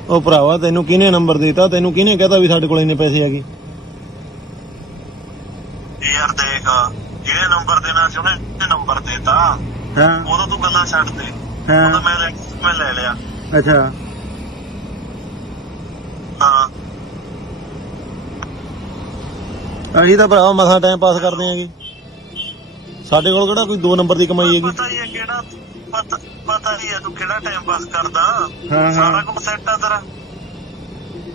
ਉਹ ਭਰਾਵਾ ਤੈਨੂੰ ਕਿਹਨੇ ਨੰਬਰ ਦਿੱਤਾ? ਤੈਨੂੰ ਕਿਹਨੇ ਕਹਤਾ ਵੀ ਸਾਡੇ ਕੋਲ ਇੰਨੇ ਪੈਸੇ ਹੈਗੇ? ਯਾਰ ਦੇਖ ਜਿਹੜੇ ਨੰਬਰ ਦੇਣਾ ਸੀ ਉਹਨੇ ਨੰਬਰ ਦੇਤਾ। ਹਾਂ ਉਦੋਂ ਤੂੰ ਗੱਲਾਂ ਛੱਡ ਦੇ। ਉਦੋਂ ਮੈਂ ਲੈ ਲਿਆ। ਅੱਛਾ ਹਾਂ ਅਸੀਂ ਤਾਂ ਭਰਾਵਾ ਮਸਾਂ ਟਾਈਮ ਪਾਸ ਕਰਦੇ ਆਂਗੇ। ਸਾਡੇ ਕੋਲ ਕਿਹੜਾ ਕੋਈ 2 ਨੰਬਰ ਦੀ ਕਮਾਈ ਹੈਗੀ? ਪਤਾ ਹੀ ਹੈ ਕਿਹੜਾ ਪਤਾ ਹੀ ਹੈ ਤੂੰ ਕਿਹੜਾ ਟਾਈਮ ਪਾਸ ਕਰਦਾ। ਸਾਰਾ ਕੁਝ ਸੈੱਟ ਆ ਤੇਰਾ।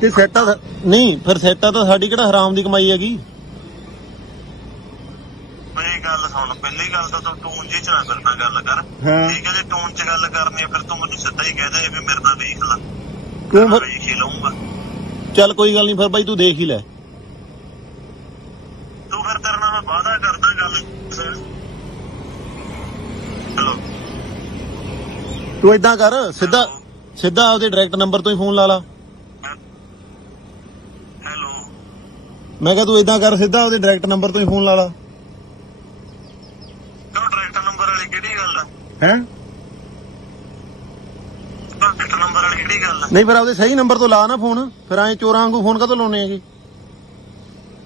ਤੇ ਸੈੱਟਾ ਨਹੀਂ, ਫਿਰ ਸੈੱਟਾ ਤਾਂ ਸਾਡੀ ਕਿਹੜਾ ਹਰਾਮ ਦੀ ਕਮਾਈ ਹੈਗੀ? ਮੇਰੀ ਗੱਲ ਸੁਣ, ਪਹਿਲੀ ਗੱਲ ਤਾਂ ਤੂੰ ਟੂਨ ਜੀ ਚ ਨਾ ਮੇਰੇ ਨਾਲ ਗੱਲ ਕਰ। ਠੀਕ ਹੈ, ਜੇ ਟੂਨ ਚ ਗੱਲ ਕਰਨੀ ਹੈ ਫਿਰ ਤੂੰ ਮੈਨੂੰ ਸਿੱਧਾ ਹੀ ਕਹਿ ਦੇ ਵੀ ਮੇਰੇ ਨਾਲ ਵੇਖ ਲੈ। ਕਿਉਂ ਫਿਰ? ਵੇਖ ਹੀ ਲਊਂਗਾ। ਚੱਲ ਕੋਈ ਗੱਲ ਨਹੀਂ, ਫਿਰ ਬਾਈ ਤੂੰ ਦੇਖ ਹੀ ਲੈ। ਤੂੰ ਫਿਰ ਤੇਰੇ ਨਾਲ ਮੈਂ ਵਾਅਦਾ ਕਰਦਾ ਗੱਲ। ਹੈਲੋ ਤੂੰ ਏਦਾਂ ਕਰ, ਸਿੱਧਾ ਆਪਦੇ ਡਾਇਰੈਕਟ ਨੰਬਰ ਤੋਂ ਹੀ ਫੋਨ ਲਾ ਲਾ। ਹੈਲੋ ਮੈਂ ਕਿਹਾ ਤੂੰ ਏਦਾਂ ਕਰ, ਸਿੱਧਾ ਆਪਦੇ ਡਾਇਰੈਕਟ ਨੰਬਰ ਤੋਂ ਹੀ ਫੋਨ ਲਾ ਲਾ। ਕਿਉਂ ਡਾਇਰੈਕਟ ਨੰਬਰ ਵਾਲੀ ਕਿਹੜੀ ਗੱਲ ਹੈ? ਹੈ ਡਾਇਰੈਕਟ ਨੰਬਰ ਵਾਲੀ ਕਿਹੜੀ ਗੱਲ ਹੈ? ਨਹੀਂ, ਫਿਰ ਆਪਦੇ ਸਹੀ ਨੰਬਰ ਤੋਂ ਲਾ ਨਾ ਫੋਨ। ਫਿਰ ਐਂ ਚੋਰਾਂ ਵਾਂਗੂ ਫੋਨ ਕਾਹਤੋਂ ਲਾਉਣੇ ਹੈਗੇ?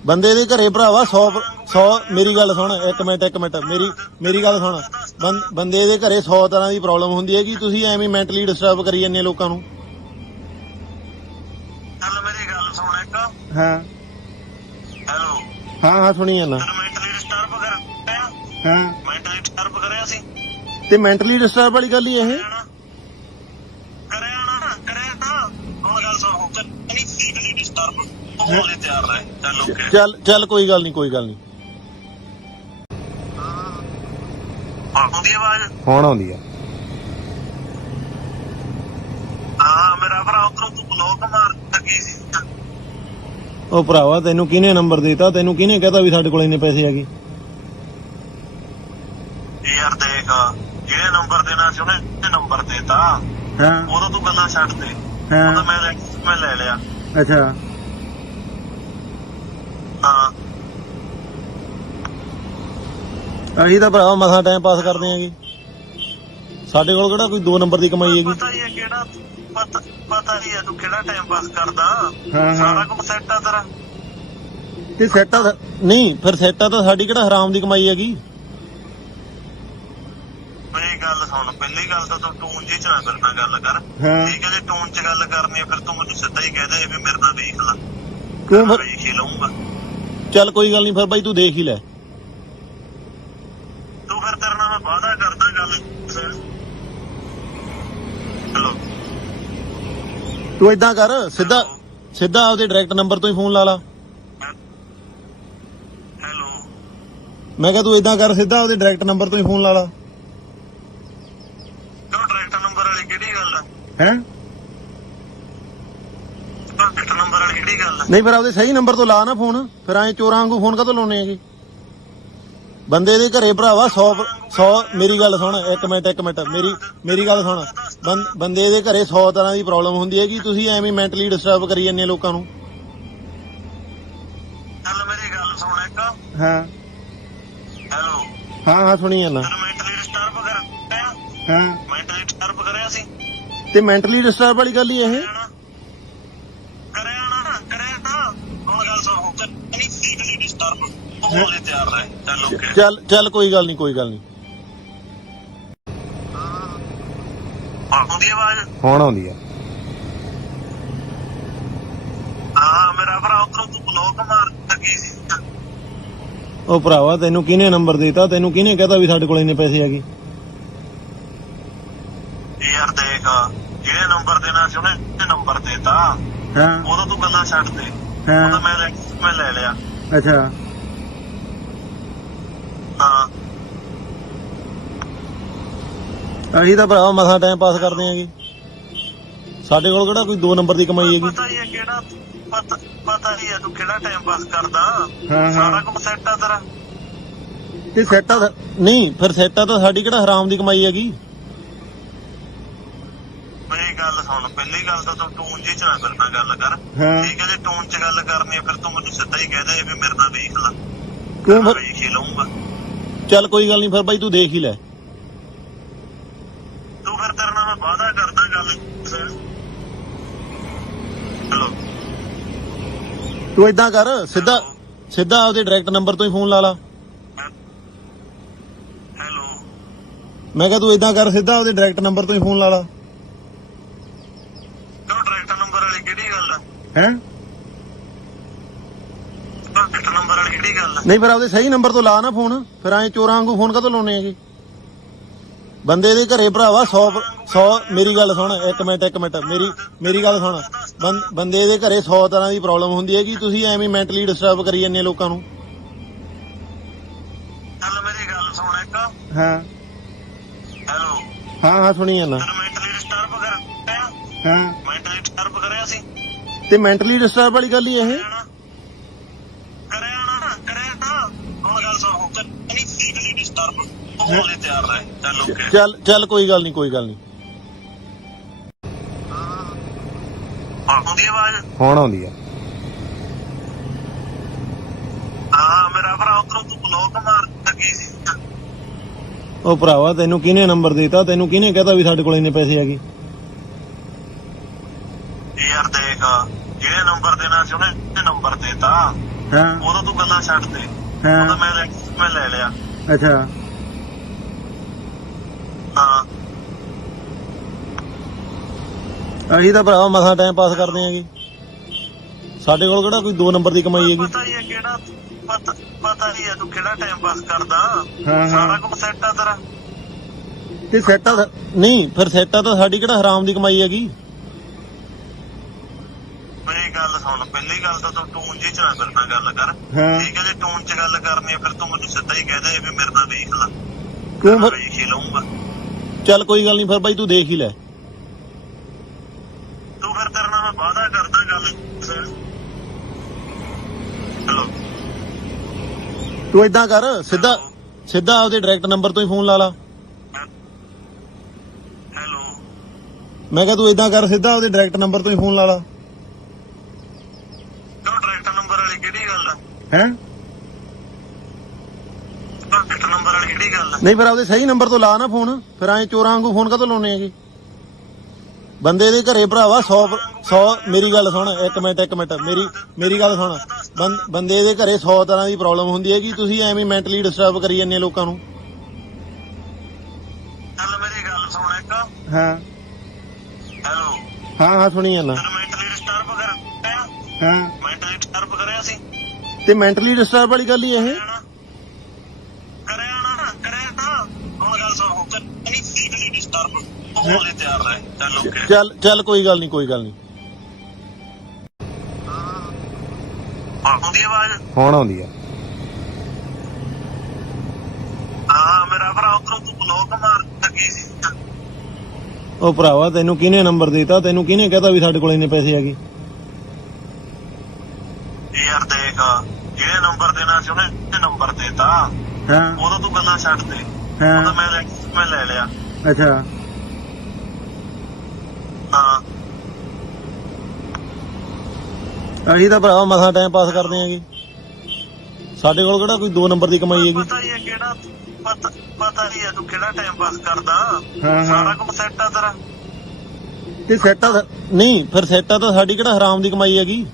ਬੰਦੇ ਦੇ ਘਰੇ ਭਰਾਵਾ 100 ਮੇਰੀ ਗੱਲ ਸੁਣ, ਇੱਕ ਮਿੰਟ ਮੇਰੀ ਗੱਲ ਸੁਣ। ਬੰਦੇ ਦੇ ਘਰੇ 100 ਤਰ੍ਹਾਂ ਦੀ ਪ੍ਰੋਬਲਮ ਹੁੰਦੀ ਹੈਗੀ। ਤੁਸੀਂ ਐਵੇਂ ਮੈਂਟਲੀ ਡਿਸਟਰਬ ਕਰੀ ਜਾਂਦੇ ਲੋਕਾਂ ਨੂੰ। ਚੱਲ ਮੇਰੀ ਗੱਲ ਸੁਣ ਇੱਕ। ਹਾਂ ਹੈਲੋ ਹਾਂ ਸੁਣੀ ਜਾਂਦਾ। ਤੈਨੂੰ ਮੈਂਟਲੀ ਡਿਸਟਰਬ ਕਰਿਆ? ਹਾਂ ਮੈਂਟਲੀ ਡਿਸਟਰਬ ਕਰਿਆ ਸੀ? ਤੇ ਮੈਂਟਲੀ ਡਿਸਟਰਬ ਵਾਲੀ ਗੱਲ ਹੀ ਇਹ। ਕਰਿਆ ਤਾਂ ਹੁਣ ਗੱਲ ਸੁਣ। ਨਹੀਂ ਫਿਜ਼ੀਕਲੀ ਡਿਸਟਰਬ ਹੋਣ ਲਈ ਤਿਆਰ ਰਹੇ। ਚੱਲ ਓਕੇ। ਚੱਲ ਕੋਈ ਗੱਲ ਨਹੀਂ। ਆਉਂਦੀ ਆਵਾਜ਼? ਹੁਣ ਆਉਂਦੀ ਆ। ਹਾਂ ਮੇਰਾ ਭਰਾ ਉਧਰੋਂ ਤੂੰ ਬਲੌਕ ਮਾਰ ਲੱਗੀ ਸੀ। ਉਹ ਭਰਾਵਾ ਤੈਨੂੰ ਕਿਹਨੇ ਨੰਬਰ ਦਿੱਤਾ? ਤੈਨੂੰ ਕਿਹਨੇ ਕਹਤਾ ਵੀ ਸਾਡੇ ਕੋਲ ਇੰਨੇ ਪੈਸੇ ਹੈਗੇ? ਯਾਰ ਦੇਖ ਜਿਹੜੇ ਨੰਬਰ ਦੇਣਾ ਸੀ ਉਹਨੇ ਨੰਬਰ ਦੇਤਾ। ਉਦੋਂ ਤੂੰ ਗੱਲਾਂ ਛੱਡ ਦੇ। ਉਦੋਂ ਮੈਂ ਲੈ ਲਿਆ। ਅੱਛਾ ਹਾਂ ਅਸੀਂ ਤਾਂ ਭਰਾਵਾ ਮਸਾਂ ਟਾਈਮ ਪਾਸ ਕਰਦੇ ਆਂਗੇ। ਸਾਡੇ ਕੋਲ ਕਿਹੜਾ ਕੋਈ 2 ਨੰਬਰ ਦੀ ਕਮਾਈ ਹੈਗੀ? ਪਤਾ ਹੀ ਹੈ ਕਿਹੜਾ ਪਤਾ ਹੀ ਹੈ ਤੂੰ ਕਿਹੜਾ ਟਾਈਮ ਪਾਸ ਕਰਦਾ। ਸਾਰਾ ਕੁਝ ਸੈੱਟ ਆ ਤੇਰਾ। ਤੇ ਸੈੱਟਾ ਨਹੀਂ, ਫਿਰ ਸੈੱਟਾ ਤਾਂ ਸਾਡੀ ਕਿਹੜਾ ਹਰਾਮ ਦੀ ਕਮਾਈ ਹੈਗੀ? ਮੇਰੀ ਗੱਲ ਸੁਣ, ਪਹਿਲੀ ਗੱਲ ਤਾਂ ਤੂੰ ਟੂਨ ਜੀ ਚ ਨਾ ਮੇਰੇ ਨਾਲ ਗੱਲ ਕਰ। ਠੀਕ ਹੈ, ਜੇ ਟੂਨ ਚ ਗੱਲ ਕਰਨੀ ਹੈ ਫਿਰ ਤੂੰ ਮੈਨੂੰ ਸਿੱਧਾ ਹੀ ਕਹਿ ਦੇ ਵੀ ਮੇਰੇ ਨਾਲ ਵੇਖ ਲੈ। ਕਿਉਂ ਫਿਰ? ਵੇਖ ਹੀ ਲਊਂਗਾ। ਚੱਲ ਕੋਈ ਗੱਲ ਨਹੀਂ ਫਿਰ ਬਾਈ ਤੂੰ ਦੇਖ ਹੀ ਲੈ। ਤੂੰ ਫਿਰ ਤੇਰੇ ਨਾਲ ਮੈਂ ਵਾਅਦਾ ਕਰਦਾ ਗੱਲ ਹੈਲੋ ਤੂੰ ਏਦਾਂ ਕਰ ਸਿੱਧਾ ਸਿੱਧਾ ਆਪਦੇ ਡਾਇਰੈਕਟ ਨੰਬਰ ਤੋਂ ਹੀ ਫੋਨ ਲਾ ਲਾ। ਹੈਲੋ ਮੈਂ ਕਿਹਾ ਤੂੰ ਏਦਾਂ ਕਰ ਸਿੱਧਾ ਆਪਦੇ ਡਾਇਰੈਕਟ ਨੰਬਰ ਤੋਂ ਹੀ ਫੋਨ ਲਾ ਲਾ। ਕਿਉਂ ਡਾਇਰੈਕਟ ਨੰਬਰ ਵਾਲੀ ਕਿਹੜੀ ਗੱਲ ਆ? ਹੈ ਡਾਇਰੈਕਟ ਨੰਬਰ ਵਾਲੀ ਕਿਹੜੀ ਗੱਲ ਆ? ਨਹੀਂ ਫਿਰ ਆਪਦੇ ਸਹੀ ਨੰਬਰ ਤੋਂ ਲਾ ਨਾ ਫੋਨ, ਫਿਰ ਐਂ ਚੋਰਾਂ ਵਾਂਗੂ ਫੋਨ ਕਾਹਤੋਂ ਲਾਉਣੇ ਹੈਗੇ? ਬੰਦੇ ਦੇ ਘਰੇ ਭਰਾਵਾ 100 ਮੇਰੀ ਗੱਲ ਸੁਣ, ਇੱਕ ਮਿੰਟ ਮੇਰੀ ਗੱਲ ਸੁਣ। ਬੰਦੇ ਦੇ ਘਰੇ 100 ਤਰ੍ਹਾਂ ਦੀ ਪ੍ਰੋਬਲਮ ਹੁੰਦੀ ਹੈਗੀ, ਤੁਸੀਂ ਐਵੇਂ ਮੈਂਟਲੀ ਡਿਸਟਰਬ ਕਰੀ ਜਾਂਦੇ ਲੋਕਾਂ ਨੂੰ। ਚੱਲ ਮੇਰੀ ਗੱਲ ਸੁਣ ਇੱਕ। ਹਾਂ ਹੈਲੋ ਹਾਂ ਸੁਣੀ ਜਾਂਦਾ। ਤੈਨੂੰ ਮੈਂਟਲੀ ਡਿਸਟਰਬ ਕਰਿਆ? ਹਾਂ ਮੈਂਟਲੀ ਡਿਸਟਰਬ ਕਰਿਆ ਸੀ? ਤੇ ਮੈਂਟਲੀ ਡਿਸਟਰਬ ਵਾਲੀ ਗੱਲ ਹੀ ਇਹ। ਕਰਿਆ ਨਾ ਹੁਣ ਗੱਲ ਸੁਣ। ਨਹੀਂ ਫਿਜ਼ੀਕਲੀ ਡਿਸਟਰਬ ਹੋਣ ਲਈ ਤਿਆਰ ਰਹੇ। ਚੱਲ ਓਕੇ ਚੱਲ ਕੋਈ ਗੱਲ ਨਹੀਂ। ਆਉਂਦੀ ਆਵਾਜ਼? ਹੁਣ ਆਉਂਦੀ ਆ। ਹਾਂ ਮੇਰਾ ਭਰਾ ਉਧਰੋਂ ਤੂੰ ਬਲੌਕ ਮਾਰ ਲੱਗੀ ਸੀ। ਉਹ ਭਰਾਵਾ ਤੈਨੂੰ ਕਿਹਨੇ ਨੰਬਰ ਦਿੱਤਾ? ਤੈਨੂੰ ਕਿਹਨੇ ਕਹਤਾ ਵੀ ਸਾਡੇ ਕੋਲ ਇੰਨੇ ਪੈਸੇ ਹੈਗੇ? ਯਾਰ ਦੇਖ ਜਿਹੜੇ ਨੰਬਰ ਦੇਣਾ ਸੀ ਉਹਨੇ ਨੰਬਰ ਦੇਤਾ। ਹਾਂ ਉਦੋਂ ਤੂੰ ਗੱਲਾਂ ਛੱਡ ਦੇ। ਹਾਂ ਉਦੋਂ ਮੈਂ ਲੈ ਲਿਆ। ਅੱਛਾ ਹਾਂ ਅਸੀਂ ਤਾਂ ਭਰਾਵਾ ਮਸਾਂ ਟਾਈਮ ਪਾਸ ਕਰਦੇ ਆਂਗੇ, ਸਾਡੇ ਕੋਲ ਕਿਹੜਾ ਕੋਈ 2 ਨੰਬਰ ਦੀ ਕਮਾਈ ਹੈਗੀ। ਪਤਾ ਹੀ ਹੈ ਕਿਹੜਾ ਪਤਾ ਹੀ ਹੈ ਤੂੰ ਕਿਹੜਾ ਟਾਈਮ ਪਾਸ ਕਰਦਾ। ਹਾਂ ਸਾਰਾ ਕੁਝ ਸੈੱਟ ਆ ਤੇਰਾ। ਤੇ ਸੈੱਟ ਆ ਨਹੀਂ ਫਿਰ ਸੈੱਟ ਆ ਤਾਂ ਸਾਡੀ ਕਿਹੜਾ ਹਰਾਮ ਦੀ ਕਮਾਈ ਹੈਗੀ। ਮੇਰੀ ਗੱਲ ਸੁਣ, ਪਹਿਲੀ ਗੱਲ ਤਾਂ ਤੂੰ ਟੂਨ ਜੀ ਚ ਨਾ ਮੇਰੇ ਨਾਲ ਗੱਲ ਕਰ। ਹਾਂ ਠੀਕ ਹੈ ਜੇ ਟੂਨ ਚ ਗੱਲ ਕਰਨੀ ਹੈ ਫਿਰ ਤੂੰ ਮੈਨੂੰ ਸਿੱਧਾ ਹੀ ਕਹਿ ਦੇ ਵੀ ਮੇਰੇ ਨਾਲ ਦੇਖ ਲੈ। ਕਿਉਂ ਮੈਂ ਫਿਰ? ਵੇਖ ਹੀ ਲਊਂਗਾ। ਚੱਲ ਕੋਈ ਗੱਲ ਨਹੀਂ ਫਿਰ ਬਾਈ ਤੂੰ ਦੇਖ ਹੀ ਲੈ। ਤੂੰ ਫਿਰ ਤੇਰੇ ਨਾਲ ਮੈਂ ਵਾਅਦਾ ਕਰਦਾ ਗੱਲ ਹੈਲੋ ਤੂੰ ਏਦਾਂ ਕਰ ਸਿੱਧਾ ਆਪਦੇ ਡਾਇਰੈਕਟ ਨੰਬਰ ਤੋਂ ਹੀ ਫੋਨ ਲਾ ਲਾ। ਹੈਲੋ ਮੈਂ ਕਿਹਾ ਤੂੰ ਏਦਾਂ ਕਰ ਸਿੱਧਾ ਆਪਦੇ ਡਾਇਰੈਕਟ ਨੰਬਰ ਤੋਂ ਹੀ ਫੋਨ ਲਾ ਲਾ। ਕਿਉਂ ਡਾਇਰੈਕਟ ਨੰਬਰ ਵਾਲੀ ਕਿਹੜੀ ਗੱਲ ਆ? ਹੈ ਡਾਇਰੈਕਟ ਨੰਬਰ ਵਾਲੀ ਕਿਹੜੀ ਗੱਲ ਆ? ਨਹੀਂ ਫਿਰ ਆਪਦੇ ਸਹੀ ਨੰਬਰ ਤੋਂ ਲਾ ਨਾ ਫੋਨ, ਫਿਰ ਐਂ ਚੋਰਾਂ ਵਾਂਗੂ ਫੋਨ ਕਾਹਤੋਂ ਲਾਉਣੇ ਹੈਗੇ? ਬੰਦੇ ਦੇ ਘਰੇ ਭਰਾਵਾ 100 ਮੇਰੀ ਗੱਲ ਸੁਣ, ਇੱਕ ਮਿੰਟ ਮੇਰੀ ਗੱਲ ਸੁਣ। ਬੰਦੇ ਦੇ ਘਰੇ 100 ਤਰ੍ਹਾਂ ਦੀ ਪ੍ਰੋਬਲਮ ਹੁੰਦੀ ਹੈਗੀ, ਤੁਸੀਂ ਐਵੇਂ ਮੈਂਟਲੀ ਡਿਸਟਰਬ ਕਰੀ ਜਾਂਦੇ ਲੋਕਾਂ ਨੂੰ। ਚੱਲ ਮੇਰੀ ਗੱਲ ਸੁਣ ਇੱਕ। ਹਾਂ ਹੈਲੋ ਹਾਂ ਸੁਣੀ ਜਾਂਦਾ। ਤੈਨੂੰ ਮੈਂਟਲੀ ਡਿਸਟਰਬ ਕਰਿਆ? ਹਾਂ ਮੈਂਟਲੀ ਡਿਸਟਰਬ ਕਰਿਆ ਸੀ? ਤੇ ਮੈਂਟਲੀ ਡਿਸਟਰਬ ਵਾਲੀ ਗੱਲ ਹੀ ਇਹ। ਕਰਿਆ ਨਾ ਹੁਣ ਗੱਲ ਸੁਣ। ਨਹੀਂ ਫਿਜ਼ੀਕਲੀ ਡਿਸਟਰਬ ਹੋਣ ਲਈ ਤਿਆਰ ਰਹੇ। ਚੱਲ ਓਕੇ ਚੱਲ ਕੋਈ ਗੱਲ ਨਹੀਂ। ਆਉਂਦੀ ਆਵਾਜ਼? ਹੁਣ ਆਉਂਦੀ ਆ। ਹਾਂ ਮੇਰਾ ਭਰਾ ਉਧਰੋਂ ਤੂੰ ਬਲੌਕ ਮਾਰ ਲੱਗੀ ਸੀ। ਉਹ ਭਰਾਵਾ ਤੈਨੂੰ ਕਿਹਨੇ ਨੰਬਰ ਦਿੱਤਾ? ਤੈਨੂੰ ਕਿਹਨੇ ਕਹਤਾ ਵੀ ਸਾਡੇ ਕੋਲ ਇੰਨੇ ਪੈਸੇ ਹੈਗੇ? ਯਾਰ ਦੇਖ ਜਿਹੜੇ ਨੰਬਰ ਦੇਣਾ ਸੀ ਉਹਨੇ ਨੰਬਰ ਦੇਤਾ। ਹਾਂ ਉਦੋਂ ਤੂੰ ਗੱਲਾਂ ਛੱਡ ਦੇ। ਉਦੋਂ ਮੈਂ ਲੈ ਲਿਆ। ਅੱਛਾ ਹਾਂ ਅਸੀਂ ਤਾਂ ਭਰਾਵਾ ਮਸਾਂ ਟਾਈਮ ਪਾਸ ਕਰਦੇ ਆਂਗੇ, ਸਾਡੇ ਕੋਲ ਕਿਹੜਾ ਕੋਈ 2 ਨੰਬਰ ਦੀ ਕਮਾਈ ਹੈਗੀ। ਪਤਾ ਹੀ ਹੈ ਕਿਹੜਾ ਪਤਾ ਹੀ ਹੈ ਤੂੰ ਕਿਹੜਾ ਟਾਈਮ ਪਾਸ ਕਰਦਾ। ਹਾਂ ਸਾਰਾ ਕੁਝ ਸੈੱਟ ਆ ਤੇਰਾ। ਤੇ ਸੈੱਟ ਆ ਨਹੀਂ ਫਿਰ ਸੈੱਟ ਆ ਤਾਂ ਸਾਡੀ ਕਿਹੜਾ ਹਰਾਮ ਦੀ ਕਮਾਈ ਹੈਗੀ। ਮੇਰੀ ਗੱਲ ਸੁਣ, ਪਹਿਲੀ ਗੱਲ ਤਾਂ ਤੂੰ ਟੂਨ ਜੀ ਚ ਨਾ ਮੇਰੇ ਨਾਲ ਗੱਲ ਕਰ। ਹਾਂ ਠੀਕ ਹੈ ਜੇ ਟੂਨ ਚ ਗੱਲ ਕਰਨੀ ਹੈ ਫਿਰ ਤੂੰ ਮੈਨੂੰ ਸਿੱਧਾ ਹੀ ਕਹਿ ਦੇ ਵੀ ਮੇਰੇ ਨਾਲ ਦੇਖ ਲੈ। ਕਿਉਂ ਮੈਂ ਫਿਰ? ਵੇਖ ਹੀ ਲਊਂਗਾ। ਚੱਲ ਕੋਈ ਗੱਲ ਨਹੀਂ ਫਿਰ ਬਾਈ ਤੂੰ ਦੇਖ ਹੀ ਲੈ। ਤੂੰ ਫਿਰ ਤੇਰੇ ਨਾਲ ਮੈਂ ਵਾਅਦਾ ਕਰਦਾ ਗੱਲ ਹੈਲੋ ਤੂੰ ਏਦਾਂ ਕਰ ਸਿੱਧਾ ਆਪਦੇ ਡਾਇਰੈਕਟ ਨੰਬਰ ਤੋਂ ਹੀ ਫੋਨ ਲਾ ਲਾ। ਹੈਲੋ ਮੈਂ ਕਿਹਾ ਤੂੰ ਏਦਾਂ ਕਰ ਸਿੱਧਾ ਆਪਦੇ ਡਾਇਰੈਕਟ ਨੰਬਰ ਤੋਂ ਹੀ ਫੋਨ ਲਾ ਲਾ। ਕਿਉਂ ਡਾਇਰੈਕਟ ਨੰਬਰ ਵਾਲੀ ਕਿਹੜੀ ਗੱਲ ਆ? ਹੈ ਡਾਇਰੈਕਟ ਨੰਬਰ ਵਾਲੀ ਕਿਹੜੀ ਗੱਲ ਆ? ਨਹੀਂ ਫਿਰ ਆਪਦੇ ਸਹੀ ਨੰਬਰ ਤੋਂ ਲਾ ਨਾ ਫੋਨ, ਫਿਰ ਐਂ ਚੋਰਾਂ ਵਾਂਗੂ ਫੋਨ ਕਾਹਤੋਂ ਲਾਉਣੇ ਹੈਗੇ? ਬੰਦੇ ਦੇ ਘਰੇ ਭਰਾਵਾ 100 ਮੇਰੀ ਗੱਲ ਸੁਣ, ਇੱਕ ਮਿੰਟ ਮੇਰੀ ਗੱਲ ਸੁਣ। ਬੰਦੇ ਦੇ ਘਰੇ 100 ਤਰ੍ਹਾਂ ਦੀ ਪ੍ਰੋਬਲਮ ਹੁੰਦੀ ਹੈਗੀ, ਤੁਸੀਂ ਐਵੇਂ ਮੈਂਟਲੀ ਡਿਸਟਰਬ ਕਰੀ ਜਾਂਦੇ ਲੋਕਾਂ ਨੂੰ। ਚੱਲ ਮੇਰੀ ਗੱਲ ਸੁਣ ਇੱਕ। ਹਾਂ ਹੈਲੋ ਹਾਂ ਸੁਣੀ ਜਾਂਦਾ। ਤੈਨੂੰ ਮੈਂਟਲੀ ਡਿਸਟਰਬ ਕਰਿਆ? ਹਾਂ ਮੈਂਟਲੀ ਡਿਸਟਰਬ ਕਰਿਆ ਸੀ? ਤੇ ਮੈਂਟਲੀ ਡਿਸਟਰਬ ਵਾਲੀ ਗੱਲ ਹੀ ਇਹ ਕਰਿਆ ਤਾਂ ਹੁਣ ਗੱਲ ਸੁਣ ਨਹੀਂ ਫਿਜ਼ੀਕਲੀ ਡਿਸਟਰਬ ਹੋਣ ਲਈ ਤਿਆਰ ਰਹੇ ਚੱਲ ਓਕੇ ਚੱਲ ਕੋਈ ਗੱਲ ਨਹੀਂ ਆਉਂਦੀ ਆਵਾਜ਼ ਹੁਣ ਆਉਂਦੀ ਆ ਹਾਂ ਮੇਰਾ ਭਰਾ ਉਧਰੋਂ ਤੂੰ ਬਲੌਕ ਮਾਰ ਲੱਗੀ ਸੀ ਉਹ ਭਰਾਵਾ ਤੈਨੂੰ ਕਿਹਨੇ ਨੰਬਰ ਦਿੱਤਾ ਤੈਨੂੰ ਕਿਹਨੇ ਕਹਤਾ ਵੀ ਸਾਡੇ ਕੋਲ ਇੰਨੇ ਪੈਸੇ ਹੈਗੇ ਯਾਰ ਦੇਖ ਜਿਹੜੇ ਨੰਬਰ ਦੇਣਾ ਸੀ ਉਹਨੇ ਨੰਬਰ ਦੇਤਾ ਹਾਂ ਉਦੋਂ ਤੂੰ ਗੱਲਾਂ ਛੱਡ ਦੇ ਉਦੋਂ ਮੈਂ ਲੈ ਲਿਆ ਅੱਛਾ ਹਾਂ ਅਸੀਂ ਤਾਂ ਭਰਾਵਾ ਮਸਾਂ ਟਾਈਮ ਪਾਸ ਕਰਦੇ ਆਂਗੇ ਸਾਡੇ ਕੋਲ ਕਿਹੜਾ ਕੋਈ 2 ਨੰਬਰ ਦੀ ਕਮਾਈ ਹੈਗੀ ਪਤਾ ਹੀ ਹੈ ਕਿਹੜਾ ਪਤਾ ਹੀ ਹੈ ਤੂੰ ਕਿਹੜਾ ਟਾਈਮ ਪਾਸ ਕਰਦਾ ਹਾਂ ਸਾਰਾ ਕੁਝ ਸੈੱਟ ਆ ਤੇਰਾ ਤੇ ਸੈੱਟਾ ਨਹੀਂ ਫਿਰ ਸੈੱਟਾ ਤਾਂ ਸਾਡੀ ਕਿਹੜਾ ਹਰਾਮ ਦੀ ਕਮਾਈ ਹੈਗੀ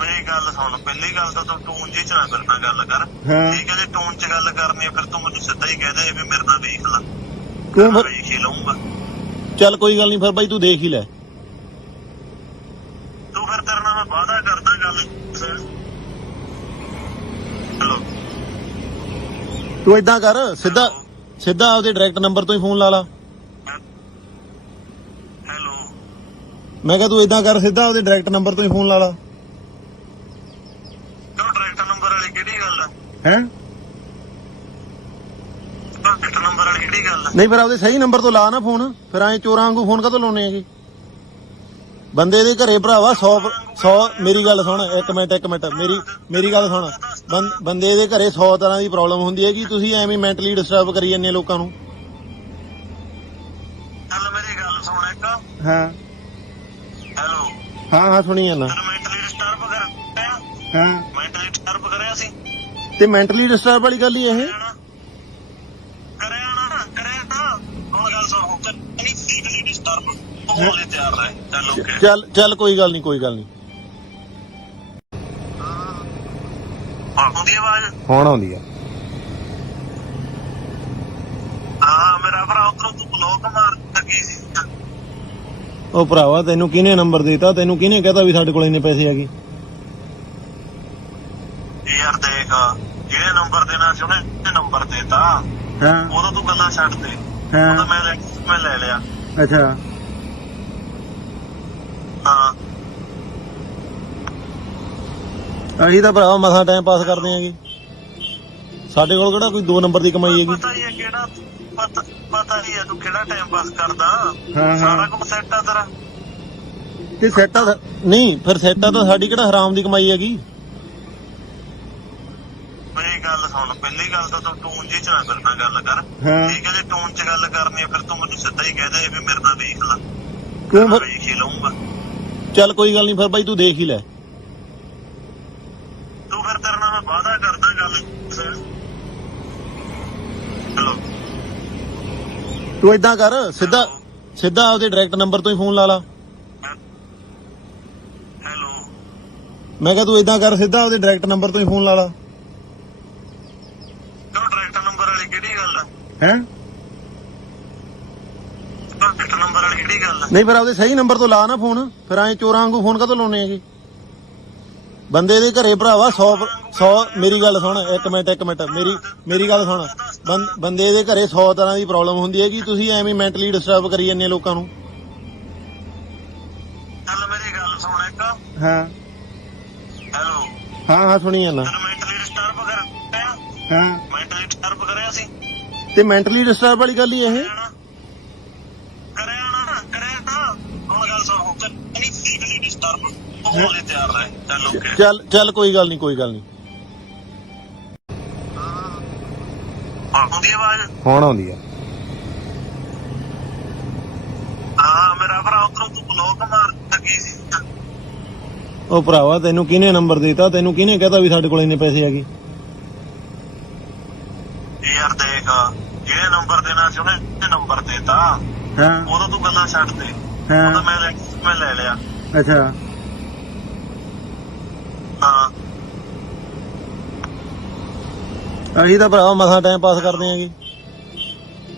ਮੇਰੀ ਗੱਲ ਸੁਣ ਪਹਿਲੀ ਗੱਲ ਤਾਂ ਤੂੰ ਟੂਨ ਜੀ ਚ ਨਾ ਮੇਰੇ ਨਾਲ ਗੱਲ ਕਰ ਠੀਕ ਹੈ ਜੇ ਟੂਨ ਚ ਗੱਲ ਕਰਨੀ ਹੈ ਫਿਰ ਤੂੰ ਮੈਨੂੰ ਸਿੱਧਾ ਹੀ ਕਹਿ ਦੇ ਵੀ ਮੇਰੇ ਨਾਲ ਵੇਖ ਲੈ ਕਿਉਂ ਫਿਰ ਵੇਖ ਹੀ ਲਊਂਗਾ ਚੱਲ ਕੋਈ ਗੱਲ ਨਹੀਂ ਫਿਰ ਬਾਈ ਤੂੰ ਦੇਖ ਹੀ ਲੈ ਤੂੰ ਫਿਰ ਤੇਰੇ ਨਾਲ ਮੈਂ ਵਾਅਦਾ ਕਰਦਾ ਗੱਲ ਹੈਲੋ ਤੂੰ ਏਦਾਂ ਕਰ ਸਿੱਧਾ ਆਪਦੇ ਡਾਇਰੈਕਟ ਨੰਬਰ ਤੋਂ ਹੀ ਫੋਨ ਲਾ ਲਾ ਹੈਲੋ ਮੈਂ ਕਿਹਾ ਤੂੰ ਏਦਾਂ ਕਰ ਸਿੱਧਾ ਆਪਦੇ ਡਾਇਰੈਕਟ ਨੰਬਰ ਤੋਂ ਹੀ ਫੋਨ ਲਾ ਲਾ ਕਿਉਂ ਡਾਇਰੈਕਟ ਨੰਬਰ ਵਾਲੀ ਕਿਹੜੀ ਗੱਲ ਹੈ ਹੈ ਡਾਇਰੈਕਟ ਨੰਬਰ ਵਾਲੀ ਕਿਹੜੀ ਗੱਲ ਹੈ ਨਹੀਂ ਫਿਰ ਆਪਦੇ ਸਹੀ ਨੰਬਰ ਤੋਂ ਲਾ ਨਾ ਫੋਨ ਫਿਰ ਐਂ ਚੋਰਾਂ ਵਾਂਗੂ ਫੋਨ ਕਾਹਤੋਂ ਲਾਉਣੇ ਹੈਗੇ ਬੰਦੇ ਦੇ ਘਰੇ ਭਰਾਵਾ 100 ਮੇਰੀ ਗੱਲ ਸੁਣ ਇੱਕ ਮਿੰਟ ਮੇਰੀ ਗੱਲ ਸੁਣ ਬੰਦੇ ਦੇ ਘਰੇ 100 ਤਰ੍ਹਾਂ ਦੀ ਪ੍ਰੋਬਲਮ ਹੁੰਦੀ ਹੈ ਕਿ ਤੁਸੀਂ ਐਵੇਂ ਮੈਂਟਲੀ ਡਿਸਟਰਬ ਕਰੀ ਜਾਂਦੇ ਲੋਕਾਂ ਨੂੰ ਚੱਲ ਮੇਰੀ ਗੱਲ ਸੁਣ ਇੱਕ ਹਾਂ ਹੈਲੋ ਹਾਂ ਸੁਣੀ ਜਾਂਦਾ ਮੈਂਟਲੀ ਡਿਸਟਰਬ ਕਰਿਆ ਹਾਂ ਮੈਂਟਲੀ ਡਿਸਟਰਬ ਕਰਿਆ ਸੀ ਤੇ ਮੈਂਟਲੀ ਡਿਸਟਰਬ ਵਾਲੀ ਗੱਲ ਹੀ ਇਹ ਕਰਿਆ ਤਾਂ ਹੁਣ ਗੱਲ ਸੁਣ ਨਹੀਂ ਫਿਜ਼ੀਕਲੀ ਡਿਸਟਰਬ ਹੋਣ ਲਈ ਤਿਆਰ ਰਹੇ ਚੱਲ ਓਕੇ ਚੱਲ ਕੋਈ ਗੱਲ ਨਹੀਂ ਆਉਂਦੀ ਆਵਾਜ਼ ਹੁਣ ਆਉਂਦੀ ਆ ਹਾਂ ਮੇਰਾ ਭਰਾ ਉਧਰੋਂ ਤੂੰ ਬਲੌਕ ਮਾਰ ਲੱਗੀ ਸੀ ਉਹ ਭਰਾਵਾ ਤੈਨੂੰ ਕਿਹਨੇ ਨੰਬਰ ਦਿੱਤਾ ਤੈਨੂੰ ਕਿਹਨੇ ਕਹਤਾ ਵੀ ਸਾਡੇ ਕੋਲ ਇੰਨੇ ਪੈਸੇ ਹੈਗੇ ਯਾਰ ਦੇਖ ਜਿਹੜੇ ਨੰਬਰ ਦੇਣਾ ਸੀ ਉਹਨੇ ਨੰਬਰ ਦੇਤਾ ਹਾਂ ਉਦੋਂ ਤੂੰ ਗੱਲਾਂ ਛੱਡ ਦੇ ਉਦੋਂ ਮੈਂ ਲੈ ਲਿਆ ਅੱਛਾ ਹਾਂ ਅਸੀਂ ਤਾਂ ਭਰਾਵਾ ਮਸਾਂ ਟਾਈਮ ਪਾਸ ਕਰਦੇ ਆਂਗੇ ਸਾਡੇ ਕੋਲ ਕਿਹੜਾ ਕੋਈ 2 ਨੰਬਰ ਦੀ ਕਮਾਈ ਹੈਗੀ ਪਤਾ ਹੀ ਹੈ ਕਿਹੜਾ ਪਤਾ ਹੀ ਹੈ ਤੂੰ ਕਿਹੜਾ ਟਾਈਮ ਪਾਸ ਕਰਦਾ ਸਾਰਾ ਕੁਝ ਸੈੱਟ ਆ ਤੇਰਾ ਤੇ ਸੈੱਟਾ ਨਹੀਂ ਫਿਰ ਸੈੱਟਾ ਤਾਂ ਸਾਡੀ ਕਿਹੜਾ ਹਰਾਮ ਦੀ ਕਮਾਈ ਹੈਗੀ ਮੇਰੀ ਗੱਲ ਸੁਣ ਪਹਿਲੀ ਗੱਲ ਤਾਂ ਤੂੰ ਟੂਨ ਜੀ ਚ ਨਾ ਮੇਰੇ ਨਾਲ ਗੱਲ ਕਰ ਠੀਕ ਹੈ ਜੇ ਟੂਨ ਚ ਗੱਲ ਕਰਨੀ ਹੈ ਫਿਰ ਤੂੰ ਮੈਨੂੰ ਸਿੱਧਾ ਹੀ ਕਹਿ ਦੇ ਵੀ ਮੇਰੇ ਨਾਲ ਵੇਖ ਲੈ ਕਿਉਂ ਫਿਰ ਵੇਖ ਹੀ ਲਊਂਗਾ ਚੱਲ ਕੋਈ ਗੱਲ ਨਹੀਂ ਫਿਰ ਬਾਈ ਤੂੰ ਦੇਖ ਹੀ ਲੈ ਤੂੰ ਫਿਰ ਤੇਰੇ ਨਾਲ ਮੈਂ ਵਾਅਦਾ ਕਰਦਾ ਗੱਲ ਹੈਲੋ ਤੂੰ ਏਦਾਂ ਕਰ ਸਿੱਧਾ ਆਪਦੇ ਡਾਇਰੈਕਟ ਨੰਬਰ ਤੋਂ ਹੀ ਫੋਨ ਲਾ ਲਾ ਹੈਲੋ ਮੈਂ ਕਿਹਾ ਤੂੰ ਏਦਾਂ ਕਰ ਸਿੱਧਾ ਆਪਦੇ ਡਾਇਰੈਕਟ ਨੰਬਰ ਤੋਂ ਹੀ ਫੋਨ ਲਾ ਲਾ ਕਿਉਂ ਡਾਇਰੈਕਟ ਨੰਬਰ ਵਾਲੀ ਕਿਹੜੀ ਗੱਲ ਹੈ ਹੈ ਡਾਇਰੈਕਟ ਨੰਬਰ ਵਾਲੀ ਕਿਹੜੀ ਗੱਲ ਹੈ ਨਹੀਂ ਫਿਰ ਆਪਦੇ ਸਹੀ ਨੰਬਰ ਤੋਂ ਲਾ ਨਾ ਫੋਨ ਫਿਰ ਐਂ ਚੋਰਾਂ ਵਾਂਗੂ ਫੋਨ ਕਾਹਤੋਂ ਲਾਉਣੇ ਹੈਗੇ ਬੰਦੇ ਦੇ ਘਰੇ ਭਰਾਵਾ 100 ਮੇਰੀ ਗੱਲ ਸੁਣ ਇੱਕ ਮਿੰਟ ਮੇਰੀ ਗੱਲ ਸੁਣ ਬੰਦੇ ਦੇ ਘਰੇ 100 ਤਰ੍ਹਾਂ ਦੀ ਪ੍ਰੋਬਲਮ ਹੁੰਦੀ ਹੈ ਕਿ ਤੁਸੀਂ ਐਵੇਂ ਮੈਂਟਲੀ ਡਿਸਟਰਬ ਕਰੀ ਜਾਂਦੇ ਲੋਕਾਂ ਨੂੰ ਚੱਲ ਮੇਰੀ ਗੱਲ ਸੁਣ ਇੱਕ ਹਾਂ ਹੈਲੋ ਹਾਂ ਸੁਣੀ ਜਾਂਦਾ ਮੈਂਟਲੀ ਡਿਸਟਰਬ ਕਰਿਆ ਹਾਂ ਮੈਂਟਲੀ ਡਿਸਟਰਬ ਕਰਿਆ ਸੀ ਤੇ ਮੈਂਟਲੀ ਡਿਸਟਰਬ ਵਾਲੀ ਗੱਲ ਹੀ ਇਹ ਕਰਿਆ ਤਾਂ ਹੁਣ ਗੱਲ ਸੁਣ ਨਹੀਂ ਫਿਜ਼ੀਕਲੀ ਡਿਸਟਰਬ ਹੋਣ ਲਈ ਤਿਆਰ ਰਹੇ ਚੱਲ ਓਕੇ ਚੱਲ ਕੋਈ ਗੱਲ ਨਹੀਂ ਆਉਂਦੀ ਆਵਾਜ਼ ਹੁਣ ਆਉਂਦੀ ਆ ਹਾਂ ਮੇਰਾ ਭਰਾ ਉਧਰੋਂ ਤੂੰ ਬਲੌਕ ਮਾਰ ਲੱਗੀ ਸੀ ਉਹ ਭਰਾਵਾ ਤੈਨੂੰ ਕਿਹਨੇ ਨੰਬਰ ਦਿੱਤਾ ਤੈਨੂੰ ਕਿਹਨੇ ਕਹਤਾ ਵੀ ਸਾਡੇ ਕੋਲ ਇੰਨੇ ਪੈਸੇ ਹੈਗੇ ਯਾਰ ਦੇਖ ਜਿਹੜੇ ਨੰਬਰ ਦੇਣਾ ਸੀ ਉਹਨੇ ਨੰਬਰ ਦੇਤਾ ਹਾਂ ਉਦੋਂ ਤੂੰ ਗੱਲਾਂ ਛੱਡ ਦੇ ਉਦੋਂ ਮੈਂ ਲੈ ਲਿਆ ਅੱਛਾ ਹਾਂ ਅਸੀਂ ਤਾਂ ਭਰਾਵਾ ਮਸਾਂ ਟਾਈਮ ਪਾਸ ਕਰਦੇ ਆਂਗੇ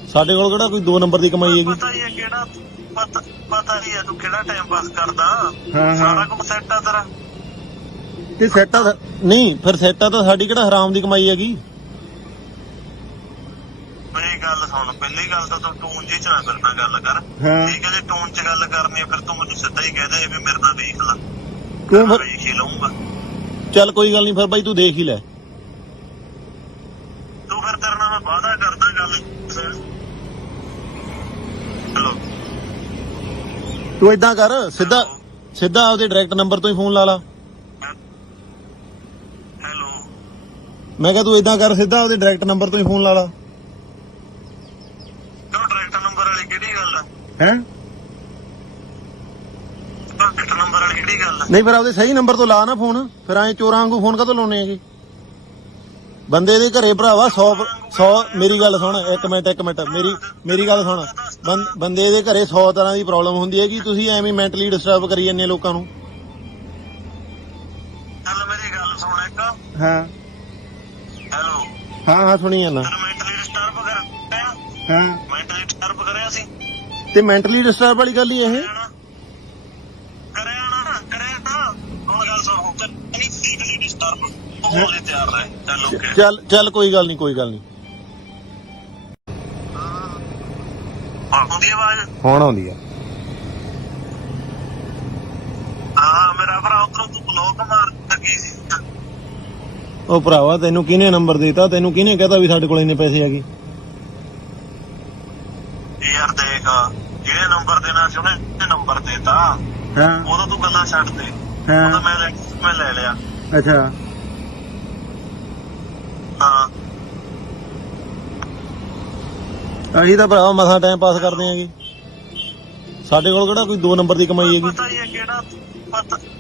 ਸਾਡੇ ਕੋਲ ਕਿਹੜਾ ਕੋਈ 2 ਨੰਬਰ ਦੀ ਕਮਾਈ ਹੈਗੀ ਪਤਾ ਹੀ ਹੈ ਕਿਹੜਾ ਪਤਾ ਹੀ ਹੈ ਤੂੰ ਕਿਹੜਾ ਟਾਈਮ ਪਾਸ ਕਰਦਾ ਸਾਰਾ ਕੁਝ ਸੈੱਟ ਆ ਤੇਰਾ ਤੇ ਸੈਟਾ ਨਹੀਂ ਫਿਰ ਸੈਟਾ ਤਾਂ ਸਾਡੀ ਕਿਹੜਾ ਹਰਾਮ ਦੀ ਕਮਾਈ ਹੈਗੀ। ਮੇਰੀ ਗੱਲ ਸੁਣ, ਪਹਿਲੀ ਗੱਲ ਤਾਂ ਤੂੰ ਟੂਨ ਜੀ ਚ ਨਾ ਮੇਰੇ ਨਾਲ ਗੱਲ ਕਰ। ਹਾਂ। ਠੀਕ ਹੈ, ਜੇ ਟੂਨ ਚ ਗੱਲ ਕਰਨੀ ਹੈ ਫਿਰ ਤੂੰ ਮੈਨੂੰ ਸਿੱਧਾ ਹੀ ਕਹਿ ਦੇ ਵੀ ਮੇਰੇ ਨਾਲ ਦੇਖ ਲੈ, ਕਿਉਂ ਫਿਰ ਵੇਖ ਹੀ ਲਊਂਗਾ। ਚੱਲ ਕੋਈ ਗੱਲ ਨਹੀਂ ਫਿਰ ਬਾਈ ਤੂੰ ਦੇਖ ਹੀ ਲੈ। ਤੂੰ ਫਿਰ ਤੇਰੇ ਨਾਲ ਮੈਂ ਵਾਅਦਾ ਕਰਦਾ ਗੱਲ। ਹੈਲੋ, ਤੂੰ ਏਦਾਂ ਕਰ ਸਿੱਧਾ ਆਪਦੇ ਡਾਇਰੈਕਟ ਨੰਬਰ ਤੋਂ ਹੀ ਫੋਨ ਲਾ ਲਾ। ਹੈਲੋ, ਮੈਂ ਕਿਹਾ ਤੂੰ ਏਦਾਂ ਕਰ ਸਿੱਧਾ ਆਪਦੇ ਡਾਇਰੈਕਟ ਨੰਬਰ ਤੋਂ ਹੀ ਫੋਨ ਲਾ ਲਾ। ਕਿਉਂ ਡਾਇਰੈਕਟ ਨੰਬਰ ਵਾਲੀ ਕਿਹੜੀ ਗੱਲ ਹੈ? ਹੈ ਡਾਇਰੈਕਟ ਨੰਬਰ ਵਾਲੀ ਕਿਹੜੀ ਗੱਲ ਹੈ? ਨਹੀਂ ਫਿਰ ਆਪਦੇ ਸਹੀ ਨੰਬਰ ਤੋਂ ਲਾ ਨਾ ਫੋਨ, ਫਿਰ ਐਂ ਚੋਰਾਂ ਵਾਂਗੂ ਫੋਨ ਕਾਹਤੋਂ ਲਾਉਣੇ ਹੈਗੇ। ਬੰਦੇ ਦੇ ਘਰੇ ਭਰਾਵਾ 100 ਮੇਰੀ ਗੱਲ ਸੁਣ, ਇੱਕ ਮਿੰਟ ਮੇਰੀ ਗੱਲ ਸੁਣ। ਬੰਦੇ ਦੇ ਘਰੇ 100 ਤਰ੍ਹਾਂ ਦੀ ਪ੍ਰੋਬਲਮ ਹੁੰਦੀ ਹੈ ਕਿ ਤੁਸੀਂ ਐਵੇਂ ਮੈਂਟਲੀ ਡਿਸਟਰਬ ਕਰੀ ਜਾਂਦੇ ਲੋਕਾਂ ਨੂੰ। ਚੱਲ ਮੇਰੀ ਗੱਲ ਸੁਣ ਇੱਕ। ਹਾਂ ਹੈਲੋ, ਹਾਂ ਸੁਣੀ ਜਾਂਦਾ। ਤੈਨੂੰ ਮੈਂਟਲੀ ਡਿਸਟਰਬ ਕਰਿਆ? ਹਾਂ ਮੈਂਟਲੀ ਡਿਸਟਰਬ ਕਰਿਆ ਸੀ? ਤੇ ਮੈਂਟਲੀ ਡਿਸਟਰਬ ਵਾਲੀ ਗੱਲ ਹੀ ਇਹ। ਕਰਿਆ ਨਾ ਹੁਣ ਗੱਲ ਸੁਣ, ਨਹੀਂ ਫਿਜ਼ੀਕਲੀ ਡਿਸਟਰਬ ਹੋਣ ਲਈ ਤਿਆਰ ਰਹੇ। ਚੱਲ ਓਕੇ, ਚੱਲ ਕੋਈ ਗੱਲ ਨਹੀਂ ਆਉਂਦੀ ਆਵਾਜ਼? ਹੁਣ ਆਉਂਦੀ ਆ। ਹਾਂ ਮੇਰਾ ਭਰਾ, ਉਧਰੋਂ ਤੂੰ ਬਲੌਕ ਮਾਰ ਲੱਗੀ ਸੀ। ਉਹ ਭਰਾਵਾ ਤੈਨੂੰ ਕਿਹਨੇ ਨੰਬਰ ਦਿੱਤਾ? ਤੈਨੂੰ ਕਿਹਨੇ ਕਹਤਾ ਵੀ ਸਾਡੇ ਕੋਲ ਇੰਨੇ ਪੈਸੇ ਹੈਗੇ? ਯਾਰ ਦੇਖ, ਜਿਹੜੇ ਨੰਬਰ ਦੇਣਾ ਸੀ ਉਹਨੇ ਨੰਬਰ ਦੇਤਾ। ਹਾਂ ਉਦੋਂ ਤੂੰ ਗੱਲਾਂ ਛੱਡ ਦੇ। ਉਦੋਂ ਮੈਂ ਲੈ ਲਿਆ। ਅੱਛਾ ਹਾਂ, ਅਸੀਂ ਤਾਂ ਭਰਾਵਾ ਮਸਾਂ ਟਾਈਮ ਪਾਸ ਕਰਦੇ ਆਂਗੇ। ਸਾਡੇ ਕੋਲ ਕਿਹੜਾ ਕੋਈ 2 ਨੰਬਰ ਦੀ ਕਮਾਈ ਹੈਗੀ। ਪਤਾ ਹੀ ਹੈ ਕਿਹੜਾ,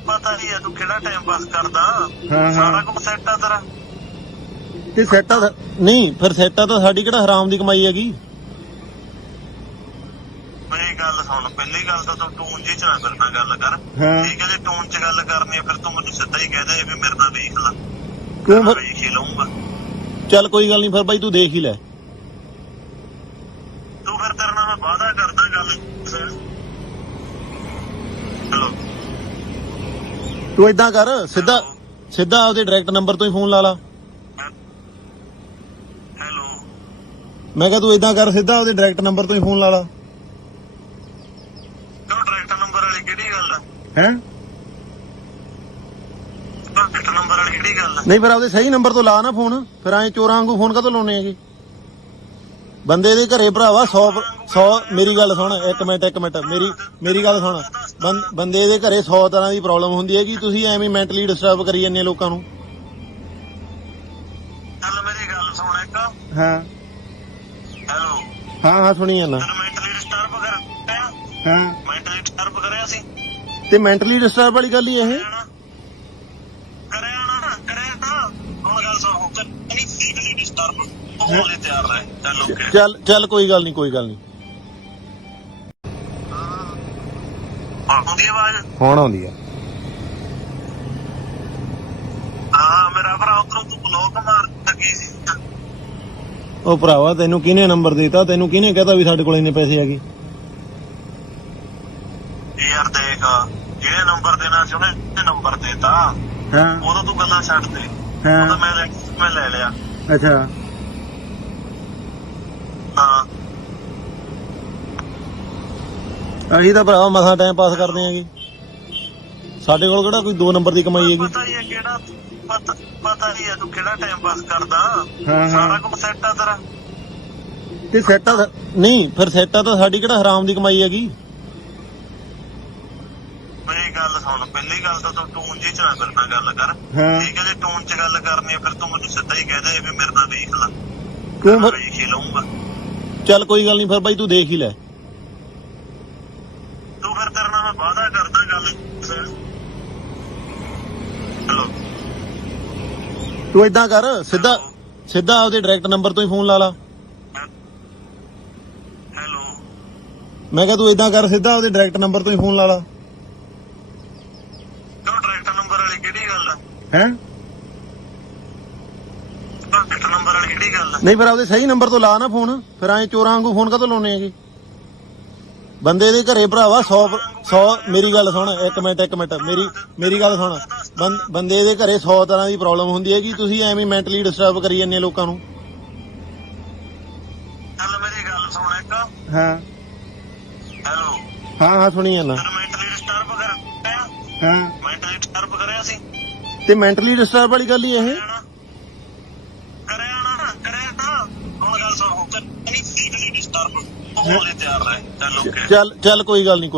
ਪਤਾ ਹੀ ਹੈ ਤੂੰ ਕਿਹੜਾ ਟਾਈਮ ਪਾਸ ਕਰਦਾ। ਹਾਂ। ਸਾਰਾ ਕੁਝ ਸੈੱਟ ਆ ਤੇਰਾ। ਤੇ ਸੈਟਾ ਨਹੀਂ ਫਿਰ ਸੈਟਾ ਤਾਂ ਸਾਡੀ ਕਿਹੜਾ ਹਰਾਮ ਦੀ ਕਮਾਈ ਹੈਗੀ। ਮੇਰੀ ਗੱਲ ਸੁਣ, ਪਹਿਲੀ ਗੱਲ ਤਾਂ ਤੂੰ ਟੂਨ ਜੀ ਚ ਨਾ ਮੇਰੇ ਨਾਲ ਗੱਲ ਕਰ। ਹਾਂ। ਠੀਕ ਹੈ, ਜੇ ਟੂਨ ਚ ਗੱਲ ਕਰਨੀ ਹੈ ਫਿਰ ਤੂੰ ਮੈਨੂੰ ਸਿੱਧਾ ਹੀ ਕਹਿ ਦੇ ਵੀ ਮੇਰੇ ਨਾਲ ਦੇਖ ਲੈ, ਕਿਉਂ ਫਿਰ ਵੇਖ ਹੀ ਲਊਂਗਾ। ਚੱਲ ਕੋਈ ਗੱਲ ਨਹੀਂ ਫਿਰ ਬਾਈ ਤੂੰ ਦੇਖ ਹੀ ਲੈ। ਤੂੰ ਫਿਰ ਤੇਰੇ ਨਾਲ ਮੈਂ ਵਾਅਦਾ ਕਰਦਾ ਗੱਲ। ਹੈਲੋ, ਤੂੰ ਏਦਾਂ ਕਰ ਸਿੱਧਾ ਆਪਦੇ ਡਾਇਰੈਕਟ ਨੰਬਰ ਤੋਂ ਹੀ ਫੋਨ ਲਾ ਲਾ। ਹੈਲੋ, ਮੈਂ ਕਿਹਾ ਤੂੰ ਏਦਾਂ ਕਰ ਸਿੱਧਾ ਆਪਦੇ ਡਾਇਰੈਕਟ ਨੰਬਰ ਤੋਂ ਹੀ ਫੋਨ ਲਾ ਲਾ। ਕਿਉਂ ਡਾਇਰੈਕਟ ਨੰਬਰ ਵਾਲੀ ਕਿਹੜੀ ਗੱਲ ਹੈ? ਹੈ ਡਾਇਰੈਕਟ ਨੰਬਰ ਵਾਲੀ ਕਿਹੜੀ ਗੱਲ ਹੈ? ਨਹੀਂ ਫਿਰ ਆਪਦੇ ਸਹੀ ਨੰਬਰ ਤੋਂ ਲਾ ਨਾ ਫੋਨ, ਫਿਰ ਐਂ ਚੋਰਾਂ ਵਾਂਗੂ ਫੋਨ ਕਾਹਤੋਂ ਲਾਉਣੇ ਹੈਗੇ। ਬੰਦੇ ਦੇ ਘਰੇ ਭਰਾਵਾ 100 ਮੇਰੀ ਗੱਲ ਸੁਣ, ਇੱਕ ਮਿੰਟ ਮੇਰੀ ਗੱਲ ਸੁਣ। ਬੰਦੇ ਦੇ ਘਰੇ 100 ਤਰ੍ਹਾਂ ਦੀ ਪ੍ਰੋਬਲਮ ਹੁੰਦੀ ਹੈ ਕਿ ਤੁਸੀਂ ਐਵੇਂ ਮੈਂਟਲੀ ਡਿਸਟਰਬ ਕਰੀ ਜਾਂਦੇ ਲੋਕਾਂ ਨੂੰ। ਚੱਲ ਮੇਰੀ ਗੱਲ ਸੁਣ ਇੱਕ। ਹਾਂ ਹੈਲੋ, ਹਾਂ ਸੁਣੀ ਜਾਂਦਾ। ਤੈਨੂੰ ਮੈਂਟਲੀ ਡਿਸਟਰਬ ਕਰਿਆ? ਹਾਂ ਮੈਂਟਲੀ ਡਿਸਟਰਬ ਕਰਿਆ ਸੀ? ਤੇ ਮੈਂਟਲੀ ਡਿਸਟਰਬ ਵਾਲੀ ਗੱਲ ਹੀ ਇਹ। ਕਰਿਆ ਤਾਂ ਹੁਣ ਗੱਲ ਸੁਣ, ਨਹੀਂ ਫਿਜ਼ੀਕਲੀ ਡਿਸਟਰਬ ਹੋਣ ਲਈ ਤਿਆਰ ਰਹੇ। ਚੱਲ ਓਕੇ, ਚੱਲ ਕੋਈ ਗੱਲ ਨਹੀਂ ਆਉਂਦੀ ਆਵਾਜ਼? ਹੁਣ ਆਉਂਦੀ ਆ। ਹਾਂ ਮੇਰਾ ਭਰਾ, ਉਧਰੋਂ ਤੂੰ ਬਲੌਕ ਮਾਰ ਲੱਗੀ ਸੀ। ਉਹ ਭਰਾਵਾ ਤੈਨੂੰ ਕਿਹਨੇ ਨੰਬਰ ਦਿੱਤਾ? ਤੈਨੂੰ ਕਿਹਨੇ ਕਹਤਾ ਵੀ ਸਾਡੇ ਕੋਲ ਇੰਨੇ ਪੈਸੇ ਹੈਗੇ? ਯਾਰ ਦੇਖ, ਜਿਹੜੇ ਨੰਬਰ ਦੇਣਾ ਸੀ ਉਹਨੇ ਨੰਬਰ ਦੇਤਾ। ਹਾਂ ਉਦੋਂ ਤੂੰ ਗੱਲਾਂ ਛੱਡ ਦੇ। ਉਦੋਂ ਮੈਂ ਲੈ ਲਿਆ। ਅੱਛਾ ਹਾਂ, ਅਸੀਂ ਤਾਂ ਭਰਾਵਾ ਮਸਾਂ ਟਾਈਮ ਪਾਸ ਕਰਦੇ ਆਂਗੇ। ਸਾਡੇ ਕੋਲ ਕਿਹੜਾ ਕੋਈ 2 ਨੰਬਰ ਦੀ ਕਮਾਈ ਹੈਗੀ। ਪਤਾ ਹੀ ਹੈ ਕਿਹੜਾ, ਪਤਾ ਹੀ ਹੈ ਤੂੰ ਕਿਹੜਾ ਟਾਈਮ ਪਾਸ ਕਰਦਾ। ਹਾਂ। ਸਾਰਾ ਕੁਝ ਸੈੱਟ ਆ ਤੇਰਾ। ਤੇ ਸੈਟਾ ਨਹੀਂ ਫਿਰ ਸੈਟਾ ਤਾਂ ਸਾਡੀ ਕਿਹੜਾ ਹਰਾਮ ਦੀ ਕਮਾਈ ਹੈਗੀ। ਮੇਰੀ ਗੱਲ ਸੁਣ, ਪਹਿਲੀ ਗੱਲ ਤਾਂ ਤੂੰ ਟੂਨ ਜੀ ਚ ਨਾ ਮੇਰੇ ਨਾਲ ਗੱਲ ਕਰ। ਹਾਂ। ਠੀਕ ਹੈ, ਜੇ ਟੂਨ ਚ ਗੱਲ ਕਰਨੀ ਹੈ ਫਿਰ ਤੂੰ ਮੈਨੂੰ ਸਿੱਧਾ ਹੀ ਕਹਿ ਦੇ ਵੀ ਮੇਰੇ ਨਾਲ ਦੇਖ ਲੈ, ਕਿਉਂ ਫਿਰ ਵੇਖ ਹੀ ਲਊਂਗਾ। ਚੱਲ ਕੋਈ ਗੱਲ ਨਹੀਂ ਫਿਰ ਬਾਈ ਤੂੰ ਦੇਖ ਹੀ ਲੈ। ਤੂੰ ਫਿਰ ਤੇਰੇ ਨਾਲ ਮੈਂ ਵਾਅਦਾ ਕਰਦਾ ਗੱਲ। ਹੈਲੋ, ਤੂੰ ਏਦਾਂ ਕਰ ਸਿੱਧਾ ਆਪਦੇ ਡਾਇਰੈਕਟ ਨੰਬਰ ਤੋਂ ਹੀ ਫੋਨ ਲਾ ਲਾ। ਹੈਲੋ, ਮੈਂ ਕਿਹਾ ਤੂੰ ਏਦਾਂ ਕਰ ਸਿੱਧਾ ਆਪਦੇ ਡਾਇਰੈਕਟ ਨੰਬਰ ਤੋਂ ਹੀ ਫੋਨ ਲਾ ਲਾ। ਕਿਉਂ ਡਾਇਰੈਕਟ ਨੰਬਰ ਵਾਲੀ ਕਿਹੜੀ ਗੱਲ ਹੈ? ਹੈ ਡਾਇਰੈਕਟ ਨੰਬਰ ਵਾਲੀ ਕਿਹੜੀ ਗੱਲ ਹੈ? ਨਹੀਂ ਫਿਰ ਆਪਦੇ ਸਹੀ ਨੰਬਰ ਤੋਂ ਲਾ ਨਾ ਫੋਨ, ਫਿਰ ਐਂ ਚੋਰਾਂ ਵਾਂਗੂ ਫੋਨ ਕਾਹਤੋਂ ਲਾਉਣੇ ਹੈਗੇ। ਬੰਦੇ ਦੇ ਘਰੇ ਭਰਾਵਾ 100 ਮੇਰੀ ਗੱਲ ਸੁਣ ਇੱਕ ਮਿੰਟ ਮੇਰੀ ਗੱਲ ਸੁਣ ਬੰਦੇ ਦੇ ਘਰੇ 100 ਤਰ੍ਹਾਂ ਦੀ ਪ੍ਰੋਬਲਮ ਹੁੰਦੀ ਹੈ ਕਿ ਤੁਸੀਂ ਐਵੇਂ ਮੈਂਟਲੀ ਡਿਸਟਰਬ ਕਰੀ ਜਾਂਦੇ ਲੋਕਾਂ ਨੂੰ। ਚੱਲ ਮੇਰੀ ਗੱਲ ਸੁਣ ਇੱਕ। ਹਾਂ ਹੈਲੋ। ਹਾਂ ਸੁਣੀ ਜਾਂਦਾ। ਮੈਂਟਲੀ ਡਿਸਟਰਬ ਕਰਿਆ? ਹਾਂ ਮੈਂਟਲੀ ਡਿਸਟਰਬ ਕਰਿਆ ਸੀ ਤੇ ਮੈਂਟਲੀ ਡਿਸਟਰਬ ਵਾਲੀ ਗੱਲ ਹੀ ਇਹ। ਕਰਿਆ ਨਾ ਕਰਿਆ ਤਾਂ ਹੁਣ ਗੱਲ ਸੁਣ ਨਹੀਂ ਫਿਜ਼ੀਕਲੀ ਡਿਸਟਰਬ ਹੋਣ ਲਈ ਤਿਆਰ ਰਹੇ। ਚੱਲ ਓਕੇ। ਚੱਲ ਕੋਈ ਗੱਲ ਨਹੀਂ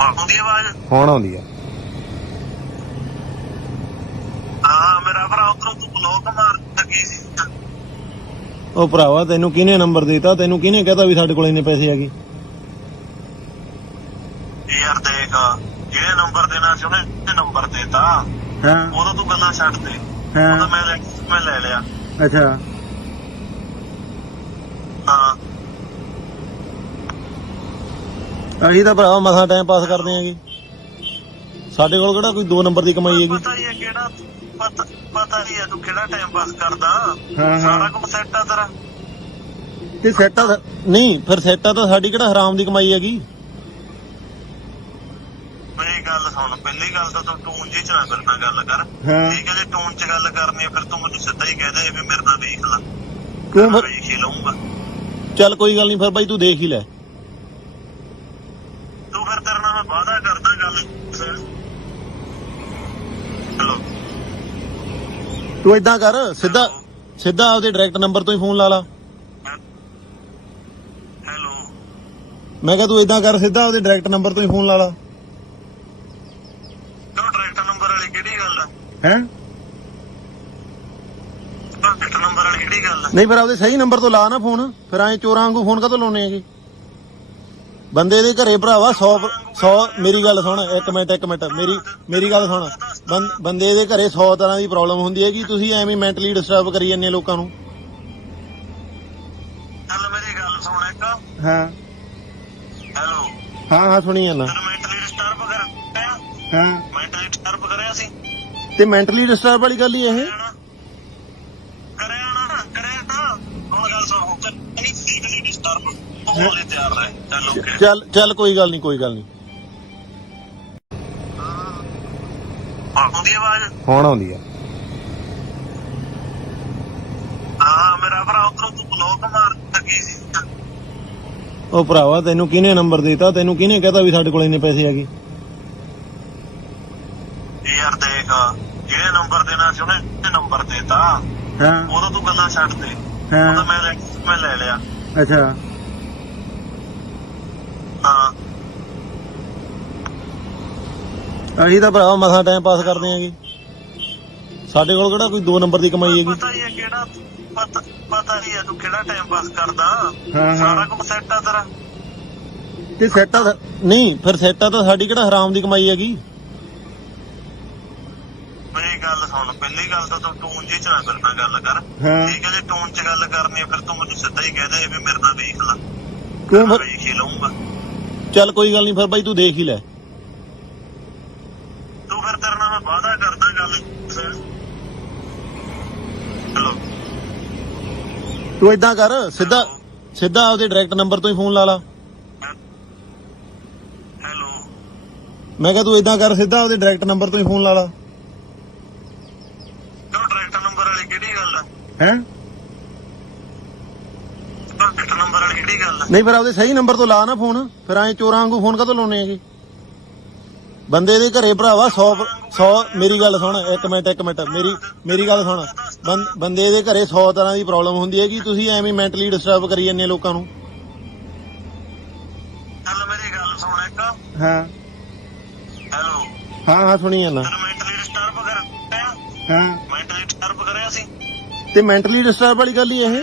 ਆਉਂਦੀ ਆਵਾਜ਼? ਹੁਣ ਆਉਂਦੀ ਆ। ਹਾਂ ਮੇਰਾ ਭਰਾ ਉਧਰੋਂ ਤੂੰ ਬਲੌਕ ਮਾਰ ਲੱਗੀ ਸੀ। ਉਹ ਭਰਾਵਾ ਤੈਨੂੰ ਕਿਹਨੇ ਨੰਬਰ ਦਿੱਤਾ? ਤੈਨੂੰ ਕਿਹਨੇ ਕਹਤਾ ਵੀ ਸਾਡੇ ਕੋਲ ਇੰਨੇ ਪੈਸੇ ਹੈਗੇ? ਯਾਰ ਦੇਖ ਜਿਹੜੇ ਨੰਬਰ ਦੇਣਾ ਸੀ ਉਹਨੇ ਨੰਬਰ ਦੇਤਾ। ਹਾਂ ਉਹਦਾ ਤੂੰ ਗੱਲਾਂ ਛੱਡ ਦੇ। ਉਹਦਾ ਮੈਂ ਲੈ ਲਿਆ। ਅੱਛਾ ਹਾਂ ਅਸੀਂ ਤਾਂ ਭਰਾਵਾ ਮਸਾਂ ਟਾਈਮ ਪਾਸ ਕਰਦੇ ਆਂਗੇ। ਸਾਡੇ ਕੋਲ ਕਿਹੜਾ ਕੋਈ 2 ਨੰਬਰ ਦੀ ਕਮਾਈ ਹੈਗੀ। ਪਤਾ ਹੀ ਹੈ ਕਿਹੜਾ ਪਤਾ ਹੀ ਹੈ ਤੂੰ ਕਿਹੜਾ ਟਾਈਮ ਪਾਸ ਕਰਦਾ। ਹਾਂ ਸਾਰਾ ਕੁਝ ਸੈੱਟ ਆ ਤੇਰਾ। ਤੇ ਸੈੱਟਾ ਨਹੀਂ ਫਿਰ ਸੈੱਟਾ ਤਾਂ ਸਾਡੀ ਕਿਹੜਾ ਹਰਾਮ ਦੀ ਕਮਾਈ ਹੈਗੀ। ਮੇਰੀ ਗੱਲ ਸੁਣ ਪਹਿਲੀ ਗੱਲ ਤਾਂ ਤੂੰ ਟੂਨ ਜੀ ਚ ਨਾ ਮੇਰੇ ਨਾਲ ਗੱਲ ਕਰ। ਹਾਂ ਠੀਕ ਹੈ ਜੇ ਟੂਨ ਚ ਗੱਲ ਕਰਨੀ ਹੈ ਫਿਰ ਤੂੰ ਮੈਨੂੰ ਸਿੱਧਾ ਹੀ ਕਹਿ ਦੇ ਵੀ ਮੇਰੇ ਨਾਲ ਦੇਖ ਲੈ। ਕਿਉਂ ਫਿਰ? ਵੇਖ ਹੀ ਲਊਂਗਾ। ਚੱਲ ਕੋਈ ਗੱਲ ਨਹੀਂ ਫਿਰ ਬਾਈ ਤੂੰ ਦੇਖ ਹੀ ਲੈ। ਤੂੰ ਫਿਰ ਤੇਰੇ ਨਾਲ ਮੈਂ ਵਾਅਦਾ ਕਰਦਾ ਗੱਲ। ਹੈਲੋ ਤੂੰ ਏਦਾਂ ਕਰ ਸਿੱਧਾ ਆਪਦੇ ਡਾਇਰੈਕਟ ਨੰਬਰ ਤੋਂ ਹੀ ਫੋਨ ਲਾ ਲਾ। ਹੈਲੋ ਮੈਂ ਕਿਹਾ ਤੂੰ ਏਦਾਂ ਕਰ ਸਿੱਧਾ ਆਪਦੇ ਡਾਇਰੈਕਟ ਨੰਬਰ ਤੋਂ ਹੀ ਫੋਨ ਲਾ ਲਾ। ਕਿਉਂ ਡਾਇਰੈਕਟ ਨੰਬਰ ਵਾਲੀ ਕਿਹੜੀ ਗੱਲ ਆ? ਹੈ ਡਾਇਰੈਕਟ ਨੰਬਰ ਵਾਲੀ ਕਿਹੜੀ ਗੱਲ ਆ? ਨਹੀਂ ਫਿਰ ਆਪਦੇ ਸਹੀ ਨੰਬਰ ਤੋਂ ਲਾ ਨਾ ਫੋਨ। ਫਿਰ ਐਂ ਚੋਰਾਂ ਵਾਂਗੂ ਫੋਨ ਕਾਹਤੋਂ ਲਾਉਣੇ ਹੈਗੇ? ਬੰਦੇ ਦੇ ਘਰੇ ਭਰਾਵਾ 100 ਮੇਰੀ ਗੱਲ ਸੁਣ ਇੱਕ ਮਿੰਟ ਮੇਰੀ ਗੱਲ ਸੁਣ ਬੰਦੇ ਦੇ ਘਰੇ 100 ਤਰ੍ਹਾਂ ਦੀ ਪ੍ਰੋਬਲਮ ਹੁੰਦੀ ਹੈ ਕਿ ਤੁਸੀਂ ਐਵੇਂ ਮੈਂਟਲੀ ਡਿਸਟਰਬ ਕਰੀ ਜਾਂਦੇ ਲੋਕਾਂ ਨੂੰ। ਚੱਲ ਮੇਰੀ ਗੱਲ ਸੁਣ ਇੱਕ। ਹਾਂ ਹੈਲੋ ਹਾਂ ਸੁਣੀ ਜਾਂਦਾ। ਮੈਂਟਲੀ ਡਿਸਟਰਬ ਕਰਿਆ? ਹਾਂ ਮੈਂਟਲੀ ਡਿਸਟਰਬ ਕਰਿਆ ਸੀ। ਤੇ ਮੈਂਟਲੀ ਡਿਸਟਰਬ ਵਾਲੀ ਗੱਲ ਹੀ ਇਹ। ਕਰਿਆ ਤਾਂ ਹੁਣ ਗੱਲ ਸੁਣ ਨਹੀਂ ਫਿਜ਼ੀਕਲੀ ਡਿਸਟਰਬ ਹੋਣ ਲਈ ਤਿਆਰ ਰਹੇ। ਚੱਲ ਓਕੇ। ਚੱਲ ਕੋਈ ਗੱਲ ਨਹੀਂ ਆਉਂਦੀ ਆਵਾਜ਼? ਹੁਣ ਆਉਂਦੀ ਆ। ਹਾਂ ਮੇਰਾ ਭਰਾ ਉਧਰੋਂ ਤੂੰ ਬਲੌਕ ਮਾਰ ਲੱਗੀ ਸੀ। ਉਹ ਭਰਾਵਾ ਤੈਨੂੰ ਕਿਹਨੇ ਨੰਬਰ ਦਿੱਤਾ? ਤੈਨੂੰ ਕਿਹਨੇ ਕਹਤਾ ਵੀ ਸਾਡੇ ਕੋਲ ਇੰਨੇ ਪੈਸੇ ਹੈਗੇ? ਯਾਰ ਦੇਖ ਜਿਹੜੇ ਨੰਬਰ ਦੇਣਾ ਸੀ ਉਹਨੇ ਨੰਬਰ ਦੇਤਾ। ਹਾਂ ਉਹਦਾ ਤੂੰ ਗੱਲਾਂ ਛੱਡ ਦੇ। ਉਹਦਾ ਮੈਂ ਲੈ ਲਿਆ। ਅੱਛਾ ਹਾਂ ਅਸੀਂ ਤਾਂ ਭਰਾਵਾ ਮਸਾਂ ਟਾਈਮ ਪਾਸ ਕਰਦੇ ਆਂਗੇ। ਸਾਡੇ ਕੋਲ ਕਿਹੜਾ ਕੋਈ 2 ਨੰਬਰ ਦੀ ਕਮਾਈ ਹੈਗੀ। ਪਤਾ ਹੀ ਹੈ ਕਿਹੜਾ ਪਤਾ ਹੀ ਹੈ ਤੂੰ ਕਿਹੜਾ ਟਾਈਮ ਪਾਸ ਕਰਦਾ। ਹਾਂ ਸਾਰਾ ਕੁਝ ਸੈੱਟ ਆ ਤੇਰਾ। ਤੇ ਸੈੱਟਾ ਨਹੀਂ ਫਿਰ ਸੈੱਟਾ ਤਾਂ ਸਾਡੀ ਕਿਹੜਾ ਹਰਾਮ ਦੀ ਕਮਾਈ ਹੈਗੀ। ਮੇਰੀ ਗੱਲ ਸੁਣ ਪਹਿਲੀ ਗੱਲ ਤਾਂ ਤੂੰ ਟੂਨ ਜੀ ਚ ਨਾ ਮੇਰੇ ਨਾਲ ਗੱਲ ਕਰ। ਹਾਂ ਠੀਕ ਹੈ ਜੇ ਟੂਨ ਚ ਗੱਲ ਕਰਨੀ ਹੈ ਫਿਰ ਤੂੰ ਮੈਨੂੰ ਸਿੱਧਾ ਹੀ ਕਹਿ ਦੇ ਵੀ ਮੇਰੇ ਨਾਲ ਦੇਖ ਲੈ। ਕਿਉਂ ਫਿਰ? ਵੇਖ ਹੀ ਲਊਂਗਾ। ਚੱਲ ਕੋਈ ਗੱਲ ਨਹੀਂ ਫਿਰ ਬਾਈ ਤੂੰ ਦੇਖ ਹੀ ਲੈ। ਤੂੰ ਫਿਰ ਤੇਰੇ ਨਾਲ ਮੈਂ ਵਾਅਦਾ ਕਰਦਾ ਗੱਲ। ਹੈਲੋ ਤੂੰ ਏਦਾਂ ਕਰ ਸਿੱਧਾ ਆਪਦੇ ਡਾਇਰੈਕਟ ਨੰਬਰ ਤੋਂ ਹੀ ਫੋਨ ਲਾ ਲਾ। ਹੈਲੋ ਮੈਂ ਕਿਹਾ ਤੂੰ ਏਦਾਂ ਕਰ ਸਿੱਧਾ ਆਪਦੇ ਡਾਇਰੈਕਟ ਨੰਬਰ ਤੋਂ ਹੀ ਫੋਨ ਲਾ ਲਾ। ਕਿਉਂ ਡਾਇਰੈਕਟ ਨੰਬਰ ਵਾਲੀ ਕਿਹੜੀ ਗੱਲ ਆ? ਹੈ ਡਾਇਰੈਕਟ ਨੰਬਰ ਵਾਲੀ ਕਿਹੜੀ ਗੱਲ ਆ? ਨਹੀਂ ਫਿਰ ਆਪਦੇ ਸਹੀ ਨੰਬਰ ਤੋਂ ਲਾ ਨਾ ਫੋਨ। ਫਿਰ ਐਂ ਚੋਰਾਂ ਵਾਂਗੂ ਫੋਨ ਕਾਹਤੋਂ ਲਾਉਣੇ ਹੈਗੇ? ਬੰਦੇ ਦੇ ਘਰੇ ਭਰਾਵਾ 100 ਮੇਰੀ ਗੱਲ ਸੁਣ ਇੱਕ ਮਿੰਟ ਮੇਰੀ ਗੱਲ ਸੁਣ ਬੰਦੇ ਦੇ ਘਰੇ 100 ਤਰ੍ਹਾਂ ਦੀ ਪ੍ਰੋਬਲਮ ਹੁੰਦੀ ਹੈ ਕਿ ਤੁਸੀਂ ਐਵੇਂ ਮੈਂਟਲੀ ਡਿਸਟਰਬ ਕਰੀ ਜਾਂਦੇ ਲੋਕਾਂ ਨੂੰ। ਚੱਲ ਮੇਰੀ ਗੱਲ ਸੁਣ ਇੱਕ। ਹਾਂ ਹੈਲੋ ਹਾਂ ਸੁਣੀ ਜਾਂਦਾ। ਮੈਂਟਲੀ ਡਿਸਟਰਬ ਕਰਿਆ? ਹਾਂ ਮੈਂਟਲੀ ਡਿਸਟਰਬ ਕਰਿਆ ਸੀ। ਤੇ ਮੈਂਟਲੀ ਡਿਸਟਰਬ ਵਾਲੀ ਗੱਲ ਹੀ ਇਹ।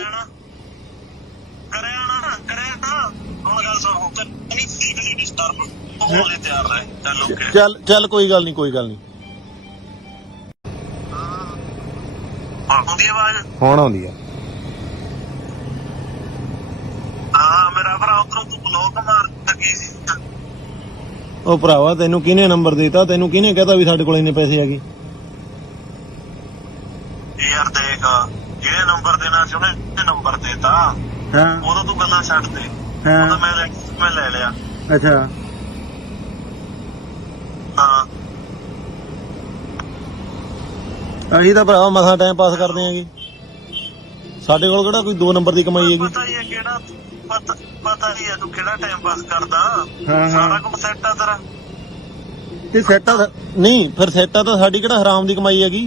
ਕਰਿਆ ਤਾਂ ਹੁਣ ਗੱਲ ਸੁਣ ਨਹੀਂ ਫਿਜ਼ੀਕਲੀ ਡਿਸਟਰਬ ਹੋਣ ਲਈ ਤਿਆਰ ਰਹੇ। ਚੱਲ ਓਕੇ। ਚੱਲ ਕੋਈ ਗੱਲ ਨਹੀਂ ਆਉਂਦੀ ਆਵਾਜ਼? ਹੁਣ ਆਉਂਦੀ ਆ। ਹਾਂ ਮੇਰਾ ਭਰਾ ਉਧਰੋਂ ਤੂੰ ਬਲੌਕ ਮਾਰ ਲੱਗੀ ਸੀ। ਉਹ ਭਰਾਵਾ ਤੈਨੂੰ ਕਿਹਨੇ ਨੰਬਰ ਦਿੱਤਾ? ਤੈਨੂੰ ਕਿਹਨੇ ਕਹਤਾ ਵੀ ਸਾਡੇ ਕੋਲ ਇੰਨੇ ਪੈਸੇ ਹੈਗੇ? ਯਾਰ ਦੇਖ ਜਿਹੜੇ ਨੰਬਰ ਦੇਣਾ ਸੀ ਉਹਨੇ ਨੰਬਰ ਦੇਤਾ। ਹਾਂ ਉਦੋਂ ਤੂੰ ਗੱਲਾਂ ਛੱਡ ਦੇ। ਹਾਂ ਉਦੋਂ ਮੈਂ ਲੈ ਲਿਆ। ਅੱਛਾ ਹਾਂ ਅਸੀਂ ਤਾਂ ਭਰਾ ਮਸਾਂ ਟਾਈਮ ਪਾਸ ਕਰਦੇ ਆਂਗੇ। ਸਾਡੇ ਕੋਲ ਕਿਹੜਾ ਕੋਈ 2 ਨੰਬਰ ਦੀ ਕਮਾਈ ਹੈਗੀ। ਪਤਾ ਹੀ ਹੈ ਕਿਹੜਾ ਪਤਾ ਹੀ ਹੈ ਤੂੰ ਕਿਹੜਾ ਟਾਈਮ ਪਾਸ ਕਰਦਾ। ਹਾਂ ਸਾਰਾ ਕੁਝ ਸੈੱਟ ਆ ਤੇਰਾ। ਤੇ ਸੈੱਟ ਆ ਨਹੀਂ ਫਿਰ ਸੈੱਟ ਆ ਤਾਂ ਸਾਡੀ ਕਿਹੜਾ ਹਰਾਮ ਦੀ ਕਮਾਈ ਹੈਗੀ।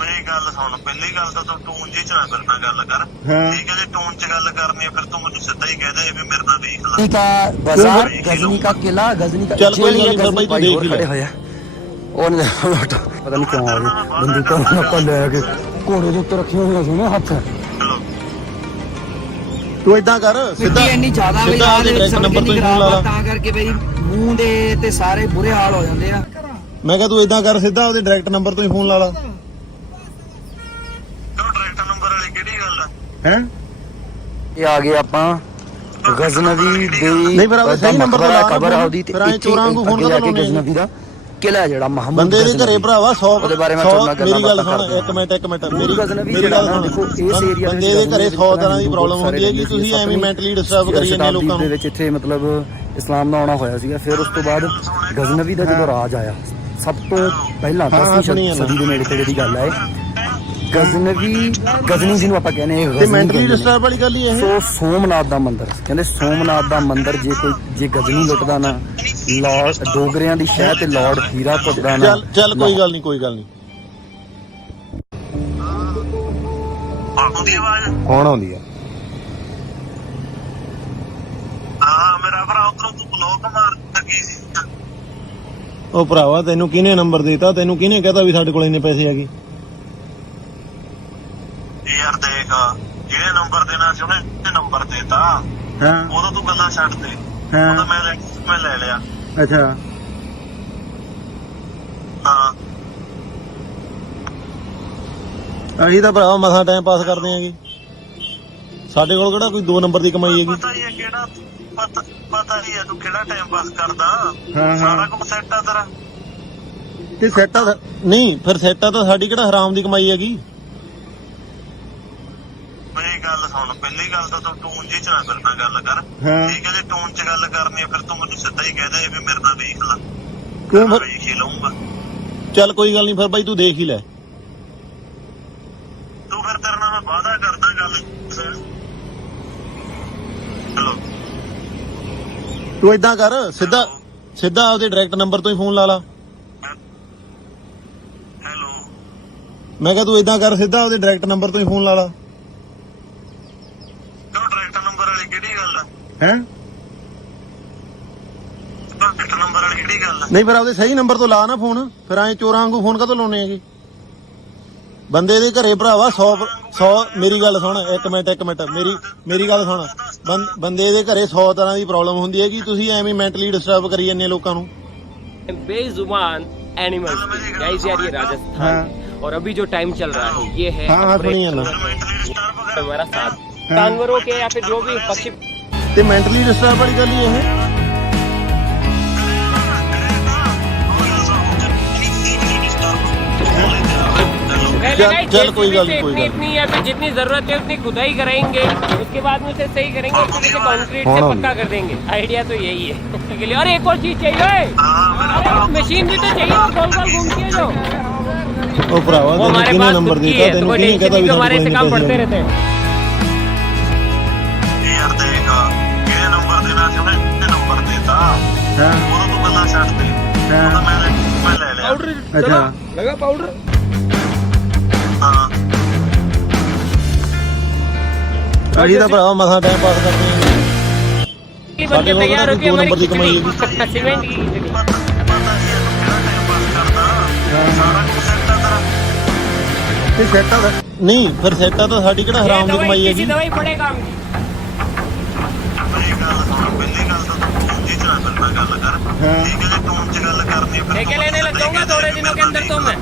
ਮੇਰੀ ਗੱਲ ਸੁਣ, ਪਹਿਲੀ ਗੱਲ ਤਾਂ ਤੂੰ ਟੂਨ ਜੀ ਚ ਨਾ ਮੇਰੇ ਨਾਲ ਗੱਲ ਕਰ। ਠੀਕ ਹੈ, ਜੇ ਟੂਨ ਚ ਗੱਲ ਕਰਨੀ ਹੈ ਫਿਰ ਤੂੰ ਮੈਨੂੰ ਸਿੱਧਾ ਹੀ ਕਹਿ ਦੇ ਵੀ ਮੇਰੇ ਨਾਲ ਦੇਖ ਲੈ। का बाजार गजनी का किला गजनी का चल कोई गल नहीं, फिर भाई तू देख ही ले। खड़े होया और पता नहीं क्यों आ गए बंदूकों नक्कल ले के घोड़े ਦੇ ਉੱਤੇ ਰੱਖੀਆਂ ਹੋਈਆਂ ਸੀ ਨਾ ਹੱਥ। ਚਲੋ ਤੂੰ ਇਦਾਂ ਕਰ ਸਿੱਧਾ ਇੰਨੀ ਜ਼ਿਆਦਾ ਬਈ ਸਿੱਧਾ ਉਹਦੇ direct ਨੰਬਰ ਤੋਂ ਹੀ ਫੋਨ ਲਾ ਲਾ। ਤਾਂ ਕਰਕੇ ਬਈ ਮੂੰਹ ਦੇ ਤੇ ਸਾਰੇ ਬੁਰੇ ਹਾਲ ਹੋ ਜਾਂਦੇ ਆ। ਮੈਂ ਕਿਹਾ ਤੂੰ ਇਦਾਂ ਕਰ ਸਿੱਧਾ ਉਹਦੇ ਡਾਇਰੈਕਟ ਨੰਬਰ ਤੋਂ ਹੀ ਫੋਨ ਲਾ ਲਾ। ਕਿਉਂ ਡਾਇਰੈਕਟ ਨੰਬਰ ਵਾਲੀ ਕਿਹੜੀ ਗੱਲ ਆ? ਹੈ ਇਹ ਆ ਗਏ ਆਪਾਂ ਗਜ਼ਨਵੀ ਦੇ ਨਹੀਂ ਫਿਰ ਉਹਦੇ ਸਹੀ ਨੰਬਰ ਤੋਂ ਲਾ ਖਬਰ ਆਉਦੀ ਤੇ ਫਿਰ ਐਂ ਚੋਰਾਂ ਵਾਂਗੂ ਫੋਨ ਕਦੋਂ ਲਾਉਣੇ ਗਜ਼ਨਵੀ ਦਾ ਕਿਲਾ ਜਿਹੜਾ ਮੁਹੰਮਦ ਬੰਦੇ ਦੇ ਘਰੇ ਭਰਾਵਾ 100 ਉਹਦੇ ਬਾਰੇ ਮੈਂ ਤੁਹਾਡੇ ਨਾਲ ਮੇਰੀ ਗੱਲ ਗੱਲਾਂ ਸੁਣ ਇੱਕ ਮਿੰਟ ਗਜ਼ਨਵੀ ਮੇਰੀ ਗੱਲ ਜਿਹੜਾ ਦੇਖੋ ਸੁਣ ਇਸ ਏਰੀਆ ਬੰਦੇ ਦੇ ਘਰੇ 100 ਤਰ੍ਹਾਂ ਦੀ ਪ੍ਰੋਬਲਮ ਹੁੰਦੀ ਹੈ ਕਿ ਤੁਸੀਂ ਐਵੇਂ ਮੈਂਟਲੀ ਡਿਸਟਰਬ ਕਰੀ ਜਾਂਦੇ ਲੋਕਾਂ ਦੇ ਨੂੰ। ਵਿੱਚ ਇੱਥੇ ਮਤਲਬ ਇਸਲਾਮ ਦਾ ਆਉਣਾ ਹੋਇਆ ਸੀਗਾ। ਫਿਰ ਉਸ ਤੋਂ ਬਾਅਦ ਗਜ਼ਨਵੀ ਦਾ ਜਦੋਂ ਰਾਜ ਆਇਆ ਸਭ ਤੋਂ ਪਹਿਲਾਂ 10ਵੀਂ ਸਦੀ ਦੇ ਨੇੜੇ ਤੇੜੇ ਦੀ ਗੱਲ ਹੈ। ਗਜ਼ਨਵੀ ਜਿਹਨੂੰ ਆਪਾਂ ਕਹਿੰਦੇ ਤੇ ਮੈਂਟਲੀ ਡਿਸਟਰਬ ਵਾਲੀ ਗੱਲ ਹੀ ਇਹ। ਸੋ ਸੋਮਨਾਥ ਦਾ ਮੰਦਿਰ ਕਹਿੰਦੇ ਸੋਮਨਾਥ ਦਾ ਮੰਦਿਰ ਜੇ ਗਜ਼ਨੀ ਲੁੱਟਦਾ ਨਾ ਲਾਰਡ ਡੋਗਰਿਆਂ ਦੀ ਸ਼ਹਿ ਤੇ ਲਾਰਡ ਹੀਰਾ ਪੁੱਟਦਾ ਨਾ। ਚੱਲ ਕੋਈ ਗੱਲ ਨਹੀਂ ਆਉਂਦੀ ਆਵਾਜ਼? ਹੁਣ ਆਉਂਦੀ ਆ। ਹਾਂ ਮੇਰਾ ਭਰਾ ਉਧਰੋਂ ਤੂੰ ਬਲੌਕ ਮਾਰ ਲੱਗੀ ਸੀ। ਉਹ ਭਰਾਵਾ ਤੈਨੂੰ ਕਿਹਨੇ ਨੰਬਰ ਦਿੱਤਾ? ਤੈਨੂੰ ਕਿਹਨੇ ਕਹਤਾ ਵੀ ਸਾਡੇ ਕੋਲ ਇੰਨੇ ਪੈਸੇ ਹੈਗੇ? ਯਾਰ ਦੇਖ ਜਿਹੜੇ ਨੰਬਰ ਦੇਣਾ ਸੀ ਉਹਨੇ ਨੰਬਰ ਦੇਤਾ। ਹਾਂ ਉਦੋਂ ਤੂੰ ਗੱਲਾਂ ਛੱਡ ਦੇ। ਉਦੋਂ ਮੈਂ ਲੈ ਲਿਆ। ਅੱਛਾ ਹਾਂ ਅਸੀਂ ਤਾਂ ਭਰਾਵਾ ਮਸਾਂ ਟਾਈਮ ਪਾਸ ਕਰਦੇ ਆਂਗੇ। ਸਾਡੇ ਕੋਲ ਕਿਹੜਾ ਕੋਈ 2 ਨੰਬਰ ਦੀ ਕਮਾਈ ਹੈਗੀ। ਪਤਾ ਹੀ ਹੈ ਕਿਹੜਾ ਪਤਾ ਹੀ ਹੈ ਤੂੰ ਕਿਹੜਾ ਟਾਈਮ ਪਾਸ ਕਰਦਾ। ਸਾਰਾ ਕੁਝ ਸੈੱਟ ਆ ਤੇਰਾ। ਤੇ ਸੈੱਟ ਆ ਨਹੀਂ ਫਿਰ ਸੈੱਟ ਆ ਤਾਂ ਸਾਡੀ ਕਿਹੜਾ ਹਰਾਮ ਦੀ ਕਮਾਈ ਹੈਗੀ। ਮੇਰੀ ਗੱਲ ਸੁਣ, ਪਹਿਲੀ ਗੱਲ ਤਾਂ ਤੂੰ ਟੂਨ ਜੀ ਚ ਨਾ ਮੇਰੇ ਨਾਲ ਗੱਲ ਕਰ। ਠੀਕ ਹੈ, ਜੇ ਟੂਨ ਚ ਗੱਲ ਕਰਨੀ ਹੈ ਫਿਰ ਤੂੰ ਮੈਨੂੰ ਸਿੱਧਾ ਹੀ ਕਹਿ ਦੇ ਵੀ ਮੇਰੇ ਨਾਲ ਦੇਖ ਲੈ। ਕਿਉਂ ਫਿਰ ਦੇਖ ਹੀ ਲਊਂਗਾ। ਚੱਲ ਕੋਈ ਗੱਲ ਨਹੀਂ ਫਿਰ ਬਾਈ ਤੂੰ ਦੇਖ ਹੀ ਲੈ। ਤੂੰ ਫਿਰ ਤੇਰੇ ਨਾਲ ਮੈਂ ਵਾਅਦਾ ਕਰਦਾ ਗੱਲ। ਚਲੋ ਤੂੰ ਇਦਾਂ ਕਰ ਸਿੱਧਾ ਉਹਦੇ ਡਾਇਰੈਕਟ ਨੰਬਰ ਤੋਂ ਹੀ ਫੋਨ ਲਾ ਲਾ। ਹੈਲੋ ਮੈਂ ਕਿਹਾ ਤੂੰ ਇਦਾਂ ਕਰ ਸਿੱਧਾ ਉਹਦੇ ਡਾਇਰੈਕਟ ਨੰਬਰ ਤੋਂ ਹੀ ਫੋਨ ਲਾ ਲਾ। ਕਿਉਂ ਡਾਇਰੈਕਟ ਨੰਬਰ ਵਾਲੀ ਕਿਹੜੀ ਗੱਲ ਆ? ਹੈ ਡਾਇਰੈਕਟ ਨੰਬਰ ਵਾਲੀ ਕਿਹੜੀ ਗੱਲ ਆ? ਨਹੀਂ ਫਿਰ ਉਹਦੇ ਸਹੀ ਨੰਬਰ ਤੋਂ ਲਾ ਨਾ ਫੋਨ। ਫਿਰ ਐਂ ਚੋਰਾਂ ਵਾਂਗੂ ਫੋਨ ਕਦੋਂ ਲਾਉਣੇ ਹੈਗੇ। ਬੰਦੇ ਦੇ ਘਰੇ ਭਰਾਵਾ 100 ਮੇਰੀ ਗੱਲ ਸੁਣ ਇੱਕ ਮਿੰਟ ਮੇਰੀ ਗੱਲ ਸੁਣ ਬੰਦੇ ਦੇ ਘਰੇ 100 ਤਰ੍ਹਾਂ ਦੀ ਪ੍ਰੋਬਲਮ ਹੁੰਦੀ ਹੈ ਕਿ ਤੁਸੀਂ ਐਵੇਂ ਮੈਂਟਲੀ ਡਿਸਟਰਬ ਕਰੀ ਜਾਂਦੇ ਲੋਕਾਂ ਨੂੰ। बेजुबान एनिमल्स गाइस यार ये राजस्थान और अभी जो टाइम चल रहा है ये है सुनिए ना हमारा साथ जानवरों के या फिर जो भी पक्षी ਤੇ ਮੈਂਟਲੀ ਡਿਸਟਰਬ ਵਾਲੀ ਗੱਲ ਹੀ ਇਹ। चल कोई गल नहीं इतनी या फिर जितनी जरूरत है उतनी खुदाई कराएंगे उसके बाद में उसे सही करेंगे और फिर इसे कंक्रीट से पक्का कर देंगे। आइडिया तो यही है। और एक और चीज चाहिए मशीन भी तो चाहिए गोल गोल घूमती है जो ਉਹ ਭਰਾਵਾ ਤੈਨੂੰ ਕਿਹਨੇ ਨੰਬਰ ਦਿੱਤਾ? ਤੈਨੂੰ ਕਿਹਨੇ ਕਹਤਾ ਵੀ हमारे से काम पढ़ते रहते हैं। ਯਾਰ ਦੇਖ ਕਿਹੜੇ ਨੰਬਰ ਦੇਣਾ ਸੀ ਉਹਨੇ ਨੰਬਰ ਦੇਤਾ। ਉਦੋਂ ਤੂੰ ਗੱਲਾਂ ਛੱਡ ਦੇ। ਉਦੋਂ ਮੈਂ ਲੈ ਲਿਆ। ਅੱਛਾ लगा पाउडर ਹਾਂ ਅਸੀਂ ਤਾਂ ਭਰਾਵਾ ਮਸਾਂ ਟਾਈਮ ਪਾਸ ਕਰਦੇ ਆਂਗੇ। ਸਾਡੇ ਕੋਲ तैयार होती है 2 ਨੰਬਰ ਦੀ ਕਮਾਈ ਹੈਗੀ। सीमेंट की ਪਤਾ ਹੀ ਹੈ ਤੂੰ ਕਿਹੜਾ ਟਾਈਮ ਪਾਸ ਕਰਦਾ। ਸਾਰਾ ਕੁਝ ਸੈੱਟ ਆ ਤੇਰਾ। ਤੇ ਸੈੱਟ ਆ ਨਹੀਂ ਫਿਰ ਸੈੱਟ ਆ ਤਾਂ ਸਾਡੀ ਕਿਹੜਾ ਹਰਾਮ ਦੀ ਕਮਾਈ ਹੈਗੀ। दवाई पड़ेगा ਮੇਰੀ ਗੱਲ ਸੁਣ, ਪਹਿਲੀ ਗੱਲ ਤਾਂ ਤੂੰ ਟੂਨ ਜੀ ਚ ਨਾ ਮੇਰੇ ਨਾਲ ਗੱਲ ਕਰ। ਠੀਕ ਹੈ, ਜੇ ਟੂਨ ਚ ਗੱਲ ਕਰਨੀ ਹੈ ਫਿਰ ठेके लेने लग जाऊंगा थोड़े दिनों के अंदर तो मैं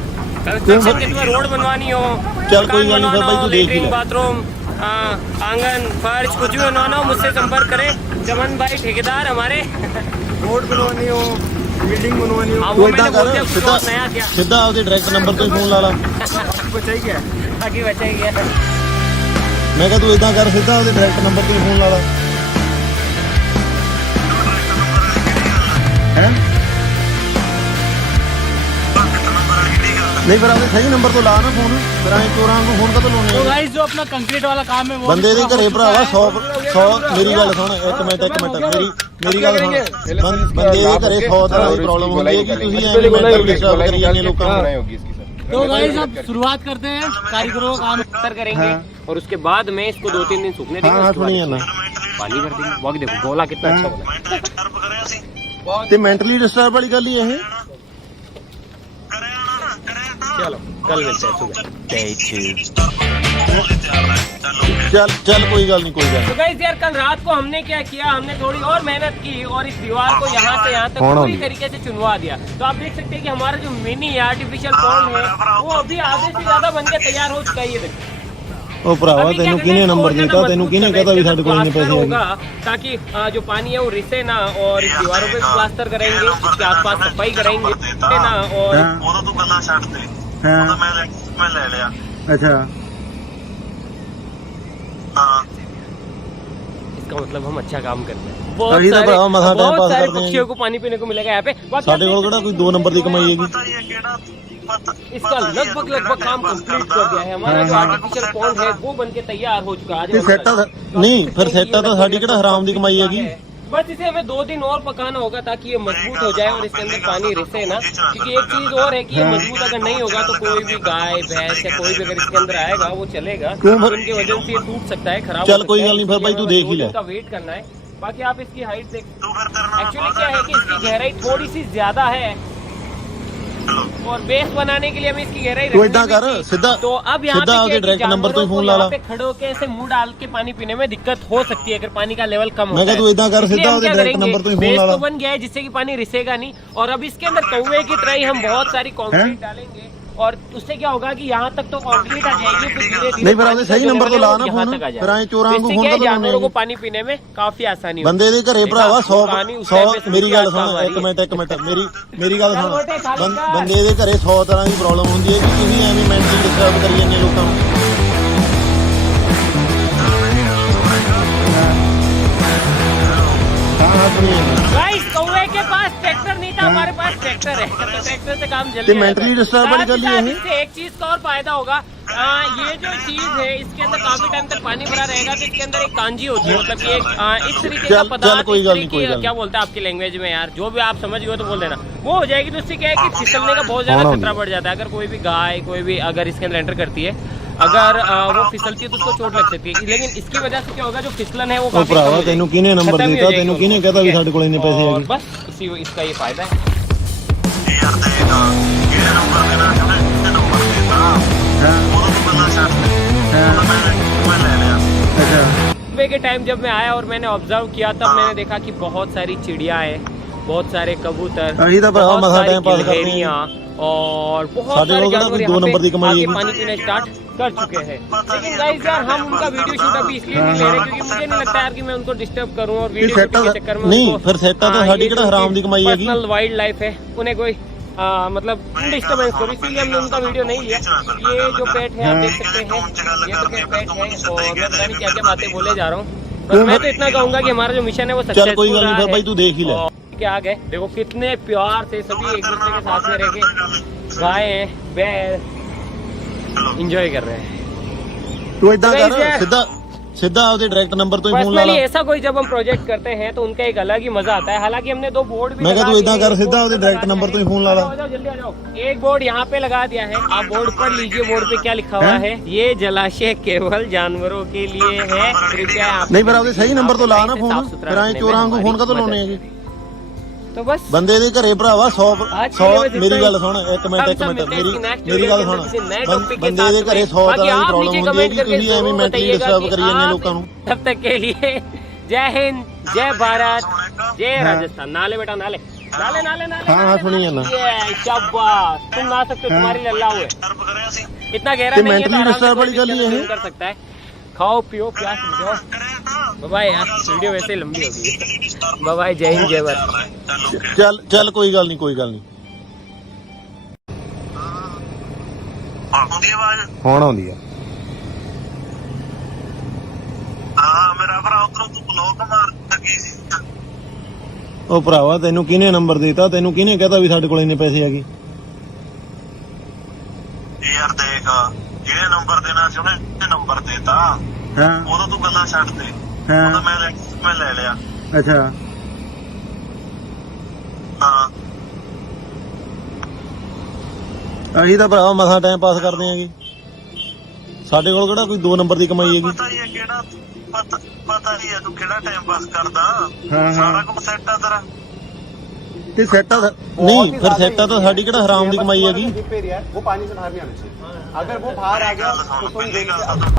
कंस्ट्रक्शन की तुम्हें रोड बनवानी हो चल कोई गल नहीं फिर भाई तू देख ही ले। बाथरूम आंगन फर्श कुछ भी बनवाना हो मुझसे संपर्क करे चमन भाई ठेकेदार हमारे। रोड बनवानी हो बिल्डिंग बनवानी हो ਤੂੰ ਇਦਾਂ ਕਰ ਸਿੱਧਾ ਉਹਦੇ ਡਾਇਰੈਕਟ ਨੰਬਰ ਤੋਂ ਹੀ ਫੋਨ ਲਾ ਲਾ। बचाई क्या बाकी बचा ही गया। ਮੈਂ ਕਿਹਾ ਤੂੰ ਇਦਾਂ ਕਰ ਸਿੱਧਾ ਉਹਦੇ ਡਾਇਰੈਕਟ ਨੰਬਰ ਤੇ ਫੋਨ ਲਾ ਲਾ ਹੈ ਨਹੀਂ ਫਿਰ ਆਪਦੇ ਸਹੀ ਨੰਬਰ ਤੋਂ ਲਾ ਨਾ ਫੋਨ ਫਿਰ ਐਂ ਚੋਰਾਂ ਨੂੰ ਫੋਨ ਕਦੋਂ ਲਾਉਣੇ तो गाइस जो अपना कंक्रीट वाला काम है वो ਬੰਦੇ ਦੇ ਘਰੇ ਭਰਾਵਾ 100 ਮੇਰੀ ਗੱਲ ਸੁਣ ਇੱਕ ਮਿੰਟ ਮੇਰੀ ਗੱਲ ਸੁਣ ਬੰਦੇ ਦੇ ਘਰੇ 100 ਤਰ੍ਹਾਂ ਦੀ ਪ੍ਰੋਬਲਮ ਹੁੰਦੀ ਹੈ ਕਿ ਤੁਸੀਂ ਐਵੇਂ ਮੈਂਟਲ ਡਿਸਟਰਬ ਕਰੀ ਜਾਂਦੇ ਲੋਕਾਂ ਨੂੰ तो गाइस अब शुरुआत करते हैं कारीगरों का काम तर करेंगे और उसके बाद में इसको 2-3 दिन सूखने देंगे। हाँ उसके सुनिए बाद ना पानी भर देंगे। बाकी देखो गोला कितना अच्छा बना है। ਤੇ ਮੈਂਟਲੀ ਡਿਸਟਰਬ ਵਾਲੀ ਗੱਲ ਹੀ ਇਹ चलो कल मिलते हैं सुबह। ਚੱਲ ਕੋਈ ਗੱਲ नहीं कोई गल तो गाइस यार कल रात को हमने क्या किया, हमने थोड़ी और मेहनत की और इस दीवार को यहाँ से यहाँ तक पूरी तरीके से चुनवा दिया। तो आप देख सकते हैं कि हमारा जो मिनी आर्टिफिशियल पॉन्ड है वो अभी आधे से ज्यादा बनकर तैयार हो चुका है। ये देखो ਉਹ ਭਰਾਵਾ ਤੈਨੂੰ ਕਿਹਨੇ ਨੰਬਰ ਦਿੱਤਾ ਤੈਨੂੰ ਕਿਹਨੇ ਕਹਤਾ ਵੀ ਸਾਡੇ ਕੋਲ ਇੰਨੇ ਪੈਸੇ होगा ताकि जो पानी है वो रिसे ना और इस दीवारों पे प्लास्टर करेंगे, इसके आसपास सफाई करेंगे ना और ਉਹਦਾ ਤੂੰ ਗੱਲਾਂ ਛੱਡ ਦੇ ਉਹਦਾ ਮੈਂ ਲੈ ਲਿਆ ਅੱਛਾ ਹਾਂ इसका मतलब हम अच्छा काम करते हैं। अभी तो भरावा मसा टाइम बहुत पास सारे करते हैं। पक्षियों को पानी पीने को मिलेगा यहाँ पे। बाकी ਸਾਡੇ ਕੋਲ ਕਿਹੜਾ ਕੋਈ 2 ਨੰਬਰ ਦੀ ਕਮਾਈ ਹੈਗੀ ਪਤਾ ਹੀ ਹੈ ਕਿਹੜਾ ਪਤਾ इसका लगभग काम कंप्लीट कर दिया है। हमारा जो आर्टिफिशियल पॉन्ड है वो बनके तैयार हो चुका है। ਤੇ ਸੈੱਟਾ ਨਹੀਂ ਫਿਰ ਸੈੱਟਾ ਤਾਂ ਸਾਡੀ ਕਿਹੜਾ ਹਰਾਮ ਦੀ ਕਮਾਈ ਹੈਗੀ बस इसे हमें 2 दिन और पकाना होगा ताकि ये मजबूत हो जाए और इसके अंदर पानी रिसे ना। क्योंकि एक चीज और है कि ये मजबूत अगर नहीं होगा तो कोई भी गाय भैंस या कोई भी अगर इसके अंदर आएगा वो चलेगा क्यों तो फिर? उनके वजन से ये टूट सकता है, खराब चल कोई गल नहीं, फिर भाई तू देख ही ले। का वेट करना है। बाकी आप इसकी हाइट देख, ਤੂੰ ਫਿਰ ਤੇਰਾ ਨਾਮ एक्चुअली क्या है कि इसकी गहराई थोड़ी सी ज्यादा है और बेस बनाने के लिए हमें इसकी गहराई तू रखनी इतना भी कर, थी। सीधा- तो अब यहाँ सीधा पे आके क्या है कि डायरेक्ट नंबर पे जानवरों फोन को ला ला। यहाँ पे खड़े होके ऐसे मुंह डाल के पानी पीने में दिक्कत हो सकती है अगर पानी का लेवल कम मैं होता कहा है। तू इतना कर, इसलिए सीधा हम आके क्या डायरेक्ट करेंगे, नंबर पे फोन बेस ला ला। तो बन गया है जिससे कि पानी रिसेगा नहीं और अब इसके अंदर कौवे की तरह ही हम बहुत सारी कंक्रीट डालेंगे और उससे क्या होगा कि यहाँ तक तो कंक्रीट आ जाएगी फिर धीरे-धीरे नहीं, फिर पानी आपने का सही जो नंबर level तो है वो ला ना यहाँ फोन, तक आ फिर जाएगा। आए चोरां तो को इससे फोन क्या है, कਦੋਂ जानवरों को लाने पानी पीने में काफी आसानी होगी। ਬੰਦੇ ਦੇ ਘਰੇ ਭਰਾਵਾ 100 ਮੇਰੀ ਗੱਲ ਸੁਣ एक ਮੇਰੀ ਗੱਲ ਸੁਣ ਬੰਦੇ ਦੇ ਘਰੇ 100 ਤਰ੍ਹਾਂ ਦੀ ਪ੍ਰੋਬਲਮ ਹੁੰਦੀ ਹੈ ਕਿ ਤੁਸੀਂ ਐਵੇਂ ਮੈਂਟਲੀ ਡਿਸਟਰਬ ਕਰੀ ਜਾਂਦੇ ਲੋਕਾਂ ਨੂੰ ਹਾਂ ਸੁਣੀਏ गाइस कौवे के पास ट्रैक्टर नहीं था, हमारे पास ट्रैक्टर है। तो ट्रैक्टर से काम जल्दी ते हो जाता है। mentally disturb वाली गल ये है। इससे एक चीज का और फायदा होगा, ये जो चीज है इसके अंदर काफी टाइम तक पानी भरा रहेगा तो इसके अंदर एक कांजी होती है, मतलब कि एक इस तरीके का चल पदार्थ, कोई इस गल तरीके नहीं, कोई का गल क्या बोलते हैं आपकी लैंग्वेज में यार, जो भी आप समझ गए हो तो बोल देना, वो हो जाएगी। तो उससे क्या है कि फिसलने का बहुत ज्यादा खतरा बढ़ जाता है। अगर कोई भी गाय कोई भी अगर इसके अंदर एंटर करती है, अगर वो फिसलती है तो उसको चोट लग सकती है। लेकिन इसकी वजह से क्या होगा, जो फिसलन है वो ਉਹ काफी कम ਭਰਾਵਾ हो ਤੈਨੂੰ जाएगी। ਕਿਹਨੇ ਨੰਬਰ खत्म ही हो ਦਿੱਤਾ जाएगी ਤੈਨੂੰ वो। ਕਿਹਨੇ ਕਹਤਾ ਵੀ ਸਾਡੇ ਕੋਲ ਇੰਨੇ ਪੈਸੇ और ਹੈਗੇ बस इसी इसका ये फायदा है। ਯਾਰ ਤੇ ਕਿਹੜੇ ਨੰਬਰ ਦੇਣਾ ਕਿਹੜੇ ਨੰਬਰ ਦੇਤਾ ਉਹਦਾ ਤੂੰ ਗੱਲਾਂ ਛੱਡ ਦੇ ਉਹਦਾ ਮੈਂ ਲੈ ਲਿਆ सुबह के टाइम जब मैं आया और मैंने ऑब्जर्व किया तब मैंने देखा कि बहुत सारी चिड़िया है, बहुत सारे कबूतर, अभी तो भरावा बहुत मसा सारी टाइम पास करते हैं। गिलहरियां और बहुत साढ़े सारे लोग ना जानवर कोई यहाँ 2 नंबर की पे कमाई आके है। पानी पीना स्टार्ट कर चुके हैं। लेकिन गाइस यार हम उनका वीडियो शूट अभी इसलिए नहीं ले रहे क्योंकि मुझे नहीं लगता यार कि मैं उनको डिस्टर्ब करूं और वीडियो सेट शूटिंग के चक्कर में नहीं, उनको- फिर सेट तो हाँ, साड़ी ये किहड़ा जो हराम दी कमाई हैगी। पर्सनल वाइल्ड लाइफ है उन्हें कोई मतलब डिस्टर्बेंस करो, इसीलिए हमने उनका वीडियो नहीं लिया। ये जो पेट है आप देख सकते हैं, ये तो पेट है और मैं पता नहीं क्या क्या बातें बोले जा रहा हूँ। बस मैं तो इतना कहूंगा कि हमारा जो मिशन है वो चल कोई सक्सेसफुल गल नहीं, रहा फिर है। भाई तू देख ही ले। और क्या आ गए, देखो कितने प्यार से सभी एक दूसरे के साथ में रह के गाय बैल इंजॉय कर रहे हैं। ਤੂੰ ਇਦਾਂ तो ਕਰ guys, यार- ਸਿੱਧਾ ਆਪਦੇ ਡਾਇਰੈਕਟ ਨੰਬਰ ਤੋਂ ਹੀ ਫੋਨ ਲਾ पर्सनली ਲਾ ऐसा कोई जब हम प्रोजेक्ट करते हैं तो उनका एक अलग ही मजा आता है। हालांकि हमने 2 बोर्ड भी मैं कहा लगा तू इतना दिए, कर, एक सीधा बोर्ड उसके पे डायरेक्ट लगा नंबर दिया पे है। फोन ला ला। आ जाओ, जल्दी आ जाओ। एक बोर्ड यहाँ पे लगा दिया है, आप बोर्ड पढ़ लीजिए। बोर्ड पे क्या लिखा हुआ है, ये जलाशय केवल जानवरों के लिए है, कृपया आप ਨਹੀਂ ਫਿਰ ਆਪਦੇ ਸਹੀ ਨੰਬਰ ਤੋਂ ਲਾ ਨਾ इसे ਫੋਨ साफ सुथरा ਫਿਰ ਐਂ रखने में ਚੋਰਾਂ ਨੂੰ ਫੋਨ हमारी ਕਦੋਂ ਲਾਉਣੇ मदद ਹੈਗੇ करें। तो बस ਬੰਦੇ ਦੇ ਘਰੇ ਭਰਾਵਾ 100 आज के लिए बस ਮੇਰੀ इतना ਗੱਲ ही। ਸੁਣ ਇੱਕ हम ਮਿੰਟ सब मिलते हैं ਮੇਰੀ किसी next ਮੇਰੀ video ਗੱਲ के ਸੁਣ अंदर किसी नए topic के ਬੰਦੇ साथ ਦੇ ਘਰੇ में। 100 बाकी ਤਰ੍ਹਾਂ ਦੀ आप ਪ੍ਰੋਬਲਮ नीचे ਹੁੰਦੀ ਹੈ कमेंट ਕਿ करके ਤੁਸੀਂ ਐਵੇਂ जरूर ਮੈਂਟਲੀ बताइएगा ਡਿਸਟਰਬ कि ਕਰੀ ਜਾਂਦੇ आप ਲੋਕਾਂ ਨੂੰ तब तक के लिए जय हिंद, जय भारत, जय राजस्थान। नाले बेटा नाले नाले नाले नाले हाँ, हाँ, सुनिए ना। ये शाबाश, तुम ना सकते हो, तुम्हारी लल्ला हुए। ਟਰਪ ਕਰਿਆ ਸੀ इतना गहरा ते नहीं है तो mentally आराम से disturb कोई वाली भी गल ही है। consume कर सकता है। खाओ पियो प्यास बुझाओ। बाय यार, वीडियो वैसे ही लंबी होगी। बाय, जय हिंद, जय भारत। ਚੱਲ ਕੋਈ ਗੱਲ ਨਹੀਂ ਆਉਂਦੀ ਆਵਾਜ਼ ਹੁਣ ਆਉਂਦੀ ਆ ਭਰਾ ਉਧਰੋਂ ਤੂੰ ਬਲੌਕ ਮਾਰ ਲੱਗੀ ਸੀ ਉਹ ਭਰਾਵਾ ਤੈਨੂੰ ਕਿਹਨੇ ਨੰਬਰ ਦਿੱਤਾ, ਤੈਨੂੰ ਕਿਹਨੇ ਕਹਤਾ ਵੀ ਸਾਡੇ ਕੋਲ ਇੰਨੇ ਪੈਸੇ ਹੈਗੇ? ਯਾਰ ਦੇਖ ਜਿਹੜੇ ਨੰਬਰ ਦੇਣਾ ਸੀ ਉਹਨੇ ਨੰਬਰ ਦੇਤਾ, ਹਾਂ ਉਦੋਂ ਤੂੰ ਗੱਲਾਂ ਛੱਡ ਦੇ, ਉਦੋਂ ਮੈਂ ਲੈ ਲਿਆ। ਅੱਛਾ ਹਾਂ ਅਸੀਂ ਤਾਂ ਭਰਾਵਾ ਮਸਾਂ ਟਾਈਮ ਪਾਸ ਕਰਦੇ ਆਂਗੇ, ਸਾਡੇ ਕੋਲ ਕਿਹੜਾ ਕੋਈ 2 ਨੰਬਰ ਦੀ ਕਮਾਈ ਹੈਗੀ। ਪਤਾ ਹੀ ਹੈ ਕਿਹੜਾ ਪਤਾ ਹੀ ਹੈ ਤੂੰ ਕਿਹੜਾ ਟਾਈਮ ਪਾਸ ਕਰਦਾ, ਹਾਂ। ਸਾਰਾ ਕੁਝ ਸੈੱਟ ਆ ਤੇਰਾ। ਤੇ ਸੈੱਟ ਆ ਨਹੀਂ, ਫਿਰ ਸੈੱਟ ਆ ਤਾਂ ਸਾਡੀ ਕਿਹੜਾ ਹਰਾਮ ਦੀ ਕਮਾਈ ਹੈਗੀ। वो पानी से बाहर नहीं आना चाहिए। अगर वो बाहर आ गया तो तुम देख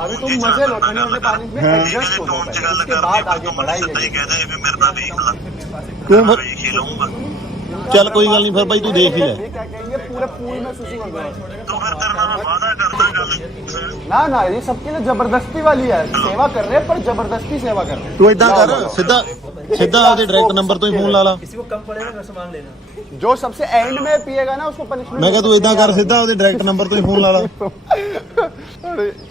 अभी तुम मजे लो ठंडे वाले पानी में एडजस्ट हो ਟੋਨ ਚ जाओ, ਗੱਲ उसके ਕਰਦੀ बाद ਆ आगे ਤੂੰ ਮੈਨੂੰ बढ़ाई ਸਿੱਧਾ ਹੀ जाएगी। ਕਹਦੇ ਵੀ ਮੇਰੇ ਨਾਲ ਵੇਖ ਲਾ, ਕਿਉਂ ਫਿਰ? ਵੇਖ ਹੀ ਲਊਂਗਾ। ਚੱਲ ਕੋਈ ਗੱਲ ਨਹੀਂ, ਫਿਰ ਬਾਈ ਤੂੰ ਦੇਖ ਹੀ ਲੈ। ये क्या कहेंगे पूरे पूल में सुसु कर दो। ਤੂੰ ਫਿਰ ਤੇਰੇ ਨਾਲ ਮੈਂ ਵਾਅਦਾ ਕਰਦਾ ਗੱਲ ना ना ये सबके लिए जबरदस्ती वाली है, सेवा कर रहे हैं पर जबरदस्ती सेवा कर रहे हैं। ਤੂੰ ਇਦਾਂ ਕਰ, ਸਿੱਧਾ ਆਪਦੇ ਡਾਇਰੈਕਟ ਨੰਬਰ ਤੋਂ ਹੀ ਫੋਨ ਲਾ ਲਾ। जो सबसे एंड में पिएगा ना उसको पनिशमेंट। ਮੈਂ ਕਿਹਾ ਤੂੰ ਇਦਾਂ ਕਰ, ਸਿੱਧਾ ਆਪਦੇ ਡਾਇਰੈक्ट ਨੰबर ਤੋਂ ਹੀ ਫੋਨ ਲਾ ਲਾ।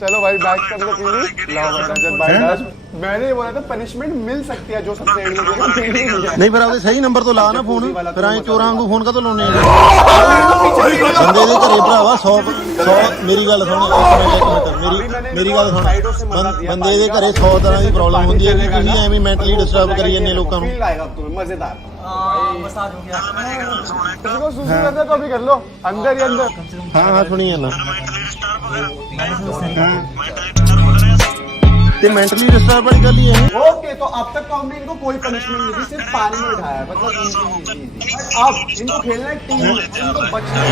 चलो भाई बैक कर लो पीली। लाओ भाई रजत भाई दास, मैंने ये बोला था पनिशमेंट मिल सकती है जो सबसे एंड में पिएगा, मिल नहीं है। ਨਹੀਂ ਫਿਰ ਆਪਦੇ ਸਹੀ ਨੰਬਰ ਤੋਂ ਲਾ ਨਾ ਫੋਨ, ਫਿਰ ਐਂ ਚੋਰਾਂ ਵਾਂਗੂ ਫੋਨ ਕਾਹਤੋਂ ਲਾਉਣੇ ਆ? ਬੰਦੇ ਦੇ ਘਰੇ ਭਰਾਵਾ 100 ਮੇਰੀ ਗੱਲ ਸੁਣ, ਇੱਕ ਮਿੰਟ ਮੇਰੀ ਗੱਲ ਸੁਣ। ਬੰਦੇ ਦੇ ਘਰੇ 100 ਤਰ੍ਹਾਂ ਦੀ ਪ੍ਰੋਬਲਮ ਹੁੰਦੀ ਹੈ ਕਿ ਤੁਸੀਂ ਐਵੇਂ ਮੈਂਟਲੀ ਡਿਸਟਰਬ ਕਰੀ ਜਾਂਦੇ ਲੋਕਾਂ ਨੂੰ। फील आएगा तुम्हें मजेदार। ਚੱਲ ਮੇਰੀ ਗੱਲ ਸੁਣ ਇੱਕ किसी को सुसु करना है तो अभी कर लो, अंदर ही अंदर। ਹਾਂ ਹਾਂ ਸੁਣੀ ਜਾਂਦਾ। ਮੈਂਟਲੀ ਡਿਸਟਰਬ ਵਗੈਰਾ ਮੈਂਟਲੀ ਡਿਸਟਰਬ ਵਗੈਰਾ ਤੇ ਮੈਂਟਲੀ ਡਿਸਟਰਬ ਵਾਲੀ ਗੱਲ ਹੀ ਹੈ। ओके तो अब तक तो हमने इनको कोई पनिशमेंट नहीं दी, सिर्फ पानी में उठाया, मतलब easy। अब इनको खेलना है टीम में, इनको बचना है।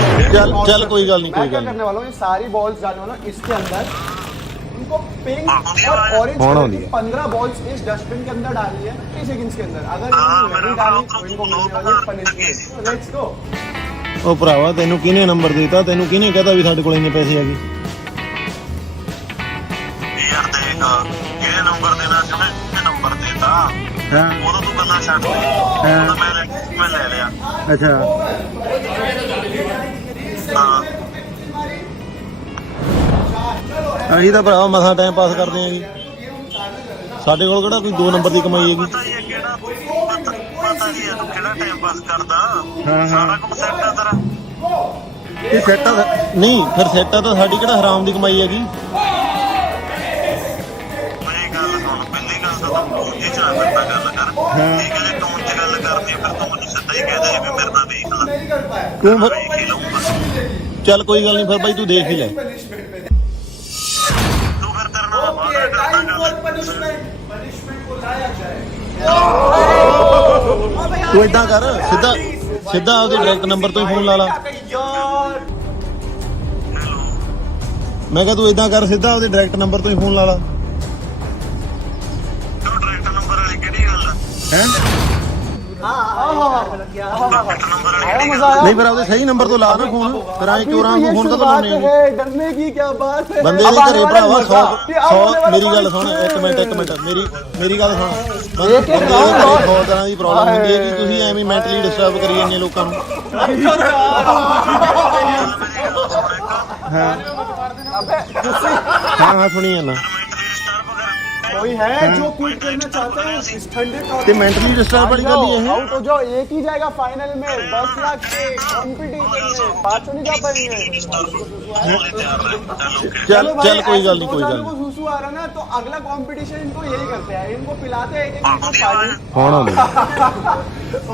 चल कोई गल नहीं, कोई मैं क्या गल करने वाला हूँ, ये सारी बॉल्स डालने वाला हूँ इसके अंदर। इनको पिंक और ऑरेंज कौन कलर होती की है? 15 बॉल्स इस डस्टबिन के अंदर डालनी है 30 सेकंड्स के अंदर। अगर इन्होंने नहीं डाली तो इनको मिलने वाली है पनिशमेंट। Let's go. ਉਹ ਭਰਾਵਾ ਤੈਨੂੰ ਕਿਹਨੇ ਨੰਬਰ ਦਿੱਤਾ, ਤੈਨੂੰ ਕਿਹਨੇ ਕਹਤਾ ਵੀ ਸਾਡੇ ਕੋਲ ਇੰਨੇ ਪੈਸੇ ਹੈਗੇ? ਯਾਰ ਦੇਖ ਜਿਹੜੇ ਨੰਬਰ ਦੇਣਾ ਸੀ ਉਹਨੇ ਨੰਬਰ ਦੇਤਾ, ਹਾਂ ਉਦੋਂ ਤੂੰ ਗੱਲਾਂ ਛੱਡ ਦੇ, ਉਦੋਂ ਮੈਂ ਲੈ ਲਿਆ। ਅੱਛਾ ਹਾਂ ਅਸੀਂ ਤਾਂ ਭਰਾਵਾ ਮਸਾਂ ਟਾਈਮ ਪਾਸ ਕਰਦੇ ਆਂਗੇ, ਸਾਡੇ ਕੋਲ ਕਿਹੜਾ ਕੋਈ 2 ਨੰਬਰ ਦੀ ਕਮਾਈ ਹੈਗੀ। ਪਤਾ ਹੀ ਹੈ ਕਿਹੜਾ ਪਤਾ ਹੀ ਹੈ ਤੂੰ ਕਿਹੜਾ ਟਾਈਮ ਪਾਸ ਕਰਦਾ, ਹਾਂ। ਸਾਰਾ ਕੁਝ ਸੈੱਟ ਆ ਤੇਰਾ। ਤੇ ਸੈੱਟ ਆ ਨਹੀਂ, ਫਿਰ ਸੈੱਟ ਆ ਤਾਂ ਸਾਡੀ ਕਿਹੜਾ ਹਰਾਮ ਦੀ ਕਮਾਈ ਹੈਗੀ। ਮੇਰੀ ਗੱਲ ਸੁਣ, ਪਹਿਲੀ ਗੱਲ ਤਾਂ ਤੂੰ ਟੋਨ ਚ ਨਾ ਮੇਰੇ ਨਾਲ ਗੱਲ ਕਰ, ਠੀਕ ਹੈ? ਜੇ ਟੋਨ ਚ ਗੱਲ ਕਰਦੀ ਹੈ ਫਿਰ ਤੂੰ ਮੈਨੂੰ ਸਿੱਧਾ ਹੀ ਕਹਦੇ ਵੀ ਮੇਰੇ ਨਾਲ ਵੇਖ ਲਾ, ਕਿਉਂ ਫਿਰ? ਵੇਖ ਹੀ ਲਊਂਗਾ। ਚੱਲ ਕੋਈ ਗੱਲ ਨਹੀਂ, ਫਿਰ ਬਾਈ ਤੂੰ ਦੇਖ ਹੀ ਲੈ। ਤੂੰ ਫਿਰ ਤੇਰੇ ਨਾਲ ਮੈਂ ਵਾਅਦਾ ਕਰਦਾ ਗੱਲ ਤੂੰ ਇਦਾਂ ਕਰ, ਸਿੱਧਾ ਆਪਦੇ ਡਾਇਰੈਕਟ ਨੰਬਰ ਤੋਂ ਹੀ ਫੋਨ ਲਾ ਲਾ। ਮੈਂ ਕਿਹਾ ਤੂੰ ਇਦਾਂ ਕਰ, ਸਿੱਧਾ ਆਪਦੇ ਡਾਇਰੈਕਟ ਨੰਬਰ ਤੋਂ ਹੀ ਫੋਨ ਲਾ ਲਾ। ਤੂੰ ਡਾਇਰੈਕਟ ਨੰਬਰ ਵਾਲੀ ਕਿਹੜੀ ਗੱਲ ਆ? ਹੈ ਡਾਇਰੈਕਟ ਨੰਬਰ ਵਾਲੀ आया ਕਿਹੜੀ मजा ਗੱਲ आया। ਨਹੀਂ ਫਿਰ ਆਪਦੇ ਸਹੀ ਨੰਬਰ ਤੋਂ ਲਾ ਨਾ ਫੋਨ, ਫਿਰ ਐਂ ਚੋਰਾਂ ਵਾਂਗੂ ਫੋਨ ਕਾਹਤੋਂ ਲਾਉਣੇ ਆ? है, डरने की क्या बात है। ਬੰਦੇ अब ਦੇ आने ਘਰੇ वाला ਭਰਾਵਾ मजा। 100 ਮੇਰੀ ਗੱਲ ਸੁਣ, ਇੱਕ ਮਿੰਟ ਮੇਰੀ ਗੱਲ ਸੁਣ। ਬੰਦੇ ਦੇ ਘਰੇ 100 ਤਰ੍ਹਾਂ ਦੀ ਪ੍ਰੋਬਲਮ ਹੁੰਦੀ ਹੈ ਕਿ ਤੁਸੀਂ ਐਵੇਂ ਮੈਂਟਲੀ ਡਿਸਟਰਬ ਕਰੀ ਜਾਂਦੇ ਲੋਕਾਂ ਨੂੰ। अबे तुसी ਹਾਂ ਸੁਣੀ ਜਾਂਦਾ। ਮੈਂਟਲੀ ਡਿਸਟਰਬ ਵਗੈਰਾ कोई है जो क्विट करना चाहता है इस ठंडे ਤੇ ਮੈਂਟਲੀ ਡਿਸਟਰਬ ਵਾਲੀ ਗੱਲ ਹੀ ਇਹ। आउट हो जाओ, एक ही जाएगा फाइनल में 10 लाख के कंपटीशन में, बात तो नहीं जा पाएंगे। ਚੱਲ ਕੋਈ ਗੱਲ ਨਹੀਂ, ਕੋਈ ਗੱਲ को ਨਹੀਂ। सुसु आ रहा ना तो अगला कंपटीशन इनको यही करते हैं, इनको पिलाते हैं एक पानी ਹੁਣ ਆਉਂਦੇ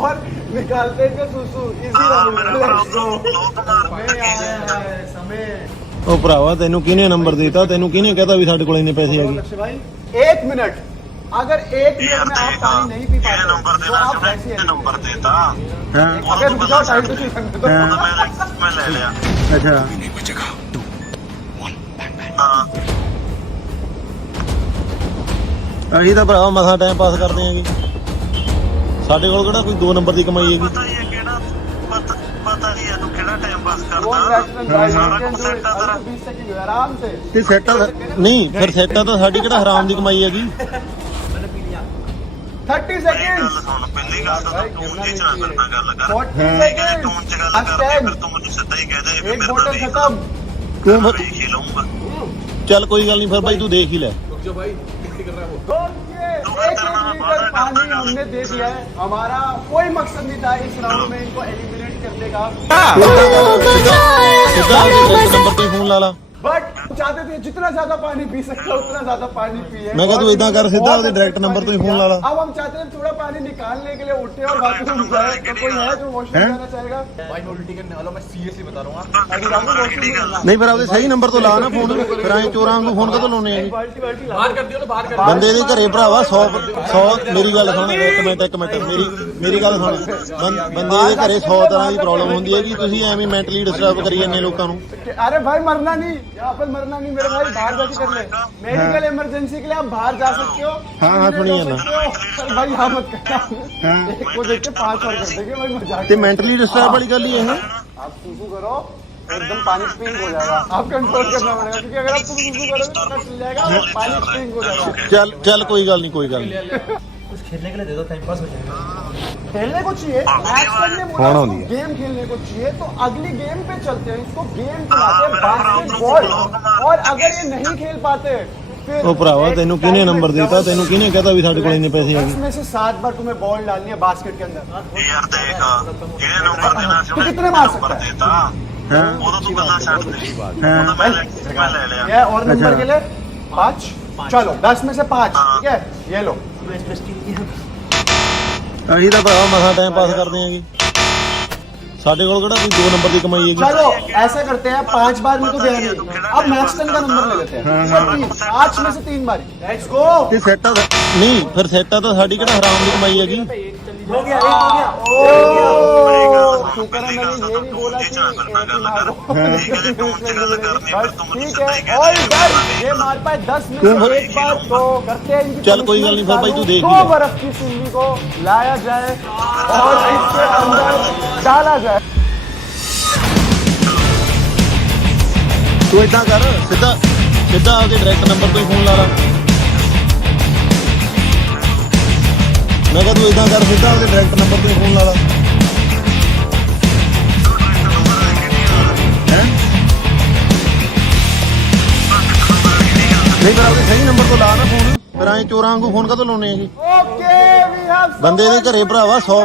और निकालते हैं इनका सुसु इसी राउंड में। Let's go। समय आया है, समय। ਉਹ ਭਰਾਵਾ ਤੈਨੂੰ ਕਿਹਨੇ ਨੰਬਰ ਦਿੱਤਾ, ਤੈਨੂੰ ਕਿਹਨੇ ਕਹਤਾ ਵੀ ਸਾਡੇ ਕੋਲ ਇੰਨੇ ਪੈਸੇ ਹੈਗੇ? लक्ष्य भाई 1 मिनट, अगर 1 ਯਾਰ मिनट में आप ਦੇਖ पानी नहीं पी ਜਿਹੜੇ ਨੰਬਰ पाते तो ਦੇਣਾ ਸੀ आप वैसे ਉਹਨੇ ही ਨੰਬਰ ਦੇਤਾ, ਹਾਂ अगर रुक जाओ टाइम तो नहीं सकते तो। ਹਾਂ ਮੈਂ ਲੈ ਲਿਆ। ਅੱਛਾ ਹਾਂ ਅਸੀਂ ਤਾਂ ਭਰਾਵਾ ਮਸਾਂ ਟਾਈਮ ਪਾਸ ਕਰਦੇ ਆਂਗੇ, ਸਾਡੇ ਕੋਲ ਕਿਹੜਾ ਕੋਈ 2 ਨੰਬਰ ਦੀ ਕਮਾਈ ਹੈਗੀ। ਪਤਾ ਹੀ ਹੈ ਕਿਹੜਾ ਪਤਾ ਹੀ ਹੈ ਤੂੰ ਕਿਹੜਾ ਟਾਈਮ ਪਾਸ One ਕਰਦਾ, batsman भाई, ਸਾਰਾ you can ਕੁਝ do ਸੈੱਟ it। ਆ ਤੇਰਾ। अभी तो 20 सेकंड हुए, आराम से। ਤੇ ਸੈੱਟ ਆ ਨਹੀਂ, ਫਿਰ ਸੈੱਟ ਆ ਤਾਂ ਸਾਡੀ ਕਿਹੜਾ ਹਰਾਮ ਦੀ ਕਮਾਈ ਹੈਗੀ। 30 ਮੇਰੀ ਗੱਲ seconds। ਸੁਣ, ਪਹਿਲੀ ਗੱਲ ਤਾਂ ਤੂੰ ਟੋਨ ਚ ਨਾ ਮੇਰੇ ਨਾਲ ਗੱਲ ਕਰ, 40 ਜਿਹੜੇ seconds। ਟੋਨ ਚ ਗੱਲ ਕਰਦੀ ਹੈ ਫਿਰ ਤੂੰ ਮੈਨੂੰ ਸਿੱਧਾ ਹੀ ਕਹਦੇ ਵੀ एक ਮੇਰੇ ਨਾਲ बोतल ਵੇਖ ਲਾ, खत्म। ਕਿਉਂ ਫਿਰ? ਵੇਖ ਹੀ ਲਊਂਗਾ। ਚੱਲ ਕੋਈ ਗੱਲ ਨਹੀਂ, ਫਿਰ ਬਾਈ ਤੂੰ ਦੇਖ ਹੀ ਲੈ। Okay, ਤੂੰ ਫਿਰ पानी हमने दे दिया है, हमारा कोई मकसद नहीं था इस राउंड में इनको एलिमिनेट करने का, ਸਿੱਧਾ ਨੰਬਰ ਤੇ ਫੋਨ ਲਾ ਲਾ। बट चाहते थे जितना ज्यादा पानी पी सकते हो उतना ज्यादा पानी पिए। मैं कहा तू इतना कर, सीधा उसके डायरेक्ट नंबर तो ही फोन ला ला। अब हम चाहते हैं थोड़ा पानी निकालने के लिए उठे और बाथरूम जाए, तो कोई है जो वॉशरूम जाना चाहेगा? भाई मैं उल्टी करने वाला, मैं सीरियसली बता रहा हूँ। ਨਹੀਂ ਫਿਰ ਆਪਦੇ ਸਹੀ ਨੰਬਰ ਤੋਂ ਲਾ ਨਾ ਫੋਨ, ਫਿਰ ਐਂ ਚੋਰਾਂ ਨੂੰ ਫੋਨ ਕਦੋਂ ਲਾਉਣੇ ਆ ਜੀ? बाहर कर दियो ना, बाहर कर। ਬੰਦੇ ਦੇ ਘਰੇ ਭਰਾਵਾ 100 ਮੇਰੀ ਗੱਲ ਸੁਣ, ਇੱਕ ਮਿੰਟ ਮੇਰੀ ਗੱਲ ਸੁਣ। ਬੰਦੇ ਦੇ ਘਰੇ 100 ਤਰ੍ਹਾਂ ਦੀ ਪ੍ਰੋਬਲਮ ਹੁੰਦੀ ਹੈ ਕਿ ਤੁਸੀਂ ਐਵੇਂ ਮੈਂਟਲੀ ਡਿਸਟਰਬ ਕਰੀ ਜਾਂਦੇ ਲੋਕਾਂ ਨੂੰ। अरे भाई मरना नहीं, यहाँ पर मरना नहीं मेरे भाई, बाहर जाके कर ले। मेडिकल इमरजेंसी के लिए आप बाहर जा सकते हो। हाँ, सुनिए ना। चल भाई यहाँ मत करना, एक को देख के 5 और कर देंगे भाई, मजाक। ਤੇ ਮੈਂਟਲੀ ਡਿਸਟਰਬ ਵਾਲੀ ਗੱਲ ਹੀ ਇਹ। आप सुसु करो एकदम पानी पिंक हो जाएगा, आप कंट्रोल करना पड़ेगा, क्योंकि अगर आप सुसु करोगे तो पता चल जाएगा पानी पिंक हो जाएगा। ਚੱਲ ਕੋਈ ਗੱਲ ਨਹੀਂ। कुछ खेलने के लिए दे दो, टाइम पास हो जाएगा। खेलने को चाहिए, मैच करने बोला तो गेम खेलने को चाहिए, तो अगली गेम पे चलते हैं। इसको गेम खिलाते हैं बास्केटबॉल, और अगर ये नहीं खेल पाते फिर ਉਹ ਭਰਾਵਾ ਤੈਨੂੰ ਕਿਹਨੇ ਨੰਬਰ ਦਿੱਤਾ, ਤੈਨੂੰ ਕਿਹਨੇ ਕਹਤਾ ਵੀ ਸਾਡੇ ਕੋਲ ਇੰਨੇ ਪੈਸੇ ਹੈਗੇ? 10 में से 7 बार तुम्हें बॉल डालनी है बास्केट के अंदर। ਯਾਰ ਦੇਖ ਇਹ ਨੰਬਰ ਦੇਣਾ ਸੀ, तो कितने मार सकता है? देता ਉਦੋਂ ਤੂੰ ਗੱਲਾਂ ਛੱਡ ਦੇ, ਉਦੋਂ ਮੈਂ ਲੈ ਲਿਆ। ये और नंबर के लिए 5, चलो 10 में से 5, ठीक है ये लो। ਅਸੀਂ ਤਾਂ ਭਰਾਵਾ ਮਸਾਂ ਟਾਈਮ ਪਾਸ ਕਰਦੇ ਆਂਗੇ, ਸਾਡੇ ਕੋਲ ਕਿਹੜਾ ਕੋਈ 2 ਨੰਬਰ ਦੀ ਕਮਾਈ ਹੈਗੀ। चलो ऐसा करते हैं, 5 बार में तो गया नहीं, अब मैक्सटन का नंबर ले लेते हैं। 5 में से 3 बार, लेट्स गो। ਤੇ ਸੈਟਾ ਨਹੀਂ, ਫਿਰ ਸੈਟਾ ਤਾਂ ਸਾਡੀ किहड़ा हराम ਦੀ कमाई हैगी। हो गया, एक हो गया। शुक्र है मैंने ये नहीं बोला कि एक ही मारो। बस ठीक है, और डर ये मार पाए 10 में से 1 बार तो करते हैं इनकी। चल कोई गल नहीं, फिर भाई तू देख 2 ले। बर्फ की सिल्ली को लाया जाए और इसके अंदर डाला जाए। ਤੂੰ ਇਦਾਂ ਕਰ, ਸਿੱਧਾ ਆਪਦੇ ਡਾਇਰੈਕਟ ਨੰਬਰ ਤੋਂ ਹੀ ਫੋਨ ਲਾ ਲਾ। ਮੈਂ ਕਿਹਾ ਤੂੰ ਇਦਾਂ ਕਰ, ਸਿੱਧਾ ਆਪਦੇ ਡਾਇਰੈਕਟ ਨੰਬਰ ਤੋਂ ਹੀ ਫੋਨ ਲਾ ਲਾ। ਹੈਂ? ਨਹੀਂ ਫਿਰ ਆਪਦੇ ਸਹੀ ਨੰਬਰ ਤੋਂ ਲਾ ਨਾ ਫੋਨ, ਫਿਰ ਐਂ ਚੋਰਾਂ ਵਾਂਗੂ ਫੋਨ ਕਦੋਂ ਲਾਉਣੇ ਆ ਜੀ? ओके वी हैव ਬੰਦੇ ਦੇ ਘਰੇ ਭਰਾਵਾ 100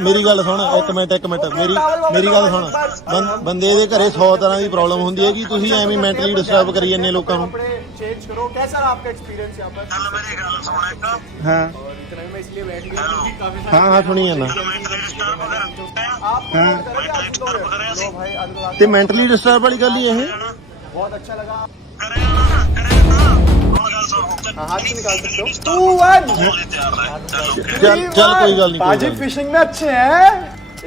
ਮੇਰੀ ਗੱਲ ਸੁਣ, ਇੱਕ ਮਿੰਟ ਮੇਰੀ ਗੱਲ ਸੁਣ। ਬੰਦੇ ਦੇ ਘਰੇ 100 ਤਰ੍ਹਾਂ ਦੀ ਪ੍ਰੋਬਲਮ ਹੁੰਦੀ ਹੈ ਕਿ ਤੁਸੀਂ ਐਵੇਂ ਮੈਂਟਲੀ ਡਿਸਟਰਬ ਕਰੀ ਜਾਂਦੇ ਲੋਕਾਂ ਨੂੰ। कपड़े चेंज करो। कैसा रहा आपका एक्सपीरियंस यहाँ पर? ਚੱਲ ਮੇਰੀ ਗੱਲ ਸੁਣ ਇੱਕ, ਹਾਂ इतना में इसलिए बैठ गया क्योंकि काफी ਹਾਂ ਸੁਣੀ ਜਾਂਦਾ। आपको कॉल करेंगे, आप दोगे? लो भाई अनुराग, ਤੇ ਮੈਂਟਲੀ ਡਿਸਟਰਬ ਵਾਲੀ ਗੱਲ ही ਇਹ। बहुत अच्छा लगा। ਕਰੇਗਾ ਹੁਣ ਗੱਲ ਸੁਣ, हाँ, हाथ से निकाल सकते हो। 2-1 ਹੋਲੀ ਤਿਆਰ ਰਹਿ। ਚੱਲ ਕੋਈ ਗੱਲ ਨਹੀਂ, ਕੋਈ बाजी ਗੱਲ फिशिंग में अच्छे हैं,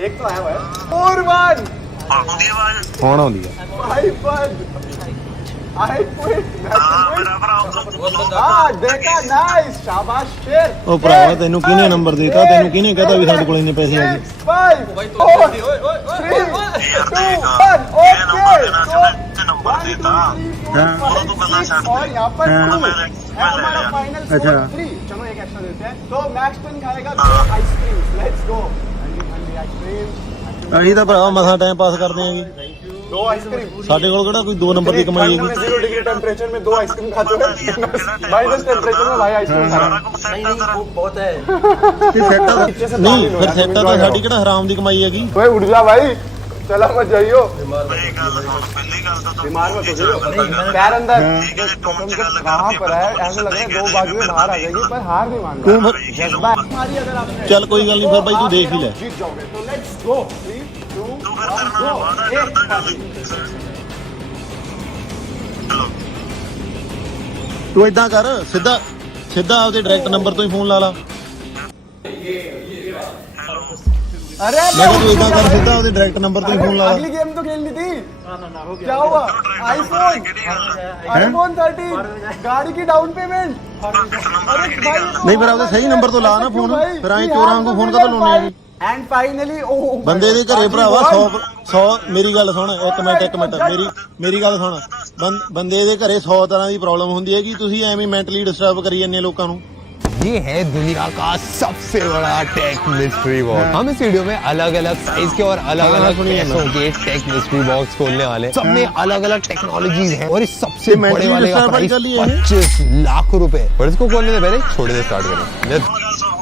एक तो आया हुआ है। 4-1 ਆਉਂਦੀ ਆਵਾਜ਼, ਹੁਣ ਆਉਂਦੀ ਆ। 5-1 I quit. ਮੇਰਾ ਭਰਾ ਉਧਰ हाँ देखा, नाइस, शाबाश शेर। ਉਹ ਭਰਾਵਾ ਤੈਨੂੰ ਕਿਹਨੇ ਨੰਬਰ ਦਿੱਤਾ, ਤੈਨੂੰ ਕਿਹਨੇ ਕਹਤਾ ਵੀ ਸਾਡੇ ਕੋਲ ਇੰਨੇ ਪੈਸੇ ਹੈਗੇ? 6, 5, 4, 3, 2, 1 ਇਹ ਨੰਬਰ ਦੇਣਾ ਸੀ, ओके। ਤੇ नंबर देता और यहाँ पर 2 हमारा फाइनल अच्छा। स्कोर 3। चलो एक एक्स्ट्रा देते हैं, तो मैक्सटन खाएगा 2 आइसक्रीम। Let's go. ठंडी आइसक्रीम, ਅਸੀਂ ਤਾਂ ਭਰਾਵਾ ਮਸਾਂ ਟਾਈਮ ਪਾਸ ਕਰਦੇ ਆਂਗੇ, 2 आइसक्रीम। ਸਾਡੇ ਕੋਲ ਕਿਹੜਾ ਕੋਈ 2 ਨੰबर ਦੀ ਕਮਾਈ ਹੈਗੀ। 0 डिग्री टेम्परेचर में 2 आइसक्रीम खाते हो, माइनस टेम्परेचर में भाई आइसक्रीम खा रहा है। नहीं नहीं वो बहुत है। ਤੇ ਸੈਟਾ ਨਹੀਂ, ਫਿਰ ਸੈਟਾ ਤਾਂ ਸਾਡੀ ਕਿਹੜਾ ਹਰਾਮ ਦੀ ਕਮਾਈ ਹੈਗੀ। ओए उठ जा भाई, चला मत जाइयो, ਮੇਰੀ ਗੱਲ ਸੁਣ, ਪਹਿਲੀ ਗੱਲ ਤਾਂ ਤੂੰ बीमार मत हो जाइयो। पैर अंदर कसम से कहाँ पर है, ऐसा लग रहा है 2 बाजू में बाहर आ जाएगी, पर हार नहीं मान ਤੂੰ रहा। ਫਿਰ जज्बा हमारी अगर आप ਚੱਲ ਕੋਈ ਗੱਲ ਨਹੀਂ, ਫਿਰ ਬਾਈ ਤੂੰ ਦੇਖ ਹੀ ਲੈ। जीत जाओगे, तो लेट्स गो। 3, 2, ਤੂੰ ਫਿਰ ਤੇਰੇ ਨਾਲ ਵਾਦਾ ਕਰਦਾ ਗੱਲ। ਤੂੰ ਇਦਾਂ ਕਰ, ਸਿੱਧਾ ਆਪਦੇ ਡਾਇਰੈਕਟ ਨੰਬਰ ਤੋਂ ਹੀ ਫੋਨ ਲਾ ਲਾ। अरे ਮੈਂ ਕਿਹਾ ਤੂੰ ਇਦਾਂ ਕਰ, ਸਿੱਧਾ ਆਪਦੇ ਡਾਇਰੈਕਟ ਨੰबर ਤੋਂ ਹੀ ਫੋਨ ਲਾ ਲਾ। अगली गेम तो खेलनी थी। क्या हुआ? आईफोन 13 गाड़ी की डाउन पेमेंट। अरे भाई ਨਹੀਂ ਫਿਰ ਆਪਦੇ ਸਹੀ ਨੰਬਰ ਤੋਂ ਲਾ ਨਾ ਫੋਨ, ਫਿਰ ਐਂ ਚੋਰਾਂ ਵਾਂਗੂ ਫੋਨ ਕਦੋਂ ਲਾਉਣੇ ਆ ਜੀ? एंड फाइनली ਬੰਦੇ ਦੇ ਘਰੇ ਭਰਾਵਾ 100 ਮੇਰੀ ਗੱਲ ਸੁਣ, ਇੱਕ ਮਿੰਟ ਮੇਰੀ ਗੱਲ ਸੁਣ। ਬੰਦੇ ਦੇ ਘਰੇ 100 ਤਰ੍ਹਾਂ ਦੀ ਪ੍ਰੋਬਲਮ ਹੁੰਦੀ ਹੈ ਕਿ ਤੁਸੀਂ ਐਵੇਂ ਮੈਂਟਲੀ ਡਿਸਟਰਬ ਕਰੀ ਜਾਂਦੇ ਲੋਕਾਂ ਨੂੰ। ये है दुनिया का सबसे बड़ा टेक मिस्ट्री बॉक्स। हम इस वीडियो में अलग अलग साइज के और अलग अलग पैसों के टेक मिस्ट्री बॉक्स खोलने वाले हैं। सब में अलग अलग टेक्नोलॉजीज हैं और इस सबसे बड़े वाले का प्राइस 25 लाख रुपए। और इसको खोलने से पहले छोटे से स्टार्ट करें। ਹੁਣ ਗੱਲ ਸੁਣ,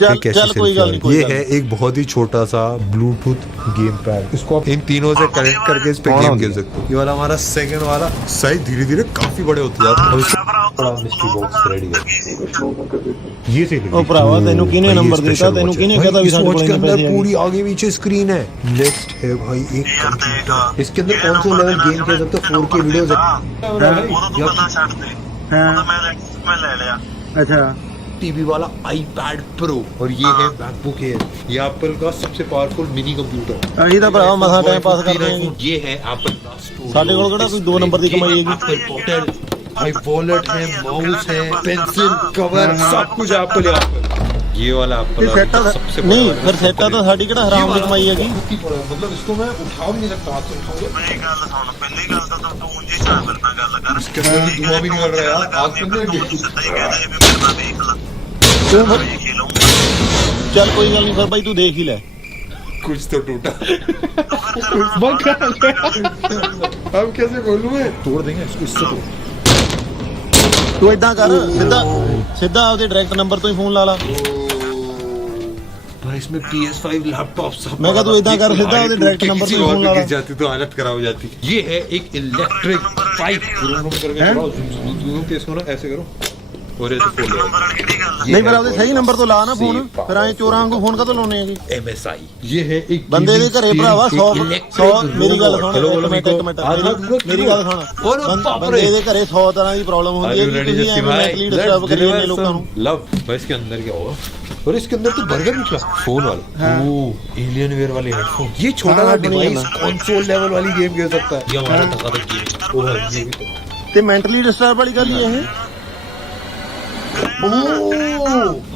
ਚੱਲ ਚੱਲ ਕੋਈ ਗੱਲ ਨਹੀਂ ਕੋਈ ये ਗੱਲ है एक बहुत ही छोटा सा ब्लूटूथ गेम पैड। इसको आप इन तीनों से कनेक्ट करके इस पे गेम खेल सकते हो। ये वाला हमारा सेकंड वाला साइज धीरे धीरे काफी बड़े होते जाते हैं। अब इसको बड़ा मिस्ट्री बॉक्स रेडी है। ये से ਉਹ ਭਰਾਵਾ ਤੈਨੂੰ ਕਿਹਨੇ ਨੰਬਰ ਦਿੱਤਾ ਤੈਨੂੰ ਕਿਹਨੇ ਕਹਤਾ ਵੀ ਸਾਡੇ ਕੋਲ के ਇੰਨੇ अंदर ਪੈਸੇ पूरी आगे पीछे स्क्रीन है। नेक्स्ट है भाई एक कंप्यूटर। इसके अंदर कौन से लेवल गेम खेल सकते हो? 4K वीडियोस मैं ले लिया। ਅੱਛਾ टीवी वाला iPad Pro और ये है MacBook Air। ये एप्पल का सबसे पावरफुल मिनी कंप्यूटर। ਅਸੀਂ ਤਾਂ ਭਰਾਵਾ ਮਸਾਂ ਟਾਈਮ ਪਾਸ ਕਰਦੇ ਆਂ ये है एप्पल का स्टोर। ਸਾਡੇ ਕੋਲ ਕਿਹੜਾ ਕੋਈ 2 ਨੰਬਰ ਦੀ ਕਮਾਈ ਹੈਗੀ। एप्पल पोर्टल, भाई वॉलेट है, माउस है, पेंसिल, कवर, सब कुछ एप्पल है। ये वाला ਤੇ एप्पल ਸੈਟਾਂ का सबसे बड़ा ਨਹੀਂ वाला। ਫਿਰ ਸੈਟਾਂ ਤਾਂ ਸਾਡੀ ਕਿਹੜਾ ਹਰਾਮ ਦੀ ਕਮਾਈ ਹੈਗੀ। मतलब इसको मैं उठा भी नहीं सकता हाथ से उठाऊंगा। मेरी गल सुन, पहली गल तो तू ऊंजी सा मेरे नाल गल कर। इसके अंदर भी धुआं भी निकल रहा है यार। आग के अंदर सिद्धा ही कहदे भी मेरे नाल देख ला। ਤੂੰ ਫਿਰ- ये खेलूंगा ਚੱਲ ਕੋਈ ਗੱਲ ਨਹੀਂ ਫਿਰ ਬਾਈ ਤੂੰ ਦੇਖ ਹੀ ਲੈ। कुछ तो टूटा। अब कैसे बोलूं मैं? तोड़ देंगे इसको, इससे तोड़। ਤੂੰ ਇਦਾਂ ਕਰ ਸਿੱਧਾ ਸਿੱਧਾ ਆਪਦੇ ਡਾਇਰੈਕਟ ਨੰਬਰ ਤੋਂ ਹੀ ਫੋਨ ਲਾ ਲਾ। भाई इसमें PS5 लैपटॉप सब मैं कहा तू इतना कर, सीधा हमारे उधर direct टूट के number किसी पे और फोन पे लगा। गिर जाती तो हालत खराब हो जाती। ये है एक इलेक्ट्रिक बाइक। करके चलाओ, zoom के इसको ना ऐसे करो और ऐसे खोल लो। ਨਹੀਂ ਫਿਰ ਆਪਦੇ ਸਹੀ ਨੰਬਰ ਤੋਂ ਲਾ ਨਾ ਫੋਨ। ਫਿਰ ਐਂ ਚੋਰਾਂ ਵਾਂਗੂ ਫੋਨ ਕਾਹਤੋਂ ਲਾਉਣੇ ਹੈਗੇ। MSI ये है एक ਬੰਦੇ ਦੇ ਘਰੇ ਭਰਾਵਾ 100 ਮੇਰੀ ਗੱਲ ਸੁਣ हेलो ਇੱਕ ਮਿੰਟ ਮੇਰੀ ਗੱਲ ਸੁਣ ਬੰਦੇ ਦੇ ਘਰੇ 100 ਤਰ੍ਹਾਂ ਦੀ ਪ੍ਰੋਬਲਮ ਹੁੰਦੀ ਹੈ ਕਿ ਤੁਸੀਂ ਐਵੇਂ ਮੈਂਟਲੀ ਡਿਸਟਰਬ ਕਰੀ ਜਾਂਦੇ ਲੋਕਾਂ ਨੂੰ। लव भाई इसके अंदर क्या होगा? और इसके अंदर तो बर्गर निकला फोन वाला। ओह एलियन वेयर वाले हेडफोन। ये छोटा सा डिवाइस कंसोल लेवल वाली गेम खेल सकता है। ये हमारा तकादर गेम। ओह ये भी तो ਤੇ ਮੈਂਟਲੀ ਡਿਸਟਰਬ ਵਾਲੀ ਗੱਲ ਹੀ ਇਹ।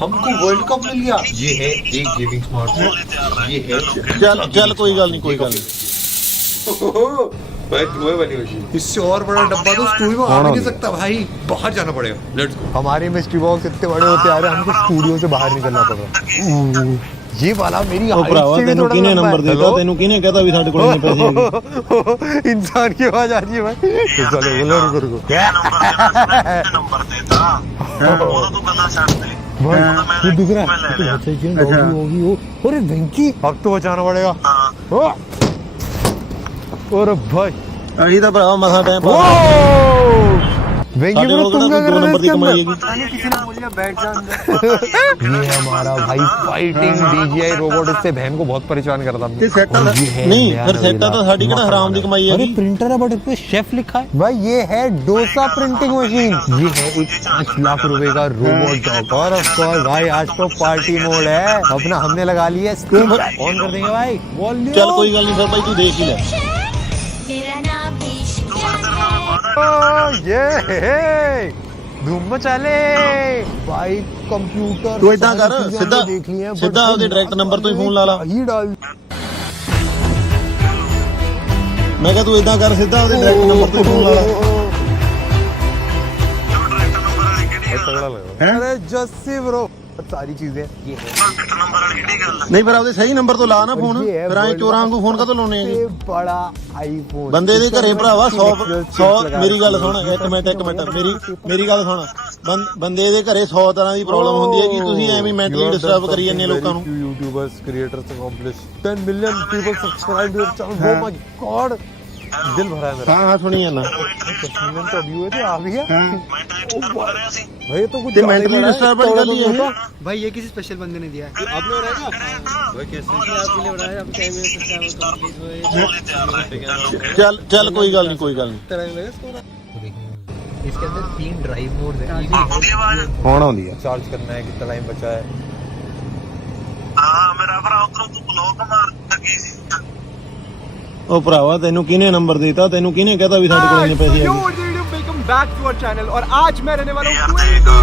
हमको वर्ल्ड कप मिल गया। ये है एक गेमिंग स्मार्टफोन। ये है ਚੱਲ ਚੱਲ ਕੋਈ ਗੱਲ ਨਹੀਂ ਕੋਈ ਗੱਲ ਨਹੀਂ। भाई धुएं वाली मशीन। इससे और बड़ा डब्बा तो स्टूडियो में आ भी नहीं सकता भाई। बाहर जाना पड़ेगा। Let's go. हमारे मिस्ट्री बॉक्स इतने बड़े होते आ रहे हैं, हमको स्टूडियो से बाहर निकलना पड़ रहा है। ये वाला मेरी ਉਹ ਭਰਾਵਾ ਤੈਨੂੰ ਕਿਹਨੇ ਨੰਬਰ ਦਿੱਤਾ ਤੈਨੂੰ ਕਿਹਨੇ ਕਹਤਾ ਵੀ ਸਾਡੇ ਕੋਲ ਇੰਨੇ ਪੈਸੇ ਹੈਗੇ। इंसान की आवाज आ रही है भाई। चलो बोलो रुको नंबर देता वो तो गल्ला छੱਡ दे। ये दिख रहा है मैं ले लिया। अच्छा होगी वो। अरे वेंकी अब तो बचाना पड़ेगा। हाँ और भाई ਅਸੀਂ ਤਾਂ ਭਰਾਵਾ ਮਸਾਂ ਟਾਈਮ ਪਾਸ वेंकी ਸਾਡੇ ਕੋਲ ਕਿਹੜਾ ਕੋਈ 2 ਨੰਬਰ ਦੀ ਕਮਾਈ ਹੈਗੀ। ये हमारा भाई फाइटिंग DJI रोबोट। इससे बहन को बहुत परेशान करता ਤੇ सैटा ਨਹੀਂ ਫਿਰ ਸੈਟਾਂ ਤਾਂ ਸਾਡੀ ਕਿਹੜਾ हराम ਦੀ कमाई अरे ਹੈਗੀ। प्रिंटर है बट इस पे शेफ लिखा है भाई। ये है डोसा प्रिंटिंग मशीन। ये है एक 5 लाख रुपए का रोबोट डॉग। और ऑफ कोर्स भाई आज तो पार्टी मोड है अपना। हमने लगा लिया ऑन कर देंगे भाई वॉल्यूम। ਚੱਲ ਕੋਈ ਗੱਲ ਨਹੀਂ ਫਿਰ ਬਾਈ ਤੂੰ ਦੇਖ ਹੀ ਲੈ। ये धूम मचा ले भाई। कंप्यूटर ਤੂੰ ਇਦਾਂ ਕਰ ਸਿੱਧਾ देख लिए ਸਿੱਧਾ ਆਪਦੇ ਡਾਇਰੈਕਟ ਨੰਬਰ ਤੋਂ ਹੀ ਫੋਨ ਲਾ ਲਾ। ही डाल। ਮੈਂ ਕਿਹਾ ਤੂੰ ਇਦਾਂ ਕਰ ਸਿੱਧਾ ਆਪਦੇ ਡਾਇਰੈਕਟ ਨੰਬਰ ਤੋਂ ਹੀ ਫੋਨ ਲਾ ਲਾ। तगड़ा लगा। अरे जस्सी ब्रो सारी चीजें ये है। नंबर वाली किहड़ी गल ਨਹੀਂ ਫਿਰ ਆਪਦੇ ਸਹੀ ਨੰਬਰ ਤੋਂ ਲਾ ਨਾ ਫੋਨ। ये है ਫਿਰ ਐਂ ਚੋਰਾਂ ਵਾਂਗੂ ਫੋਨ ਕਾਹਤੋਂ ਲਾਉਣੇ ਹੈਗੇ। सबसे बड़ा आईफोन। ਬੰਦੇ ਦੇ ਘਰੇ ਭਰਾਵਾ 100 ਮੇਰੀ ਗੱਲ ਸੁਣ ਇੱਕ ਮਿੰਟ ਮੇਰੀ ਗੱਲ ਸੁਣ ਬੰਦੇ ਦੇ ਘਰੇ 100 ਤਰ੍ਹਾਂ ਦੀ ਪ੍ਰੋਬਲਮ ਹੁੰਦੀ ਹੈ ਕਿ ਤੁਸੀਂ ਐਵੇਂ ਮੈਂਟਲੀ ਡਿਸਟਰਬ ਕਰੀ ਜਾਂਦੇ ਲੋਕਾਂ ਨੂੰ। YouTubers creators accomplish 10 million people subscribe to your channel। Oh my god दिल भरा है मेरा। ਹਾਂ ਹਾਂ ਸੁਣੀ ਜਾਂਦਾ। पसीने तो अभी हुए थे आ भी है मैं टाइम बोल रहा सी। भाई तो कुछ ਤੇ ਮੈਂਟਲੀ ਡਿਸਟਰਬ ਵਾਲੀ ਗੱਲ ਹੀ ਹੈ। भाई ये किसी स्पेशल बंदे ने दिया है आपने बनाया क्या भाई कैसे आपके लिए बनाया आप टाइम में ਚੱਲ ਕੋਈ ਗੱਲ ਨਹੀਂ ਕੋਈ ਗੱਲ ਨਹੀਂ। इसके अंदर 3 ड्राइव मोड है। आउंदी आवाज। ਹੁਣ ਆਉਂਦੀ ਆ। चार्ज करना है कितना टाइम बचा है। हाँ मेरा भरा उधरों तू ब्लॉक मार लगी सी। ਉਹ ਭਰਾਵਾ ਤੈਨੂੰ ਕਿਹਨੇ ਨੰਬਰ ਦਿੱਤਾ ਤੈਨੂੰ ਕਿਹਨੇ ਕਹਤਾ ਵੀ ਸਾਡੇ ਕੋਲ ਇੰਨੇ ਪੈਸੇ ਹੈਗੇ। Welcome back to our channel और आज मैं रहने वाला यार हूँ देगा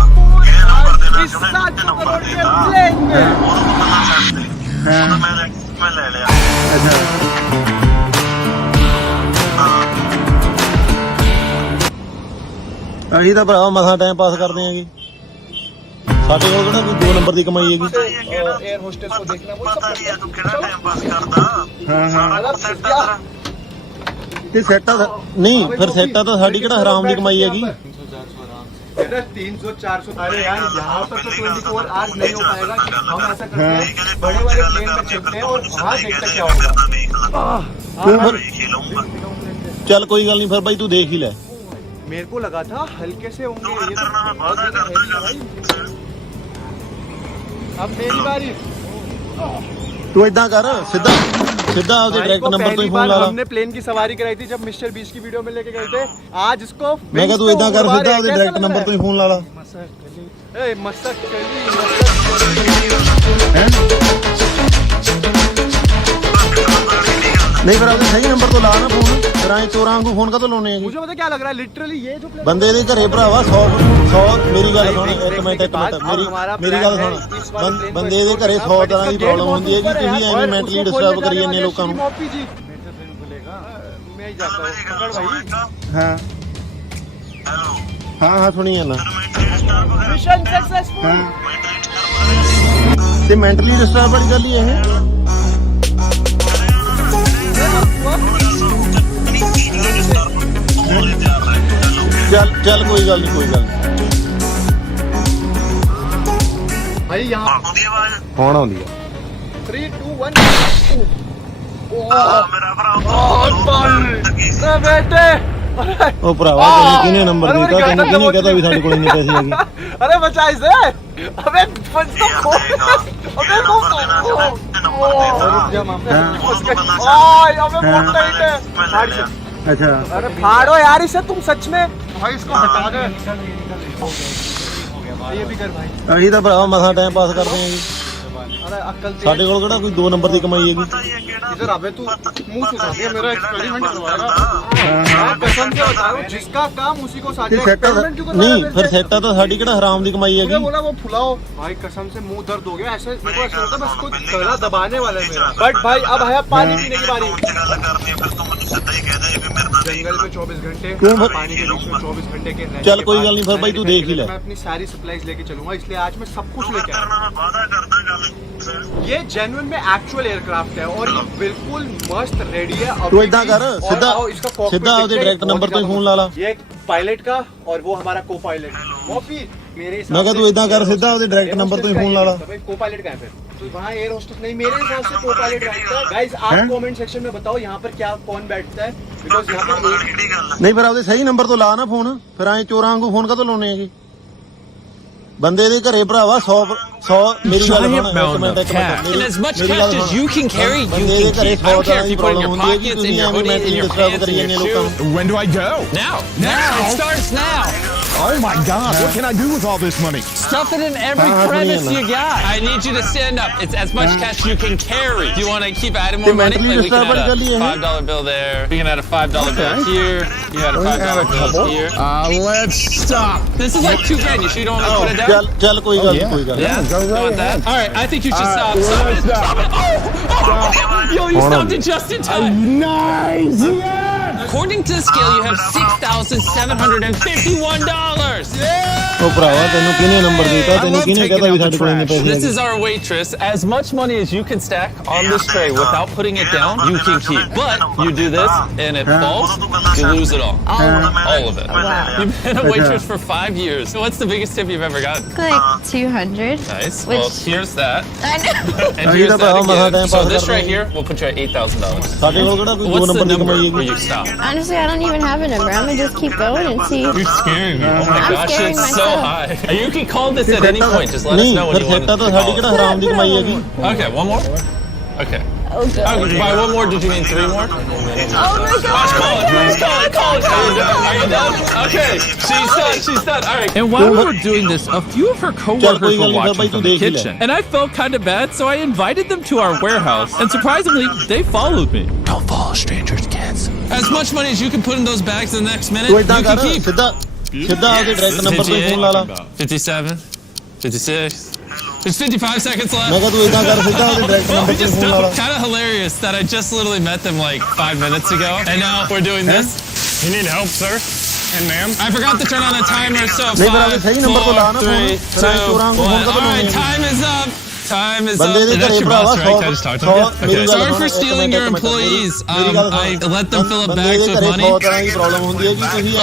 ये नंबर देना इस जो 700 नंबर करोड़ के देता प्लेन में। वो तो गल्ला छੱਡ दे। वो तो मैं ले लिया। ਅਸੀਂ ਤਾਂ ਭਰਾਵਾ ਮਸਾਂ ਟਾਈਮ ਪਾਸ ਕਰਦੇ ਆਂਗੇ। ਸਾਡੇ ਕੋਲ ਕਿਹੜਾ ਕੋਈ 2 ਨੰਬਰ ਦੀ ਕਮਾਈ ਹੈਗੀ। एयर होस्टेस को देखना वो सब पता नहीं है तू केड़ा टाइम पास करदा। सारा कुछ सेट है। ਤੇ ਸੈਟਾਂ ਨਹੀਂ ਫਿਰ ਸੈਟਾਂ ਤਾਂ ਸਾਡੀ ਕਿਹੜਾ ਹਰਾਮ ਦੀ ਕਮਾਈ ਹੈਗੀ। बेटा 300-400। अरे यार यहाँ पर तो 24 आवर्स नहीं हो पाएगा। हम ऐसा करते हैं, बड़े वाले प्लेन में चलते हैं और वहाँ देखते क्या होगा। ਤੂੰ ਫਿਰ ਚੱਲ ਕੋਈ ਗੱਲ ਨਹੀਂ, ਫਿਰ ਬਾਈ ਤੂੰ ਦੇਖ ਹੀ ਲੈ। मेरे को लगा था हल्के से होंगे, ये तो बहुत ज्यादा हैवी है भाई। अब मेरी बारी। ਤੂੰ ਇਦਾਂ ਕਰ, ਸਿੱਧਾ ਆਪਦੇ ਡਾਇਰੈਕਟ ਨੰਬਰ ਤੋਂ ਹੀ पहली ਫੋन बार ला ला। हमने प्लेन की सवारी कराई थी जब मिस्टर बीस्ट की वीडियो में लेके गए थे। आज इसको ਮੈਂ ਕਿਹਾ ਤੂੰ ਇਦਾਂ ਕਰ, ਸਿੱਧਾ ਆਪਦੇ ਡਾਇਰੈਕਟ ਨੰਬਰ ਤੋਂ ਹੀ ਫੋਨ ਲਾ ਲਾ। ਨਹੀਂ ਫਿਰ ਆਪਦੇ ਸਹੀ ਨੰਬਰ ਤੋਂ ਲਾ ਨਾ ਫੋਨ, ਫਿਰ ਐਂ ਚੋਰਾਂ ਵਾਂਗੂ ਫੋਨ ਕਾਹਤੋਂ ਲਾਉਣੇ ਹੈਗੇ? मुझे पता क्या लग रहा है, लिटरली ये जो ਬੰਦੇ ਦੇ ਘਰੇ ਭਰਾਵਾ 100 ਮੇਰੀ ਗੱਲ ਸੁਣ, ਇੱਕ ਮਿੰਟ ਮੇਰੀ ਗੱਲ ਸੁਣ। ਬੰਦੇ ਦੇ ਘਰੇ 100 ਤਰ੍ਹਾਂ ਦੀ ਪ੍ਰੋਬਲਮ ਹੁੰਦੀ ਹੈ ਕਿ ਤੁਸੀਂ ਐਵੇਂ ਮੈਂਟਲੀ ਡਿਸਟਰਬ ਕਰੀ ਜਾਂਦੇ ਲੋਕਾਂ ਨੂੰ। मैं ही जाता हूँ, पकड़ भाई। ਹਾਂ ਹਾਂ ਸੁਣੀ ਜਾਂਦਾ। Mission successful. ਤੇ ਮੈਂਟਲੀ ਡਿਸਟਰਬ ਵਾਲੀ ਗੱਲ ਹੀ ਇਹ। ਚੱਲ ਕੋਈ ਗੱਲ ਨਹੀਂ, ਕੋਈ ਗੱਲ ਨਹੀਂ। भाई यहाँ ਆਉਂਦੀ ਆਵਾਜ਼। ਹੁਣ ਆਉਂਦੀ ਆ। 3, 2, 1। ਮੇਰਾ ਭਰਾ बेटे ਉਹ ਭਰਾਵਾ ਤੈਨੂੰ ਕਿਹਨੇ ਨੰਬਰ ਦਿੱਤਾ? ਤੈਨੂੰ ਕਿਹਨੇ ਕਹਤਾ ਵੀ ਸਾਡੇ ਕੋਲ ਇੰਨੇ ਪੈਸੇ ਹੈਗੇ? अरे बचा इसे। अबे फंस तो खो। अबे खो। अबे मोटा ही है। ਅੱਛਾ अरे फाड़ो यार इसे तुम सच में। भाई इसको हटा दे। ये भी कर भाई। ਅਸੀਂ ਤਾਂ ਭਰਾਵਾ ਮਸਾਂ ਟਾਈਮ ਪਾਸ ਕਰਦੇ ਆਂ ਜੀ। अरे अक्ल ਸਾਡੇ ਕੋਲ ਕਿਹੜਾ ਕੋਈ 2 ਨੰਬਰ ਦੀ ਕਮਾਈ ਹੈਗੀ? इधर अबे तू मुंह सुखा दिया, मेरा एक्सपेरिमेंट करवाएगा। मैं कसम से बता रहा हूँ, जिसका काम उसी को साथ ਫਿਰ ਸੈੱਟ ਨਹੀਂ, ਫਿਰ ਸੈੱਟਾ ਤਾਂ ਸਾਡੀ ਕਿਹੜਾ ਹਰਾਮ ਦੀ ਕਮਾਈ ਹੈਗੀ? बोला वो फुलाओ भाई, कसम से मुंह दर्द हो गया। ऐसे मेरे को ऐसा लगता है बस कुछ गला दबाने वाला है मेरा। बट भाई अब है पानी पीने की बारी। ਗੱਲ ਕਰਨੀ ਫਿਰ ਤੂੰ ਮੈਨੂੰ ਸਿੱਧਾ ਹੀ ਕਹਿ ਦੇ ਕਿ ਮੇਰੇ ਨਾਲ जंगल में 24 घंटे, क्यों भाई? पानी के बीच में 24 घंटे के रहने चल के कोई बाद गल नहीं, फिर भाई तू देख ही ले। मैं अपनी सारी सप्लाईज लेके चलूंगा, इसलिए आज मैं सब कुछ लेके आया। ਕਰਨਾ, ਮੈਂ ਵਾਅਦਾ ਕਰਦਾ ਗੱਲ। ये जेन्युइन में एक्चुअल एयरक्राफ्ट है और ये बिल्कुल मस्त रेडी है। तू इतना कर, सीधा इसका cockpit सीधा देखते आपके ही डायरेक्ट बहुत नंबर पे ज्यादा फोन ला ला। ये पायलट का और वो हमारा को पायलट मॉफी। मेरे हिसाब मैं कहा तू से इतना कर, सीधा आपके डायरेक्ट air नंबर पे hostess फोन का ला ला। ही है। भाई को पायलट का है फिर तो वहाँ एयर होस्टेस नहीं, मेरे हिसाब से को पायलट रहता है। गाइस आप कमेंट सेक्शन में बताओ यहाँ पर क्या कौन बैठता है, बिकॉज यहाँ पर एक ਕਿਹੜੀ ਗੱਲ ਨਹੀਂ ਫਿਰ ਆਪਦੇ ਸਹੀ ਨੰਬਰ ਤੋਂ ਲਾ ਨਾ ਫੋਨ, ਫਿਰ ਐਂ ਚੋਰਾਂ ਵਾਂਗੂ ਫੋਨ ਕਾਹਤੋਂ ਲਾਉਣੇ ਹੈਗੇ? ਬੰਦੇ ਦੇ ਘਰੇ ਭਰਾਵਾ 100 ਮੇਰੀ ਗੱਲ ਸੁਣ, ਇੱਕ minute And as much cash as you can carry, you ਬੰਦੇ ਦੇ can ਘਰੇ keep. 100 I don't care ਤਰ੍ਹਾਂ if the you put it in your problem ਹੁੰਦੀ ਹੈ ਕਿ pockets, in ਤੁਸੀਂ your ਐਵੇਂ hoodie, in mentally your disturb pants, ਕਰੀ in ਜਾਂਦੇ your ਲੋਕਾਂ ਨੂੰ। shoe. When do I go? Now. It starts now. Oh my God, what can I do with all this money? Stuff it in every crevice you got. I need you to stand up. It's as much cash you can carry. Do you want to keep adding more money? mentally Like we can disturbed add वाली a है। $5 bill there. We can add a $5 bill here. You had a $5 bill here. Let's stop. This is like $2,000. You sure you don't want to put it down? ਚੱਲ ਕੋਈ ਗੱਲ ਨਹੀਂ, ਕੋਈ ਗੱਲ Yeah. Go You right want that? ahead. All right. I think you should stop. Well, Stop let's it. Stop it. Oh! Yo, you stopped it just in time. Nice. According to the scale, you have $6,751. ਉਹ ਭਰਾਵਾ ਤੈਨੂੰ ਕਿਹਨੇ number ਦਿੱਤਾ? ਤੈਨੂੰ ਕਿਹਨੇ ਕਹਤਾ ਵੀ ਸਾਡੇ ਕੋਲ ਇੰਨੇ ਪੈਸੇ This ਹੈਗੇ? is our waitress. As much money as you can stack on this tray without putting it down, you can keep. But you do this and it falls, you lose it all. All of it. You've been a waitress for 5 years. So what's the biggest tip you've ever gotten? Like 200. Nice. Which- Well, here's that. I know. And Ahí here's está, that vamos a again. dar So para this darle. right here will put you at $8,000. ਸਾਡੇ ਕੋਲ ਕਿਹੜਾ ਕੋਈ 2 What's the number the number ਕਮਾਈ where ਹੈਗੀ? you stop? Honestly, I don't even have a number. I'm gonna just keep going and see. You're scaring me. Oh my I'm gosh, scaring it's so myself. high. You can call this at any point. Just let us ਨਹੀਂ know when ਫਿਰ you want ਸੈੱਟਾ to ਤਾਂ ਸਾਡੀ call ਕਿਹੜਾ it. ਹਰਾਮ ਦੀ ਕਮਾਈ ਹੈਗੀ? Okay, one more? Okay. Oh god. By one more, did you mean 3 more? Oh my god. Call it. Are you done? Okay, she's done. She's done. All right. And while we were doing this, a few of her coworkers कोई were गल नहीं, watching भाई, तू from the देख ही ले। kitchen, and I felt kind of bad, so I invited them to our warehouse. And surprisingly, they followed me. Don't follow strangers, kids. As much money as you can put in those bags the next minute, ਤੂੰ you ਇਦਾਂ can ਕਰ, keep. ਸਿੱਧਾ ਆਪਦੇ direct number ਤੋਂ phone ਲਾ ਲਾ। 57, 56. There's 55 seconds left. ਮੈਂ ਕਿਹਾ ਤੂੰ ਇਦਾਂ ਕਰ, ਸਿੱਧਾ ਆਪਦੇ ਡਾਇਰੈਕਟ Well, ਨੰਬਰ we ਤੋਂ just ਫੋਨ ਲਾ ਲਾ। kind of hilarious that I just literally met them like 5 minutes ago, and now we're doing this. You need help, sir? And ma'am? I forgot to turn on the timer, so नहीं, पर 5, आपने सही number तो 4, लाना phone. 3, फिर आए 2, चोरां को phone 1. कब All right, लगाएंगे? time is up. time is ਬੰਦੇ up. ਦੇ That's ਘਰੇ your ਭਰਾਵਾ boss, right? Can I just talk to him? Okay. Sorry for stealing your employees. I let them fill up bags with money.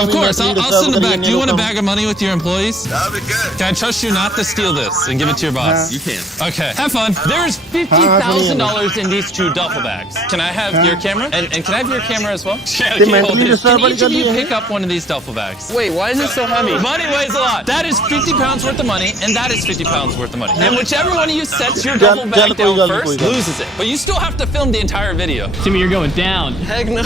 Of course, I'll send it back. Do you want a bag of money with your employees? That'd be good. Can I trust you not to steal this and give it to your boss? You can. Okay, have fun. There's $50,000 in these 2 duffel bags. Can I have your camera? And can I have your camera as well? Yeah, okay, hold this. Can each of you pick up one of these duffel bags? Wait, why is it so heavy? Money weighs a lot. That is 50 pounds worth of money, and that is 50 pounds worth of money. And whichever one of you sets your duffel bag down first loses it. But you still have to film the entire video. Timmy, you're going down. Heck no.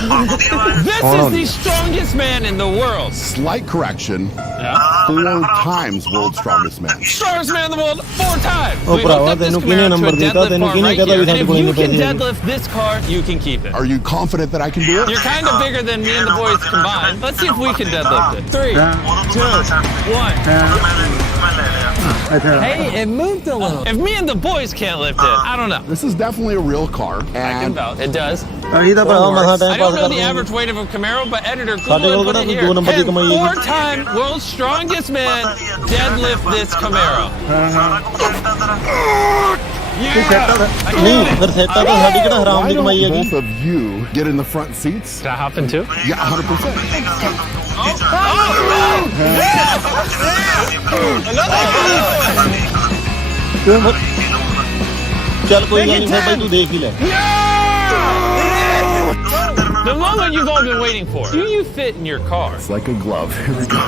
This is the strongest man in the world. Slight correction. 4 times world's strongest man. Strongest man in the world 4 times. Oh, We hooked up this Camaro to a deadlift bar right here. And if you can deadlift this car, you can keep it. Are you confident that I can do it? You're kind of bigger than me and the boys combined. Let's see if we can deadlift it. 3, 2, 1. Hey, it moved a little. If me and the boys can't lift it, I don't know. This is definitely a real car. I can And vouch. It does. ਅਸੀਂ ਤਾਂ ਭਰਾਵਾ ਮਸਾ I time don't pass know the ਕਰਦੇ average weight of a Camaro, but editor ਸਾਡੇ Google ਕੋਲ and put ਕਿਹੜਾ it ਕੋਈ 2 number the here. ਕਮਾਈ Can ਹੈਗੀ 4-time world's strongest man deadlift this Camaro? ਨਹੀਂ ਫਿਰ ਸੈਟਾ ਤਾਂ ਸਾਡੀ ਕਿਹੜਾ ਹਰਾਮ why ਦੀ ਕਮਾਈ don't ਹੈਗੀ both of you get in the front seats? Can I hop in too? Yeah, 100%. ਚੱਲ ਕੋਈ ਗੱਲ ਨਹੀਂ ਫਿਰ ਬਾਈ ਤੂੰ ਦੇਖ ਹੀ ਲੈ The moment you've all been waiting for. Do you fit in your car? It's like a glove. Here we go.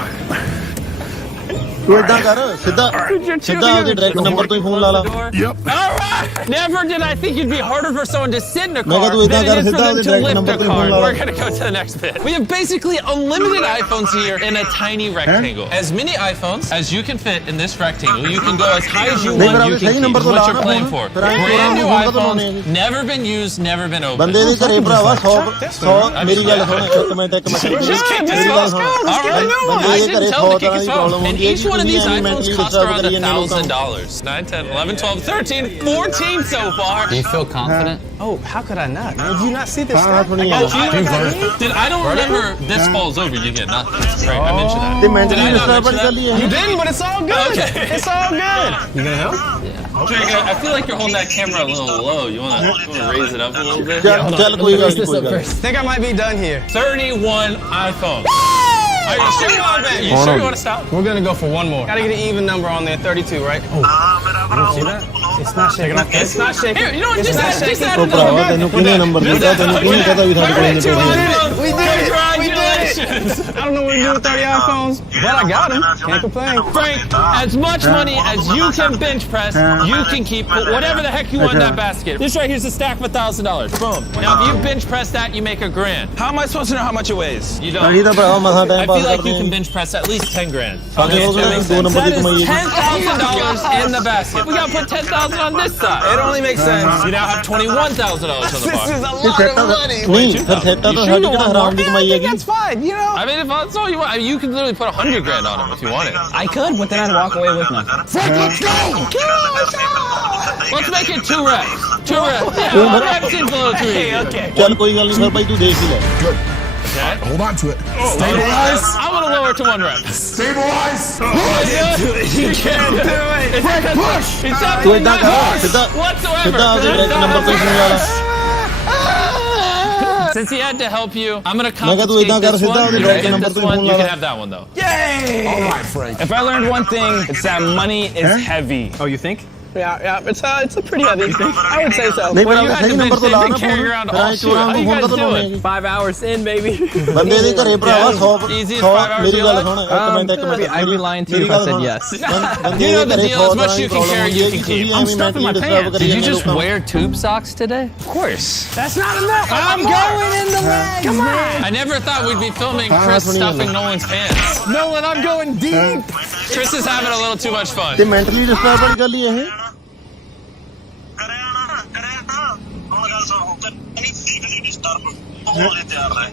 ਤੂੰ ਏਦਾਂ ਕਰ ਸਿੱਧਾ ਉਹਦੇ ਡਾਇਰੈਕਟ ਨੰਬਰ ਤੋਂ ਹੀ ਫੋਨ ਲਾ ਲਾ Yep. All right. Never did I think it'd be harder for someone to sit in a ਮੈਂ car ਕਿਹਾ ਤੂੰ ਏਦਾਂ than ਕਰ it is for ਸਿੱਧਾ them ਉਹਦੇ to direct lift number a ਤੋਂ ਹੀ car. ਫੋਨ ਲਾ We're ਲਾ gonna go to the next bit. We have basically unlimited iPhones here in a tiny rectangle. As many iPhones as you can fit in this rectangle. You can go as high as you ਨਹੀਂ ਫਿਰ want. You ਆਪਦੇ ਸਹੀ can number keep ਤੋਂ ਲਾ what you're ਨਾ playing phone for. ਫਿਰ ਆਏ Brand new phone ਕਦੋਂ ਲਾਉਣੇ iPhones, ਹੈਗੇ never been used, never been opened. ਬੰਦੇ ਦੇ ਘਰੇ ਭਰਾਵਾ 100 ਮੇਰੀ ਗੱਲ ਸੁਣ ਇੱਕ ਮਿੰਟ Just kick this ਮੇਰੀ ਗੱਲ off. ਸੁਣ All right. ਬੰਦੇ I ਦੇ didn't ਘਰੇ tell 100 to kick ਤਰ੍ਹਾਂ us the off. Problem And ਹੁੰਦੀ ਹੈ each one of these iPhones cost around $1,000. 9, 10, 11, 12, 13, 14 so far. Do you feel confident? Oh, how could I not? Did you not see this? ਹਾਂ ਸੁਣੀ Dude, I don't remember this falls over, you get nothing. Right, I mentioned that. ਤੇ mentally Did I not disturb mention ਚੱਲੀ ਹੈ You didn't, but it's all good. Okay. It's all good. You gonna help? Drake, I feel like you're holding that camera a little low. You wanna raise it up a little bit? ਚੱਲ ਕੋਈ ਗੱਲ ਨਹੀਂ ਕੋਈ ਗੱਲ Think I might be done here. 31 iPhones. Are you sure you want to You sure you want to stop? We're gonna go for one more. Gotta get an even number on there, 32, right? Oh, see that? It's not shaking. It's not shaking. Here, you know what? Just add ਉਹ ਭਰਾਵਾ ਤੈਨੂੰ ਕਿਹਨੇ number ਦਿੱਤਾ ਤੈਨੂੰ ਕਿਹਨੇ ਕਹਤਾ ਵੀ ਸਾਡੇ ਕੋਲ ਇੰਨੇ ਪੈਸੇ ਨੇ We did it. Congratulations. I don't know what to do with 30 iPhones, but I got them. Can't complain. Frank, as much money as you can bench press, you can keep put whatever the heck you want in that basket. This right here's a stack of $1,000. Boom. Now, if you bench press that, you make $1,000. How am I supposed to know how much it weighs? You don't. ਅਸੀਂ ਤਾਂ ਭਰਾਵਾ ਮਸਾ I time pass feel like ਕਰਦੇ you ਹਾਂ can bench press at least 10 grand. ਸਾਡੇ ਕੋਲ ਕਿਹੜਾ 2 number ਦੀ ਕਮਾਈ ਹੈਗੀ $10,000 in the basket. We gotta put $10,000 on this side. It only makes sense. You now have $21,000 on the bar. This is a ਤੇ lot ਸੈਟਾ of money. ਨਹੀਂ ਫਿਰ ਸੈਟਾ ਤਾਂ ਸਾਡੀ ਕਿਹੜਾ ਹਰਾਮ ਦੀ ਕਮਾਈ ਹੈਗੀ That's fine, you know. I mean, if that's all you want, I mean, you can literally put $100 grand on him if you wanted. I could, but then I'd walk away with nothing. Let's make it 2 reps. 2 reps. Yeah, 1 rep seems a little too easy. Okay. ਚੱਲ ਕੋਈ ਗੱਲ ਨਹੀਂ ਫਿਰ ਬਾਈ ਤੂੰ ਦੇਖ ਹੀ ਲੈ Hold on to it. Stabilize. I'm gonna lower it to 1 rep. Stabilize. You can't do it. It's because Push. it's not ਤੂੰ ਏਦਾਂ ਕਰ ਸਿੱਧਾ whatsoever. ਸਿੱਧਾ ਉਹਦੇ ਡਾਇਰੈਕਟ ਨੰਬਰ ਤੋਂ ਹੀ ਫੋਨ ਲਾ ਲਾ Since he had to help you, I'm gonna ਮੈਂ ਕਿਹਾ ਤੂੰ ਏਦਾਂ confiscate ਕਰ this ਸਿੱਧਾ one. ਉਹਦੇ You direct can number get ਤੋਂ this he one. Phone You ਲਾ can ਲਾ have that one though. All right, Frank. If I learned one thing, it's that money is heavy. Oh, you think? Yeah, it's a pretty heavy. I would say so. ਨਹੀਂ ਪਰ Well, you ਆਪਦੇ had ਸਹੀ to number ਤੋਂ ਲਾ bench ਨਾ and carry phone around ਫਿਰ all ਆਏ shit. ਚੋਰਾਂ How ਨੂੰ you ਫੋਨ guys ਕਦੋਂ do ਲਾਉਣੇ it? ਹੈਗੇ 5 hours in, baby. ਬੰਦੇ ਦੇ ਘਰੇ ਭਰਾਵਾ 100 Easy as 100 5 hours ਮੇਰੀ of ਗੱਲ your ਸੁਣ life? ਇੱਕ minute I'd be lying to you if I said yes. ਬੰਦੇ You know ਦੇ the ਘਰੇ deal, 100 as much ਤਰ੍ਹਾਂ ਦੀ you can ਪ੍ਰੋਬਲਮ carry, ਹੁੰਦੀ you ਹੈ can ਕਿ keep. ਤੁਸੀਂ ਐਵੇਂ ਮੈਂਟਲੀ ਡਿਸਟਰਬ ਕਰੀ Did you ਜਾਂਦੇ just ਲੋਕਾਂ ਨੂੰ। wear tube socks today? Of course. That's not enough. I'm going in the legs. Come on. I never thought we'd be filming Chris stuffing Nolan's pants. Nolan, I'm going deep. Chris is having a little too much fun. ਤੇ mentally disturb ਵਾਲੀ ਗੱਲ ਹੀ ਇਹ ਕਰਿਆ ਨਾ ਹੁਣ ਗੱਲ ਸੁਣ ਨਹੀਂ ਫਿਜ਼ੀਕਲੀ ਡਿਸਟਰਬ ਹੋਣੇ ਤਿਆਰ ਰਹੇ